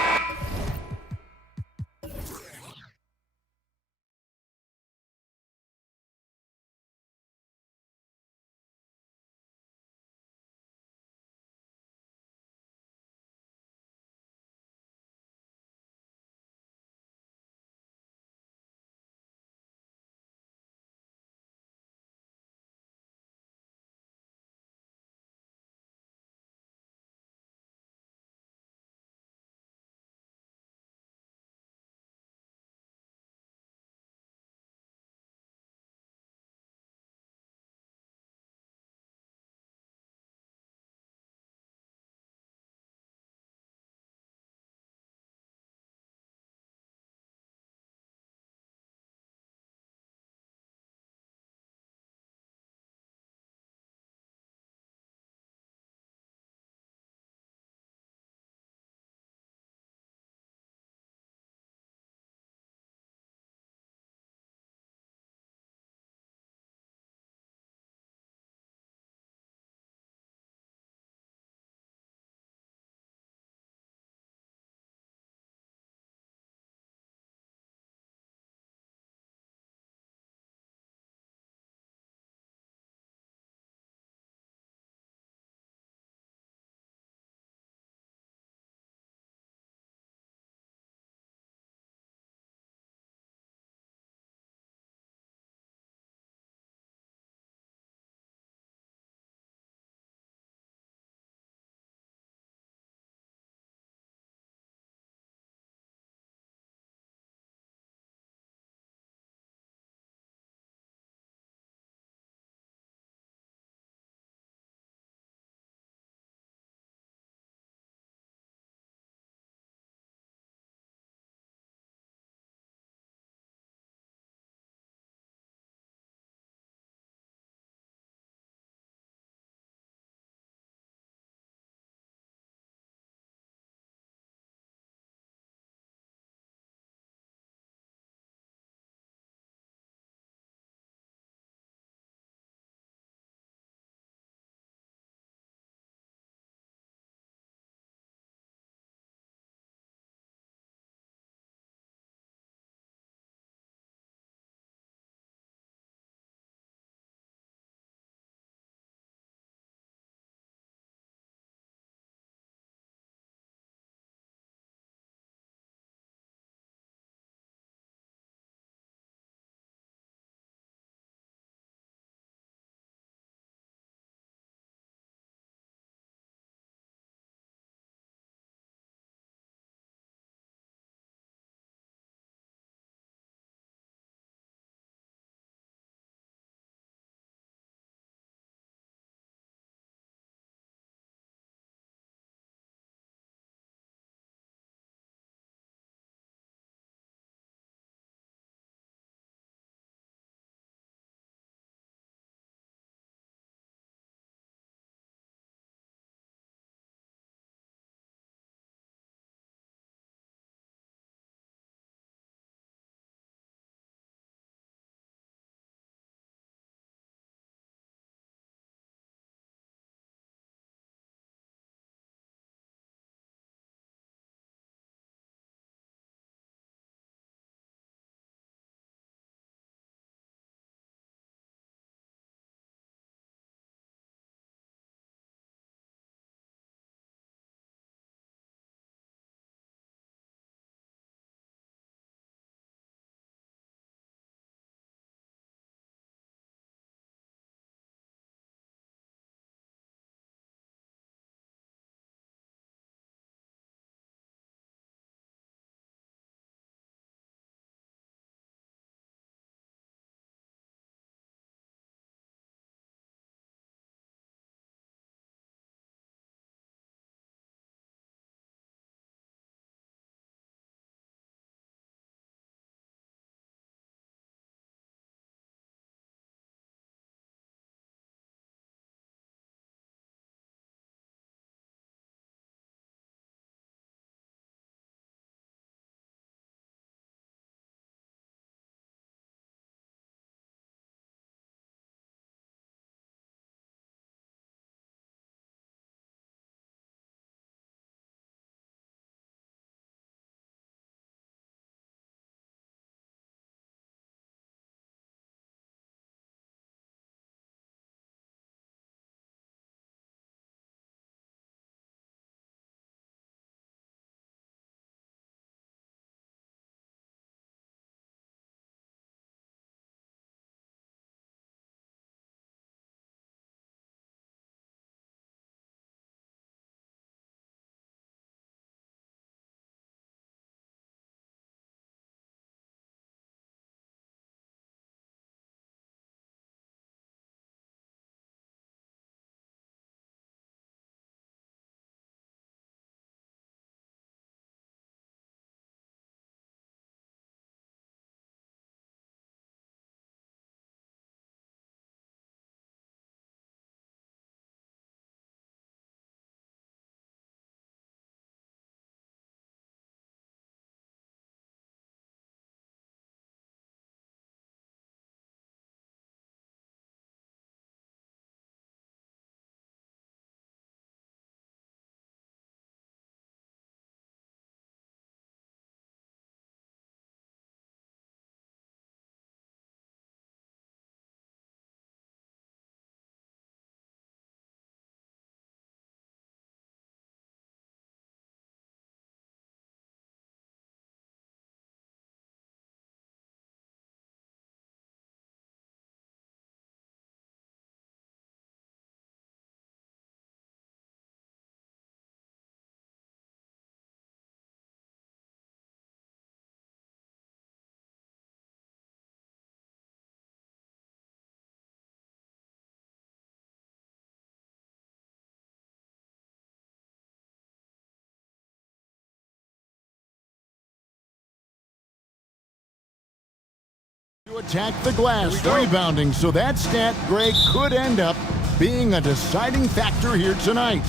attack the glass, rebounding, so that stat, Greg, could end up being a deciding factor here tonight.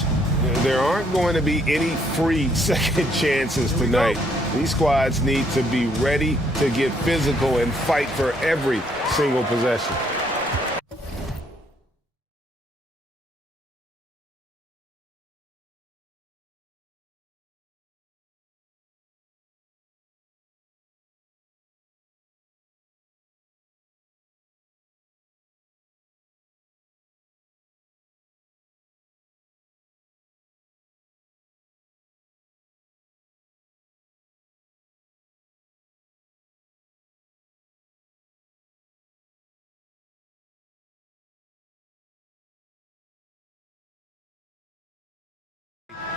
There aren't going to be any free second chances tonight. These squads need to be ready to get physical and fight for every single possession.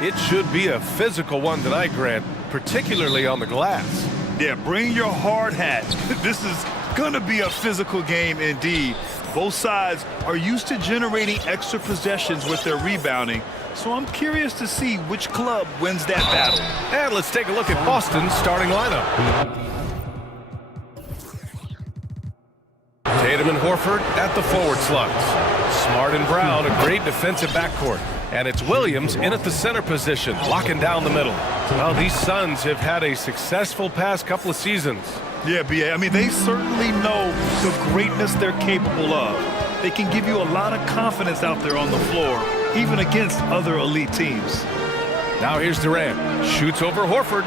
It should be a physical one tonight, Grant, particularly on the glass. Yeah, bring your hard hat. This is gonna be a physical game indeed. Both sides are used to generating extra possessions with their rebounding, so I'm curious to see which club wins that battle. And let's take a look at Boston's starting lineup. Tatum and Horford at the forward slots. Smart and Brown, a great defensive backcourt. And it's Williams in at the center position, locking down the middle. Well, these Suns have had a successful past couple of seasons. Yeah, B.A., I mean, they certainly know the greatness they're capable of. They can give you a lot of confidence out there on the floor, even against other elite teams. Now here's Durant. Shoots over Horford.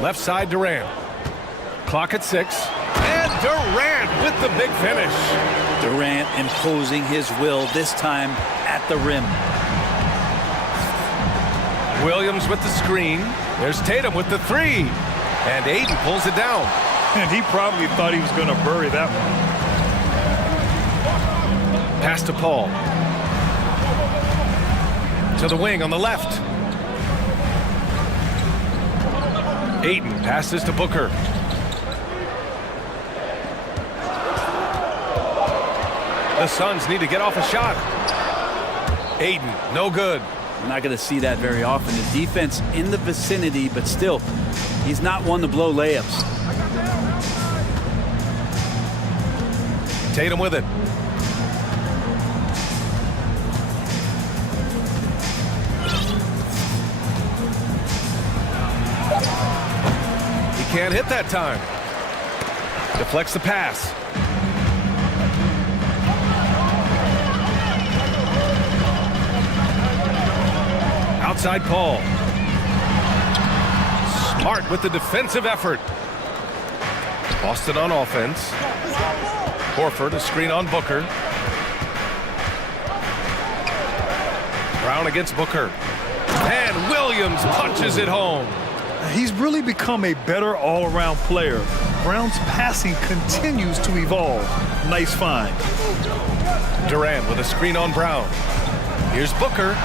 Left side, Durant. Clock at 6. And Durant with the big finish. Durant imposing his will, this time at the rim. Williams with the screen. There's Tatum with the 3. And Ayton pulls it down. And he probably thought he was going to bury that one. Pass to Paul. To the wing on the left. Ayton passes to Booker. The Suns need to get off a shot. Ayton, no good. We're not going to see that very often. His defense in the vicinity, but still, he's not one to blow layups. Tatum with it. He can't hit that time. Deflects the pass. Outside Paul. Smart with the defensive effort. Boston on offense. Horford, a screen on Booker. Brown against Booker. And Williams punches it home. He's really become a better all-around player. Brown's passing continues to evolve. Nice find. Durant with a screen on Brown. Here's Booker.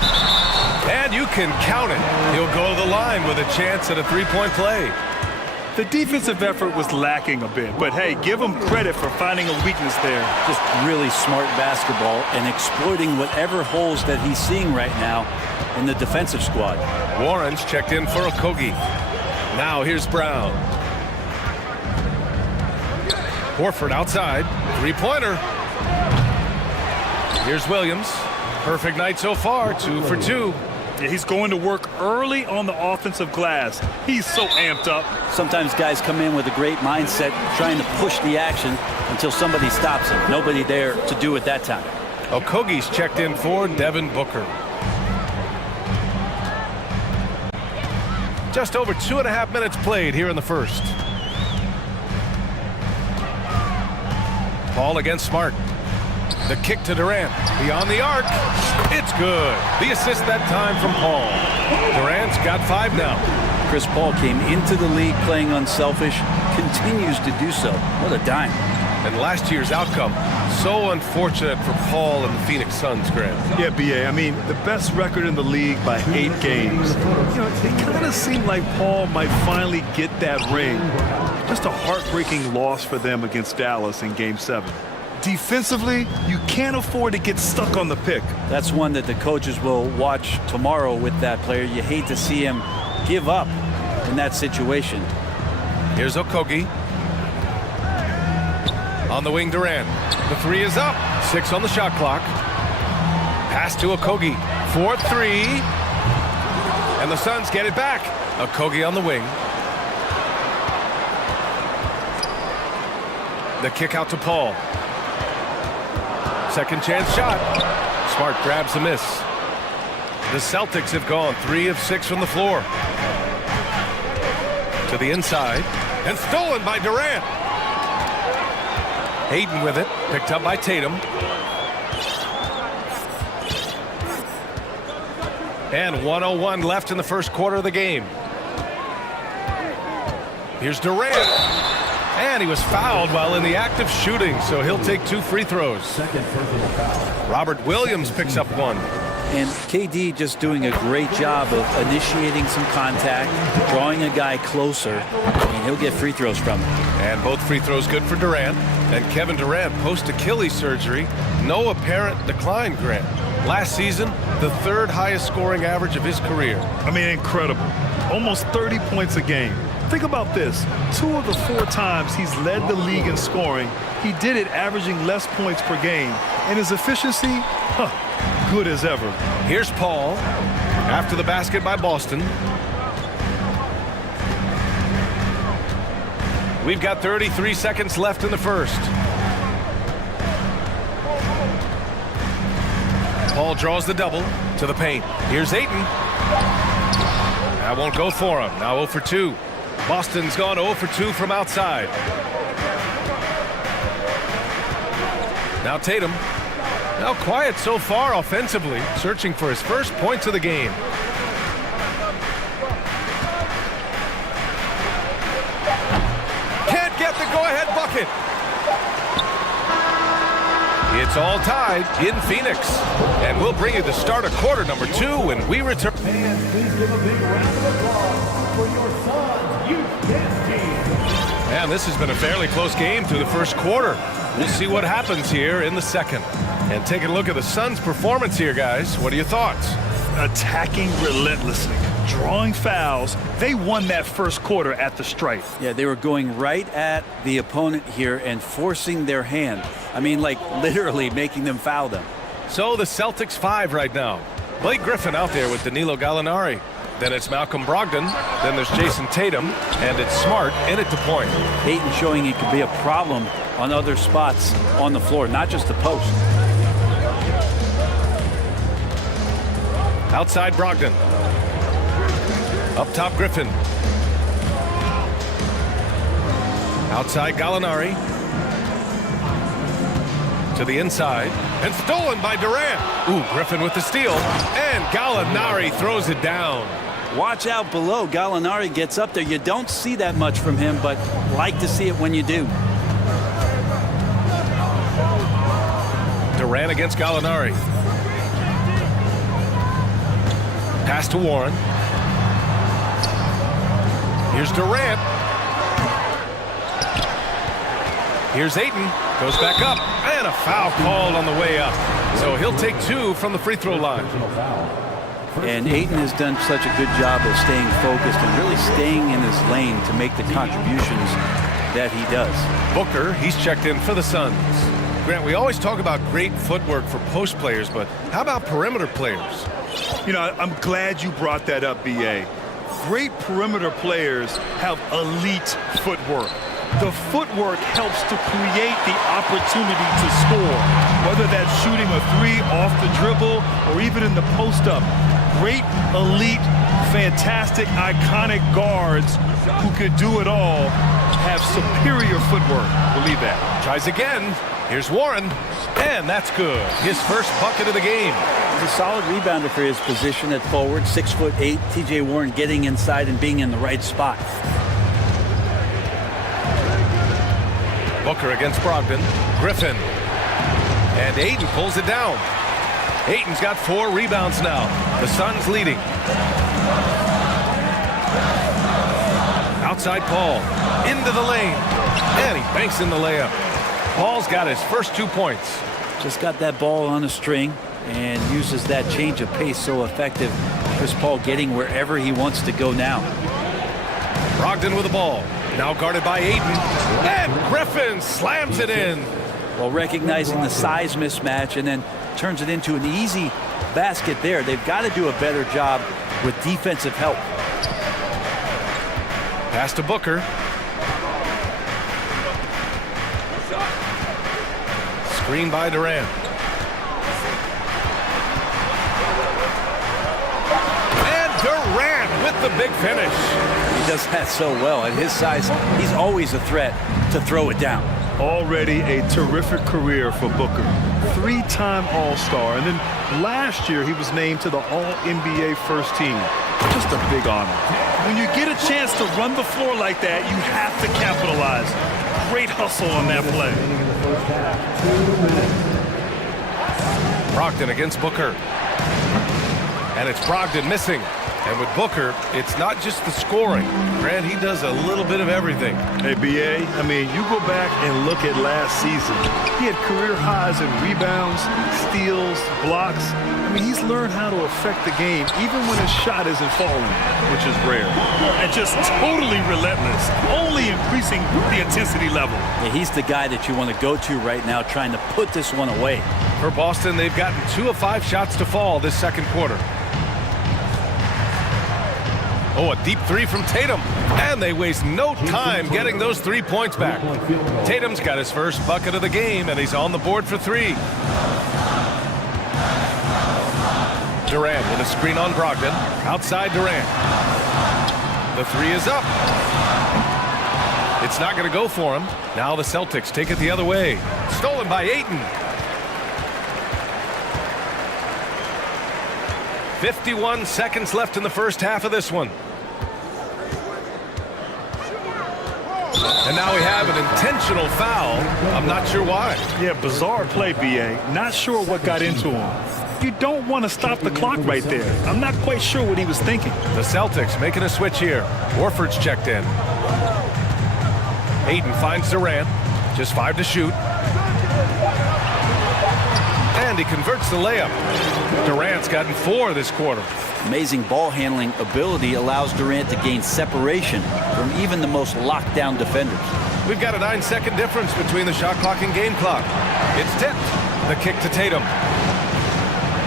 And you can count it. He'll go to the line with a chance at a three-point play. The defensive effort was lacking a bit, but hey, give him credit for finding a weakness there. Just really smart basketball and exploiting whatever holes that he's seeing right now in the defensive squad. Warren's checked in for Okogie. Now here's Brown. Horford outside. Three-pointer. Here's Williams. Perfect night so far, 2 for 2. Yeah, he's going to work early on the offensive glass. He's so amped up. Sometimes guys come in with a great mindset, trying to push the action until somebody stops him. Nobody there to do it that time. Okogie's checked in for Devin Booker. Just over 2.5 minutes played here in the first. Paul against Smart. The kick to Durant. Beyond the arc. It's good. The assist that time from Paul. Durant's got 5 now. Chris Paul came into the league playing unselfish, continues to do so. What a dime. And last year's outcome, so unfortunate for Paul and the Phoenix Suns, Grant. Yeah, B.A., I mean, the best record in the league by 8 games. You know, it kind of seemed like Paul might finally get that ring. Just a heartbreaking loss for them against Dallas in Game 7. Defensively, you can't afford to get stuck on the pick. That's one that the coaches will watch tomorrow with that player. You hate to see him give up in that situation. Here's Okogie. On the wing, Durant. The three is up. 6 on the shot clock. Pass to Okogie. 4-3. And the Suns get it back. Okogie on the wing. The kick out to Paul. Second chance shot. Smart grabs the miss. The Celtics have gone 3 of 6 from the floor. To the inside. And stolen by Durant. Hayden with it. Picked up by Tatum. And 1:01 left in the first quarter of the game. Here's Durant. And he was fouled while in the act of shooting, so he'll take 2 free throws. Second personal foul. Robert Williams picks up 1. And KD just doing a great job of initiating some contact, drawing a guy closer, and he'll get free throws from him. And both free throws good for Durant. And Kevin Durant, post-Achilles surgery, no apparent decline, Grant. Last season, the 3rd highest scoring average of his career. I mean, incredible. Almost 30 points a game. Think about this. 2 of the 4 times he's led the league in scoring, he did it averaging less points per game. And his efficiency, good as ever. Here's Paul after the basket by Boston. We've got 33 seconds left in the first. Paul draws the double to the paint. Here's Ayton. That won't go for him. Now 0 for 2. Boston's gone 0 for 2 from outside. Now Tatum. Now quiet so far offensively, searching for his first points of the game. Can't get the go-ahead bucket. It's all tied in Phoenix. And we'll bring you the start of quarter number 2 when we return. Fans, please give a big round of applause for your Suns youth dance team. And this has been a fairly close game through the first quarter. We'll see what happens here in the second. And taking a look at the Suns' performance here, guys. What are your thoughts? Attacking relentlessly, drawing fouls. They won that first quarter at the stripe. Yeah, they were going right at the opponent here and forcing their hand. I mean, like literally making them foul them. So the Celtics 5 right now. Blake Griffin out there with Danilo Gallinari. Then it's Malcolm Brogdon. Then there's Jason Tatum. And it's Smart in at the point. Ayton showing it could be a problem on other spots on the floor, not just the post. Outside Brogdon. Up top Griffin. Outside Gallinari. To the inside. And stolen by Durant. Ooh, Griffin with the steal. And Gallinari throws it down. Watch out below. Gallinari gets up there. You don't see that much from him, but like to see it when you do. Durant against Gallinari. Pass to Warren. Here's Durant. Here's Ayton. Goes back up. And a foul called on the way up. So he'll take 2 from the free throw line. And Ayton has done such a good job of staying focused and really staying in his lane to make the contributions that he does. Booker, he's checked in for the Suns. Grant, we always talk about great footwork for post players, but how about perimeter players? You know, I'm glad you brought that up, B.A. Great perimeter players have elite footwork. The footwork helps to create the opportunity to score, whether that's shooting a 3 off the dribble or even in the post-up. Great, elite, fantastic, iconic guards who could do it all have superior footwork. Believe that. Tries again. Here's Warren. And that's good. His first bucket of the game. He's a solid rebounder for his position at forward. 6'8". TJ Warren getting inside and being in the right spot. Booker against Brogdon. Griffin. And Ayton pulls it down. Ayton's got 4 rebounds now. The Suns leading. Outside Paul. Into the lane. And he banks in the layup. Paul's got his first 2 points. Just got that ball on a string and uses that change of pace so effective. Chris Paul getting wherever he wants to go now. Brogdon with the ball. Now guarded by Aiden. And Griffin slams it in. Well, recognizing the size mismatch and then turns it into an easy basket there. They've got to do a better job with defensive help. Pass to Booker. Screen by Durant. And Durant with the big finish. He does that so well. At his size, he's always a threat to throw it down. Already a terrific career for Booker. 3-time All-Star, and then last year he was named to the All-NBA first team. Just a big honor. When you get a chance to run the floor like that, you have to capitalize. Great hustle on that play. Brogdon against Booker. And it's Brogdon missing. And with Booker, it's not just the scoring. Grant, he does a little bit of everything. Hey, B.A., I mean, you go back and look at last season. He had career highs in rebounds, steals, blocks. I mean, he's learned how to affect the game, even when his shot isn't falling, which is rare. And just totally relentless, only increasing the intensity level. Yeah, he's the guy that you want to go to right now, trying to put this one away. For Boston, they've gotten 2 of 5 shots to fall this second quarter. Oh, a deep three from Tatum. And they waste no time getting those 3 points back. Tatum's got his first bucket of the game, and he's on the board for 3. Durant with a screen on Brogdon. Outside Durant. The 3 is up. It's not going to go for him. Now the Celtics take it the other way. Stolen by Ayton. 51 seconds left in the first half of this one. And now we have an intentional foul. I'm not sure why. Yeah, bizarre play, B.A. Not sure what got into him. You don't want to stop the clock right there. I'm not quite sure what he was thinking. The Celtics making a switch here. Horford's checked in. Ayton finds Durant. Just 5 to shoot. And he converts the layup. Durant's gotten 4 this quarter. Amazing ball handling ability allows Durant to gain separation from even the most locked down defenders. We've got a 9-second difference between the shot clock and game clock. It's tipped. The kick to Tatum.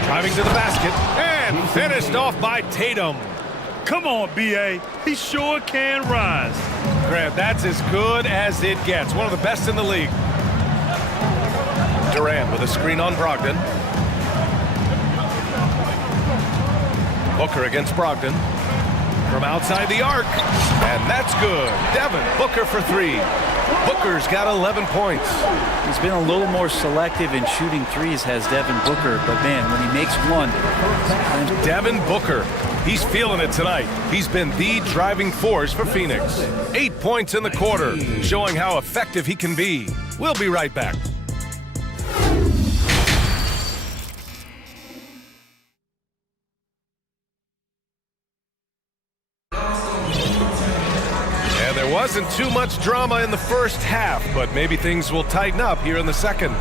Driving to the basket and finished off by Tatum. Come on, B.A. He sure can rise. Grant, that's as good as it gets. One of the best in the league. Durant with a screen on Brogdon. Booker against Brogdon. From outside the arc. And that's good. Devin Booker for 3. Booker's got 11 points. He's been a little more selective in shooting threes, has Devin Booker, but man, when he makes one. Devin Booker, he's feeling it tonight. He's been the driving force for Phoenix. 8 points in the quarter, showing how effective he can be. We'll be right back. Wasn't too much drama in the first half, but maybe things will tighten up here in the second.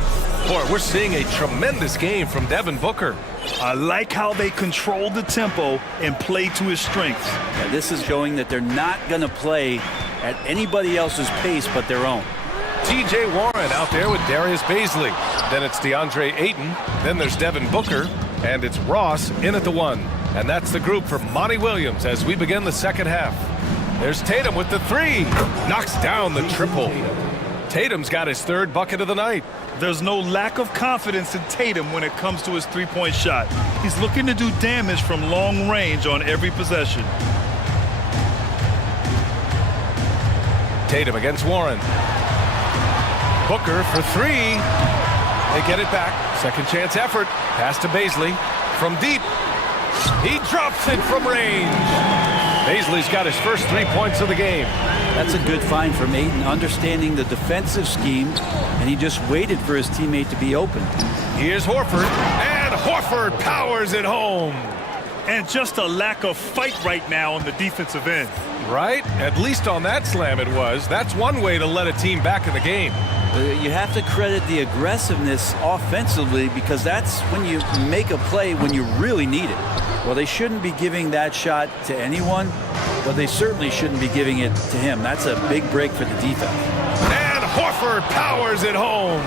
Boy, we're seeing a tremendous game from Devin Booker. I like how they control the tempo and play to his strengths. Yeah, this is showing that they're not going to play at anybody else's pace but their own. T.J. Warren out there with Darius Baisley. Then it's DeAndre Ayton. Then there's Devin Booker. And it's Ross in at the 1. And that's the group for Monty Williams as we begin the second half. There's Tatum with the 3. Knocks down the triple. Tatum's got his 3rd bucket of the night. There's no lack of confidence in Tatum when it comes to his 3-point shot. He's looking to do damage from long range on every possession. Tatum against Warren. Booker for 3. They get it back. Second chance effort. Pass to Baisley. From deep. He drops it from range. Baisley's got his first 3 points of the game. That's a good find from Ayton, understanding the defensive scheme, and he just waited for his teammate to be open. Here's Horford, and Horford powers it home. And just a lack of fight right now on the defensive end. Right? At least on that slam it was. That's one way to let a team back in the game. You have to credit the aggressiveness offensively, because that's when you make a play when you really need it. Well, they shouldn't be giving that shot to anyone, but they certainly shouldn't be giving it to him. That's a big break for the defense. And Horford powers it home.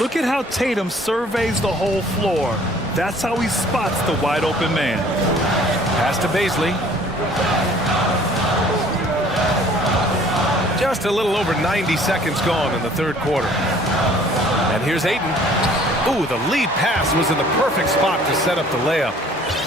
Look at how Tatum surveys the whole floor. That's how he spots the wide open man. Pass to Baisley. Just a little over 90 seconds gone in the third quarter. And here's Ayton. Ooh, the lead pass was in the perfect spot to set up the layup.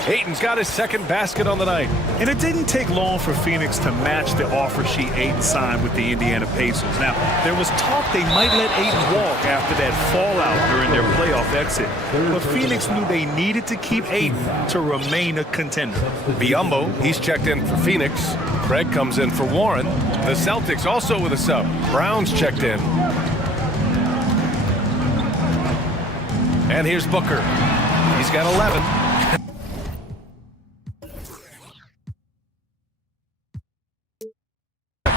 Ayton's got his second basket on the night. And it didn't take long for Phoenix to match the offer sheet Ayton signed with the Indiana Pacers. Now, there was talk they might let Ayton walk after that fallout during their playoff exit. But Phoenix knew they needed to keep Ayton to remain a contender. Biyombo, he's checked in for Phoenix. Craig comes in for Warren. The Celtics also with a sub. Brown's checked in. And here's Booker. He's got 11.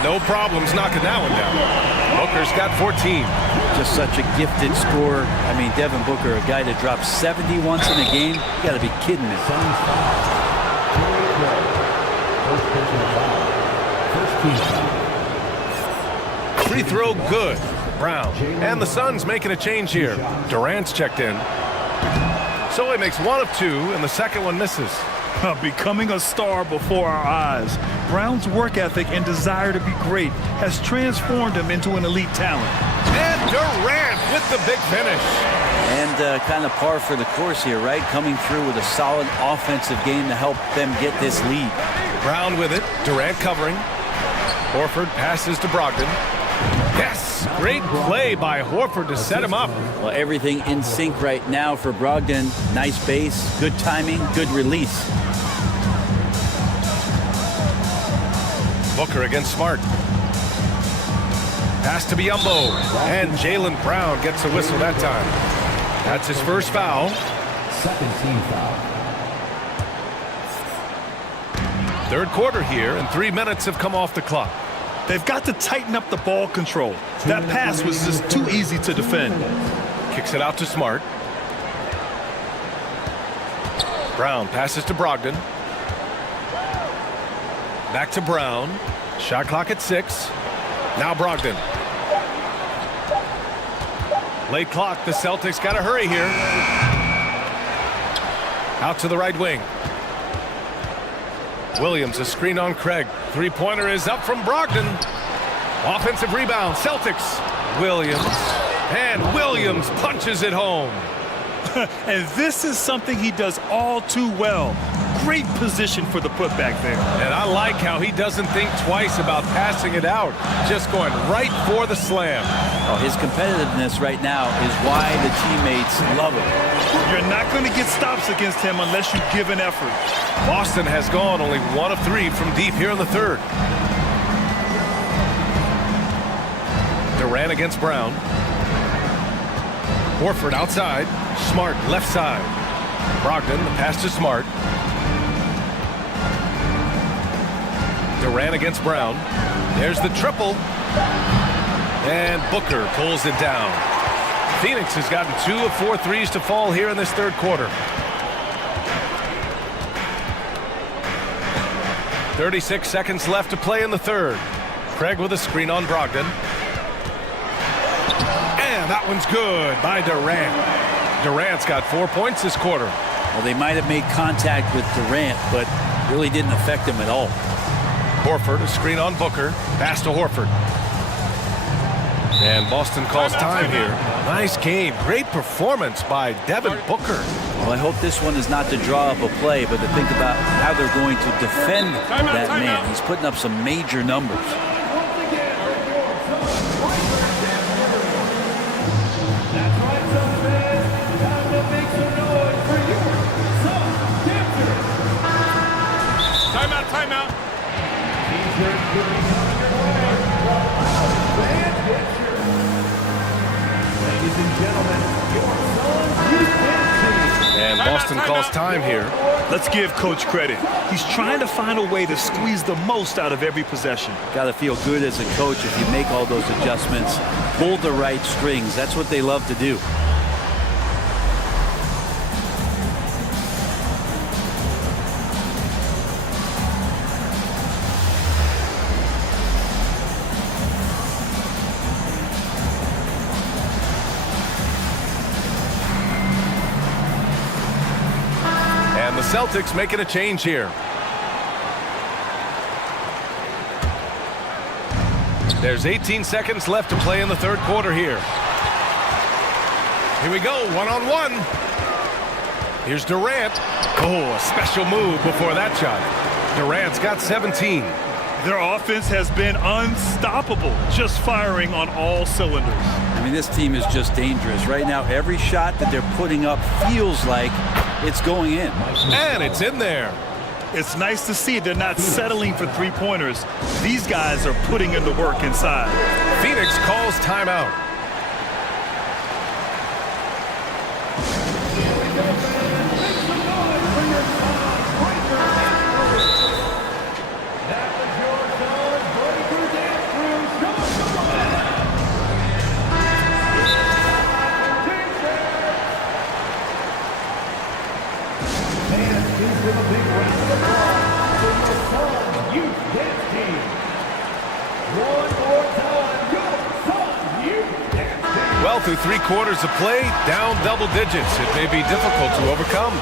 No problems knocking that one down. Booker's got 14. Just such a gifted scorer. I mean, Devin Booker, a guy that drops 70 once in a game. You got to be kidding me. Free throw good. Brown. And the Suns making a change here. Durant's checked in. So he makes one of two, and the second one misses. Becoming a star before our eyes. Brown's work ethic and desire to be great has transformed him into an elite talent. And Durant with the big finish. And kind of par for the course here, right? Coming through with a solid offensive game to help them get this lead. Brown with it. Durant covering. Horford passes to Brogdon. Yes! Great play by Horford to set him up. Well, everything in sync right now for Brogdon. Nice base, good timing, good release. Booker against Smart. Pass to Biyombo. And Jaylen Brown gets a whistle that time. That's his first foul. Second team foul. Third quarter here, and 3 minutes have come off the clock. They've got to tighten up the ball control. That pass was just too easy to defend. Kicks it out to Smart. Brown passes to Brogdon. Back to Brown. Shot clock at 6. Now Brogdon. Late clock. The Celtics got to hurry here. Out to the right wing. Williams, a screen on Craig. Three-pointer is up from Brogdon. Offensive rebound. Celtics. Williams. And Williams punches it home. And this is something he does all too well. Great position for the putback there. And I like how he doesn't think twice about passing it out. Just going right for the slam. Oh, his competitiveness right now is why the teammates love him. You're not going to get stops against him unless you give an effort. Boston has gone only 1 of 3 from deep here in the third. Durant against Brown. Horford outside. Smart left side. Brogdon, the pass to Smart. Durant against Brown. There's the triple. And Booker pulls it down. Phoenix has gotten 2 of 4 threes to fall here in this third quarter. 36 seconds left to play in the third. Craig with a screen on Brogdon. And that one's good by Durant. Durant's got 4 points this quarter. Well, they might have made contact with Durant, but really didn't affect him at all. Horford, a screen on Booker. Pass to Horford. And Boston calls time here. Nice game. Great performance by Devin Booker. Well, I hope this one is not to draw up a play, but to think about how they're going to defend that man. He's putting up some major numbers. Timeout. And Boston calls time here. Let's give Coach credit. He's trying to find a way to squeeze the most out of every possession. Got to feel good as a coach if you make all those adjustments, pull the right strings. That's what they love to do. Celtics making a change here. There's 18 seconds left to play in the third quarter here. Here we go, one-on-one. Here's Durant. Oh, a special move before that shot. Durant's got 17. Their offense has been unstoppable, just firing on all cylinders. I mean, this team is just dangerous. Right now, every shot that they're putting up feels like it's going in. And it's in there. It's nice to see they're not settling for three-pointers. These guys are putting in the work inside. Phoenix calls timeout. Well, through 3 quarters of play, down double digits. It may be difficult to overcome.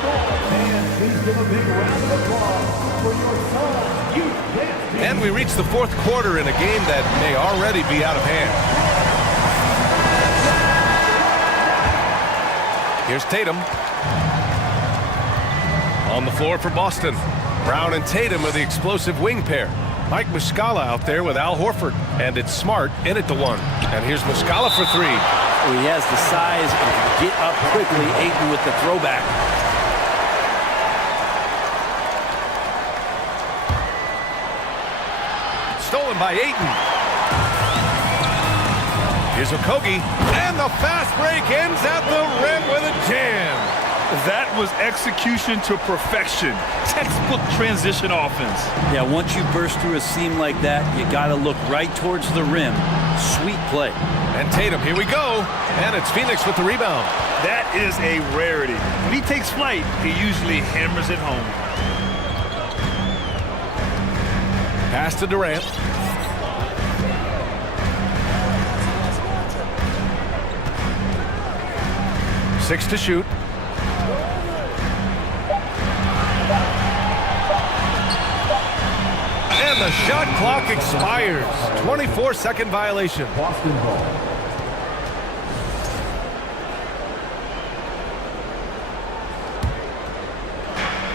And we reach the fourth quarter in a game that may already be out of hand. Here's Tatum. On the floor for Boston. Brown and Tatum are the explosive wing pair. Mike Muscala out there with Al Horford. And it's Smart in at the 1. And here's Muscala for 3. He has the size and can get up quickly. Ayton with the throwback. Stolen by Ayton. Here's Okogie. And the fast break ends at the rim with a jam. That was execution to perfection. Textbook transition offense. Yeah, once you burst through a seam like that, you got to look right towards the rim. Sweet play. And Tatum, here we go. And it's Phoenix with the rebound. That is a rarity. When he takes flight, he usually hammers it home. Pass to Durant. Six to shoot. And the shot clock expires. 24-second violation. Boston ball.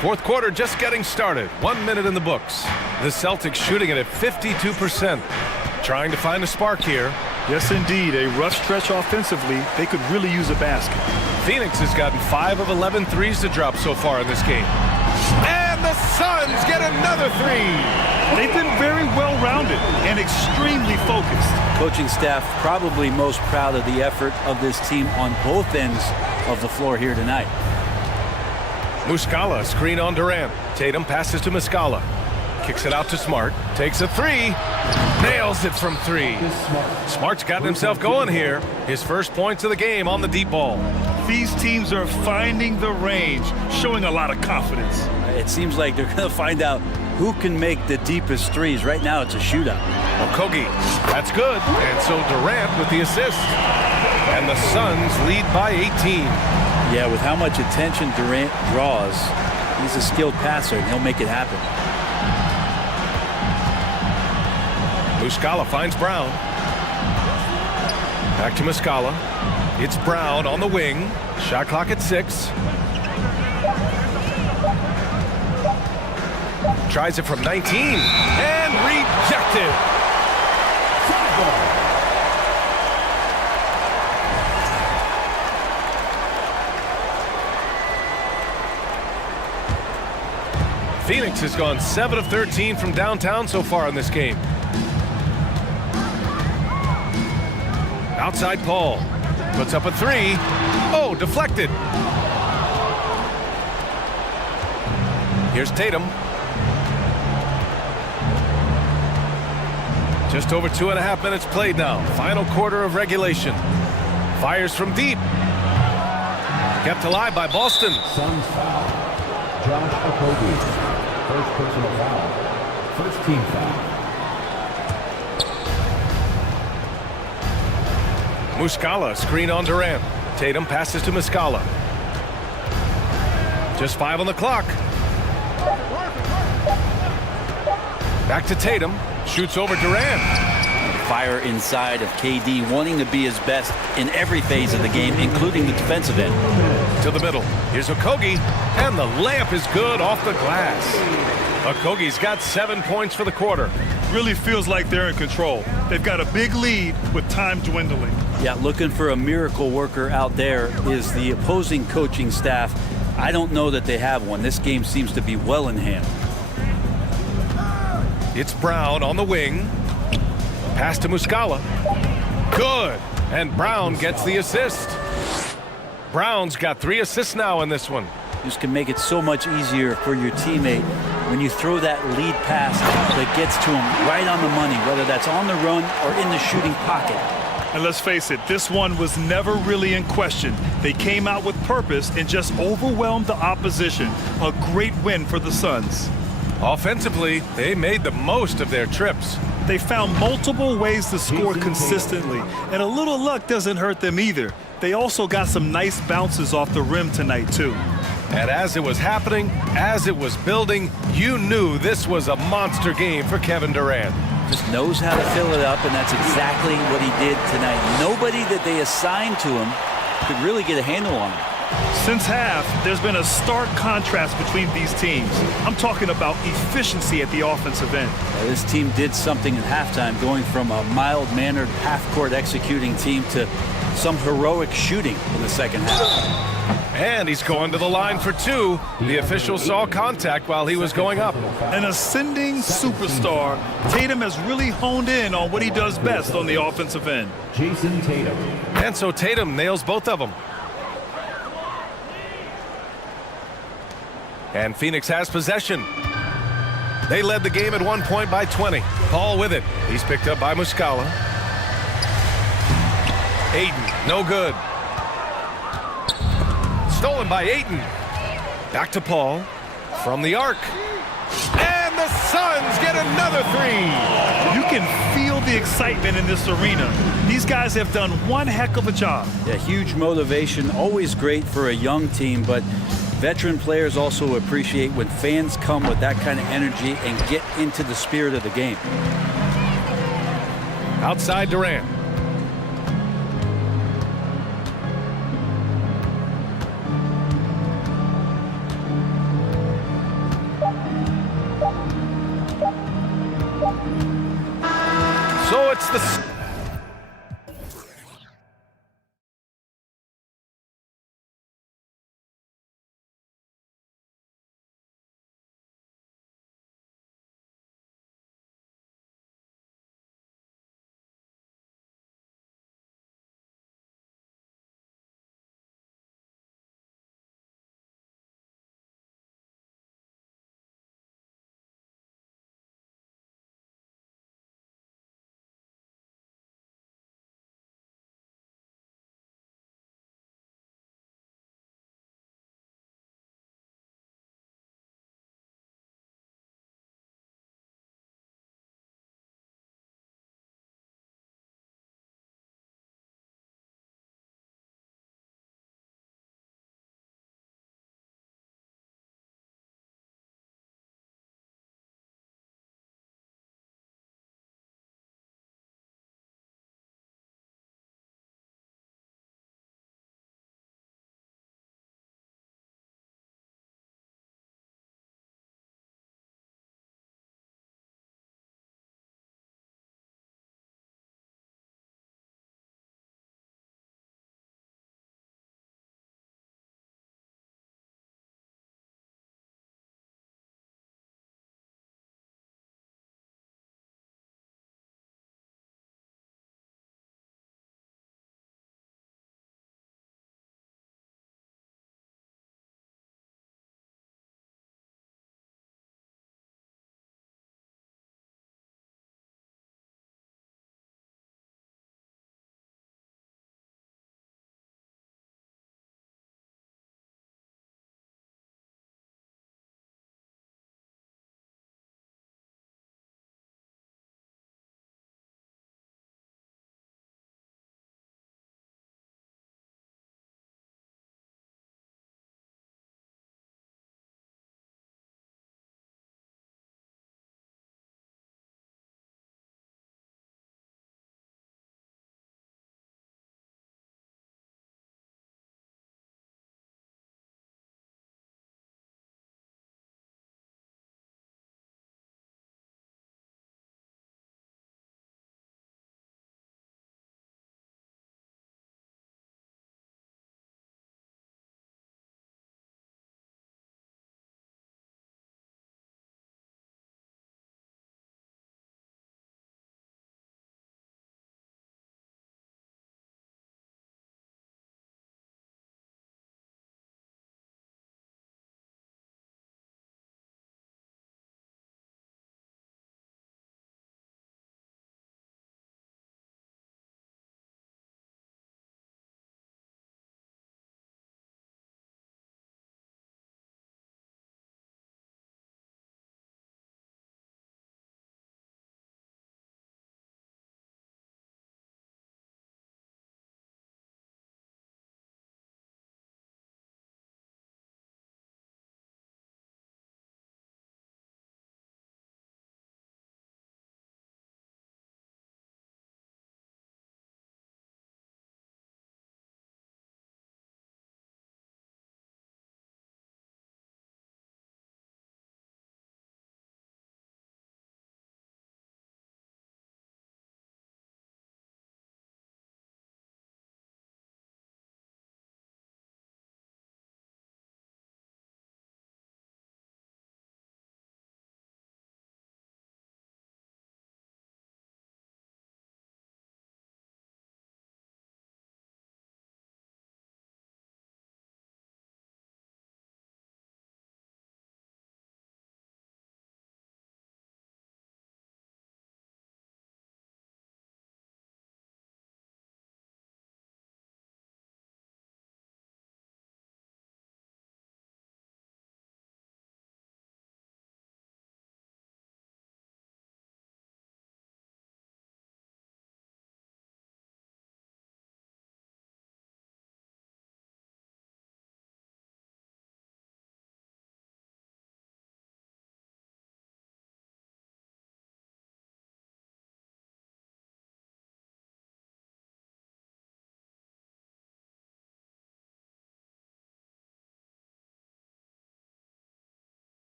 Fourth quarter just getting started. 1 minute in the books. The Celtics shooting it at 52%. Trying to find a spark here. Yes, indeed. A rough stretch offensively. They could really use a basket. Phoenix has gotten 5 of 11 threes to drop so far in this game. And the Suns get another 3. They've been very well-rounded and extremely focused. Coaching staff probably most proud of the effort of this team on both ends of the floor here tonight. Muscala, screen on Durant. Tatum passes to Muscala. Kicks it out to Smart. Takes a 3. Nails it from 3. Smart's gotten himself going here. His first points of the game on the deep ball. These teams are finding the range, showing a lot of confidence. It seems like they're going to find out who can make the deepest threes. Right now, it's a shootout. Okogie, that's good. And so Durant with the assist. And the Suns lead by 18. Yeah, with how much attention Durant draws, he's a skilled passer, and he'll make it happen. Muscala finds Brown. Back to Muscala. It's Brown on the wing. Shot clock at 6. Tries it from 19 and rejected. Phoenix has gone 7 of 13 from downtown so far in this game. Outside Paul. Puts up a 3. Oh, deflected. Here's Tatum. Just over 2.5 minutes played now. Final quarter of regulation. Fires from deep. Kept alive by Boston. Suns foul. Josh Okogie. First personal foul. First team foul. Muscala, screen on Durant. Tatum passes to Muscala. Just 5 on the clock. Back to Tatum. Shoots over Durant. Fire inside of KD, wanting to be his best in every phase of the game, including the defensive end. To the middle. Here's Okogie, and the layup is good off the glass. Okogie's got 7 points for the quarter. Really feels like they're in control. They've got a big lead with time dwindling. Yeah, looking for a miracle worker out there is the opposing coaching staff. I don't know that they have one. This game seems to be well in hand. It's Brown on the wing. Pass to Muscala. Good. And Brown gets the assist. Brown's got 3 assists now in this one. Just can make it so much easier for your teammate when you throw that lead pass that gets to him right on the money, whether that's on the run or in the shooting pocket. And let's face it, this one was never really in question. They came out with purpose and just overwhelmed the opposition. A great win for the Suns. Offensively, they made the most of their trips. They found multiple ways to score consistently, and a little luck doesn't hurt them either. They also got some nice bounces off the rim tonight, too. And as it was happening, as it was building, you knew this was a monster game for Kevin Durant. Just knows how to fill it up, and that's exactly what he did tonight. Nobody that they assigned to him could really get a handle on him. Since half, there's been a stark contrast between these teams. I'm talking about efficiency at the offensive end. This team did something in halftime, going from a mild-mannered half-court executing team to some heroic shooting in the second half. And he's going to the line for 2. The official saw contact while he was going up. An ascending superstar, Tatum has really honed in on what he does best on the offensive end. Jason Tatum. And so Tatum nails both of them. And Phoenix has possession. They led the game at 1 point by 20. Paul with it. He's picked up by Muscala. Ayton, no good. Stolen by Ayton. Back to Paul. From the arc. And the Suns get another 3. You can feel the excitement in this arena. These guys have done one heck of a job. Yeah, huge motivation. Always great for a young team, but veteran players also appreciate when fans come with that kind of energy and get into the spirit of the game. Outside Durant. So it's the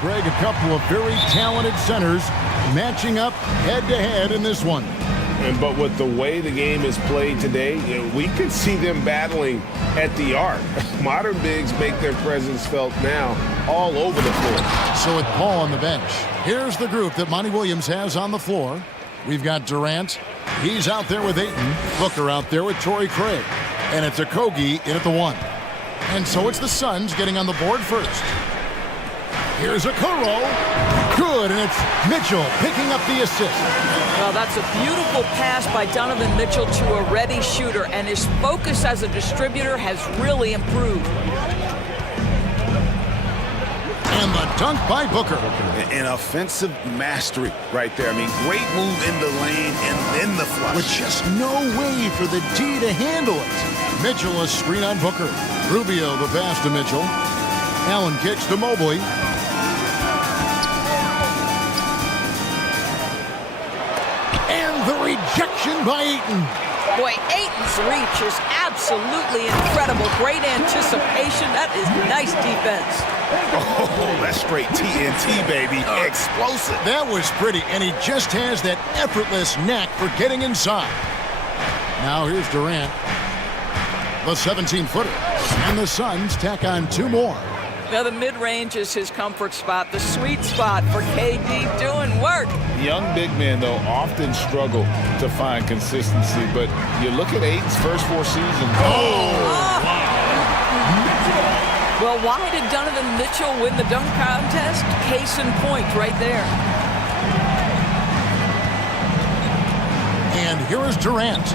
Greg, a couple of very talented centers matching up head-to-head in this one. But with the way the game is played today, we could see them battling at the arc. Modern bigs make their presence felt now all over the floor. So with Paul on the bench, here's the group that Monty Williams has on the floor. We've got Durant. He's out there with Ayton. Booker out there with Torrey Craig. And it's Okogie in at the 1. And so it's the Suns getting on the board first. Here's Okoro. Good, and it's Mitchell picking up the assist. Well, that's a beautiful pass by Donovan Mitchell to a ready shooter, and his focus as a distributor has really improved. And the dunk by Booker. An offensive mastery right there. I mean, great move in the lane and then the flush. With just no way for the D to handle it. Mitchell a screen on Booker. Rubio the pass to Mitchell. Allen kicks to Mobley. And the rejection by Ayton. Boy, Ayton's reach is absolutely incredible. Great anticipation. That is nice defense. Oh, that's straight TNT, baby. Explosive. That was pretty, and he just has that effortless knack for getting inside. Now here's Durant. The 17-footer. And the Suns tack on 2 more. Now the mid-range is his comfort spot, the sweet spot for KD doing work. Young big men, though, often struggle to find consistency, but you look at Ayton's first 4 seasons. Well, why did Donovan Mitchell win the dunk contest? Case in point right there. And here is Durant.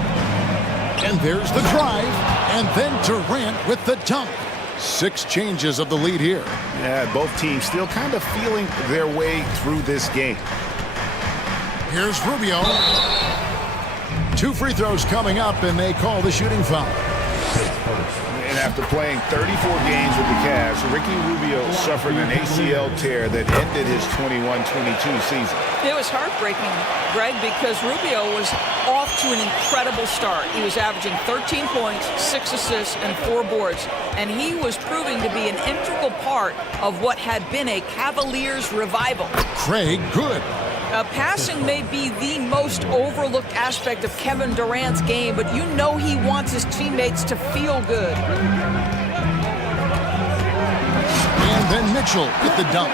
And there's the drive. And then Durant with the dunk. 6 changes of the lead here. Yeah, both teams still kind of feeling their way through this game. Here's Rubio. 2 free throws coming up, and they call the shooting foul. And after playing 34 games with the Cavs, Ricky Rubio suffered an ACL tear that ended his 21-22 season. It was heartbreaking, Greg, because Rubio was off to an incredible start. He was averaging 13 points, 6 assists, and 4 boards. And he was proving to be an integral part of what had been a Cavaliers revival. Craig, good. Passing may be the most overlooked aspect of Kevin Durant's game, but you know he wants his teammates to feel good. And then Mitchell with the dunk.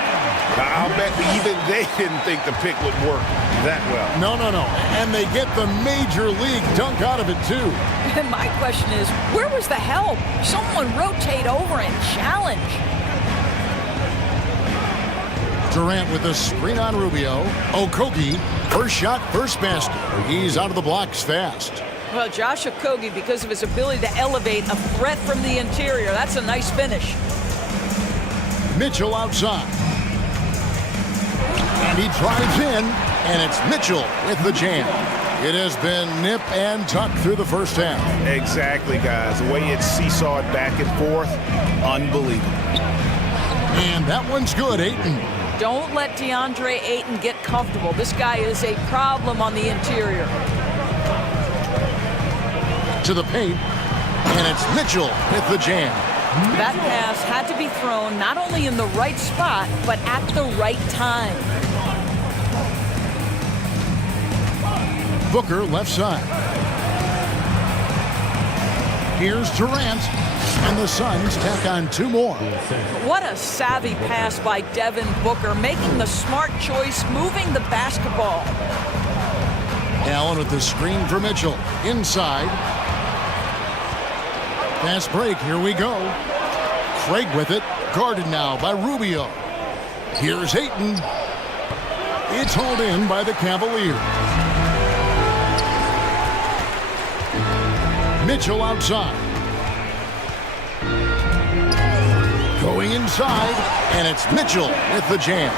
I'll bet even they didn't think the pick would work that well. No. And they get the major league dunk out of it, too. And my question is, where was the help? Someone rotate over and challenge. Durant with a screen on Rubio. Okogie, first shot, first basket. He's out of the blocks fast. Well, Josh Okogie, because of his ability to elevate a threat from the interior, that's a nice finish. Mitchell outside. And he drives in, and it's Mitchell with the jam. It has been nip and tuck through the first half. Exactly, guys. The way it's seesawed back and forth, unbelievable. And that one's good, Ayton. Don't let DeAndre Ayton get comfortable. This guy is a problem on the interior. To the paint, and it's Mitchell with the jam. That pass had to be thrown not only in the right spot, but at the right time. Booker left side. Here's Durant, and the Suns tack on 2 more. What a savvy pass by Devin Booker, making the smart choice, moving the basketball. Allen with the screen for Mitchell. Inside. Fast break, here we go. Craig with it, guarded now by Rubio. Here's Ayton. It's hauled in by the Cavaliers. Mitchell outside. Going inside, and it's Mitchell with the jam.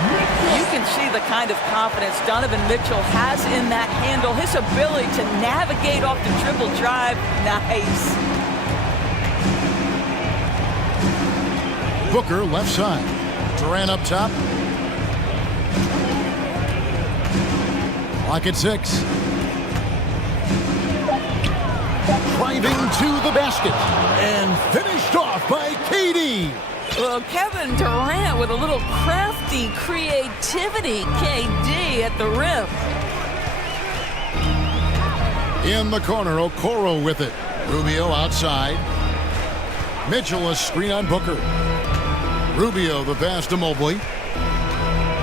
You can see the kind of confidence Donovan Mitchell has in that handle. His ability to navigate off the dribble drive, nice. Booker left side. Durant up top. Clock at 6. Driving to the basket and finished off by KD. Well, Kevin Durant with a little crafty creativity. KD at the rim. In the corner, Okoro with it. Rubio outside. Mitchell a screen on Booker. Rubio the pass to Mobley.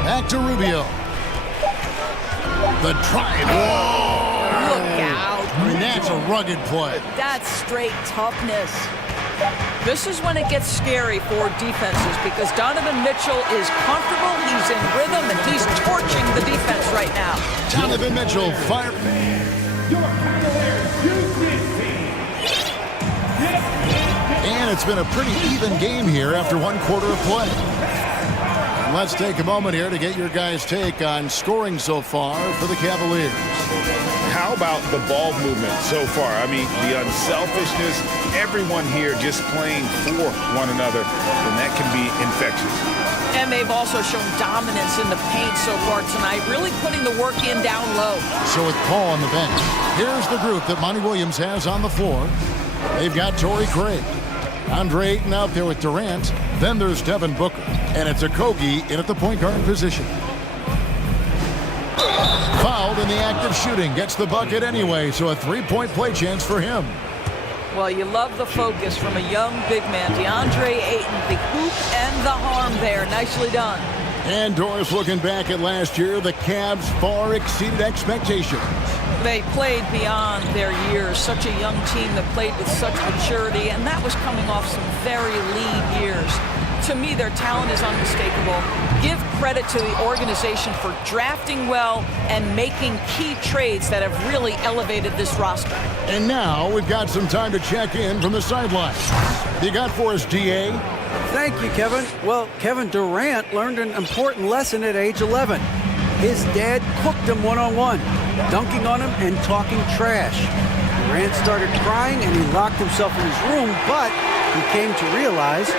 Back to Rubio. The drive. Whoa! Look out. I mean, that's a rugged play. That's straight toughness. This is when it gets scary for defenses because Donovan Mitchell is comfortable, he's in rhythm, and he's torching the defense right now. Donovan Mitchell fire. And it's been a pretty even game here after one quarter of play. Let's take a moment here to get your guys' take on scoring so far for the Cavaliers. How about the ball movement so far? I mean, the unselfishness, everyone here just playing for one another, and that can be infectious. And they've also shown dominance in the paint so far tonight, really putting the work in down low. So with Paul on the bench, here's the group that Monty Williams has on the floor. They've got Torrey Craig, Andre Ayton out there with Durant. Then there's Devin Booker, and it's Okogie in at the point guard position. Fouled in the act of shooting, gets the bucket anyway, so a three-point play chance for him. Well, you love the focus from a young big man, DeAndre Ayton, the hoop and the harm there. Nicely done. And Doris, looking back at last year, the Cavs far exceeded expectations. They played beyond their years. Such a young team that played with such maturity, and that was coming off some very lean years. To me, their talent is unmistakable. Give credit to the organization for drafting well and making key trades that have really elevated this roster. And now we've got some time to check in from the sidelines. You got for us, DA? Thank you, Kevin. Well, Kevin Durant learned an important lesson at age 11. His dad cooked him one-on-one, dunking on him and talking trash. Durant started crying and he locked himself in his room, but he came to realize,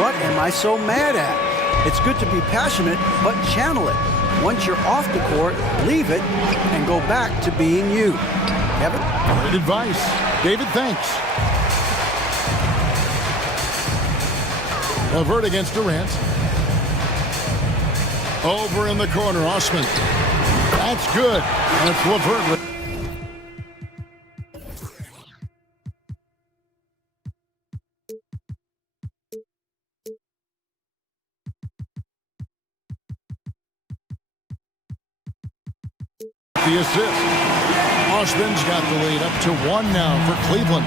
what am I so mad at? It's good to be passionate, but channel it. Once you're off the court, leave it and go back to being you. Kevin? Great advice. David, thanks. Levert against Durant. Over in the corner, Osman. That's good. And it's Levert. The assist. Osman's got the lead up to 1 now for Cleveland.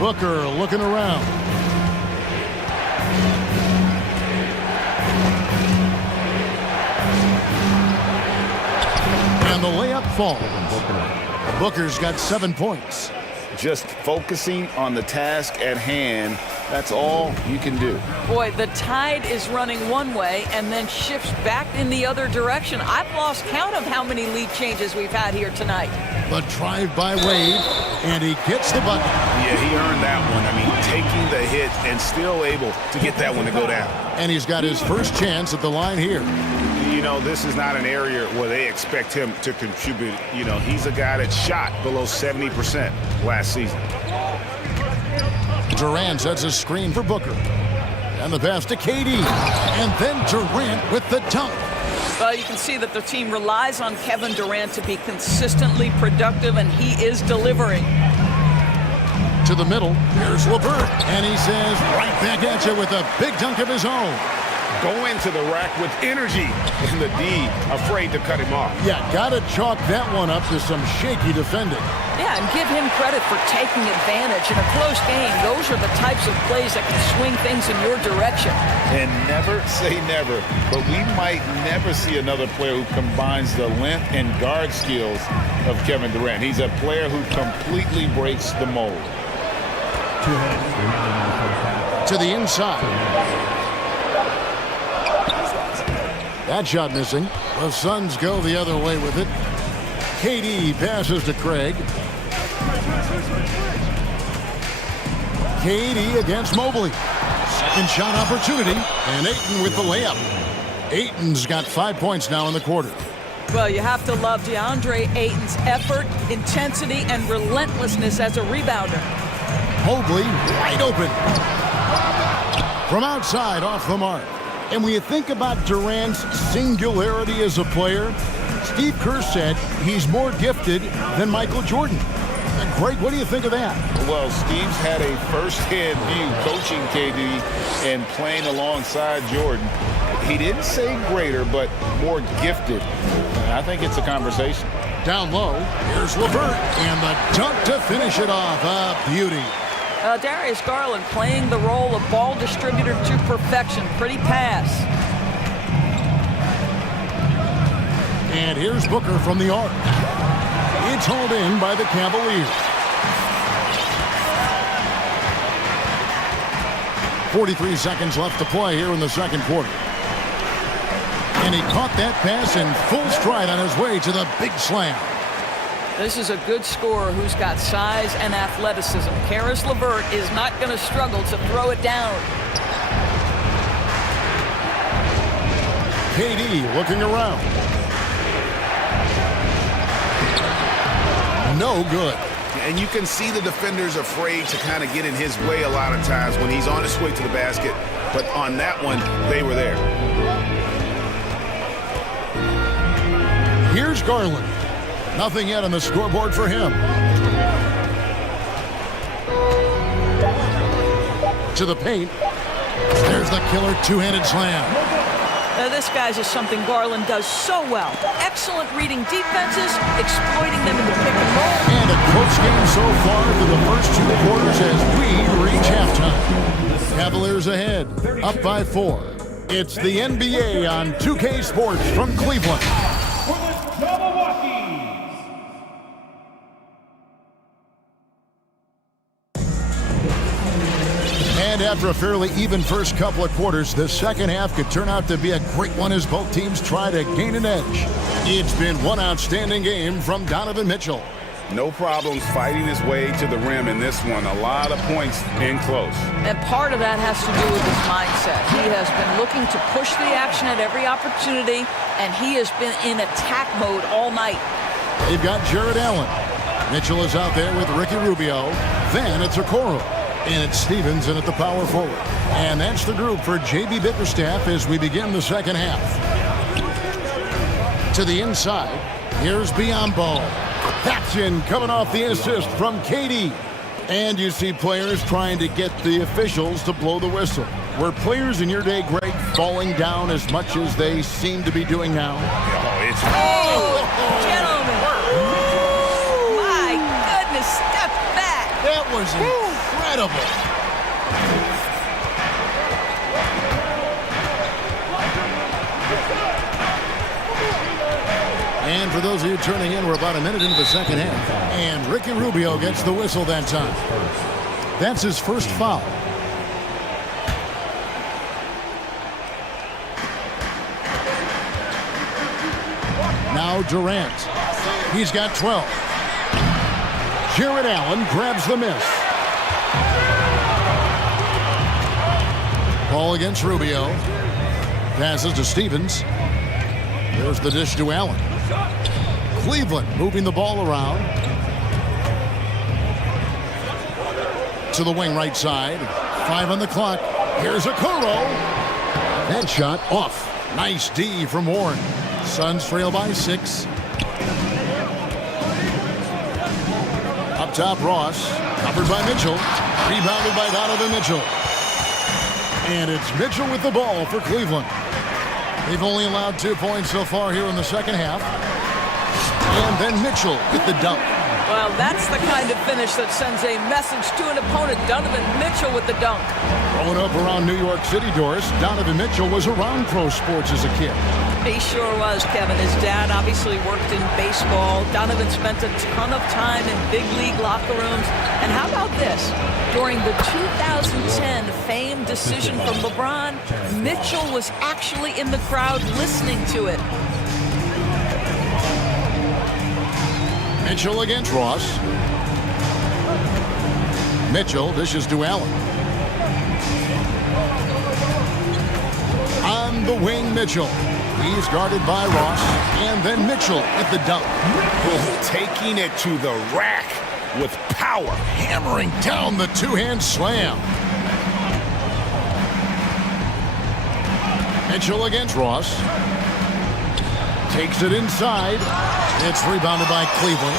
Booker looking around. And the layup falls. Booker's got 7 points. Just focusing on the task at hand, that's all you can do. Boy, the tide is running one way and then shifts back in the other direction. I've lost count of how many lead changes we've had here tonight. The drive by Wade, and he gets the bucket. Yeah, he earned that one. I mean, taking the hit and still able to get that one to go down. And he's got his first chance at the line here. You know, this is not an area where they expect him to contribute. You know, he's a guy that shot below 70% last season. Durant sets a screen for Booker. And the pass to KD. And then Durant with the dunk. Well, you can see that the team relies on Kevin Durant to be consistently productive, and he is delivering. To the middle, here's Levert. And he says, right back at you with a big dunk of his own. Go into the rack with energy, and the D afraid to cut him off. Yeah, gotta chalk that one up to some shaky defending. Yeah, and give him credit for taking advantage. In a close game, those are the types of plays that can swing things in your direction. And never say never, but we might never see another player who combines the length and guard skills of Kevin Durant. He's a player who completely breaks the mold. To the inside. That shot missing. The Suns go the other way with it. KD passes to Craig. KD against Mobley. Second shot opportunity. And Ayton with the layup. Ayton's got 5 points now in the quarter. Well, you have to love DeAndre Ayton's effort, intensity, and relentlessness as a rebounder. Mobley wide open. From outside, off the mark. And when you think about Durant's singularity as a player, Steve Kerr said he's more gifted than Michael Jordan. Greg, what do you think of that? Well, Steve's had a first-hand view coaching KD and playing alongside Jordan. He didn't say greater, but more gifted. I think it's a conversation. Down low, here's LeVert, and the dunk to finish it off. A beauty. Darius Garland playing the role of ball distributor to perfection. Pretty pass. And here's Booker from the arc. It's hauled in by the Cavaliers. 43 seconds left to play here in the second quarter. And he caught that pass in full stride on his way to the big slam. This is a good scorer who's got size and athleticism. Karis LeVert is not going to struggle to throw it down. KD looking around. No good. And you can see the defenders afraid to kind of get in his way a lot of times when he's on his way to the basket. But on that one, they were there. Here's Garland. Nothing yet on the scoreboard for him. To the paint. There's the killer two-handed slam. This guy's just something Garland does so well. Excellent reading defenses, exploiting them in the pick and roll. And a close game so far through the first two quarters as we reach halftime. Cavaliers ahead, up by 4. It's the NBA on 2K Sports from Cleveland. And after a fairly even first couple of quarters, the second half could turn out to be a great one as both teams try to gain an edge. It's been one outstanding game from Donovan Mitchell. No problems fighting his way to the rim in this one. A lot of points in close. And part of that has to do with his mindset. He has been looking to push the action at every opportunity, and he has been in attack mode all night. They've got Jared Allen. Mitchell is out there with Ricky Rubio. Then it's Okoro. And it's Stevens in at the power forward. And that's the group for J.B. Bickerstaff as we begin the second half. To the inside, here's Biyombo. That's in, coming off the assist from KD. And you see players trying to get the officials to blow the whistle. Were players in your day, Greg, falling down as much as they seem to be doing now? Gentlemen. My goodness, step back. That was incredible. And for those of you turning in, we're about a minute into the second half. And Ricky Rubio gets the whistle that time. That's his first foul. Now Durant. He's got 12. Jared Allen grabs the miss. Ball against Rubio. Passes to Stevens. There's the dish to Allen. Cleveland moving the ball around. To the wing right side. 5 on the clock. Here's Okoro. That shot off. Nice D from Warren. Suns trail by 6. Up top, Ross. Covered by Mitchell. Rebounded by Donovan Mitchell. And it's Mitchell with the ball for Cleveland. They've only allowed 2 points so far here in the second half. And then Mitchell with the dunk. Well, that's the kind of finish that sends a message to an opponent. Donovan Mitchell with the dunk. Growing up around New York City, Doris, Donovan Mitchell was around pro sports as a kid. He sure was, Kevin. His dad obviously worked in baseball. Donovan spent a ton of time in big league locker rooms. And how about this? During the 2010 famed decision from LeBron, Mitchell was actually in the crowd listening to it. Mitchell against Ross. Mitchell dishes to Allen. On the wing, Mitchell. He's guarded by Ross. And then Mitchell at the dunk. Taking it to the rack. with power. Hammering down the two-hand slam. Mitchell against Ross. Takes it inside. It's rebounded by Cleveland.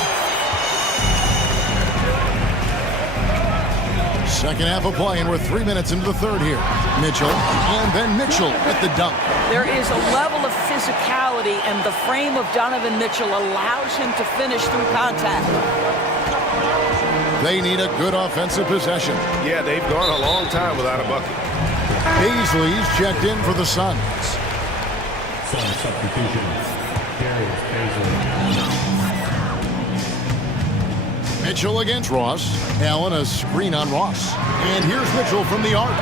Second half of play, and we're 3 minutes into the third here. Mitchell, and then Mitchell at the dunk. There is a level of physicality, and the frame of Donovan Mitchell allows him to finish through contact. They need a good offensive possession. Yeah, they've gone a long time without a bucket. Beasley's checked in for the Suns. Sun substitution. Darius Baisley. Mitchell against Ross. Allen a screen on Ross. And here's Mitchell from the arc.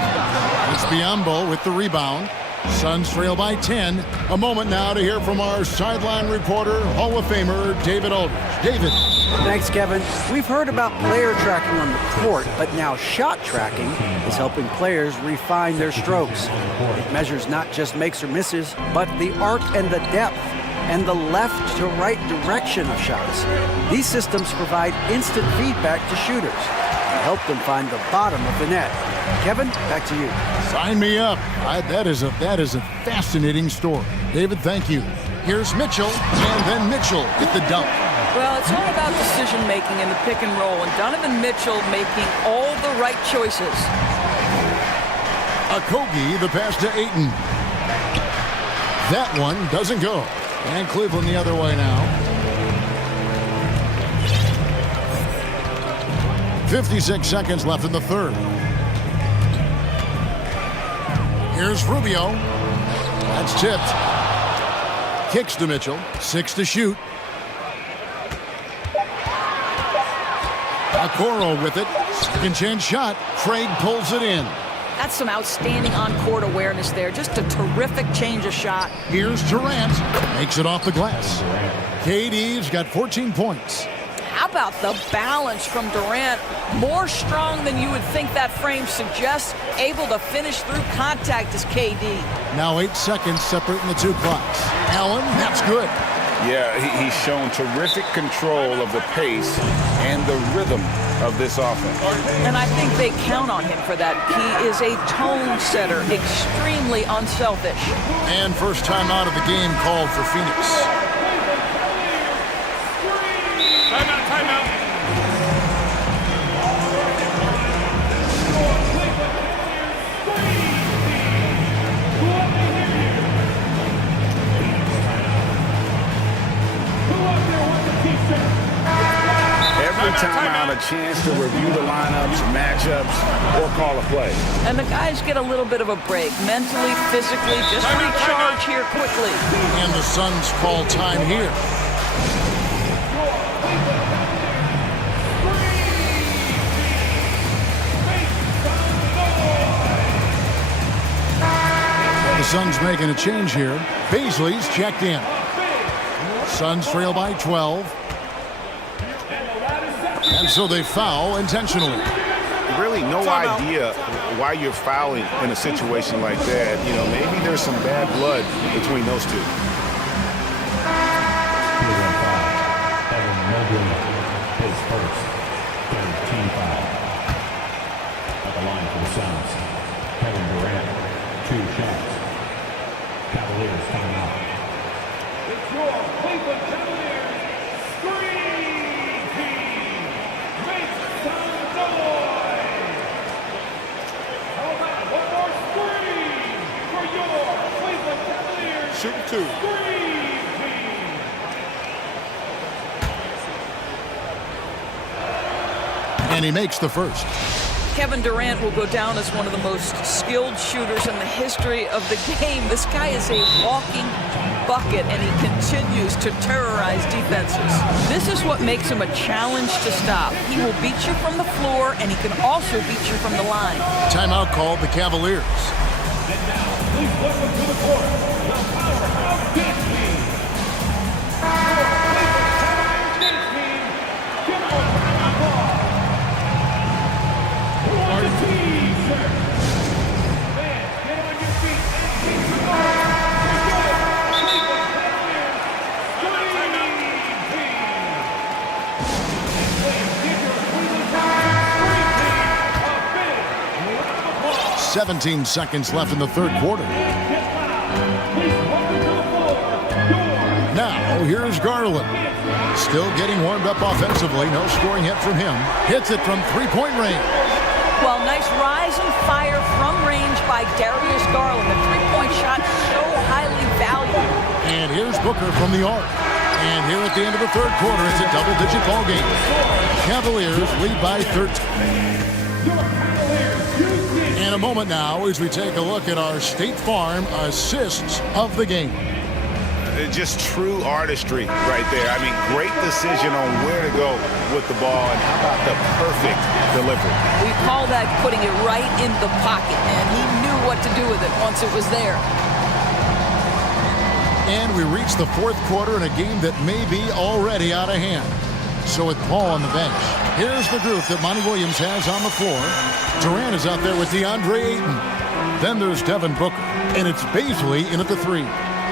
It's Biyombo with the rebound. Suns trail by 10. A moment now to hear from our sideline reporter, Hall of Famer David Aldridge. David. Thanks, Kevin. We've heard about player tracking on the court, but now shot tracking is helping players refine their strokes. It measures not just makes or misses, but the arc and the depth and the left to right direction of shots. These systems provide instant feedback to shooters and help them find the bottom of the net. Kevin, back to you. Sign me up. That is a fascinating story. David, thank you. Here's Mitchell, and then Mitchell at the dunk. Well, it's all about decision-making in the pick and roll, and Donovan Mitchell making all the right choices. Okogie, the pass to Ayton. That one doesn't go. And Cleveland the other way now. 56 seconds left in the third. Here's Rubio. That's tipped. Kicks to Mitchell. 6 to shoot. Okoro with it. Second chance shot. Craig pulls it in. That's some outstanding on-court awareness there. Just a terrific change of shot. Here's Durant. Makes it off the glass. KD's got 14 points. How about the balance from Durant? More strong than you would think that frame suggests. Able to finish through contact is KD. Now 8 seconds separating the two clocks. Allen, that's good. Yeah, he's shown terrific control of the pace and the rhythm of this offense. And I think they count on him for that. He is a tone setter, extremely unselfish. And first time out of the game called for Phoenix. Timeout. Every time a chance to review the lineups, matchups, or call a play. And the guys get a little bit of a break, mentally, physically, just recharge here quickly. And the Suns call time here. The Suns making a change here. Beasley's checked in. Suns trail by 12. And so they foul intentionally. Really no idea why you're fouling in a situation like that. You know, maybe there's some bad blood between those two. His first, third team foul. At the line for the Suns, Kevin Durant, 2 shots. Cavaliers timeout. It's your Cleveland Cavaliers screen team. Make some noise. How about one more screen for your Cleveland Cavaliers? Shoot 2. Screen team. And he makes the first. Kevin Durant will go down as one of the most skilled shooters in the history of the game. This guy is a walking bucket, and he continues to terrorize defenses. This is what makes him a challenge to stop. He will beat you from the floor, and he can also beat you from the line. Timeout called the Cavaliers. And now, please welcome to the court, the powerhouse dance team. Your Cleveland Cavaliers dance team. Give them a round of applause. Who wants a T-shirt? Fans, get on your feet and keep the ball. Cleveland Cavaliers screen team. Please get your 17 seconds left in the third quarter. Now, here's Garland. Still getting warmed up offensively. No scoring hit from him. Hits it from three-point range. Well, nice rise and fire from range by Darius Garland. The three-point shot so highly valued. And here's Booker from the arc. And here at the end of the third quarter, it's a double-digit ball game. Cavaliers lead by 13. In a moment now, as we take a look at our State Farm assists of the game. Just true artistry right there. I mean, great decision on where to go with the ball, and how about the perfect delivery? We call that putting it right in the pocket, and he knew what to do with it once it was there. And we reach the fourth quarter in a game that may be already out of hand. So with Paul on the bench, here's the group that Monty Williams has on the floor. Durant is out there with DeAndre Ayton. Then there's Devin Booker, and it's Baisley in at the three.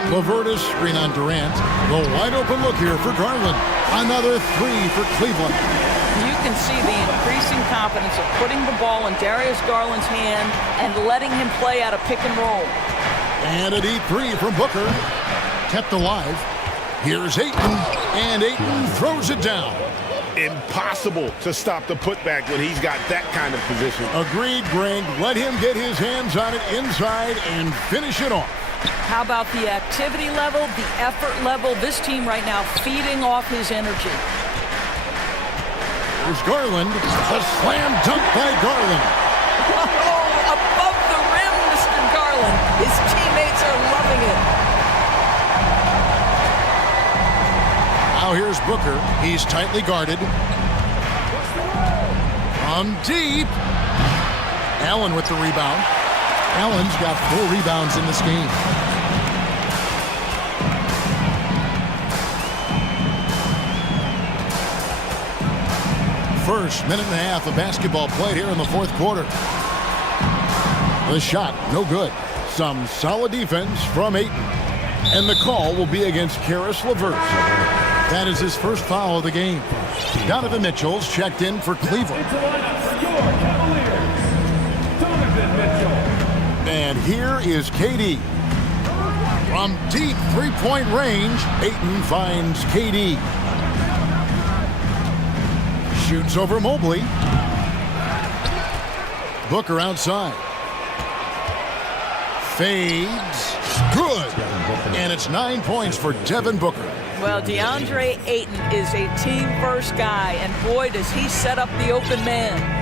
Lavertis screen on Durant. The wide open look here for Garland. Another three for Cleveland. You can see the increasing confidence of putting the ball in Darius Garland's hand and letting him play out of pick and roll. And a deep three from Booker. Kept alive. Here's Ayton, and Ayton throws it down. Impossible to stop the putback when he's got that kind of position. Agreed, Greg. Let him get his hands on it inside and finish it off. How about the activity level, the effort level? This team right now feeding off his energy. There's Garland. A slam dunk by Garland. Oh, above the rim, Mr. Garland. His teammates are loving it. Now here's Booker. He's tightly guarded. From deep. Allen with the rebound. Allen's got 4 rebounds in this game. First minute and a half of basketball played here in the fourth quarter. The shot, no good. Some solid defense from Ayton. And the call will be against Karis LeVert. That is his first foul of the game. Donovan Mitchell's checked in for Cleveland. And here is KD. From deep three-point range, Ayton finds KD. Shoots over Mobley. Booker outside. Fades. Good. And it's 9 points for Devin Booker. Well, DeAndre Ayton is a team-first guy, and boy, does he set up the open man.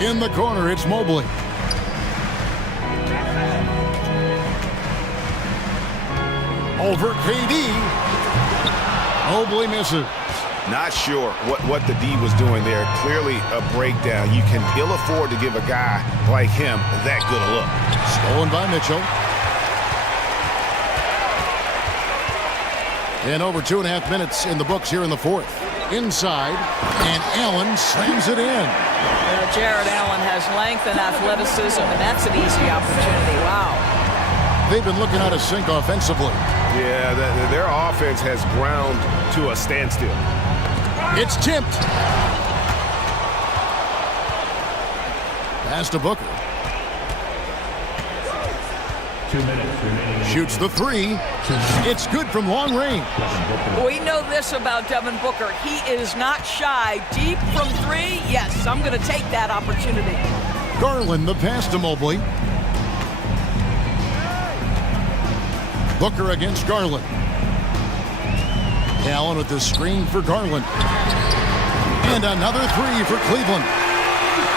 In the corner, it's Mobley. Over KD. Mobley misses. Not sure what the D was doing there. Clearly a breakdown. You can ill afford to give a guy like him that good a look. Stolen by Mitchell. And over 2.5 minutes in the books here in the fourth. Inside, and Allen slams it in. Jared Allen has length and athleticism, and that's an easy opportunity. Wow. They've been looking out of sync offensively. Yeah, their offense has ground to a standstill. It's tipped. Pass to Booker. 2 minutes remaining. Shoots the three. It's good from long range. We know this about Devin Booker. He is not shy. Deep from three, yes, I'm going to take that opportunity. Garland, the pass to Mobley. Booker against Garland. Allen with the screen for Garland. And another three for Cleveland.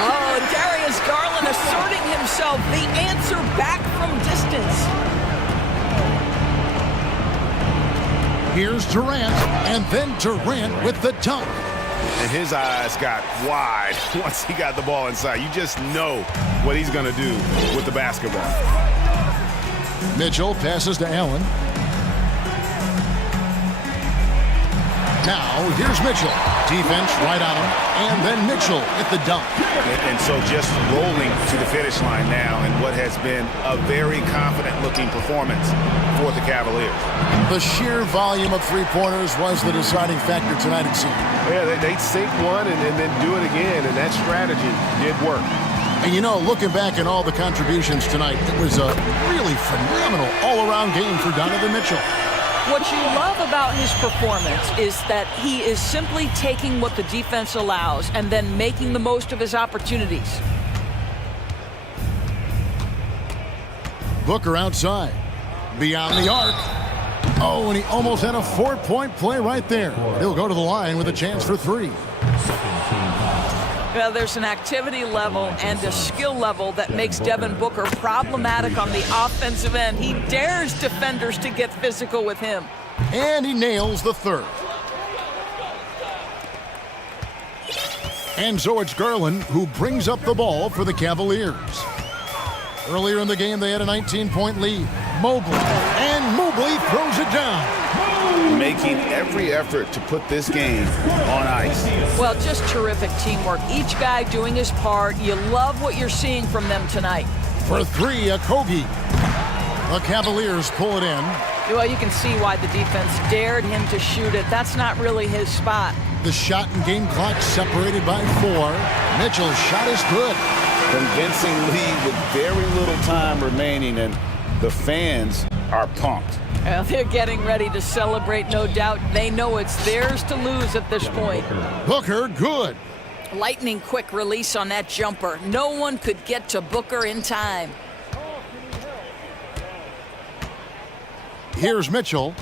Oh, Darius Garland asserting himself. The answer back from distance. Here's Durant, and then Durant with the dunk. And his eyes got wide once he got the ball inside. You just know what he's going to do with the basketball. Mitchell passes to Allen. Now, here's Mitchell. Defense right on him. And then Mitchell at the dunk. And so just rolling to the finish line now in what has been a very confident-looking performance for the Cavaliers. The sheer volume of three-pointers was the deciding factor tonight, it seemed. Yeah, they'd sink one and then do it again, and that strategy did work. And you know, looking back at all the contributions tonight, it was a really phenomenal all-around game for Donovan Mitchell. What you love about his performance is that he is simply taking what the defense allows and then making the most of his opportunities. Booker outside. Beyond the arc. Oh, and he almost had a 4-point play right there. He'll go to the line with a chance for 3. Well, there's an activity level and a skill level that makes Devin Booker problematic on the offensive end. He dares defenders to get physical with him. And he nails the 3rd. And so it's Garland who brings up the ball for the Cavaliers. Earlier in the game, they had a 19-point lead. Mobley, and Mobley throws it down. Making every effort to put this game on ice. Well, just terrific teamwork. Each guy doing his part. You love what you're seeing from them tonight. For 3, a Kogi. The Cavaliers pull it in. Well, you can see why the defense dared him to shoot it. That's not really his spot. The shot and game clock separated by 4. Mitchell's shot is good. Convincing lead with very little time remaining, and the fans are pumped. Well, they're getting ready to celebrate, no doubt. They know it's theirs to lose at this point. Booker, good. Lightning quick release on that jumper. No one could get to Booker in time. Here's Mitchell.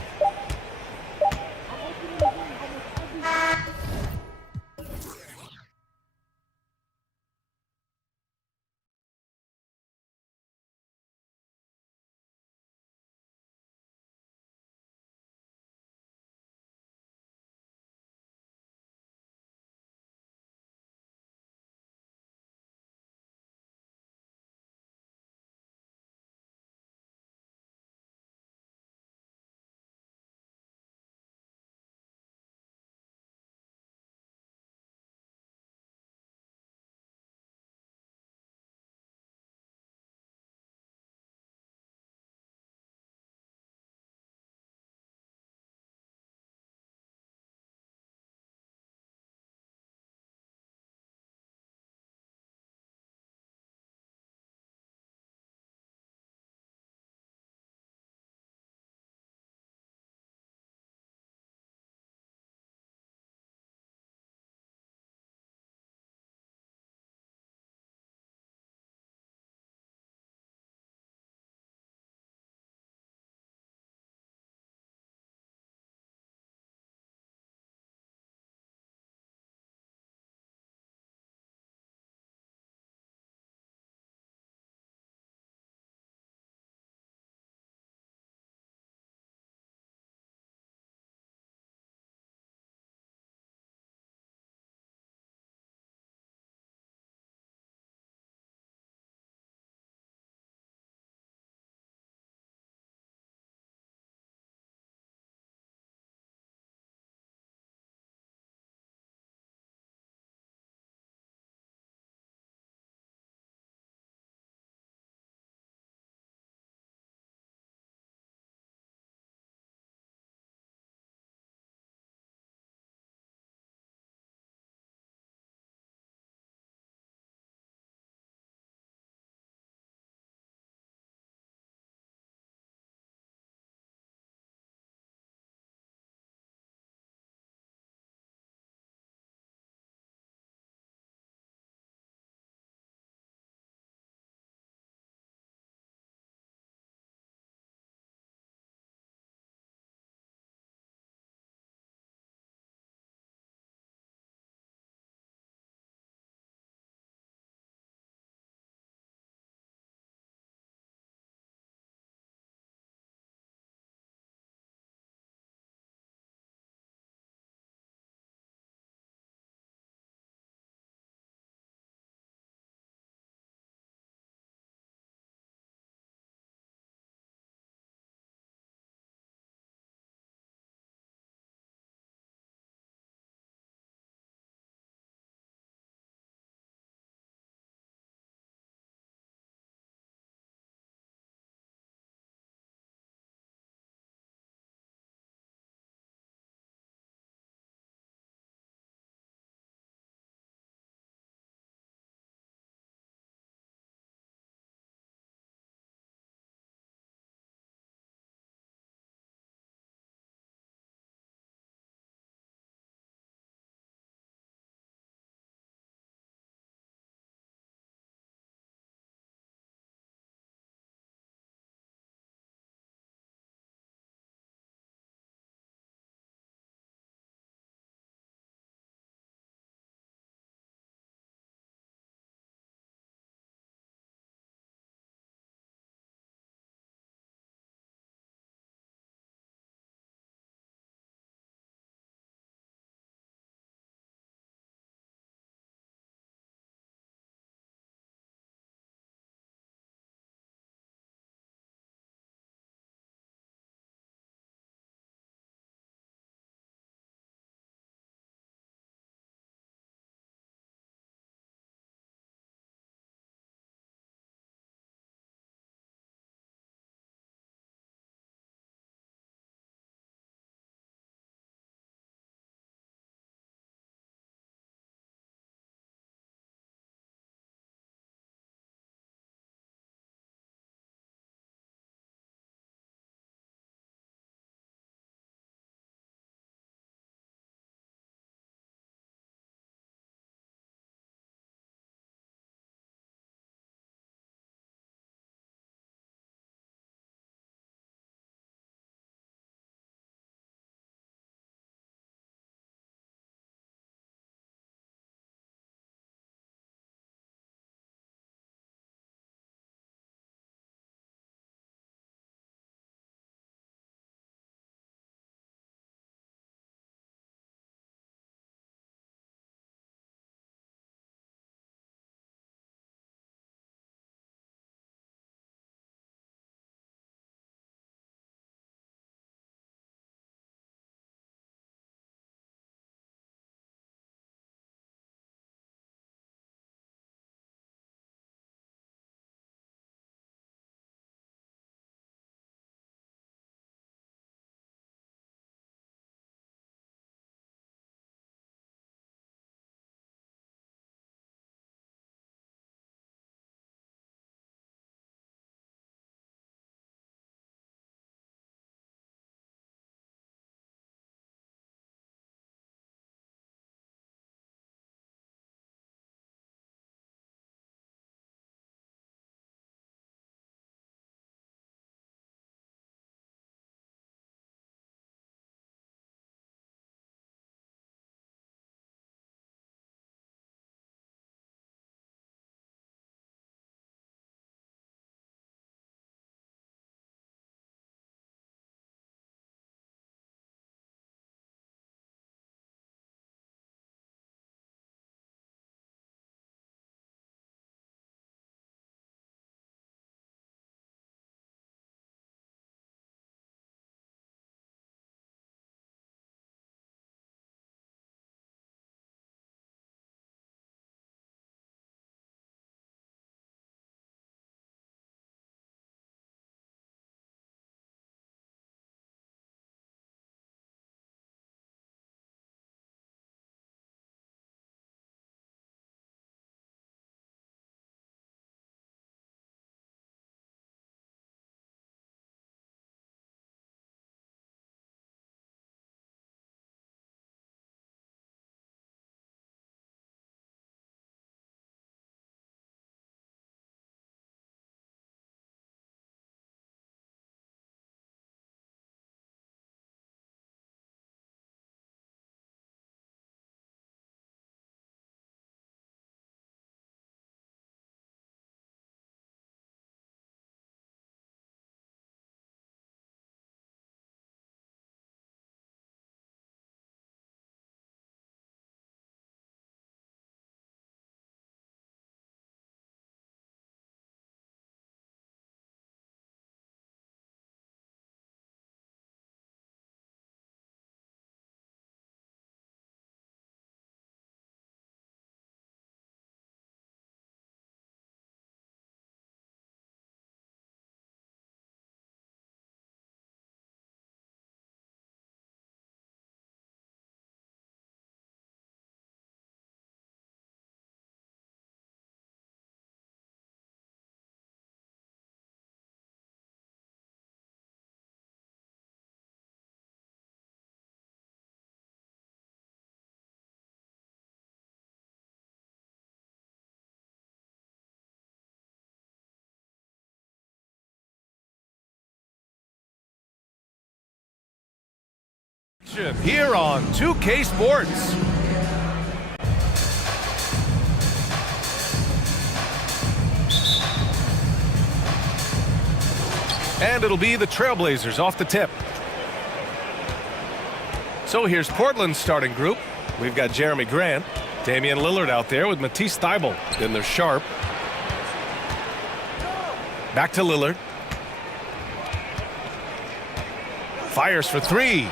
action here on 2K Sports. And it'll be the Trailblazers off the tip. So here's Portland's starting group. We've got Jeremy Grant, Damian Lillard out there with Matisse Thybulle. Then there's Sharp. Back to Lillard. Fires for three.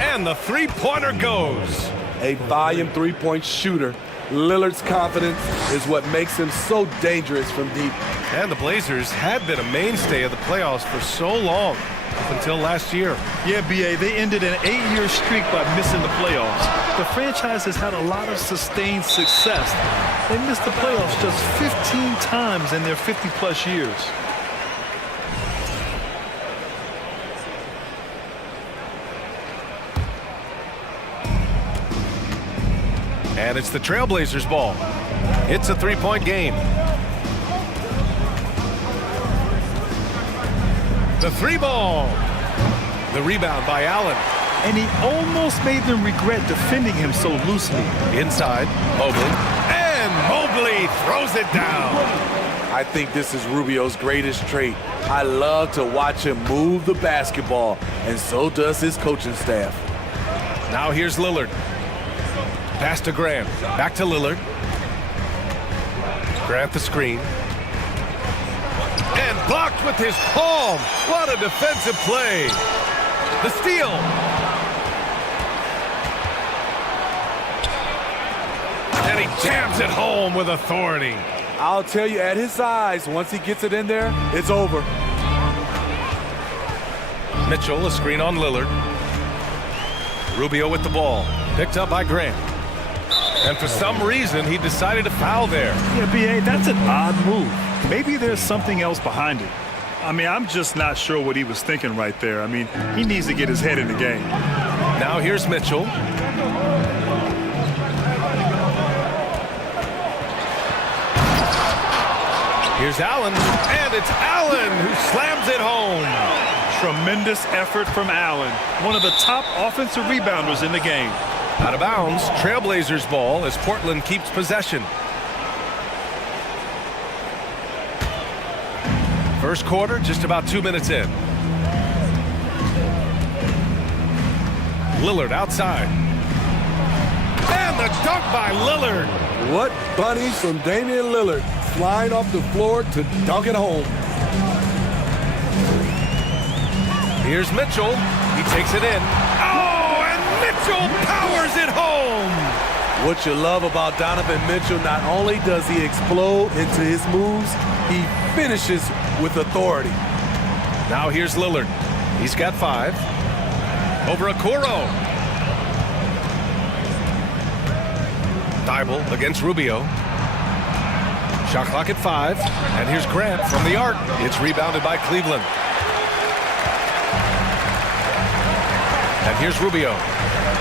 And the three-pointer goes. A volume three-point shooter. Lillard's confidence is what makes him so dangerous from deep. And the Blazers had been a mainstay of the playoffs for so long, up until last year. Yeah, B.A., they ended an 8-year streak by missing the playoffs. The franchise has had a lot of sustained success. They missed the playoffs just 15 times in their 50-plus years. And it's the Trailblazers' ball. It's a three-point game. The three ball. The rebound by Allen. And he almost made them regret defending him so loosely. Inside, Mobley. And Mobley throws it down. I think this is Rubio's greatest trait. I love to watch him move the basketball, and so does his coaching staff. Now here's Lillard. Pass to Grant. Back to Lillard. Grant the screen. And blocked with his palm. What a defensive play. The steal. And he jams it home with authority. I'll tell you, at his size, once he gets it in there, it's over. Mitchell, a screen on Lillard. Rubio with the ball. Picked up by Grant. And for some reason, he decided to foul there. Yeah, B.A., that's an odd move. Maybe there's something else behind it. I mean, I'm just not sure what he was thinking right there. I mean, he needs to get his head in the game. Now here's Mitchell. Here's Allen, and it's Allen who slams it home. Tremendous effort from Allen, one of the top offensive rebounders in the game. Out of bounds, Trailblazers ball as Portland keeps possession. First quarter, just about 2 minutes in. Lillard outside. And the dunk by Lillard. What bunnies from Damian Lillard, flying off the floor to dunk it home. Here's Mitchell. He takes it in. Oh, and Mitchell powers it home. What you love about Donovan Mitchell, not only does he explode into his moves, he finishes with authority. Now here's Lillard. He's got 5. Over Okoro. Thybulle against Rubio. Shot clock at 5. And here's Grant from the arc. It's rebounded by Cleveland. And here's Rubio.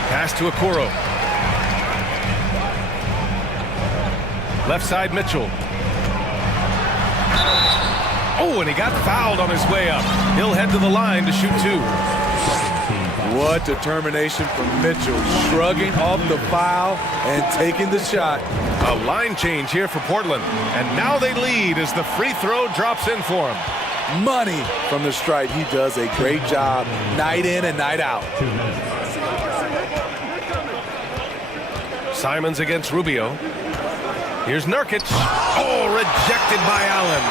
Pass to Okoro. Left side, Mitchell. Oh, and he got fouled on his way up. He'll head to the line to shoot 2. What determination from Mitchell, shrugging off the foul and taking the shot. A line change here for Portland. And now they lead as the free throw drops in for him. Money from the stripe. He does a great job night in and night out. Simons against Rubio. Here's Nurkic. Oh, rejected by Allen.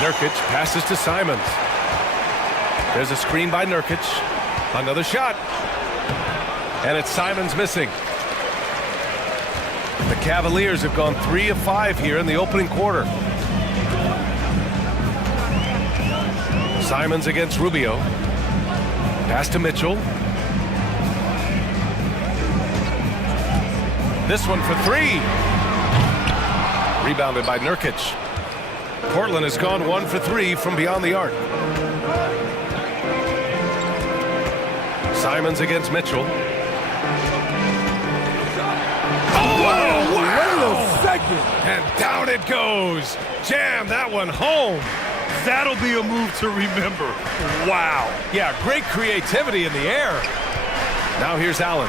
Nurkic passes to Simons. There's a screen by Nurkic. Another shot. And it's Simons missing. The Cavaliers have gone 3 of 5 here in the opening quarter. Simons against Rubio. Pass to Mitchell. This one for 3. Rebounded by Nurkic. Portland has gone 1 for 3 from beyond the arc. Simons against Mitchell. Oh, wow! Wait a second. And down it goes. Jam that one home. That'll be a move to remember. Wow. Yeah, great creativity in the air. Now here's Allen.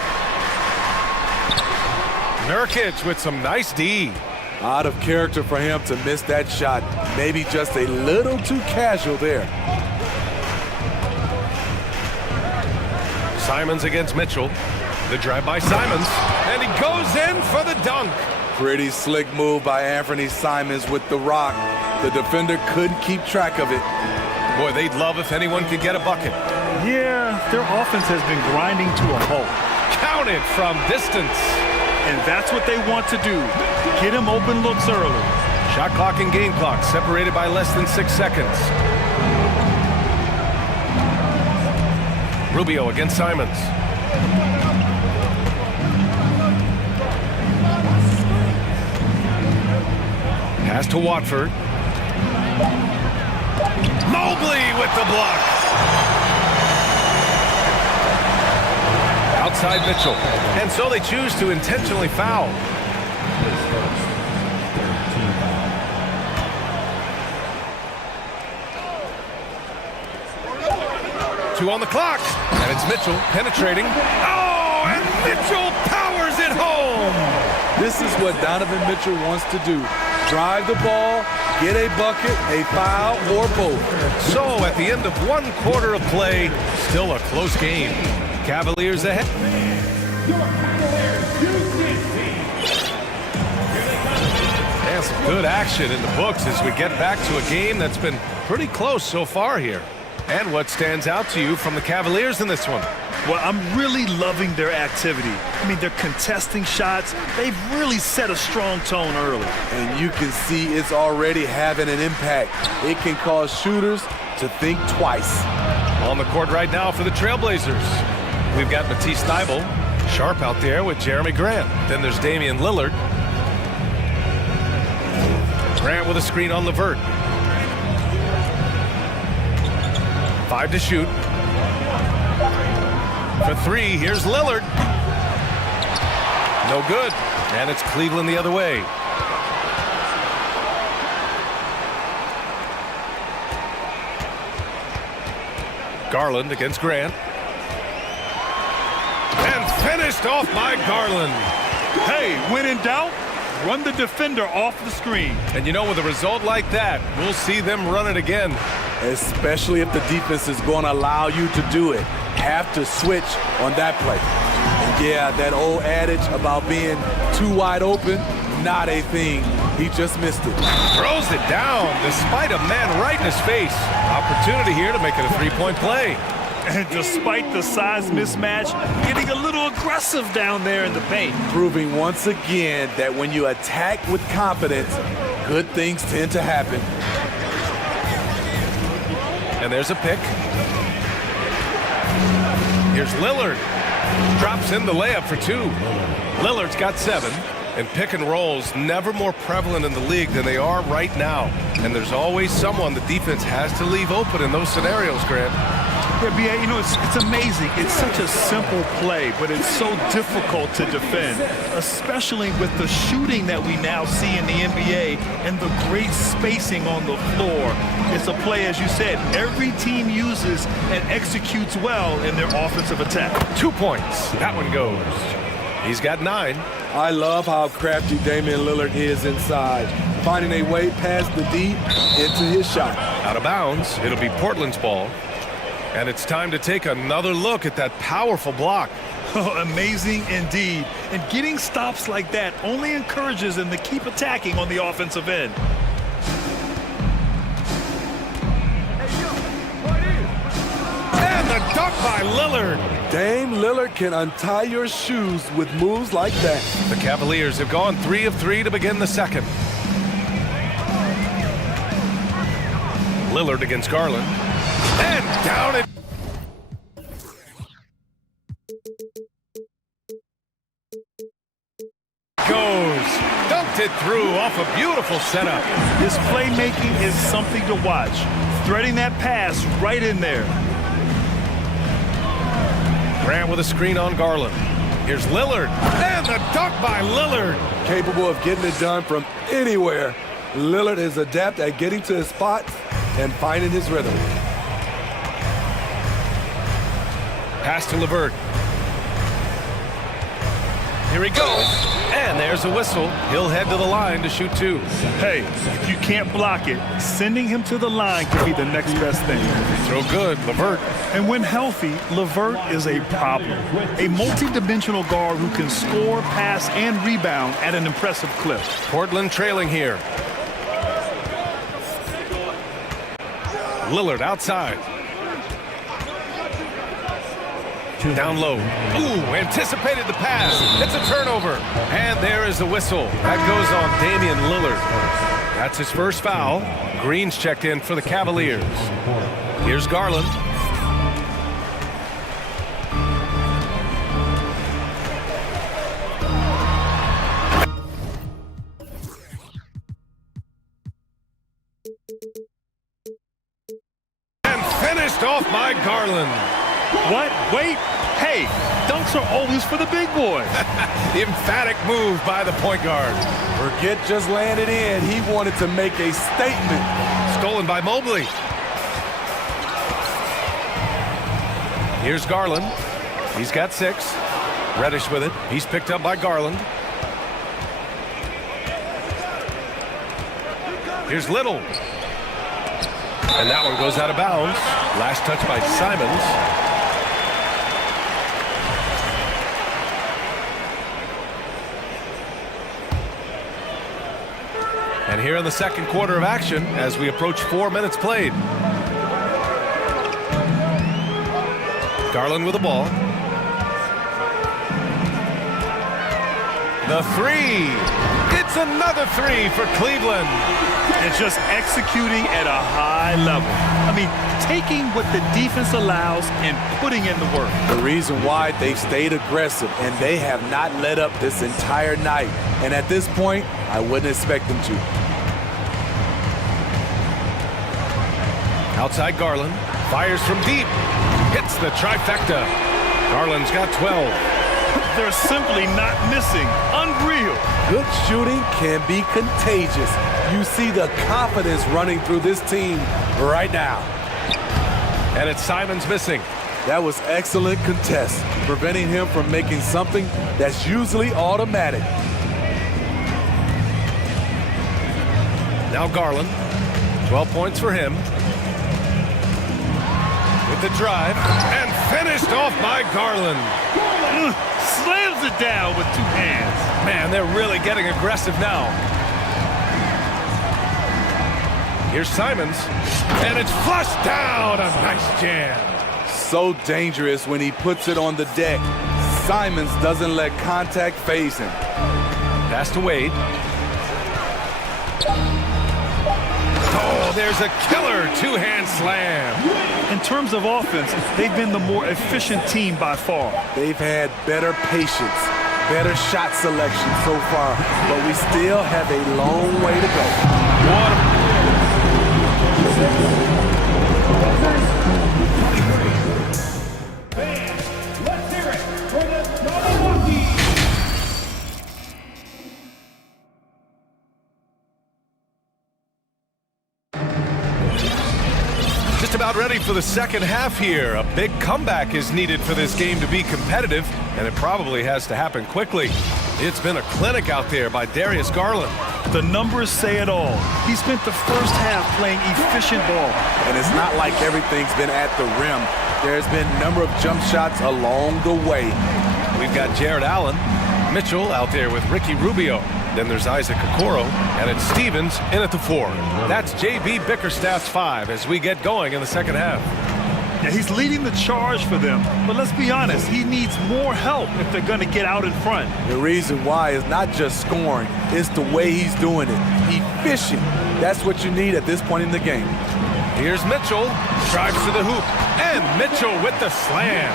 Nurkic with some nice D. Out of character for him to miss that shot. Maybe just a little too casual there. Simons against Mitchell. The drive by Simons. And he goes in for the dunk. Pretty slick move by Anthony Simons with the rock. The defender couldn't keep track of it. Boy, they'd love if anyone could get a bucket. Yeah, their offense has been grinding to a halt. Counted from distance. And that's what they want to do. Get him open looks early. Shot clock and game clock separated by less than 6 seconds. Rubio against Simons. Pass to Watford. Mobley with the block. Outside Mitchell. And so they choose to intentionally foul. Two on the clock. And it's Mitchell penetrating. Oh, and Mitchell powers it home. This is what Donovan Mitchell wants to do. Drive the ball, get a bucket, a foul, or both. So at the end of 1 quarter of play, still a close game. Cavaliers ahead. And some good action in the books as we get back to a game that's been pretty close so far here. And what stands out to you from the Cavaliers in this one? Well, I'm really loving their activity. I mean, they're contesting shots. They've really set a strong tone early. And you can see it's already having an impact. It can cause shooters to think twice. On the court right now for the Trailblazers, we've got Matisse Thybulle, sharp out there with Jeremy Grant. Then there's Damian Lillard. Grant with a screen on LeVert. 5 to shoot. For 3, here's Lillard. No good. And it's Cleveland the other way. Garland against Grant. And finished off by Garland. Hey, when in doubt, run the defender off the screen. And you know, with a result like that, we'll see them run it again. Especially if the defense is going to allow you to do it. Have to switch on that play. And yeah, that old adage about being too wide open, not a thing. He just missed it. Throws it down despite a man right in his face. Opportunity here to make it a 3-point play. And despite the size mismatch, getting a little aggressive down there in the paint. Proving once again that when you attack with confidence, good things tend to happen. And there's a pick. Here's Lillard. Drops in the layup for 2. Lillard's got 7. And pick and rolls never more prevalent in the league than they are right now. And there's always someone the defense has to leave open in those scenarios, Grant. Yeah, B.A., you know, it's amazing. It's such a simple play, but it's so difficult to defend, especially with the shooting that we now see in the NBA and the great spacing on the floor. It's a play, as you said, every team uses and executes well in their offensive attack. 2 points. That one goes. He's got 9. I love how crafty Damian Lillard is inside, finding a way past the D into his shot. Out of bounds. It'll be Portland's ball. And it's time to take another look at that powerful block. Oh, amazing indeed. And getting stops like that only encourages them to keep attacking on the offensive end. And the dunk by Lillard. Dame Lillard can untie your shoes with moves like that. The Cavaliers have gone 3 of 3 to begin the second. Lillard against Garland. And down it goes. Dunked it through off a beautiful setup. His playmaking is something to watch. Threading that pass right in there. Grant with a screen on Garland. Here's Lillard. And the dunk by Lillard. Capable of getting it done from anywhere. Lillard is adept at getting to his spots and finding his rhythm. Pass to LeVert. Here he goes. And there's a whistle. He'll head to the line to shoot 2. Hey, if you can't block it, sending him to the line could be the next best thing. Throw good, LeVert. And when healthy, LeVert is a problem. A multi-dimensional guard who can score, pass, and rebound at an impressive clip. Portland trailing here. Lillard outside. Down low. Ooh, anticipated the pass. It's a turnover. And there is the whistle. That goes on Damian Lillard. That's his first foul. Green's checked in for the Cavaliers. Here's Garland. And finished off by Garland. What? Wait. Hey, dunks are always for the big boys. Emphatic move by the point guard. Forget just landed in. He wanted to make a statement. Stolen by Mobley. Here's Garland. He's got 6. Reddish with it. He's picked up by Garland. Here's Little. And that one goes out of bounds. Last touch by Simons. And here in the second quarter of action, as we approach 4 minutes played. Garland with the ball. The 3. It's another 3 for Cleveland. And just executing at a high level. I mean, taking what the defense allows and putting in the work. The reason why they stayed aggressive, and they have not let up this entire night. And at this point, I wouldn't expect them to. Outside Garland. Fires from deep. Hits the trifecta. Garland's got 12. They're simply not missing. Unreal. Good shooting can be contagious. You see the confidence running through this team right now. And it's Simons missing. That was excellent contest, preventing him from making something that's usually automatic. Now Garland. 12 points for him. With the drive. And finished off by Garland. Slams it down with 2 hands. Man, they're really getting aggressive now. Here's Simons. And it's flushed down. A nice jam. So dangerous when he puts it on the deck. Simons doesn't let contact phase him. Pass to Wade. Oh, there's a killer 2-hand slam. In terms of offense, they've been the more efficient team by far. They've had better patience, better shot selection so far, but we still have a long way to go. Let's hear it for the Milwaukee. Just about ready for the second half here. A big comeback is needed for this game to be competitive, and it probably has to happen quickly. It's been a clinic out there by Darius Garland. The numbers say it all. He spent the first half playing efficient ball. And it's not like everything's been at the rim. There's been a number of jump shots along the way. We've got Jared Allen, Mitchell out there with Ricky Rubio. Then there's Isaac Okoro, and it's Stevens in at the 4. That's J.B. Bickerstaff's 5 as we get going in the second half. Yeah, he's leading the charge for them, but let's be honest, he needs more help if they're going to get out in front. The reason why is not just scoring, it's the way he's doing it. Efficient. That's what you need at this point in the game. Here's Mitchell, drives to the hoop, and Mitchell with the slam.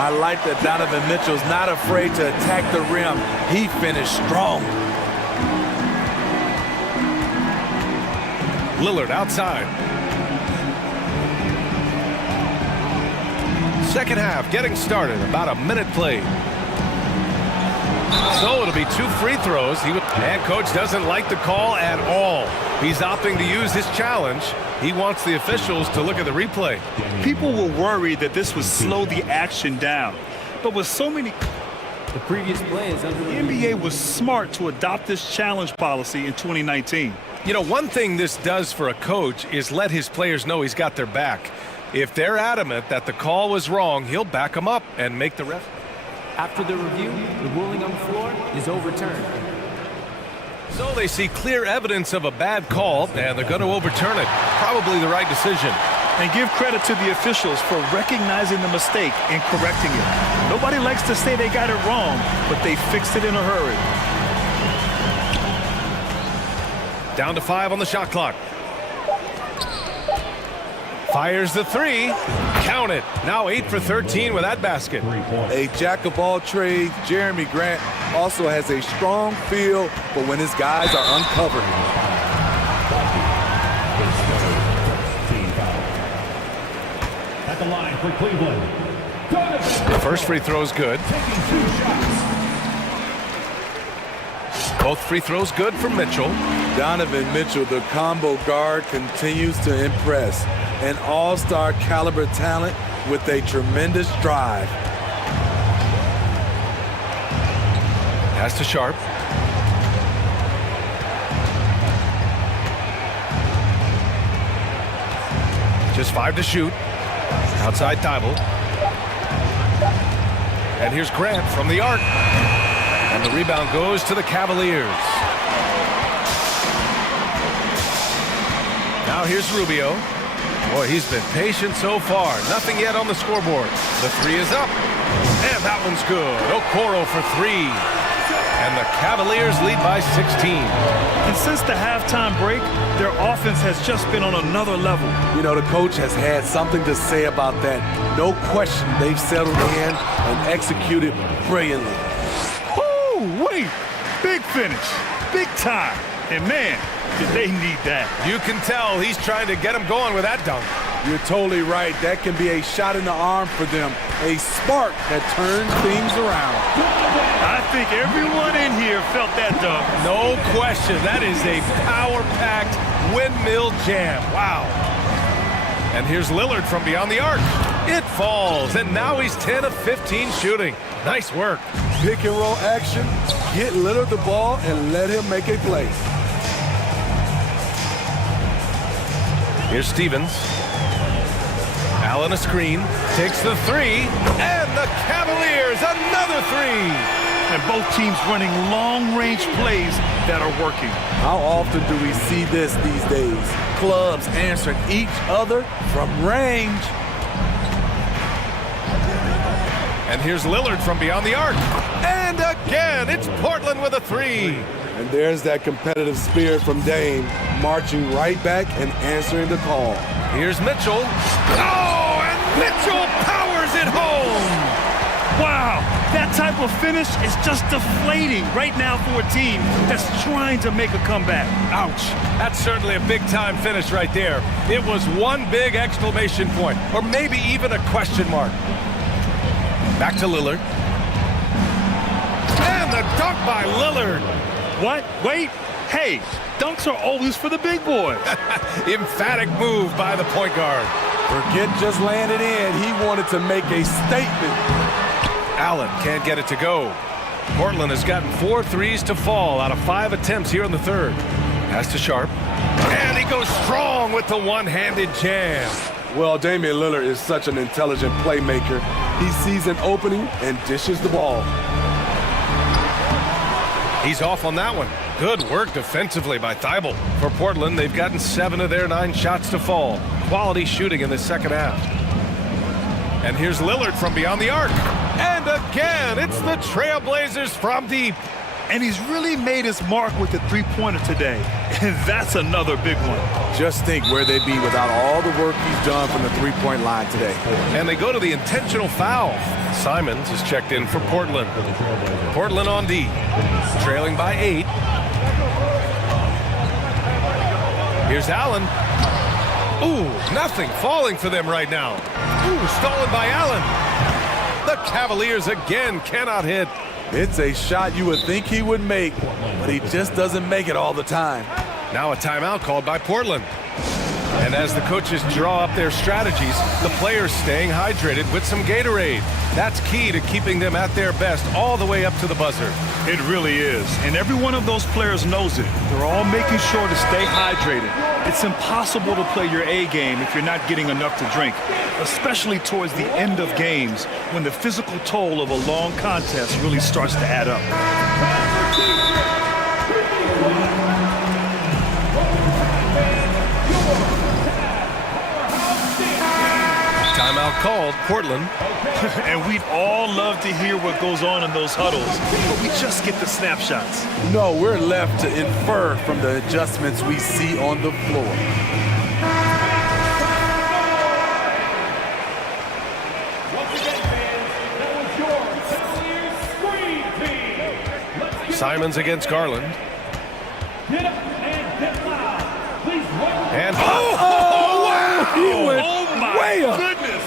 I like that Donovan Mitchell's not afraid to attack the rim. He finished strong. Lillard outside. Second half getting started, about a minute played. So it'll be 2 free throws. And coach doesn't like the call at all. He's opting to use his challenge. He wants the officials to look at the replay. People were worried that this would slow the action down. But with so many... The previous play is under The NBA was smart to adopt this challenge policy in 2019. You know, one thing this does for a coach is let his players know he's got their back. If they're adamant that the call was wrong, he'll back them up and make the ref. After the review, the ruling on the floor is overturned. So they see clear evidence of a bad call, and they're going to overturn it. Probably the right decision. And give credit to the officials for recognizing the mistake and correcting it. Nobody likes to say they got it wrong, but they fixed it in a hurry. Down to 5 on the shot clock. Fires the 3. Count it. Now 8 for 13 with that basket. A jack of all trades, Jeremy Grant also has a strong feel for when his guys are uncovered. At the line for Cleveland. The first free throw is good. Both free throws good for Mitchell. Donovan Mitchell, the combo guard, continues to impress. An all-star caliber talent with a tremendous drive. Pass to Sharp. Just 5 to shoot. Outside Thibault. And here's Grant from the arc. And the rebound goes to the Cavaliers. Now here's Rubio. Boy, he's been patient so far. Nothing yet on the scoreboard. The 3 is up. And that one's good. Okoro for 3. And the Cavaliers lead by 16. And since the halftime break, their offense has just been on another level. You know, the coach has had something to say about that. No question, they've settled in and executed brilliantly. Woo, wait, big finish, big time. And man, did they need that. You can tell he's trying to get him going with that dunk. You're totally right. That can be a shot in the arm for them. A spark that turns things around. I think everyone in here felt that dunk. No question. That is a power-packed windmill jam. Wow. And here's Lillard from beyond the arc. It falls, and now he's 10 of 15 shooting. Nice work. Pick and roll action. Get Lillard the ball and let him make a play. Here's Stevens. Allen a screen, takes the 3, and the Cavaliers another 3. And both teams running long-range plays that are working. How often do we see this these days? Clubs answering each other from range. And here's Lillard from beyond the arc. And again, it's Portland with a 3. And there's that competitive spirit from Dame, marching right back and answering the call. Here's Mitchell. Oh, and Mitchell powers it home. Wow, that type of finish is just deflating right now for a team that's trying to make a comeback. Ouch. That's certainly a big-time finish right there. It was one big exclamation point, or maybe even a question mark. Back to Lillard. And the dunk by Lillard. What? Wait. Hey, dunks are always for the big boys. Emphatic move by the point guard. Forget just laying it in. He wanted to make a statement. Allen can't get it to go. Portland has gotten 4 threes to fall out of 5 attempts here in the third. Pass to Sharp. And he goes strong with the one-handed jam. Well, Damian Lillard is such an intelligent playmaker. He sees an opening and dishes the ball. He's off on that one. Good work defensively by Thibault. For Portland, they've gotten 7 of their 9 shots to fall. Quality shooting in the second half. And here's Lillard from beyond the arc. And again, it's the Trailblazers from deep. And he's really made his mark with the three-pointer today. And that's another big one. Just think where they'd be without all the work he's done from the three-point line today. And they go to the intentional foul. Simons is checked in for Portland. Portland on D, trailing by 8. Here's Allen. Ooh, nothing falling for them right now. Ooh, stolen by Allen. The Cavaliers again cannot hit. It's a shot you would think he would make, but he just doesn't make it all the time. Now a timeout called by Portland. And as the coaches draw up their strategies, the players staying hydrated with some Gatorade. That's key to keeping them at their best all the way up to the buzzer. It really is. And every one of those players knows it. They're all making sure to stay hydrated. It's impossible to play your A game if you're not getting enough to drink, especially towards the end of games when the physical toll of a long contest really starts to add up. Timeout called, Portland. And we'd all love to hear what goes on in those huddles, but we just get the snapshots. No, we're left to infer from the adjustments we see on the floor. Simons against Garland. And wow! He went Oh my way up. goodness!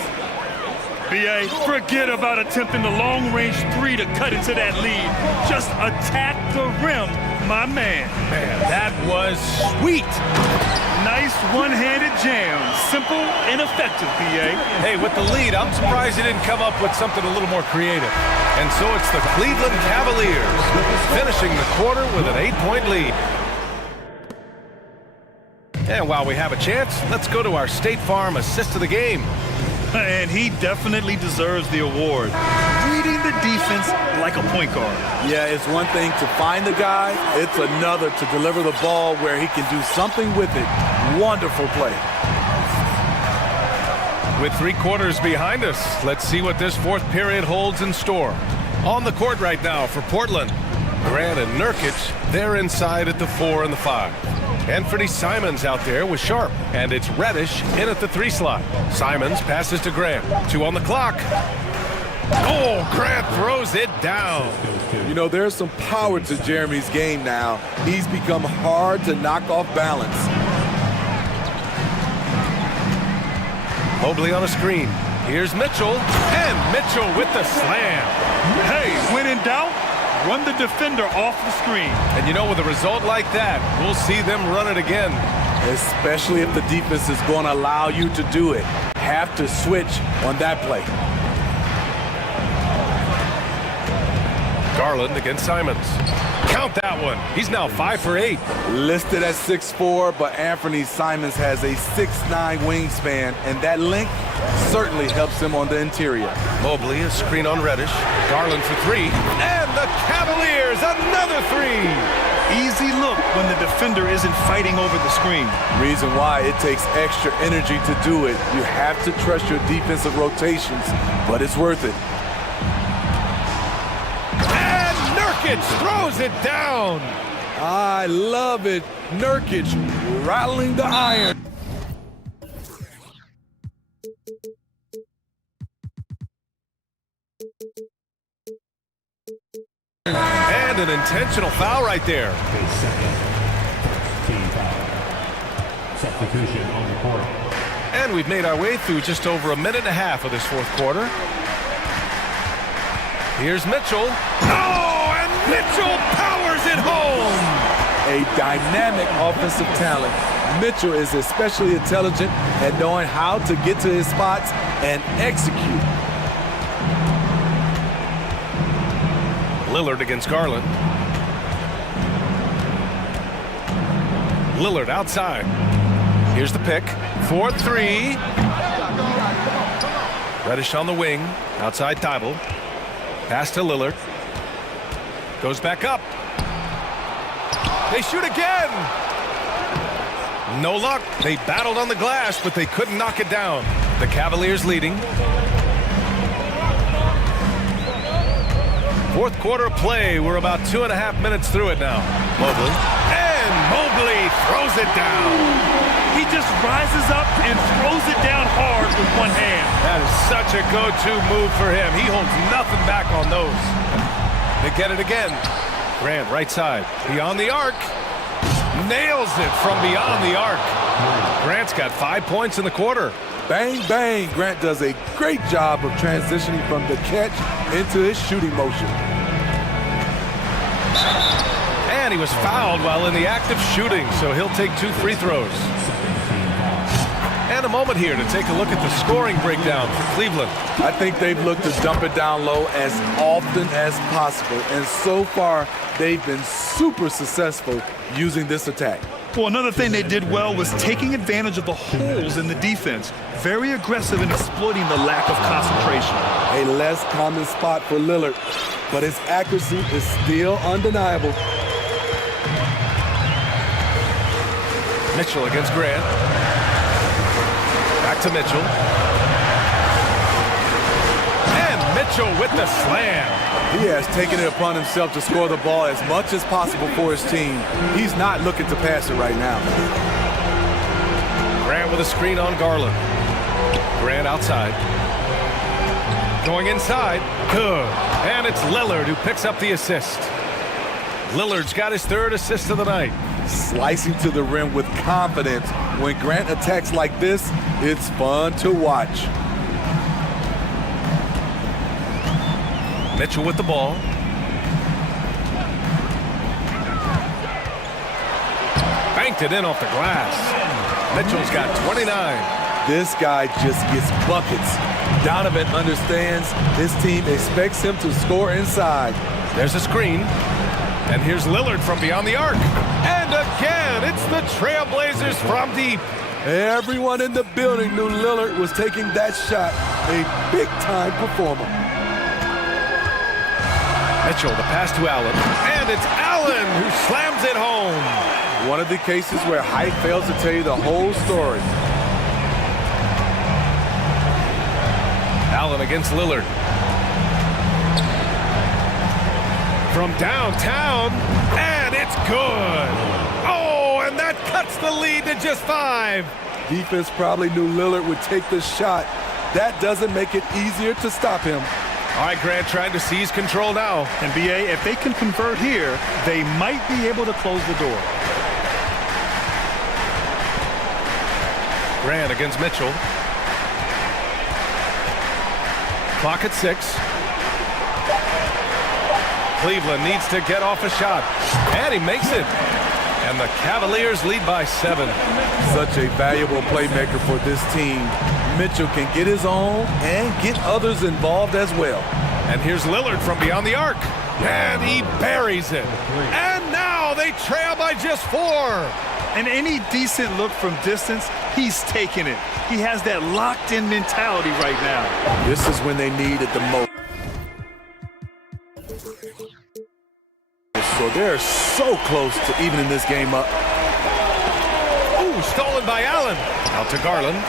BA, forget about attempting the long-range three to cut into that lead. Just attack the rim, my man. man, that was sweet. Nice one-handed jam. Simple and effective, BA. Hey, with the lead, I'm surprised he didn't come up with something a little more creative. And so it's the Cleveland Cavaliers finishing the quarter with an 8-point lead. And while we have a chance, let's go to our State Farm assist of the game. And he definitely deserves the award. Reading the defense like a point guard. Yeah, it's one thing to find the guy. It's another to deliver the ball where he can do something with it. Wonderful play. With 3 quarters behind us, let's see what this fourth period holds in store. On the court right now for Portland, Grant and Nurkic, they're inside at the 4 and the 5. Anthony Simons out there with Sharp, and it's Reddish in at the 3 slot. Simons passes to Grant. 2 on the clock. Oh, Grant throws it down. You know, there's some power to Jeremy's game now. He's become hard to knock off balance. Mobley on a screen. Here's Mitchell, and Mitchell with the slam. Hey, when in doubt, run the defender off the screen. And you know, with a result like that, we'll see them run it again. Especially if the defense is going to allow you to do it. Have to switch on that play. Garland against Simons. Count that one. He's now 5 for 8. Listed at 6'4", but Anthony Simons has a 6'9" wingspan, and that length certainly helps him on the interior. Mobley, a screen on Reddish. Garland for 3. And the Cavaliers, another 3. Easy look when the defender isn't fighting over the screen. Reason why it takes extra energy to do it. You have to trust your defensive rotations, but it's worth it. Nurkic throws it down. I love it. Nurkic rattling the iron. And an intentional foul right there. Team foul. Substitution on the court. And we've made our way through just over a minute and a half of this fourth quarter. Here's Mitchell. Oh, and Mitchell powers it home. A dynamic offensive talent. Mitchell is especially intelligent at knowing how to get to his spots and execute. Lillard against Garland. Lillard outside. Here's the pick. 4-3. Reddish on the wing. Outside Thibault. Pass to Lillard. Goes back up. They shoot again. No luck. They battled on the glass, but they couldn't knock it down. The Cavaliers leading. Fourth quarter play. We're about 2.5 minutes through it now. Mobley. And Mobley throws it down. He just rises up and throws it down hard with one hand. That is such a go-to move for him. He holds nothing back on those. They get it again. Grant, right side. Beyond the arc. Nails it from beyond the arc. Grant's got 5 points in the quarter. Bang, bang. Grant does a great job of transitioning from the catch into his shooting motion. And he was fouled while in the act of shooting, so he'll take 2 free throws. And a moment here to take a look at the scoring breakdown for Cleveland. I think they've looked to dump it down low as often as possible. And so far, they've been super successful using this attack. Well, another thing they did well was taking advantage of the holes in the defense. Very aggressive in exploiting the lack of concentration. A less common spot for Lillard, but his accuracy is still undeniable. Mitchell against Grant. Back to Mitchell. And Mitchell with the slam. He has taken it upon himself to score the ball as much as possible for his team. He's not looking to pass it right now. Grant with a screen on Garland. Grant outside. Going inside. Good. And it's Lillard who picks up the assist. Lillard's got his third assist of the night. Slicing to the rim with confidence. When Grant attacks like this, it's fun to watch. Mitchell with the ball. Banked it in off the glass. Mitchell's got 29. This guy just gets buckets. Donovan understands his team expects him to score inside. There's a screen. And here's Lillard from beyond the arc. And again, it's the Trailblazers from deep. Everyone in the building knew Lillard was taking that shot. A big-time performer. Mitchell, the pass to Allen. And it's Allen who slams it home. One of the cases where height fails to tell you the whole story. Allen against Lillard. From downtown, and it's good. Oh, and that cuts the lead to just 5. Defense probably knew Lillard would take the shot. That doesn't make it easier to stop him. All right, Grant trying to seize control now. And BA, if they can convert here, they might be able to close the door. Grant against Mitchell. Clock at 6. Cleveland needs to get off a shot. And he makes it. And the Cavaliers lead by 7. Such a valuable playmaker for this team. Mitchell can get his own and get others involved as well. And here's Lillard from beyond the arc. And he buries it. And now they trail by just 4. And any decent look from distance, he's taking it. He has that locked-in mentality right now. This is when they need it the most. So they're so close to evening this game up. Ooh, stolen by Allen. Out to Garland.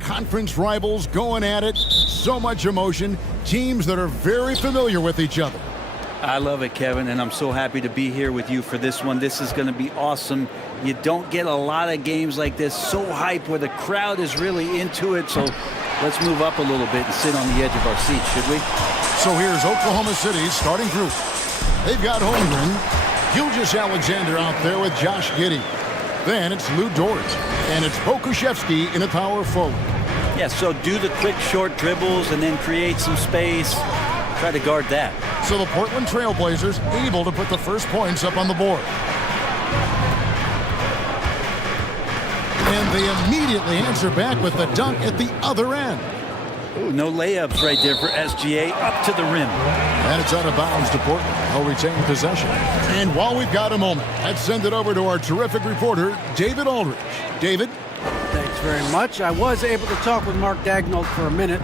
Conference rivals going at it. So much emotion. Teams that are very familiar with each other. I love it, Kevin, and I'm so happy to be here with you for this one. This is going to be awesome. You don't get a lot of games like this, so hype, where the crowd is really into it. So let's move up a little bit and sit on the edge of our seats, should we? So here's Oklahoma City's starting group. They've got Holmgren, Gilgeous Alexander out there with Josh Giddey. Then it's Lou Dort, and it's Pokuševski in a power forward. Yeah, so do the quick short dribbles and then create some space. Try to guard that. So the Portland Trailblazers able to put the first points up on the board. And they immediately answer back with the dunk at the other end. Ooh, no layups right there for SGA, up to the rim. And it's out of bounds to Portland. They'll retain possession. And while we've got a moment, let's send it over to our terrific reporter, David Aldridge. David? Thanks very much. I was able to talk with Mark Daigneault for a minute.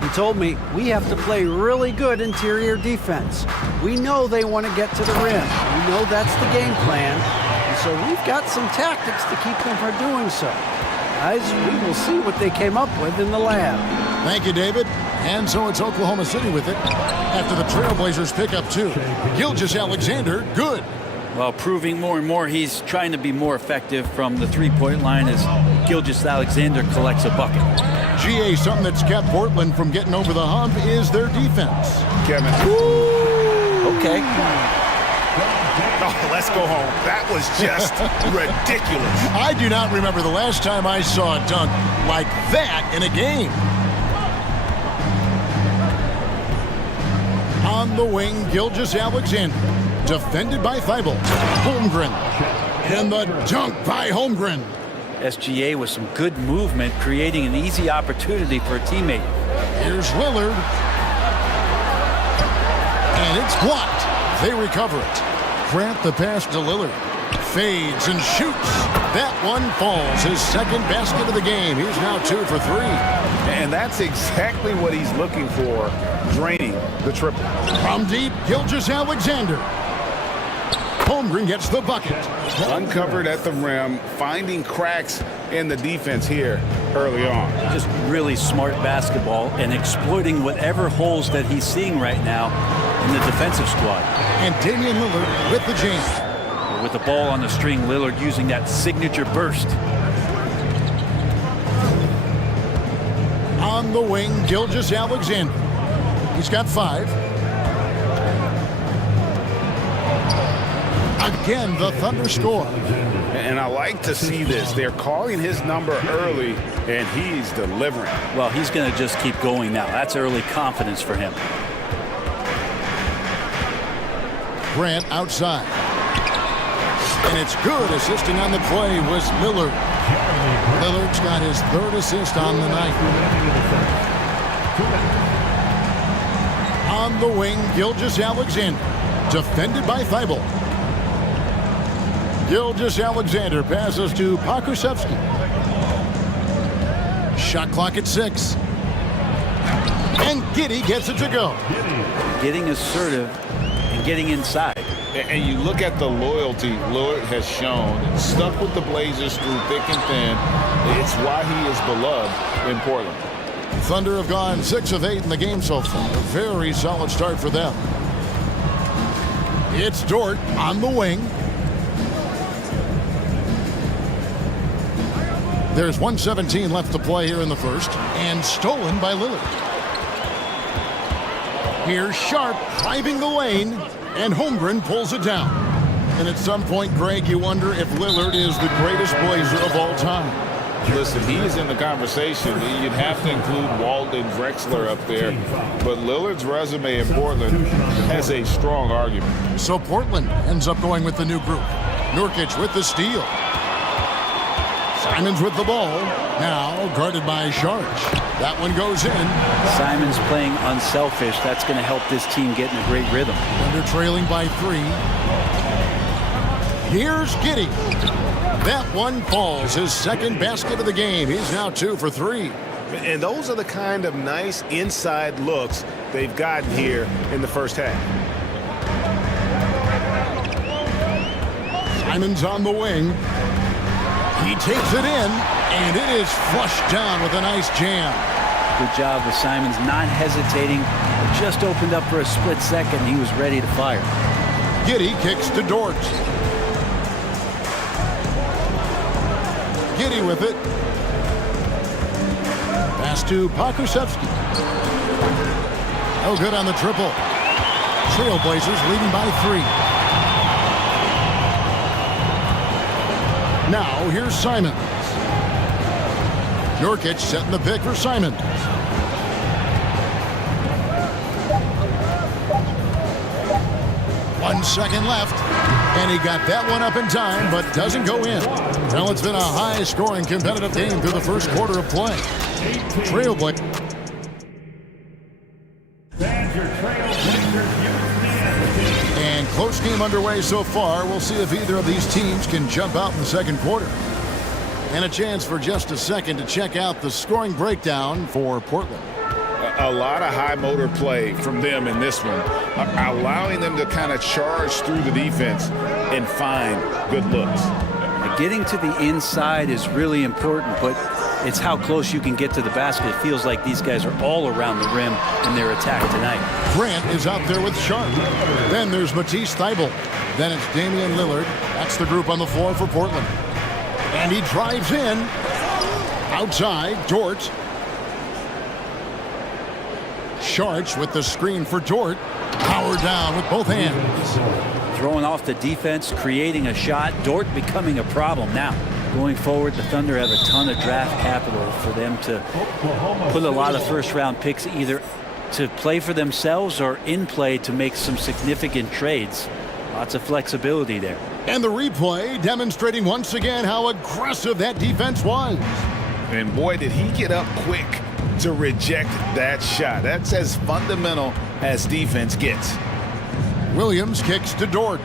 He told me we have to play really good interior defense. We know they want to get to the rim. We know that's the game plan. And so we've got some tactics to keep them from doing so. Guys, we will see what they came up with in the lab. Thank you, David. And so it's Oklahoma City with it. After the Trailblazers pick up two. Gilgeous Alexander, good. Well, proving more and more he's trying to be more effective from the three-point line as Gilgeous Alexander collects a bucket. GA, something that's kept Portland from getting over the hump is their defense. Kevin. Okay. Oh, let's go home. That was just ridiculous. I do not remember the last time I saw a dunk like that in a game. On the wing, Gilgeous Alexander. Defended by Thibault. Holmgren. And the dunk by Holmgren. SGA with some good movement, creating an easy opportunity for a teammate. Here's Lillard. And it's blocked. They recover it. Grant the pass to Lillard. Fades and shoots. That one falls. His second basket of the game. He's now 2 for 3. And that's exactly what he's looking for, draining the triple. From deep, Gilgeous Alexander. Holmgren gets the bucket. Uncovered at the rim, finding cracks in the defense here early on. Just really smart basketball and exploiting whatever holes that he's seeing right now in the defensive squad. And Damian Lillard with the jam. With the ball on the string, Lillard using that signature burst. On the wing, Gilgeous Alexander. He's got 5. Again, the Thunder score. And I like to see this. They're calling his number early, and he's delivering. Well, he's going to just keep going now. That's early confidence for him. Grant outside. And it's good. Assisting on the play was Lillard. Lillard's got his 3rd assist on the night. On the wing, Gilgeous Alexander. Defended by Thibault. Gilgeous Alexander passes to Pokuševski. Shot clock at 6. And Giddey gets it to go. Getting assertive and getting inside. And you look at the loyalty Lillard has shown, stuck with the Blazers through thick and thin. It's why he is beloved in Portland. Thunder have gone 6 of 8 in the game so far. A very solid start for them. It's Dort on the wing. There's 1:17 left to play here in the first, and stolen by Lillard. Here's Sharp driving the lane, and Holmgren pulls it down. And at some point, Greg, you wonder if Lillard is the greatest Blazer of all time. Listen, he is in the conversation. You'd have to include Walden Drexler up there, but Lillard's resume in Portland has a strong argument. So Portland ends up going with the new group. Nurkic with the steal. Simons with the ball. Now guarded by Sharp. That one goes in. Simons playing unselfish. That's going to help this team get in a great rhythm. They're trailing by 3. Here's Giddey. That one falls. His second basket of the game. He's now 2 for 3. And those are the kind of nice inside looks they've gotten here in the first half. Simons on the wing. He takes it in, And it is flushed down with a nice jam. Good job with Simons not hesitating. It just opened up for a split second. He was ready to fire. Giddy kicks to Dort. Giddy with it. Pass to Pokusevski. No good on the triple. Trailblazers leading by 3. Now here's Simons. Nurkic setting the pick for Simons. One second left, and he got that one up in time, but doesn't go in. Well, it's been a high-scoring competitive game through the first quarter of play. Trailblazers. And close game underway so far. We'll see if either of these teams can jump out in the second quarter. And a chance for just a second to check out the scoring breakdown for Portland. A lot of high motor play from them in this one, allowing them to kind of charge through the defense and find good looks. Getting to the inside is really important, but it's how close you can get to the basket. It feels like these guys are all around the rim in their attack tonight. Grant is out there with Sharp. Then there's Matisse Thybulle. Then it's Damian Lillard. That's the group on the floor for Portland. And he drives in. Outside, Dort. Sharch with the screen for Dort. Power down with both hands. Throwing off the defense, creating a shot. Dort becoming a problem now. Going forward, the Thunder have a ton of draft capital for them to put a lot of first-round picks either to play for themselves or in play to make some significant trades. Lots of flexibility there. And the replay demonstrating once again how aggressive that defense was. And boy, did he get up quick to reject that shot. That's as fundamental as defense gets. Williams kicks to Dort.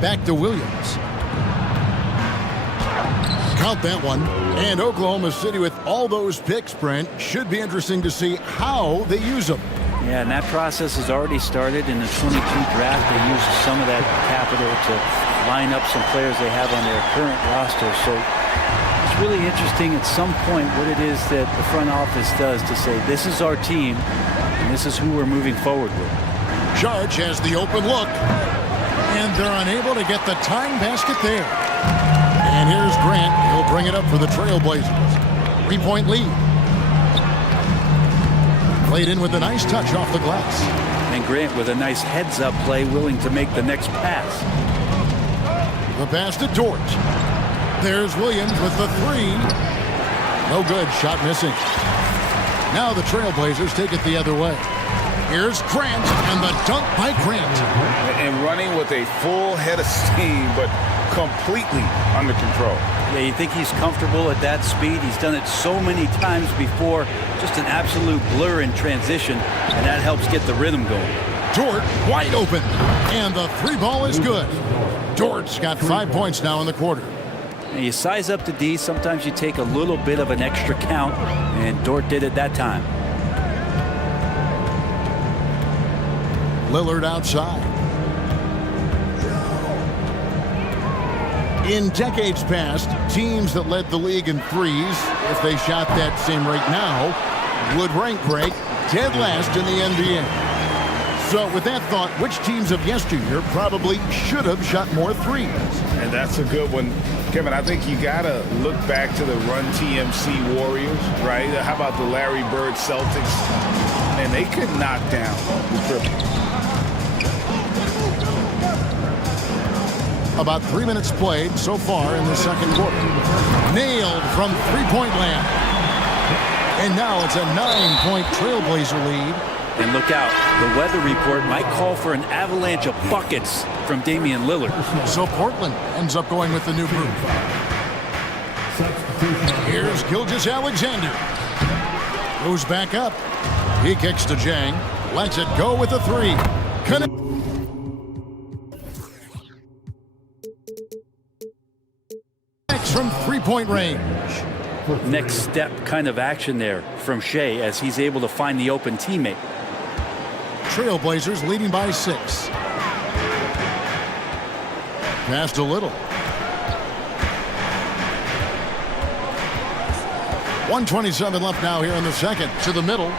Back to Williams. Count that one. And Oklahoma City with all those picks, Brent, should be interesting to see how they use them. Yeah, and that process has already started in the 22 draft. They used some of that capital to line up some players they have on their current roster. So it's really interesting at some point what it is that the front office does to say, this is our team, and this is who we're moving forward with. Charge has the open look, and they're unable to get the tying basket there. And here's Grant. He'll bring it up for the Trailblazers. 3-point lead. Played in with a nice touch off the glass. And Grant with a nice heads-up play, willing to make the next pass. The pass to Dort. There's Williams with the 3. No good. Shot missing. Now the Trailblazers take it the other way. Here's Grant, and the dunk by Grant. And running with a full head of steam, but completely under control. Yeah, you think he's comfortable at that speed. He's done it so many times before. Just an absolute blur in transition, and that helps get the rhythm going. Dort wide open, and the 3 ball is good. Dort's got 5 points now in the quarter. And you size up the D. Sometimes you take a little bit of an extra count, and Dort did it that time. Lillard outside. In decades past, teams that led the league in threes, if they shot that same rate now, would rank break dead last in the NBA. So with that thought, which teams of yesteryear probably should have shot more threes? And that's a good one. Kevin, I think you got to look back to the Run TMC Warriors, right? How about the Larry Bird Celtics? And they could knock down the triple. About 3 minutes played so far in the second quarter. Nailed from three-point land. And now it's a 9-point Trailblazer lead. And look out, the weather report might call for an avalanche of buckets from Damian Lillard. So Portland ends up going with the new group. Here's Gilgeous-Alexander. Goes back up. He kicks to Jang. Lets it go with the 3. From three-point range. Next step kind of action there from Shea as he's able to find the open teammate. Trailblazers leading by 6. Pass to Little. 1:27 left now here in the second. To the middle.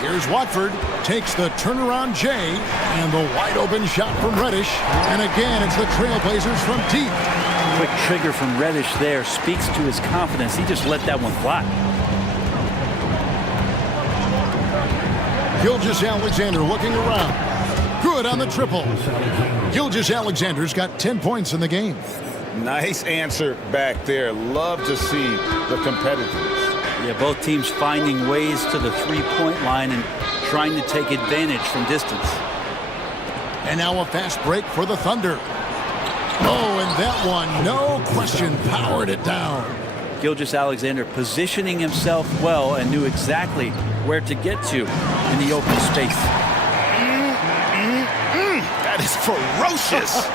Here's Watford. Takes the turnaround J. And the wide open shot from Reddish. And again, it's the Trailblazers from deep. Quick trigger from Reddish there speaks to his confidence. He just let that one fly. Gilgeous-Alexander looking around. Good on the triple. Gilgeous-Alexander's got 10 points in the game. Nice answer back there. Love to see the competitiveness. Yeah, both teams finding ways to the three-point line and trying to take advantage from distance. And now a fast break for the Thunder. Oh, and that one, no question, powered it down. Gilgeous-Alexander positioning himself well and knew exactly where to get to in the open space. That is ferocious.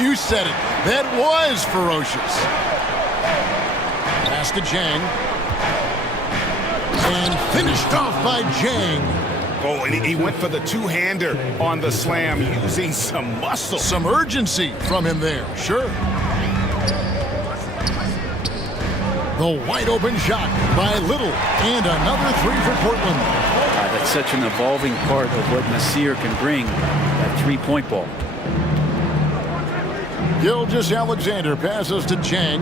You said it. That was ferocious. Pass to Jang. And finished off by Jang. Oh, and he went for the two-hander on the slam using some muscle. Some urgency from him there, sure. The wide open shot by Little. And another three for Portland. That's such an evolving part of what Nasir can bring, that three-point ball. Gilgeous-Alexander passes to Jang.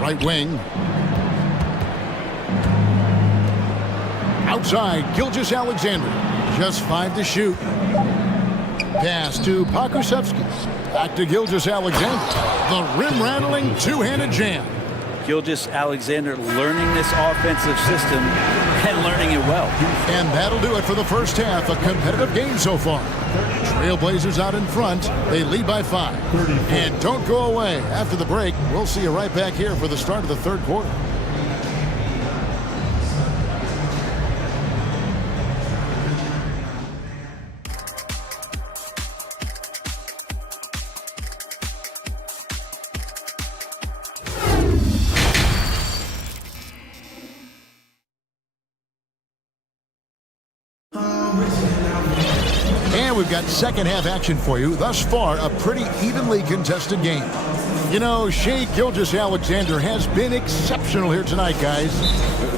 Right wing. Outside, Gilgeous-Alexander. Just 5 to shoot. Pass to Pokusevski. Back to Gilgeous-Alexander. The rim-rattling two-handed jam. Gilgeous-Alexander learning this offensive system and learning it well. And that'll do it for the first half. A competitive game so far. Trailblazers out in front. They lead by 5. And don't go away. After the break, we'll see you right back here for the start of the third quarter. And we've got second half action for you. Thus far, a pretty evenly contested game. You know, Shai Gilgeous-Alexander has been exceptional here tonight, guys.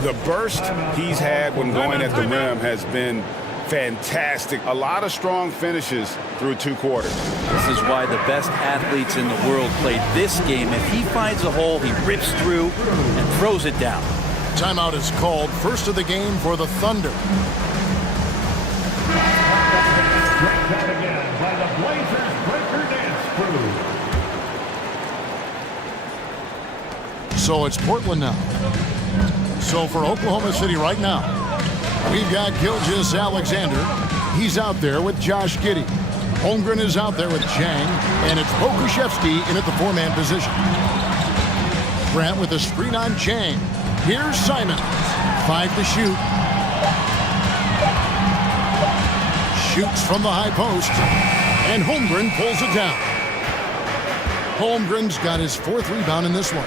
The burst he's had when going at the rim has been fantastic. A lot of strong finishes through 2 quarters. This is why the best athletes in the world play this game. If he finds a hole, he rips through and throws it down. Timeout is called. First of the game for the Thunder. Break that again by the Blazers Breaker Dance Crew. So it's Portland now. So for Oklahoma City right now, we've got Gilgeous-Alexander. He's out there with Josh Giddey. Holmgren is out there with Jang. And it's Pokusevski in at the 4-man position. Grant with a screen on Jang. Here's Simon. 5 to shoot. Shoots from the high post. And Holmgren pulls it down. Holmgren's got his 4th rebound in this one.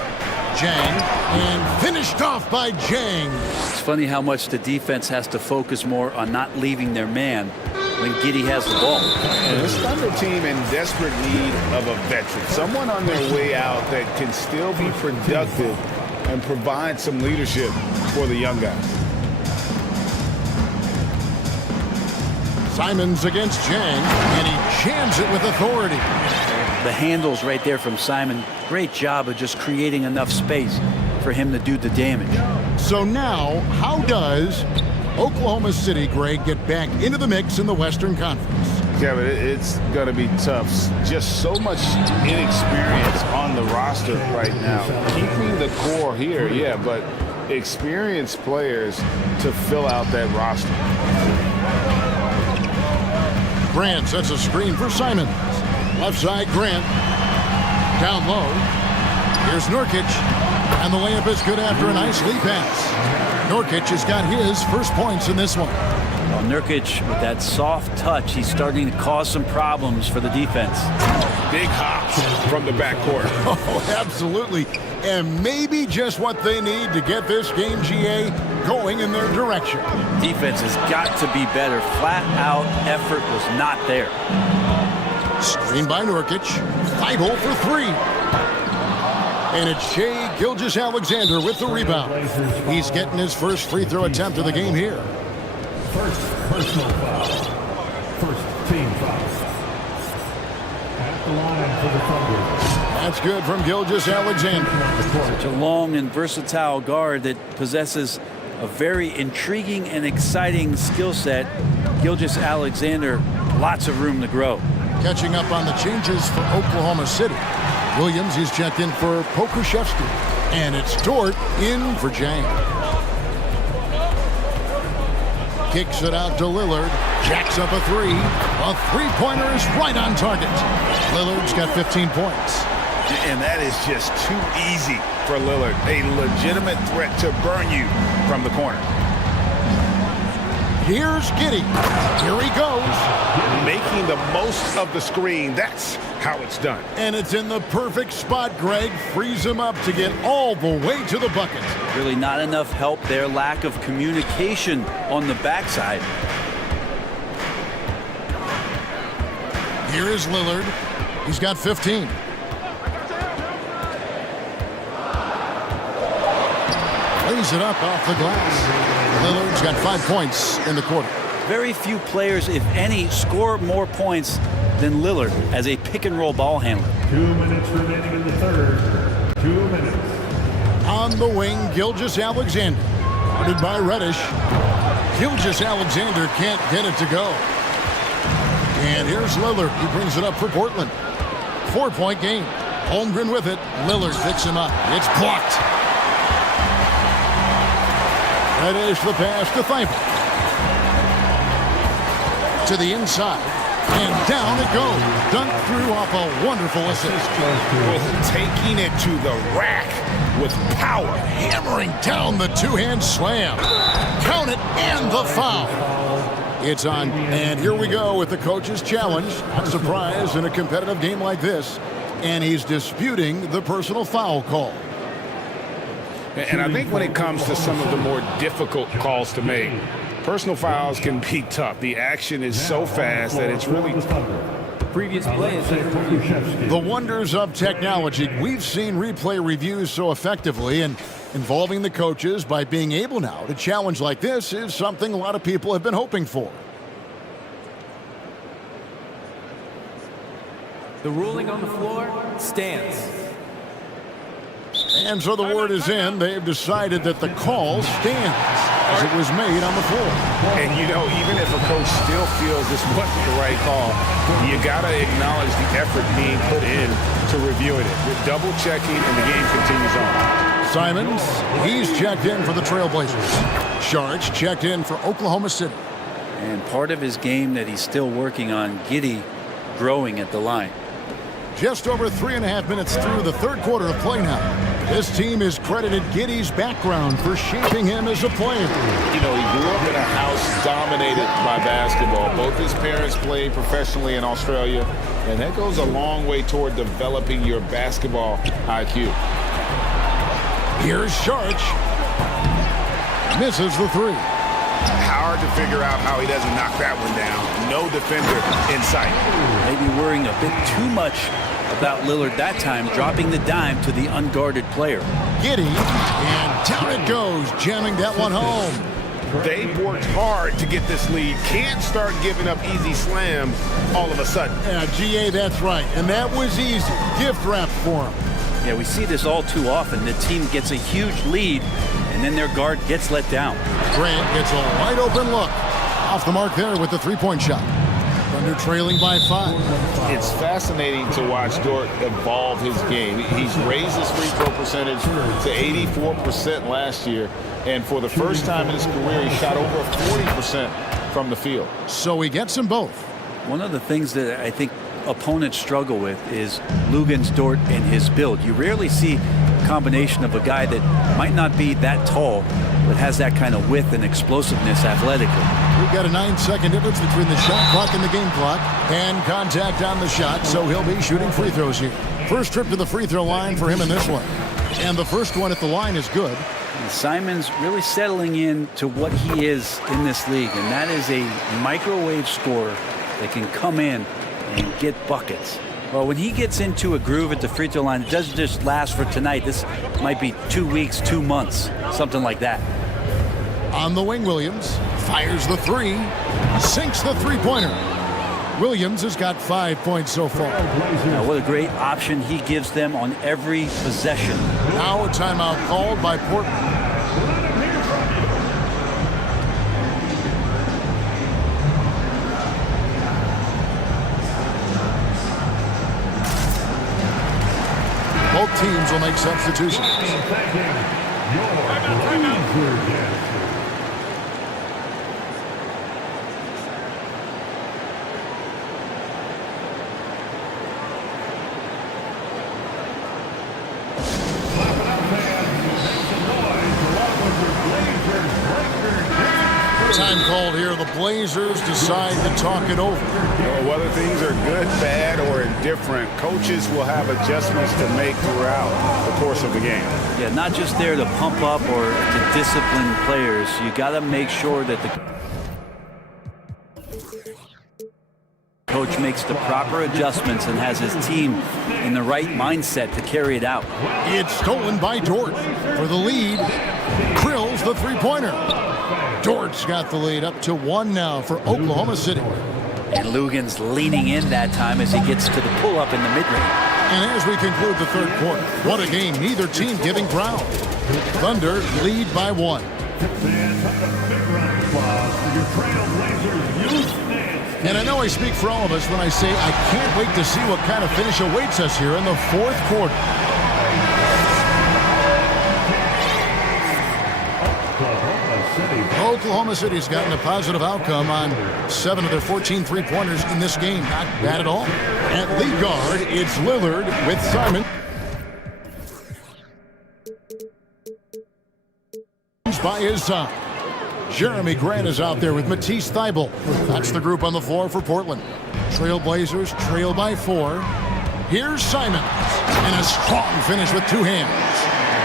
Jang, and finished off by Jang. It's funny how much the defense has to focus more on not leaving their man when Giddey has the ball. And this Thunder team in desperate need of a veteran, someone on their way out that can still be productive and provide some leadership for the young guys. Simons against Jang, and he jams it with authority. The handles right there from Simon. Great job of just creating enough space for him to do the damage. So now, how does Oklahoma City, Greg, get back into the mix in the Western Conference? Kevin, it's going to be tough. Just so much inexperience on the roster right now. Keeping the core here, yeah, but experienced players to fill out that roster. Grant sets a screen for Simons. Left side, Grant. Down low. Here's Nurkic. And the layup is good after a nice lead pass. Nurkic has got his first points in this one. Well, Nurkic, with that soft touch, he's starting to cause some problems for the defense. Big hops from the backcourt. Oh, absolutely. And maybe just what they need to get this game, GA, going in their direction. Defense has got to be better. Flat out effort was not there. Screen by Nurkic. Feibel for 3. And it's Shai Gilgeous-Alexander with the rebound. He's getting his first free throw attempt of the game here. First personal foul. First team foul. At the line for the Thunder. That's good from Gilgeous-Alexander. Such a long and versatile guard that possesses a very intriguing and exciting skill set. Gilgeous-Alexander, lots of room to grow. Catching up on the changes for Oklahoma City. Williams, he's checked in for Pokuševski. And it's Dort in for Jang. Kicks it out to Lillard. Jacks up a three. A three-pointer is right on target. Lillard's got 15 points. And that is just too easy for Lillard. A legitimate threat to burn you from the corner. Here's Giddey. Here he goes. Making the most of the screen. That's how it's done. And it's in the perfect spot, Greg. Frees him up to get all the way to the bucket. Really not enough help there. Lack of communication on the backside. Here is Lillard. He's got 15. Lays it up off the glass. Lillard's got 5 points in the quarter. Very few players, if any, score more points than Lillard as a pick-and-roll ball handler. 2 minutes remaining in the third. 2 minutes. On the wing, Gilgeous-Alexander. Guarded by Reddish. Gilgeous-Alexander can't get it to go. And here's Lillard. He brings it up for Portland. 4-point game. Holmgren with it. Lillard picks him up. It's blocked. Reddish the pass to Thibault. To the inside. And down it goes. Dunked through off a wonderful assist. Taking it to the rack with power. Hammering down the two-hand slam. Count it and the foul. It's on. And here we go with the coach's challenge. Not a surprise in a competitive game like this. And he's disputing the personal foul call. And I think when it comes to some of the more difficult calls to make, personal fouls can be tough. The action is so fast that it's really... Previous play is the wonders of technology. We've seen replay reviews so effectively, and involving the coaches by being able now to challenge like this is something a lot of people have been hoping for. the ruling on the floor stands. And so the word is in. They've decided that the call stands as it was made on the floor. And, you know, even if a coach still feels this wasn't the right call, you got to acknowledge the effort being put in to reviewing it. With double checking, and the game continues on. Simons, he's checked in for the Trailblazers. Sharks checked in for Oklahoma City. And part of his game that he's still working on, Giddey growing at the line. Just over 3.5 minutes through the third quarter of play now. This team has credited Giddey's background for shaping him as a player. You know, he grew up in a house dominated by basketball. Both his parents played professionally in Australia, and that goes a long way toward developing your basketball IQ. Here's Sharch. Misses the three. Hard to figure out how he doesn't knock that one down. No defender in sight. Maybe worrying a bit too much about Lillard that time, dropping the dime to the unguarded player. Giddey, and down it goes, jamming that one home. They've worked hard to get this lead. Can't start giving up easy slams all of a sudden. Yeah, GA, that's right. And that was easy. Gift wrap for him. Yeah, we see this all too often. The team gets a huge lead, and then their guard gets let down. Grant gets a wide open look. Off the mark there with the three-point shot. Thunder trailing by 5. It's fascinating to watch Dort evolve his game. He's raised his free throw percentage to 84% last year, and for the first time in his career, he shot over 40% from the field. So he gets them both. One of the things that I think opponents struggle with is Luguentz Dort and his build. You rarely see a combination of a guy that might not be that tall, but has that kind of width and explosiveness athletically. We've got a 9-second difference between the shot clock and the game clock. And contact on the shot, so he'll be shooting free throws here. First trip to the free throw line for him in this one. And the first one at the line is good. And Simons really settling in to what he is in this league, and that is a microwave scorer that can come in and get buckets. Well, when he gets into a groove at the free throw line, it doesn't just last for tonight. This might be 2 weeks, 2 months, something like that. On the wing, Williams fires the three, sinks the three-pointer. Williams has got 5 points so far. Now, what a great option he gives them on every possession. Now a timeout called by Portland. Both teams will make substitutions. Time called here. The Blazers decide to talk it over. Whether things are good, bad, or indifferent, coaches will have adjustments to make throughout the course of the game. Yeah, not just there to pump up or to discipline players. You got to make sure that the coach makes the proper adjustments and has his team in the right mindset to carry it out. It's stolen by Dort for the lead. Krills the three-pointer. Dort's got the lead up to 1 now for Oklahoma City. And Lugan's leaning in that time as he gets to the pull-up in the mid-range. And as we conclude the third quarter, what a game, neither team giving ground. Thunder lead by 1. And I know I speak for all of us when I say I can't wait to see what kind of finish awaits us here in the fourth quarter. Oklahoma City's gotten a positive outcome on 7 of their 14 three-pointers in this game. Not bad at all. At lead guard, it's Lillard with Simon. By his side. Jeremy Grant is out there with Matisse Thybulle. That's the group on the floor for Portland. Trailblazers trail by 4. Here's Simon. And a strong finish with 2 hands.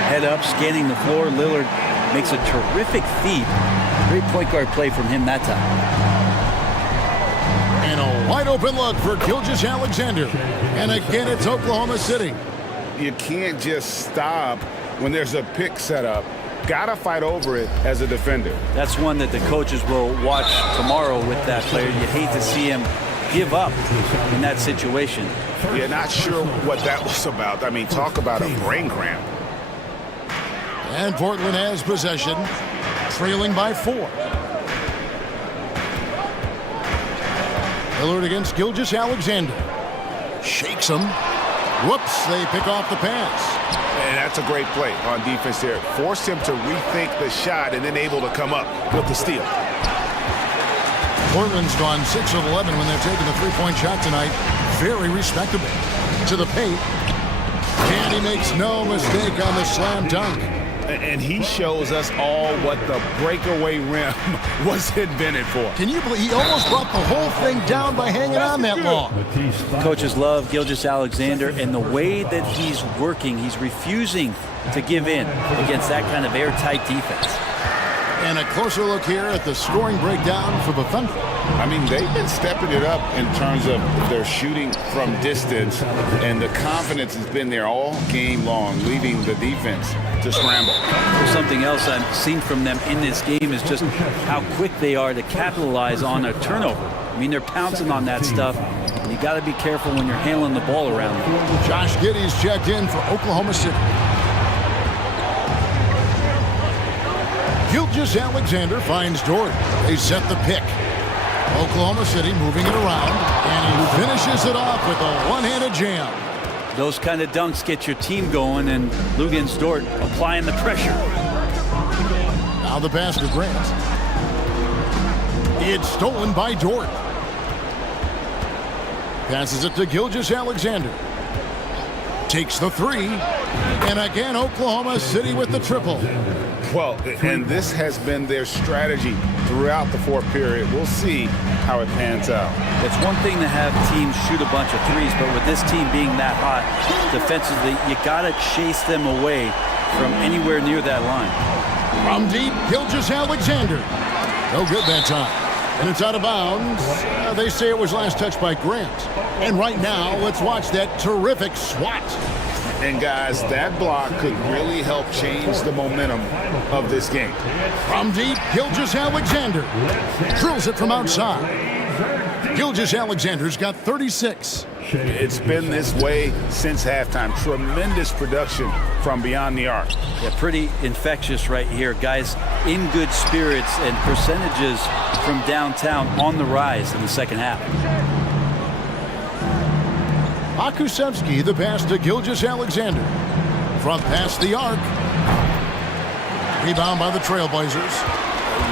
Head up, scanning the floor. Lillard makes a terrific feed. Great point guard play from him that time. And a wide open look for Gilgeous-Alexander. And again, it's Oklahoma City. You can't just stop when there's a pick set up. Gotta fight over it as a defender. That's one that the coaches will watch tomorrow with that player. You hate to see him give up in that situation. You're not sure what that was about. I mean, talk about a brain cramp. And Portland has possession, trailing by 4. Lillard against Gilgeous-Alexander. Shakes him. Whoops, they pick off the pass. And that's a great play on defense there. Forced him to rethink the shot and then able to come up with the steal. Portland's gone 6 of 11 when they're taking the three-point shot tonight. Very respectable. To the paint. And he makes no mistake on the slam dunk. And he shows us all what the breakaway rim was invented for. Can you believe he almost brought the whole thing down by hanging on that long? Coaches love Gilgeous-Alexander, and the way that he's working, he's refusing to give in against that kind of airtight defense. And a closer look here at the scoring breakdown for the Thunder. I mean, they've been stepping it up in terms of their shooting from distance, and the confidence has been there all game long, leaving the defense to scramble. Something else I've seen from them in this game is just how quick they are to capitalize on a turnover. I mean, they're pouncing on that stuff, and you got to be careful when you're handling the ball around them. Josh Giddey's checked in for Oklahoma City. Gilgeous-Alexander finds Dort. They set the pick. Oklahoma City moving it around, and he finishes it off with a one-handed jam. Those kind of dunks get your team going, and Lugan's Dort applying the pressure. Now the pass to Grant. It's stolen by Dort. Passes it to Gilgeous-Alexander. Takes the three, and again Oklahoma City with the triple. Well, and this has been their strategy throughout the fourth period. We'll see how it pans out. It's one thing to have teams shoot a bunch of threes, but with this team being that hot defensively, you got to chase them away from anywhere near that line. From deep, Gilgeous-Alexander. No good that time. And it's out of bounds. They say it was last touched by Grant. And right now, let's watch that terrific swat. And guys, that block could really help change the momentum of this game. From deep, Gilgeous-Alexander drills it from outside. Gilgeous-Alexander's got 36. It's been this way since halftime. Tremendous production from beyond the arc. Yeah, pretty infectious right here. Guys in good spirits and percentages from downtown on the rise in the second half. Akusevsky, the pass to Gilgeous-Alexander. From past the arc. Rebound by the Trailblazers.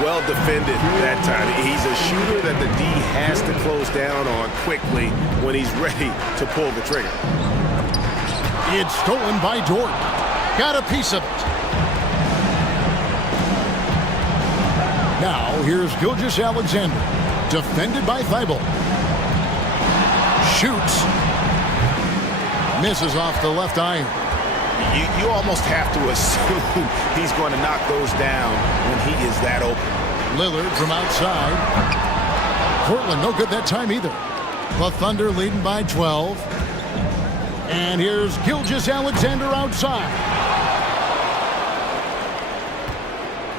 Well defended that time. He's a shooter that the D has to close down on quickly when he's ready to pull the trigger. It's stolen by Dort. Got a piece of it. Now here's Gilgeous-Alexander. Defended by Thibault. Shoots. Misses off the left iron. You almost have to assume he's going to knock those down when he is that open. Lillard from outside. Portland no good that time either. The Thunder leading by 12. And here's Gilgeous-Alexander outside.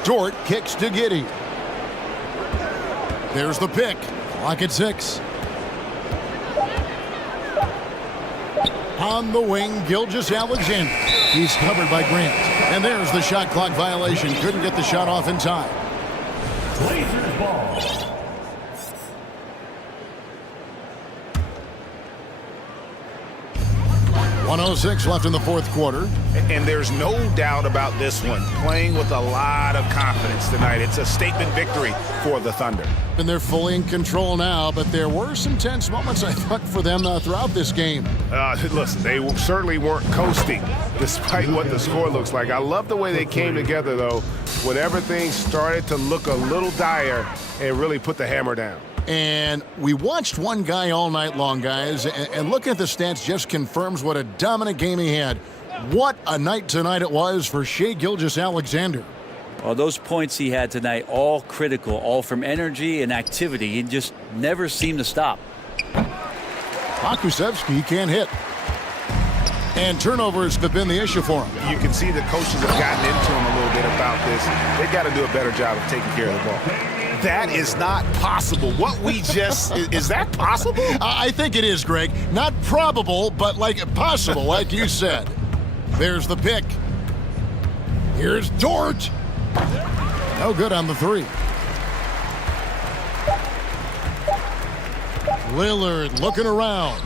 Dort kicks to Giddey. There's the pick. Clock at 6. On the wing, Gilgeous-Alexander. He's covered by Grant. And there's the shot clock violation. Couldn't get the shot off in time. Blazers ball. .106 left in the fourth quarter. And there's no doubt about this one. Playing with a lot of confidence tonight. It's a statement victory for the Thunder. And they're fully in control now, but there were some tense moments, I thought, for them throughout this game. Listen, they certainly weren't coasting despite what the score looks like. I love the way they came together, though, when everything started to look a little dire and really put the hammer down. And we watched one guy all night long, guys, and looking at the stats just confirms what a dominant game he had. What a night tonight it was for Shai Gilgeous-Alexander. Well, those points he had tonight, all critical, all from energy and activity. He just never seemed to stop. Akusevsky can't hit. And turnovers have been the issue for him. You can see the coaches have gotten into him a little bit about this. They've got to do a better job of taking care of the ball. That is not possible. What we just, is that possible? I think it is, Greg. Not probable, but like possible, like you said. There's the pick. Here's Dort. No good on the three. Lillard looking around.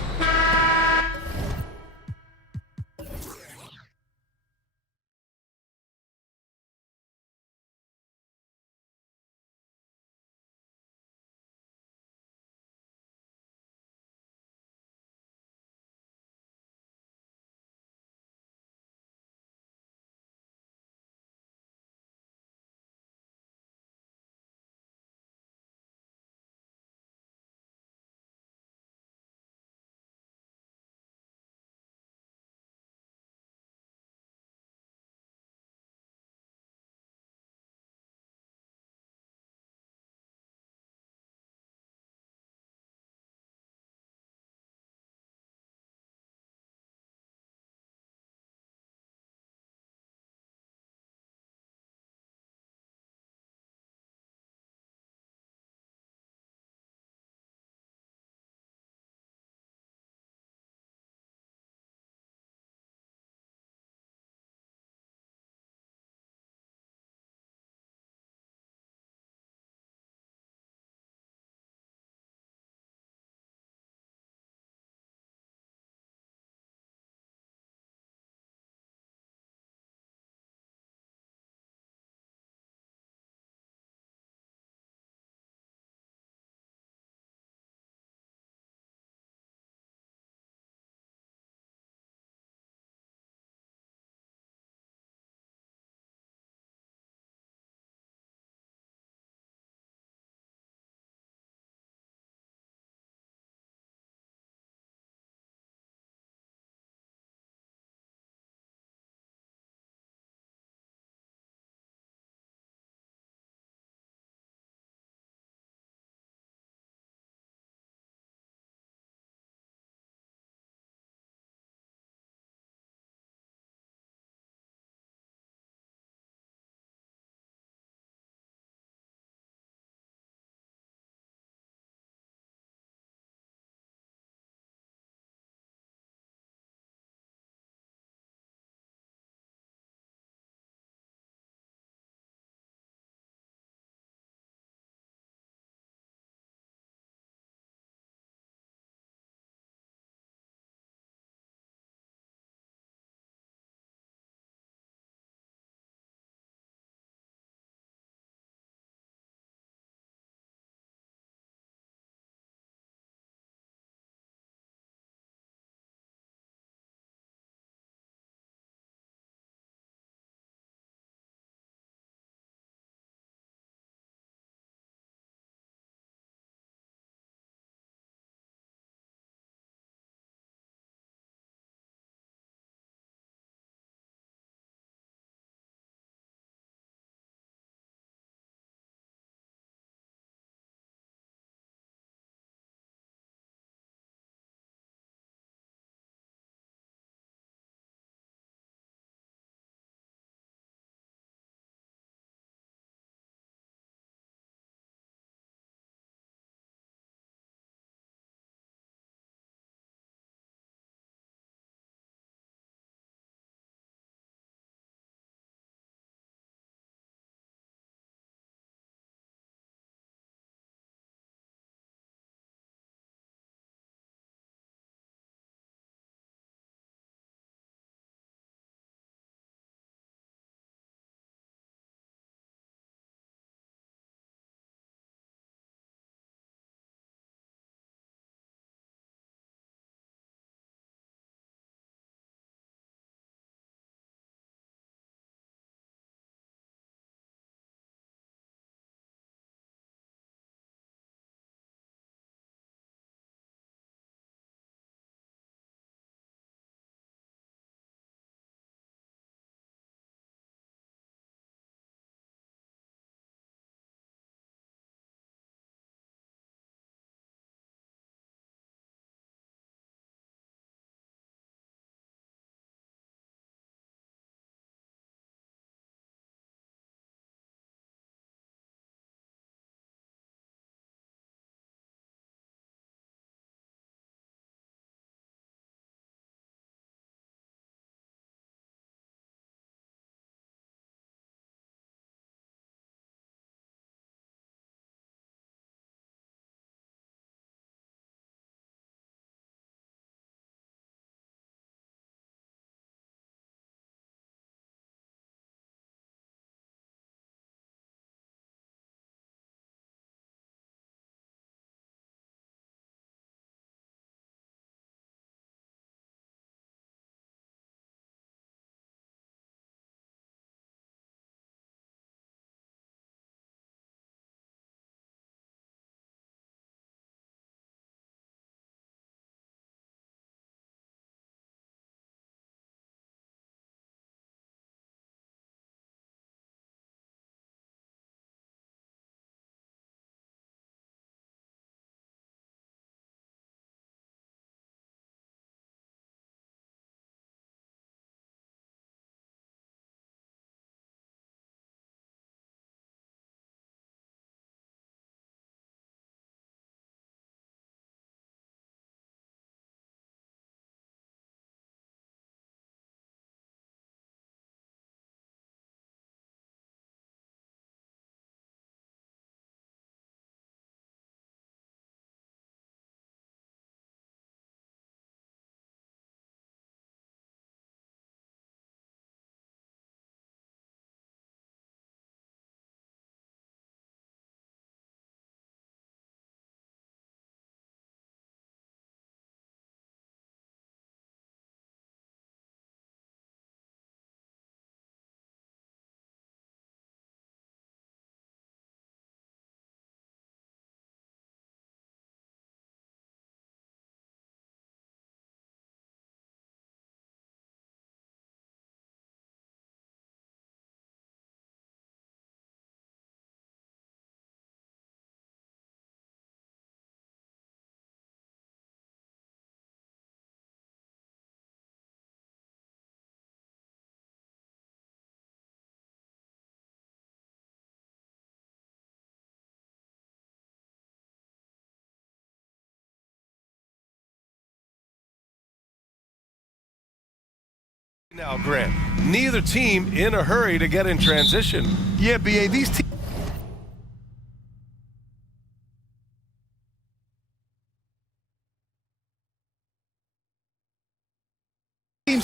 Now, Grant, neither team in a hurry to get in transition. Yeah, BA, these teams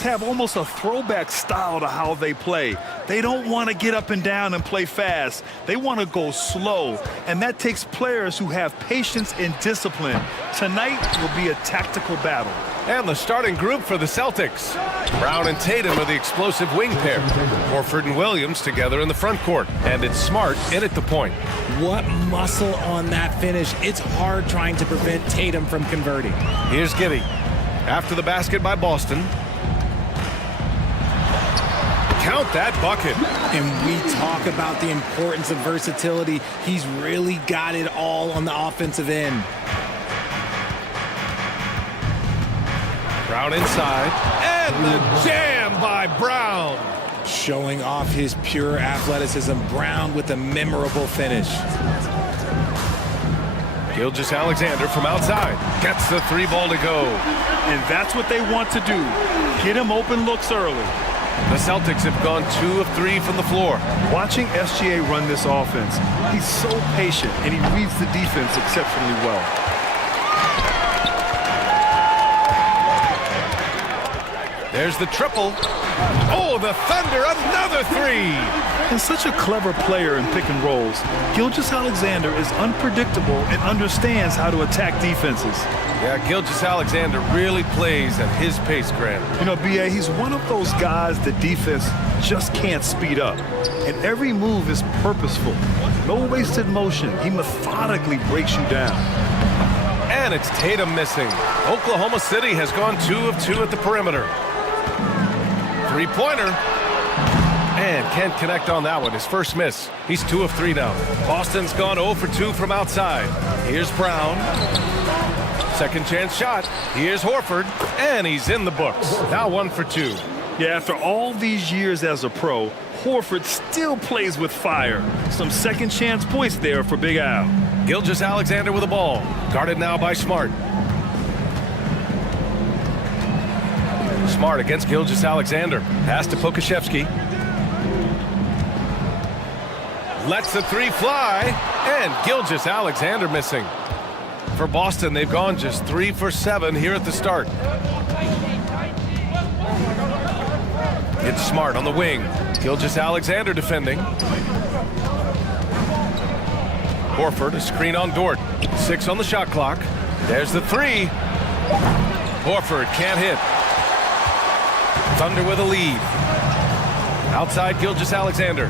have almost a throwback style to how they play. They don't want to get up and down and play fast. They want to go slow, and that takes players who have patience and discipline. Tonight will be a tactical battle. And the starting group for the Celtics. Brown and Tatum are the explosive wing pair. Horford and Williams together in the front court. And it's Smart in at the point. What muscle on that finish. It's hard trying to prevent Tatum from converting. Here's Giddey. After the basket by Boston. Count that bucket. And we talk about the importance of versatility. He's really got it all on the offensive end. Brown inside, and the jam by Brown. Showing off his pure athleticism. Brown with a memorable finish. Gilgeous-Alexander from outside gets the three ball to go. And that's what they want to do. Get him open looks early. The Celtics have gone 2 of 3 from the floor. Watching SGA run this offense, he's so patient and he reads the defense exceptionally well. There's the triple. Oh, the Thunder, another three. And such a clever player in pick and rolls, Gilgeous-Alexander is unpredictable and understands how to attack defenses. Yeah, Gilgeous-Alexander really plays at his pace, Grant. You know, BA, he's one of those guys the defense just can't speed up. And every move is purposeful. No wasted motion. He methodically breaks you down. And it's Tatum missing. Oklahoma City has gone 2 of 2 at the perimeter. Three-pointer. And can't connect on that one. His first miss. He's 2 of 3 now. Boston's gone 0 for 2 from outside. Here's Brown. Second chance shot. Here's Horford. And he's in the books. Now 1 for 2. Yeah, after all these years as a pro, Horford still plays with fire. Some second chance points there for Big Al. Gilgeous-Alexander with the ball. Guarded now by Smart. Smart against Gilgeous-Alexander. Pass to Pokashevsky. Lets the three fly. And Gilgeous-Alexander missing. For Boston, they've gone just 3 for 7 here at the start. It's Smart on the wing. Gilgeous-Alexander defending. Horford, a screen on Dort. 6 on the shot clock. There's the three. Horford can't hit. Thunder with a lead. Outside Gilgeous-Alexander.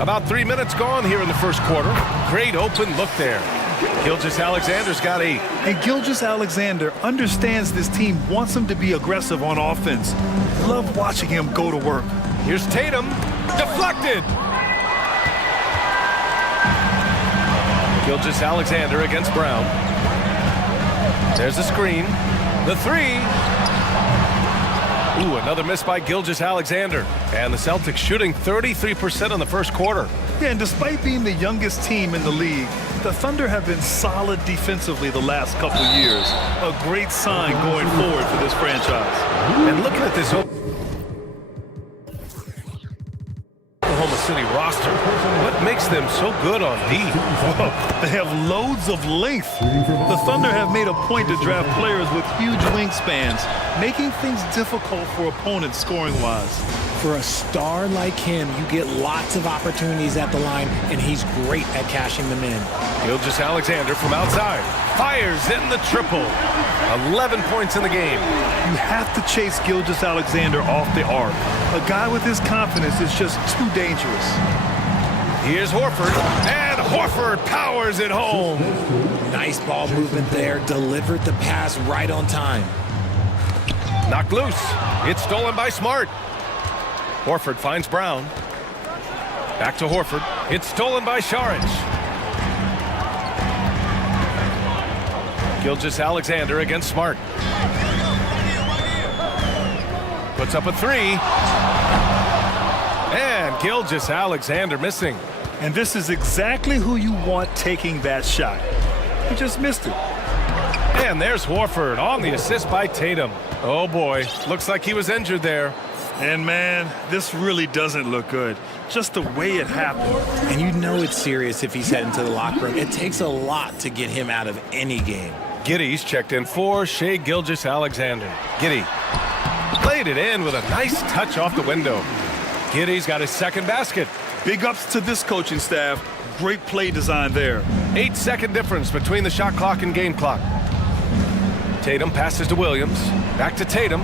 About 3 minutes gone here in the first quarter. Great open look there. Gilgeous-Alexander's got 8. And Gilgeous-Alexander understands this team wants him to be aggressive on offense. Love watching him go to work. Here's Tatum. Deflected. Gilgeous-Alexander against Brown. There's a screen. The three. Ooh, another miss by Gilgeous-Alexander. And the Celtics shooting 33% in the first quarter. Yeah, and despite being the youngest team in the league, the Thunder have been solid defensively the last couple years. A great sign going forward for this franchise. And looking at this Oklahoma City roster, what makes them so good on D? Well, they have loads of length. The Thunder have made a point to draft players with huge wingspans, making things difficult for opponents scoring-wise. For a star like him, you get lots of opportunities at the line, and he's great at cashing them in. Gilgeous-Alexander from outside. Fires in the triple. 11 points in the game. You have to chase Gilgeous-Alexander off the arc. A guy with his confidence is just too dangerous. Here's Horford, and Horford powers it home. Nice ball movement there. Delivered the pass right on time. Knocked loose. It's stolen by Smart. Horford finds Brown. Back to Horford. It's stolen by Saric. Gilgeous-Alexander against Smart. Puts up a three. And Gilgeous-Alexander missing. And this is exactly who you want taking that shot. He just missed it. And there's Horford on the assist by Tatum. Oh boy, looks like he was injured there. And man, this really doesn't look good. Just the way it happened. And you know it's serious if he's heading to the locker room. It takes a lot to get him out of any game. Giddy's checked in for Shai Gilgeous-Alexander. Giddy played it in with a nice touch off the window. Giddy's got his second basket. Big ups to this coaching staff. Great play design there. 8-second difference between the shot clock and game clock. Tatum passes to Williams. Back to Tatum.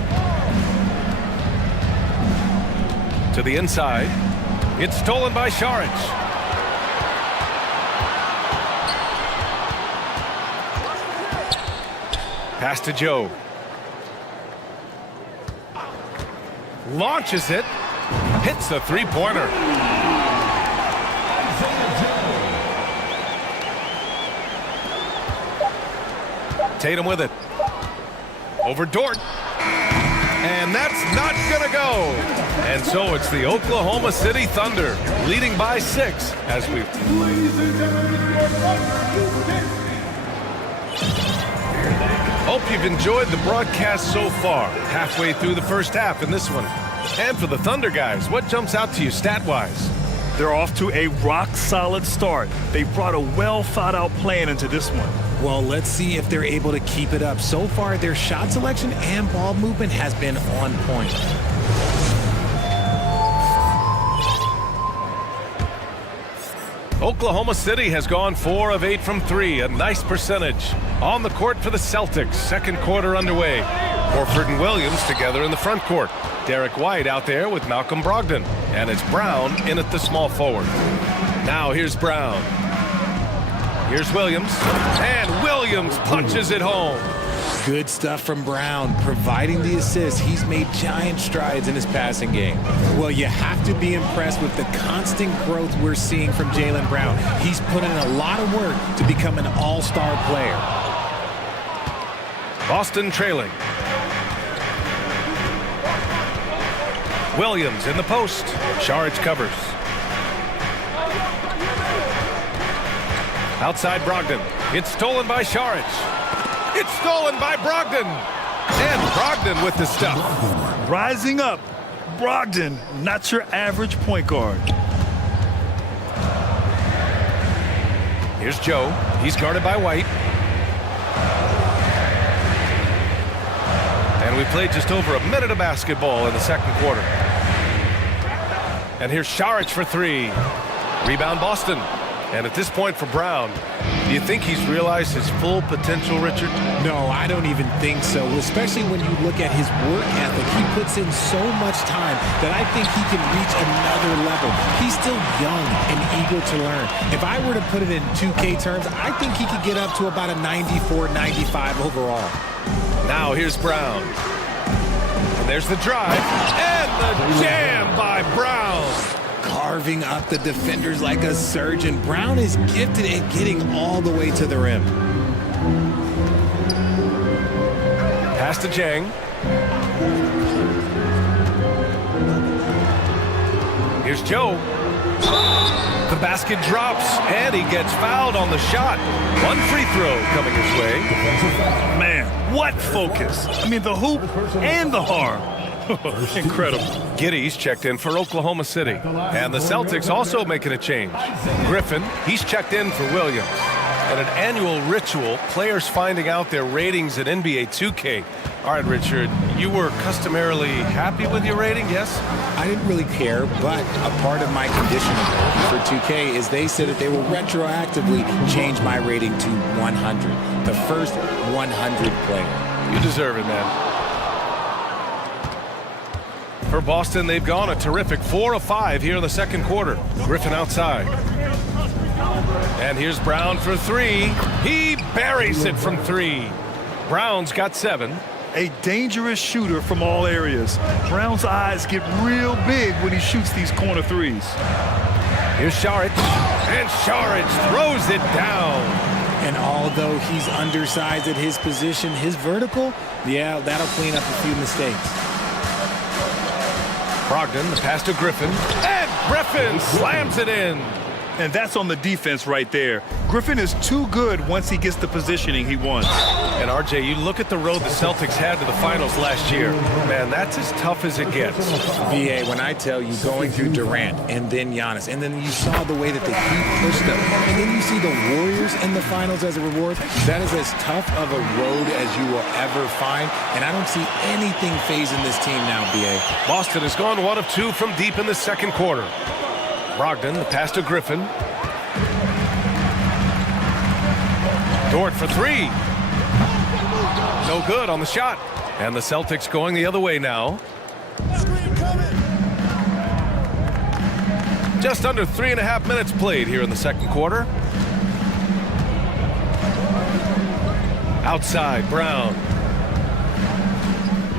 To the inside. It's stolen by Šarić. Pass to Joe. Launches it. Hits the three-pointer. Tatum with it. Over Dort. And that's not gonna go. And so it's the Oklahoma City Thunder leading by 6 as we... Hope you've enjoyed the broadcast so far. Halfway through the first half in this one. And for the Thunder guys, what jumps out to you stat-wise? They're off to a rock-solid start. They brought a well-thought-out plan into this one. Well, let's see if they're able to keep it up. So far, their shot selection and ball movement has been on point. Oklahoma City has gone 4 of 8 from 3, a nice percentage. On the court for the Celtics, second quarter underway. Horford and Williams together in the front court. Derek White out there with Malcolm Brogdon. And it's Brown in at the small forward. Now here's Brown. Here's Williams. And Williams punches it home. Good stuff from Brown, providing the assist. He's made giant strides in his passing game. Well, you have to be impressed with the constant growth we're seeing from Jaylen Brown. He's put in a lot of work to become an all-star player. Boston trailing. Williams in the post. Šarić covers. Outside Brogdon. It's stolen by Šarić. It's stolen by Brogdon. And Brogdon with the stuff. Rising up. Brogdon, not your average point guard. Here's Joe. He's guarded by White. And we played just over a minute of basketball in the second quarter. And here's Šarić for 3. Rebound Boston. And at this point for Brown, do you think he's realized his full potential, Richard? No, I don't even think so, especially when you look at his work ethic. He puts in so much time that I think he can reach another level. He's still young and eager to learn. If I were to put it in 2K terms, I think he could get up to about a 94, 95 overall. Now here's Brown. And there's the drive. And the jam by Brown. Carving up the defenders like a surgeon. Brown is gifted at getting all the way to the rim. Pass to Jang. Here's Joe. The basket drops, and he gets fouled on the shot. One free throw coming his way. Man, what focus. I mean, the hoop and the harm. Incredible. Giddy's checked in for Oklahoma City. And the Celtics also making a change. Griffin, he's checked in for Williams. And an annual ritual, players finding out their ratings in NBA 2K. All right, Richard, you were customarily happy with your rating, yes? I didn't really care, but a part of my conditioning for 2K is they said that they will retroactively change my rating to 100. The first 100 player. You deserve it, man. For Boston, they've gone a terrific 4 of 5 here in the second quarter. Griffin outside. And here's Brown for 3. He buries it from 3. Brown's got 7. A dangerous shooter from all areas. Brown's eyes get real big when he shoots these corner threes. Here's Šarić. And Šarić throws it down. And although he's undersized at his position, his vertical, yeah, that'll clean up a few mistakes. Brogdon, the pass to Griffin. And Griffin slams it in. And that's on the defense right there. Griffin is too good once he gets the positioning he wants. And RJ, you look at the road the Celtics had to the finals last year. Man, that's as tough as it gets. BA, when I tell you going through Durant and then Giannis, and then you saw the way that the Heat pushed them, and then you see the Warriors in the finals as a reward, that is as tough of a road as you will ever find, and I don't see anything phasing this team now, BA. Boston has gone 1 of 2 from deep in the second quarter. Brogdon, the pass to Griffin. Dort for 3. No good on the shot. And the Celtics going the other way now. Just under 3.5 minutes played here in the second quarter. Outside, Brown.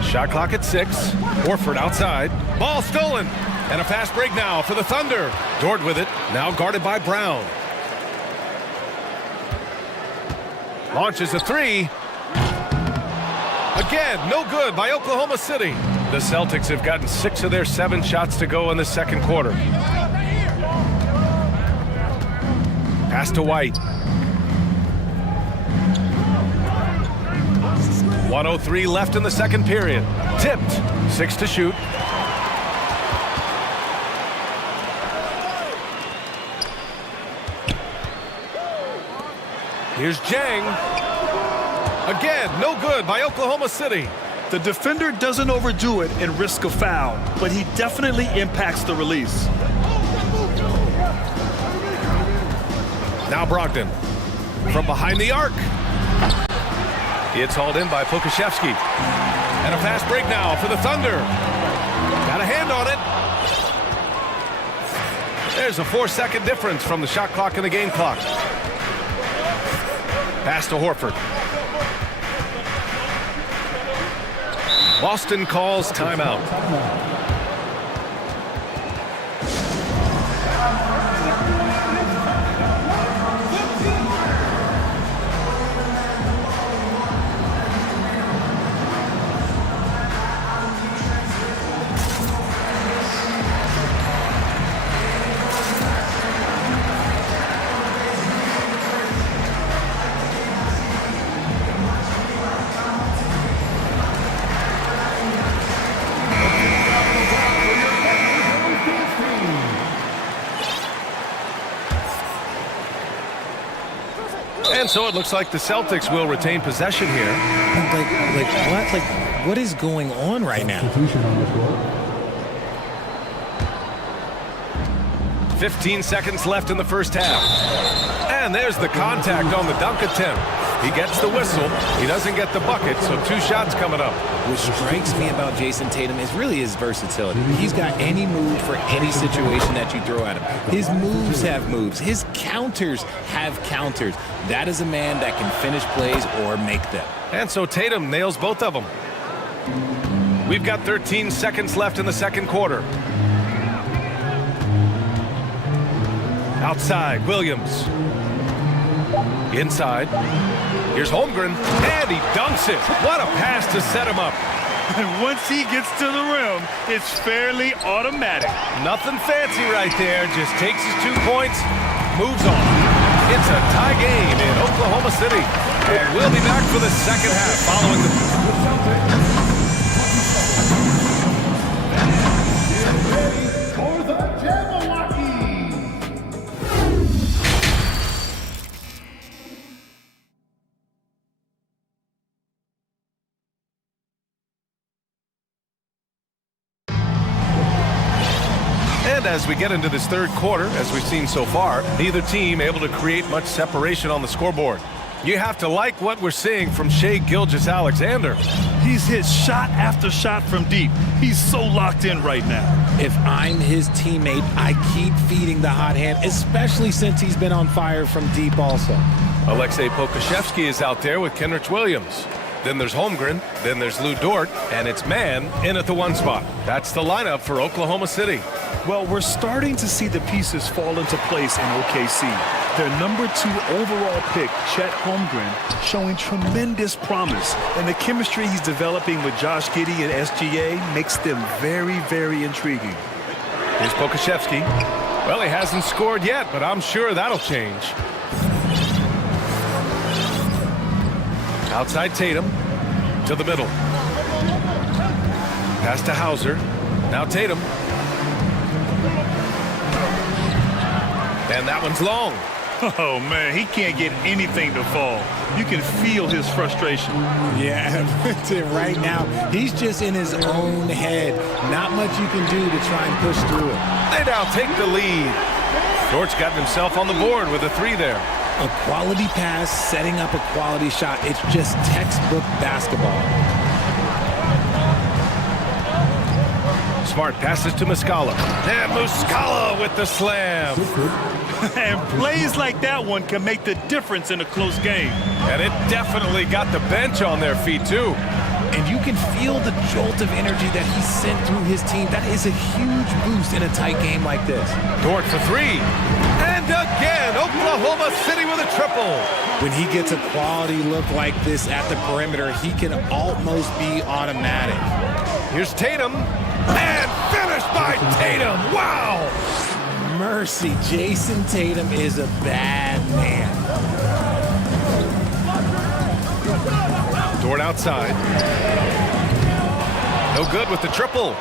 Shot clock at 6. Horford outside. Ball stolen. And a fast break now for the Thunder. Dort with it. Now guarded by Brown. Launches a 3. Again, no good by Oklahoma City. The Celtics have gotten 6 of their 7 shots to go in the second quarter. Pass to White. 1:03 left in the second period. Tipped. 6 to shoot. Here's Jang. Again, no good by Oklahoma City. The defender doesn't overdo it and risk a foul, but he definitely impacts the release. Now Brogdon from behind the arc. It's hauled in by Pokusevski. And a fast break now for the Thunder. Got a hand on it. There's a 4-second difference from the shot clock and the game clock. Pass to Horford. Boston calls timeout. And so it looks like the Celtics will retain possession here. What is going on right now? 15 seconds left in the first half. And there's the contact on the dunk attempt. He gets the whistle. He doesn't get the bucket, so 2 shots coming up. What strikes me about Jason Tatum is really his versatility. He's got any move for any situation that you throw at him. His moves have moves. His counters have counters. That is a man that can finish plays or make them. And so Tatum nails both of them. We've got 13 seconds left in the second quarter. Outside, Williams. Inside. Here's Holmgren, and he dunks it. What a pass to set him up. And once he gets to the rim, it's fairly automatic. Nothing fancy right there. Just takes his 2 points, moves on. It's a tie game in Oklahoma City. And we'll be back for the second half following the... And as we get into this third quarter, as we've seen so far, neither team able to create much separation on the scoreboard. You have to like what we're seeing from Shai Gilgeous-Alexander. He's hit shot after shot from deep. He's so locked in right now. If I'm his teammate, I keep feeding the hot hand, especially since he's been on fire from deep also. Aleksej Pokusevski is out there with Kenrich Williams. Then there's Holmgren, then there's Lou Dort, and it's man in at the 1 spot. That's the lineup for Oklahoma City. Well, we're starting to see the pieces fall into place in OKC. Their number 2 overall pick, Chet Holmgren, showing tremendous promise. And the chemistry he's developing with Josh Giddey and SGA makes them very, very intriguing. Here's Pokusevski. Well, he hasn't scored yet, but I'm sure that'll change. Outside Tatum to the middle. Pass to Hauser. Now Tatum. And that one's long. Oh, man, he can't get anything to fall. You can feel his frustration. Yeah, right now, he's just in his own head. Not much you can do to try and push through it. They now take the lead. Dort's gotten himself on the board with a 3 there. A quality pass, setting up a quality shot. It's just textbook basketball. Smart passes to Muscala. And Muscala with the slam. And plays like that one can make the difference in a close game. And it definitely got the bench on their feet, too. And you can feel the jolt of energy that he sent through his team. That is a huge boost in a tight game like this. Dort for 3. And again, Oklahoma City with a triple. When he gets a quality look like this at the perimeter, he can almost be automatic. Here's Tatum. And finished by Tatum. Wow! Mercy, Jason Tatum is a bad man. Dort outside. No good with the triple.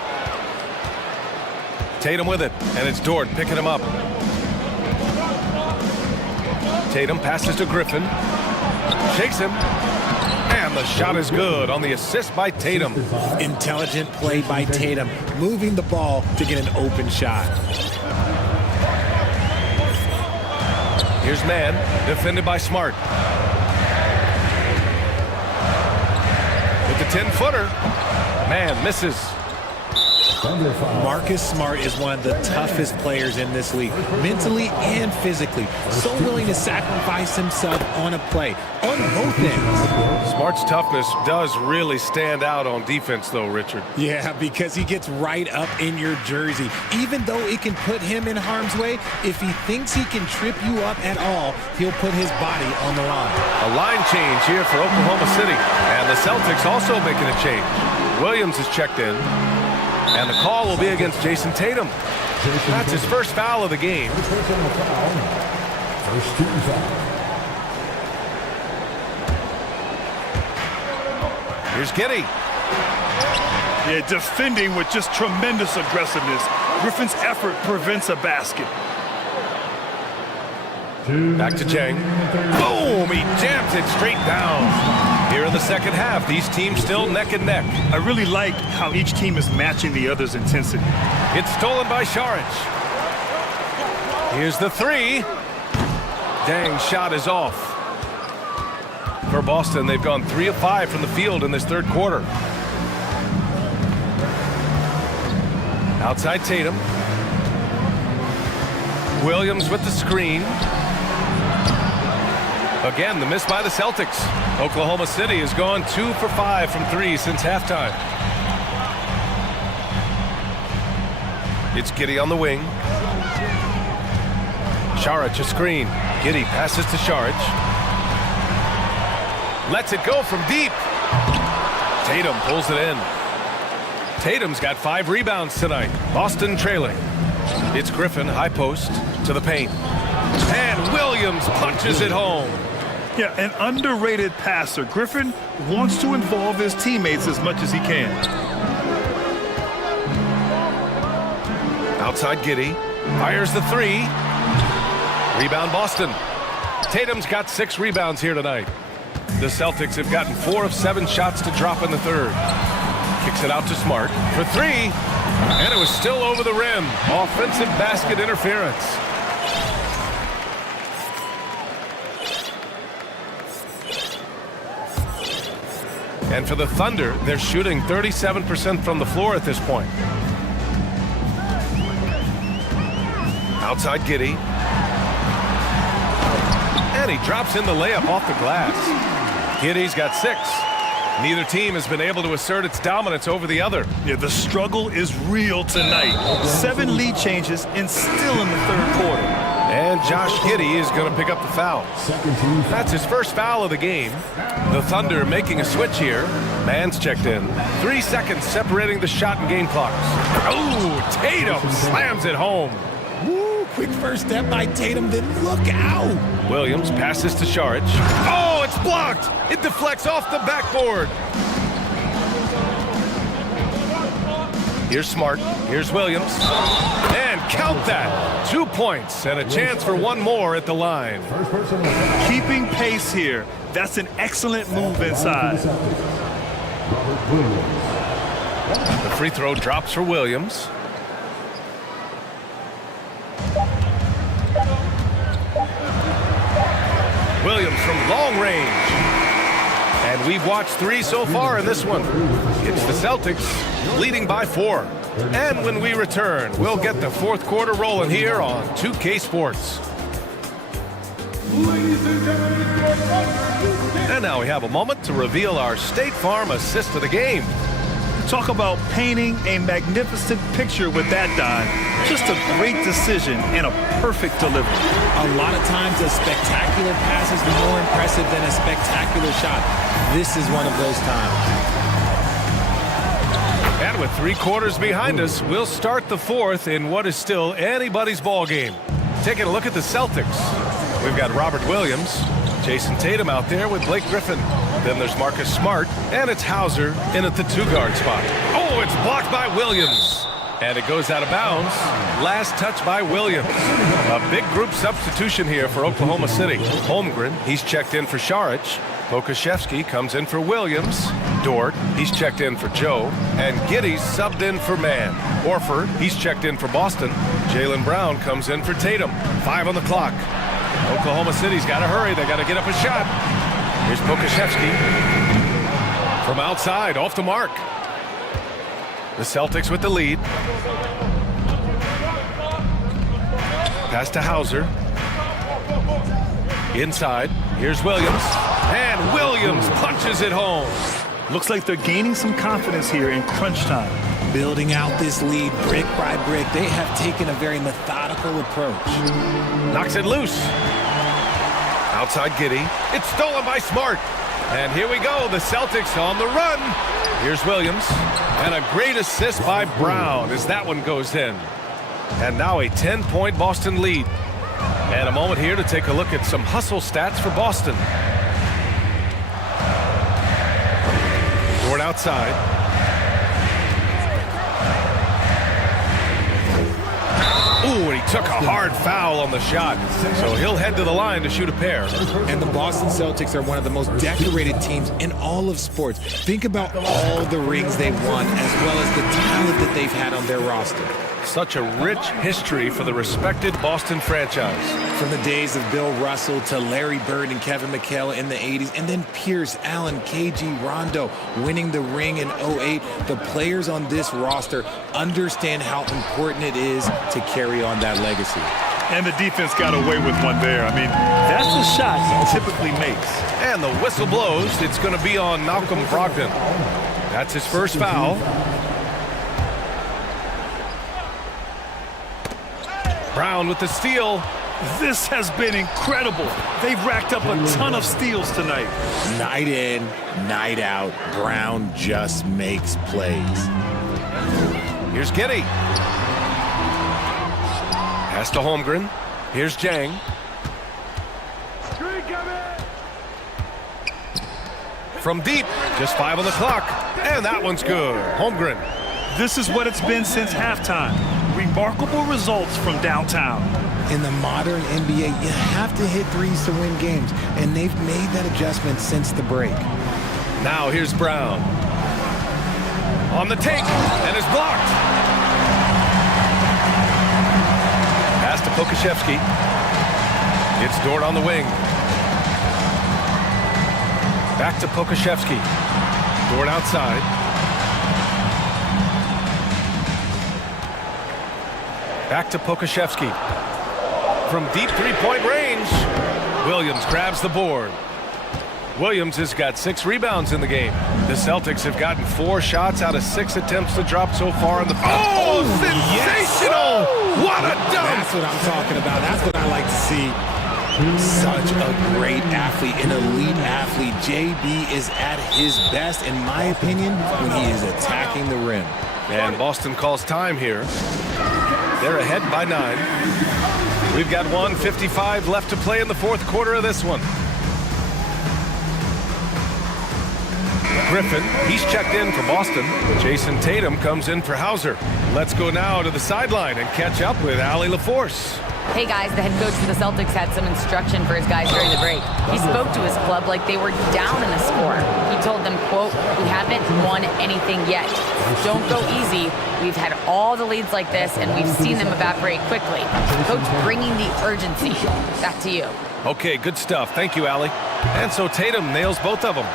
Tatum with it, and it's Dort picking him up. Tatum passes to Griffin. Shakes him. And the shot is good on the assist by Tatum. Intelligent play by Tatum, moving the ball to get an open shot. Here's Man, defended by Smart. With the 10-footer, Man misses. Marcus Smart is one of the toughest players in this league, mentally and physically. So willing to sacrifice himself on a play, on both ends. Smart's toughness does really stand out on defense, though, Richard. Yeah, because he gets right up in your jersey. Even though it can put him in harm's way, if he thinks he can trip you up at all, he'll put his body on the line. A line change here for Oklahoma City. And the Celtics also making a change. Williams is checked in. And the call will be against Jason Tatum. That's his first foul of the game. First team foul. Here's Giddey. Yeah, defending with just tremendous aggressiveness. Griffin's effort prevents a basket. Back to Chang. Boom! He jams it straight down. Here in the second half, these teams still neck and neck. I really like how each team is matching the other's intensity. It's stolen by Šarić. Here's the 3. Dang, shot is off. For Boston, they've gone 3 of 5 from the field in this third quarter. Outside Tatum. Williams with the screen. Again, the miss by the Celtics. Oklahoma City has gone 2 for 5 from 3 since halftime. It's Giddey on the wing. Šarić a screen. Giddey passes to Šarić. Lets it go from deep. Tatum pulls it in. Tatum's got 5 rebounds tonight. Boston trailing. It's Griffin, high post, to the paint. And Williams punches it home. Yeah, an underrated passer. Griffin wants to involve his teammates as much as he can. Outside Giddey. Fires the 3. Rebound Boston. Tatum's got 6 rebounds here tonight. The Celtics have gotten 4 of 7 shots to drop in the third. Kicks it out to Smart for 3. And it was still over the rim. Offensive basket interference. And for the Thunder, they're shooting 37% from the floor at this point. Outside Giddey. And he drops in the layup off the glass. Giddey's got 6. Neither team has been able to assert its dominance over the other. Yeah, the struggle is real tonight. 7 lead changes and still in the third quarter. And Josh Giddey is going to pick up the foul. That's his first foul of the game. The Thunder making a switch here. Man's checked in. 3 seconds separating the shot and game clocks. Oh, Tatum slams it home. Woo, quick first step by Tatum, then look out. Williams passes to Šarić. Oh, it's Blocked! It deflects off the backboard. Here's Smart. Here's Williams. And count that. 2 points and a chance for one more at the line. Keeping pace here. That's an excellent move inside. The free throw drops for Williams. Williams from long range. And we've watched 3 so far in this one. It's the Celtics leading by 4. And when we return, we'll get the fourth quarter rolling here on 2K Sports. And now we have a moment to reveal our State Farm assist of the game. Talk about painting a magnificent picture with that dive. Just a great decision and a perfect delivery. A lot of times a spectacular pass is more impressive than a spectacular shot. This is one of those times. And with 3 quarters behind us, we'll start the fourth in what is still anybody's ball game. Taking a look at the Celtics. We've got Robert Williams, Jason Tatum out there with Blake Griffin. Then there's Marcus Smart, and it's Hauser in at the 2-guard spot. Oh, it's blocked by Williams. And it goes out of bounds. Last touch by Williams. A big group substitution here for Oklahoma City. Holmgren, he's checked in for Šarić. Pokaševski comes in for Williams. Dort, he's checked in for Joe. And Giddey's subbed in for Mann. Orford, he's checked in for Boston. Jaylen Brown comes in for Tatum. 5 on the clock. Oklahoma City's got to hurry. They got to get up a shot. Here's Pokaševski. From outside, off the mark. The Celtics with the lead. Pass to Hauser. Inside. Here's Williams. And Williams punches it home. Looks like they're gaining some confidence here in crunch time. Building out this lead brick by brick, they have taken a very methodical approach. Knocks it loose. Outside Giddey. It's stolen by Smart. And here we go. The Celtics on the run. Here's Williams. And a great assist by Brown as that one goes in. And now a 10-point Boston lead. And a moment here to take a look at some hustle stats for Boston. Dort outside. Ooh, and he took a hard foul on the shot. So he'll head to the line to shoot a pair. And the Boston Celtics are one of the most decorated teams in all of sports. Think about all the rings they've won, as well as the talent that they've had on their roster. Such a rich history for the respected Boston franchise. From the days of Bill Russell to Larry Bird and Kevin McHale in the 80s, and then Pierce, Allen, KG, Rondo winning the ring in 08. The players on this roster understand how important it is to carry on that legacy. And the defense got away with one there. I mean, that's the shot he typically makes. And the whistle blows. It's going to be on Malcolm Brogdon. That's his first foul. Brown with the steal. This has been incredible. They've racked up a ton of steals tonight. Night in, night out, Brown just makes plays. Here's Giddey. Pass to Holmgren. Here's Jang. From deep, just 5 on the clock. And that one's good. Holmgren. This is what it's been since halftime. Remarkable results from downtown. In the modern NBA, you have to hit threes to win games, and they've made that adjustment since the break. Now here's Brown. On the take, and is blocked. Pass to Pokaševski. It's Dort on the wing. Back to Pokaševski. Dort outside. Back to Pokaševski. From deep three-point range, Williams grabs the board. Williams has got 6 rebounds in the game. The Celtics have gotten 4 shots out of 6 attempts to drop so far in the... Oh, sensational! Yes. What a dunk! That's what I'm talking about. That's what I like to see. Such a great athlete, an elite athlete. JB is at his best, in my opinion, when he is attacking the rim. And Boston calls time here. They're ahead by 9. We've got 1:55 left to play in the fourth quarter of this one. Griffin, he's checked in for Boston. Jason Tatum comes in for Hauser. Let's go now to the sideline and catch up with Allie LaForce. Hey guys, the head coach for the Celtics had some instruction for his guys during the break. He spoke to his club like they were down in a score. He told them, quote, "We haven't won anything yet. Don't go easy. We've had all the leads like this and we've seen them evaporate quickly." Coach bringing the urgency. Back to you. Okay, good stuff. Thank you, Allie. And so Tatum nails both of them.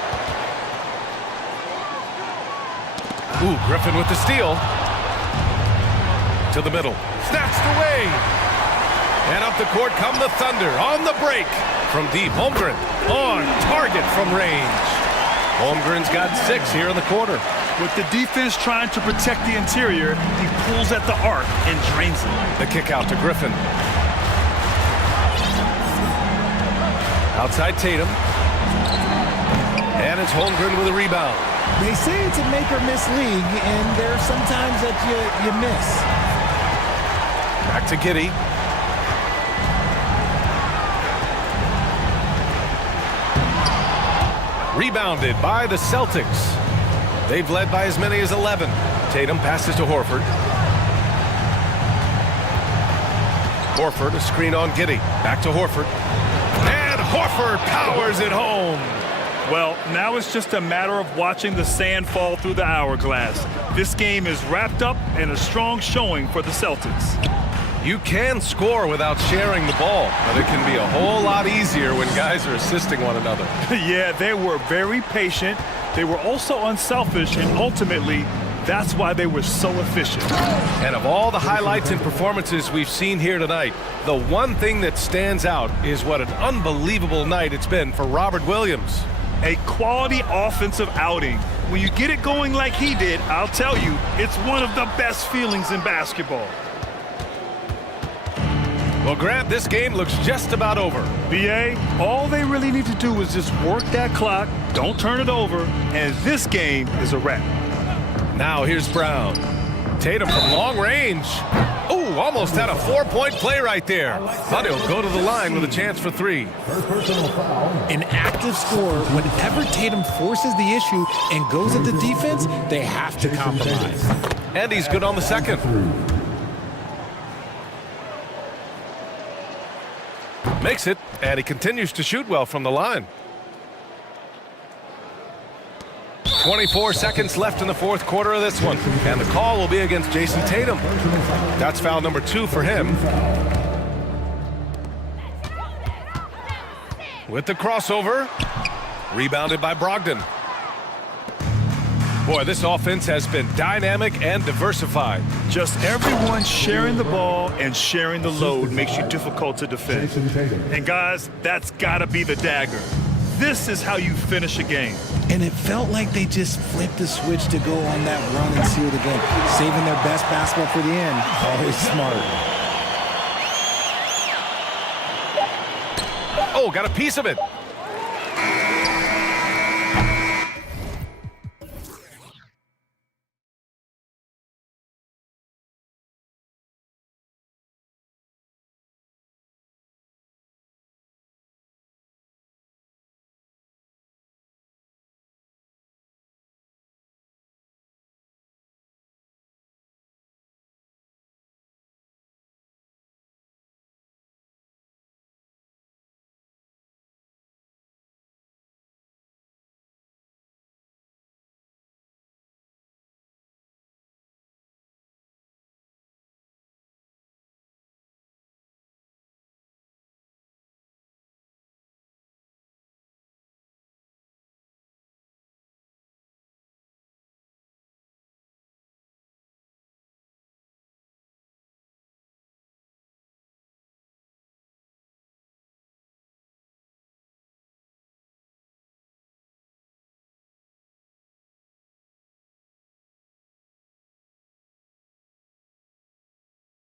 Ooh, Griffin with the steal. To the middle. Snatched away. And up the court come the Thunder on the break. From deep, Holmgren on target from range. Holmgren's got 6 here in the quarter. With the defense trying to protect the interior, he pulls at the arc and drains it. The kick out to Griffin. Outside Tatum. And it's Holmgren with a rebound. They say it's a make or miss league, and there are some times that you miss. Back to Giddey. Rebounded by the Celtics. They've led by as many as 11. Tatum passes to Horford. Horford, a screen on Giddey. Back to Horford. And Horford powers it home. Well, now it's just a matter of watching the sand fall through the hourglass. This game is wrapped up in a strong showing for the Celtics. You can score without sharing the ball, but it can be a whole lot easier when guys are assisting one another. Yeah, they were very patient. They were also unselfish, and ultimately, that's why they were so efficient. And of all the highlights and performances we've seen here tonight, the one thing that stands out is what an unbelievable night it's been for Robert Williams. A quality offensive outing. When you get it going like he did, I'll tell you, it's one of the best feelings in basketball. Well, Grant, this game looks just about over. BA, all they really need to do is just work that clock, don't turn it over, and this game is a wrap. Now here's Brown. Tatum from long range. Ooh, almost had a 4-point play right there. But he'll go to the line with a chance for 3. An active scorer, whenever Tatum forces the issue and goes at the defense, they have to compromise. And he's good on the second. Makes it, and he continues to shoot well from the line. 24 seconds left in the fourth quarter of this one, and the call will be against Jason Tatum. That's foul number 2 for him. With the crossover, rebounded by Brogdon. Boy, this offense has been dynamic and diversified. Just everyone sharing the ball and sharing the load makes you difficult to defend. And guys, that's gotta be the dagger. This is how you finish a game. And it felt like they just flipped the switch to go on that run and seal the game, saving their best basketball for the end. Always smart. Oh, got a piece of it.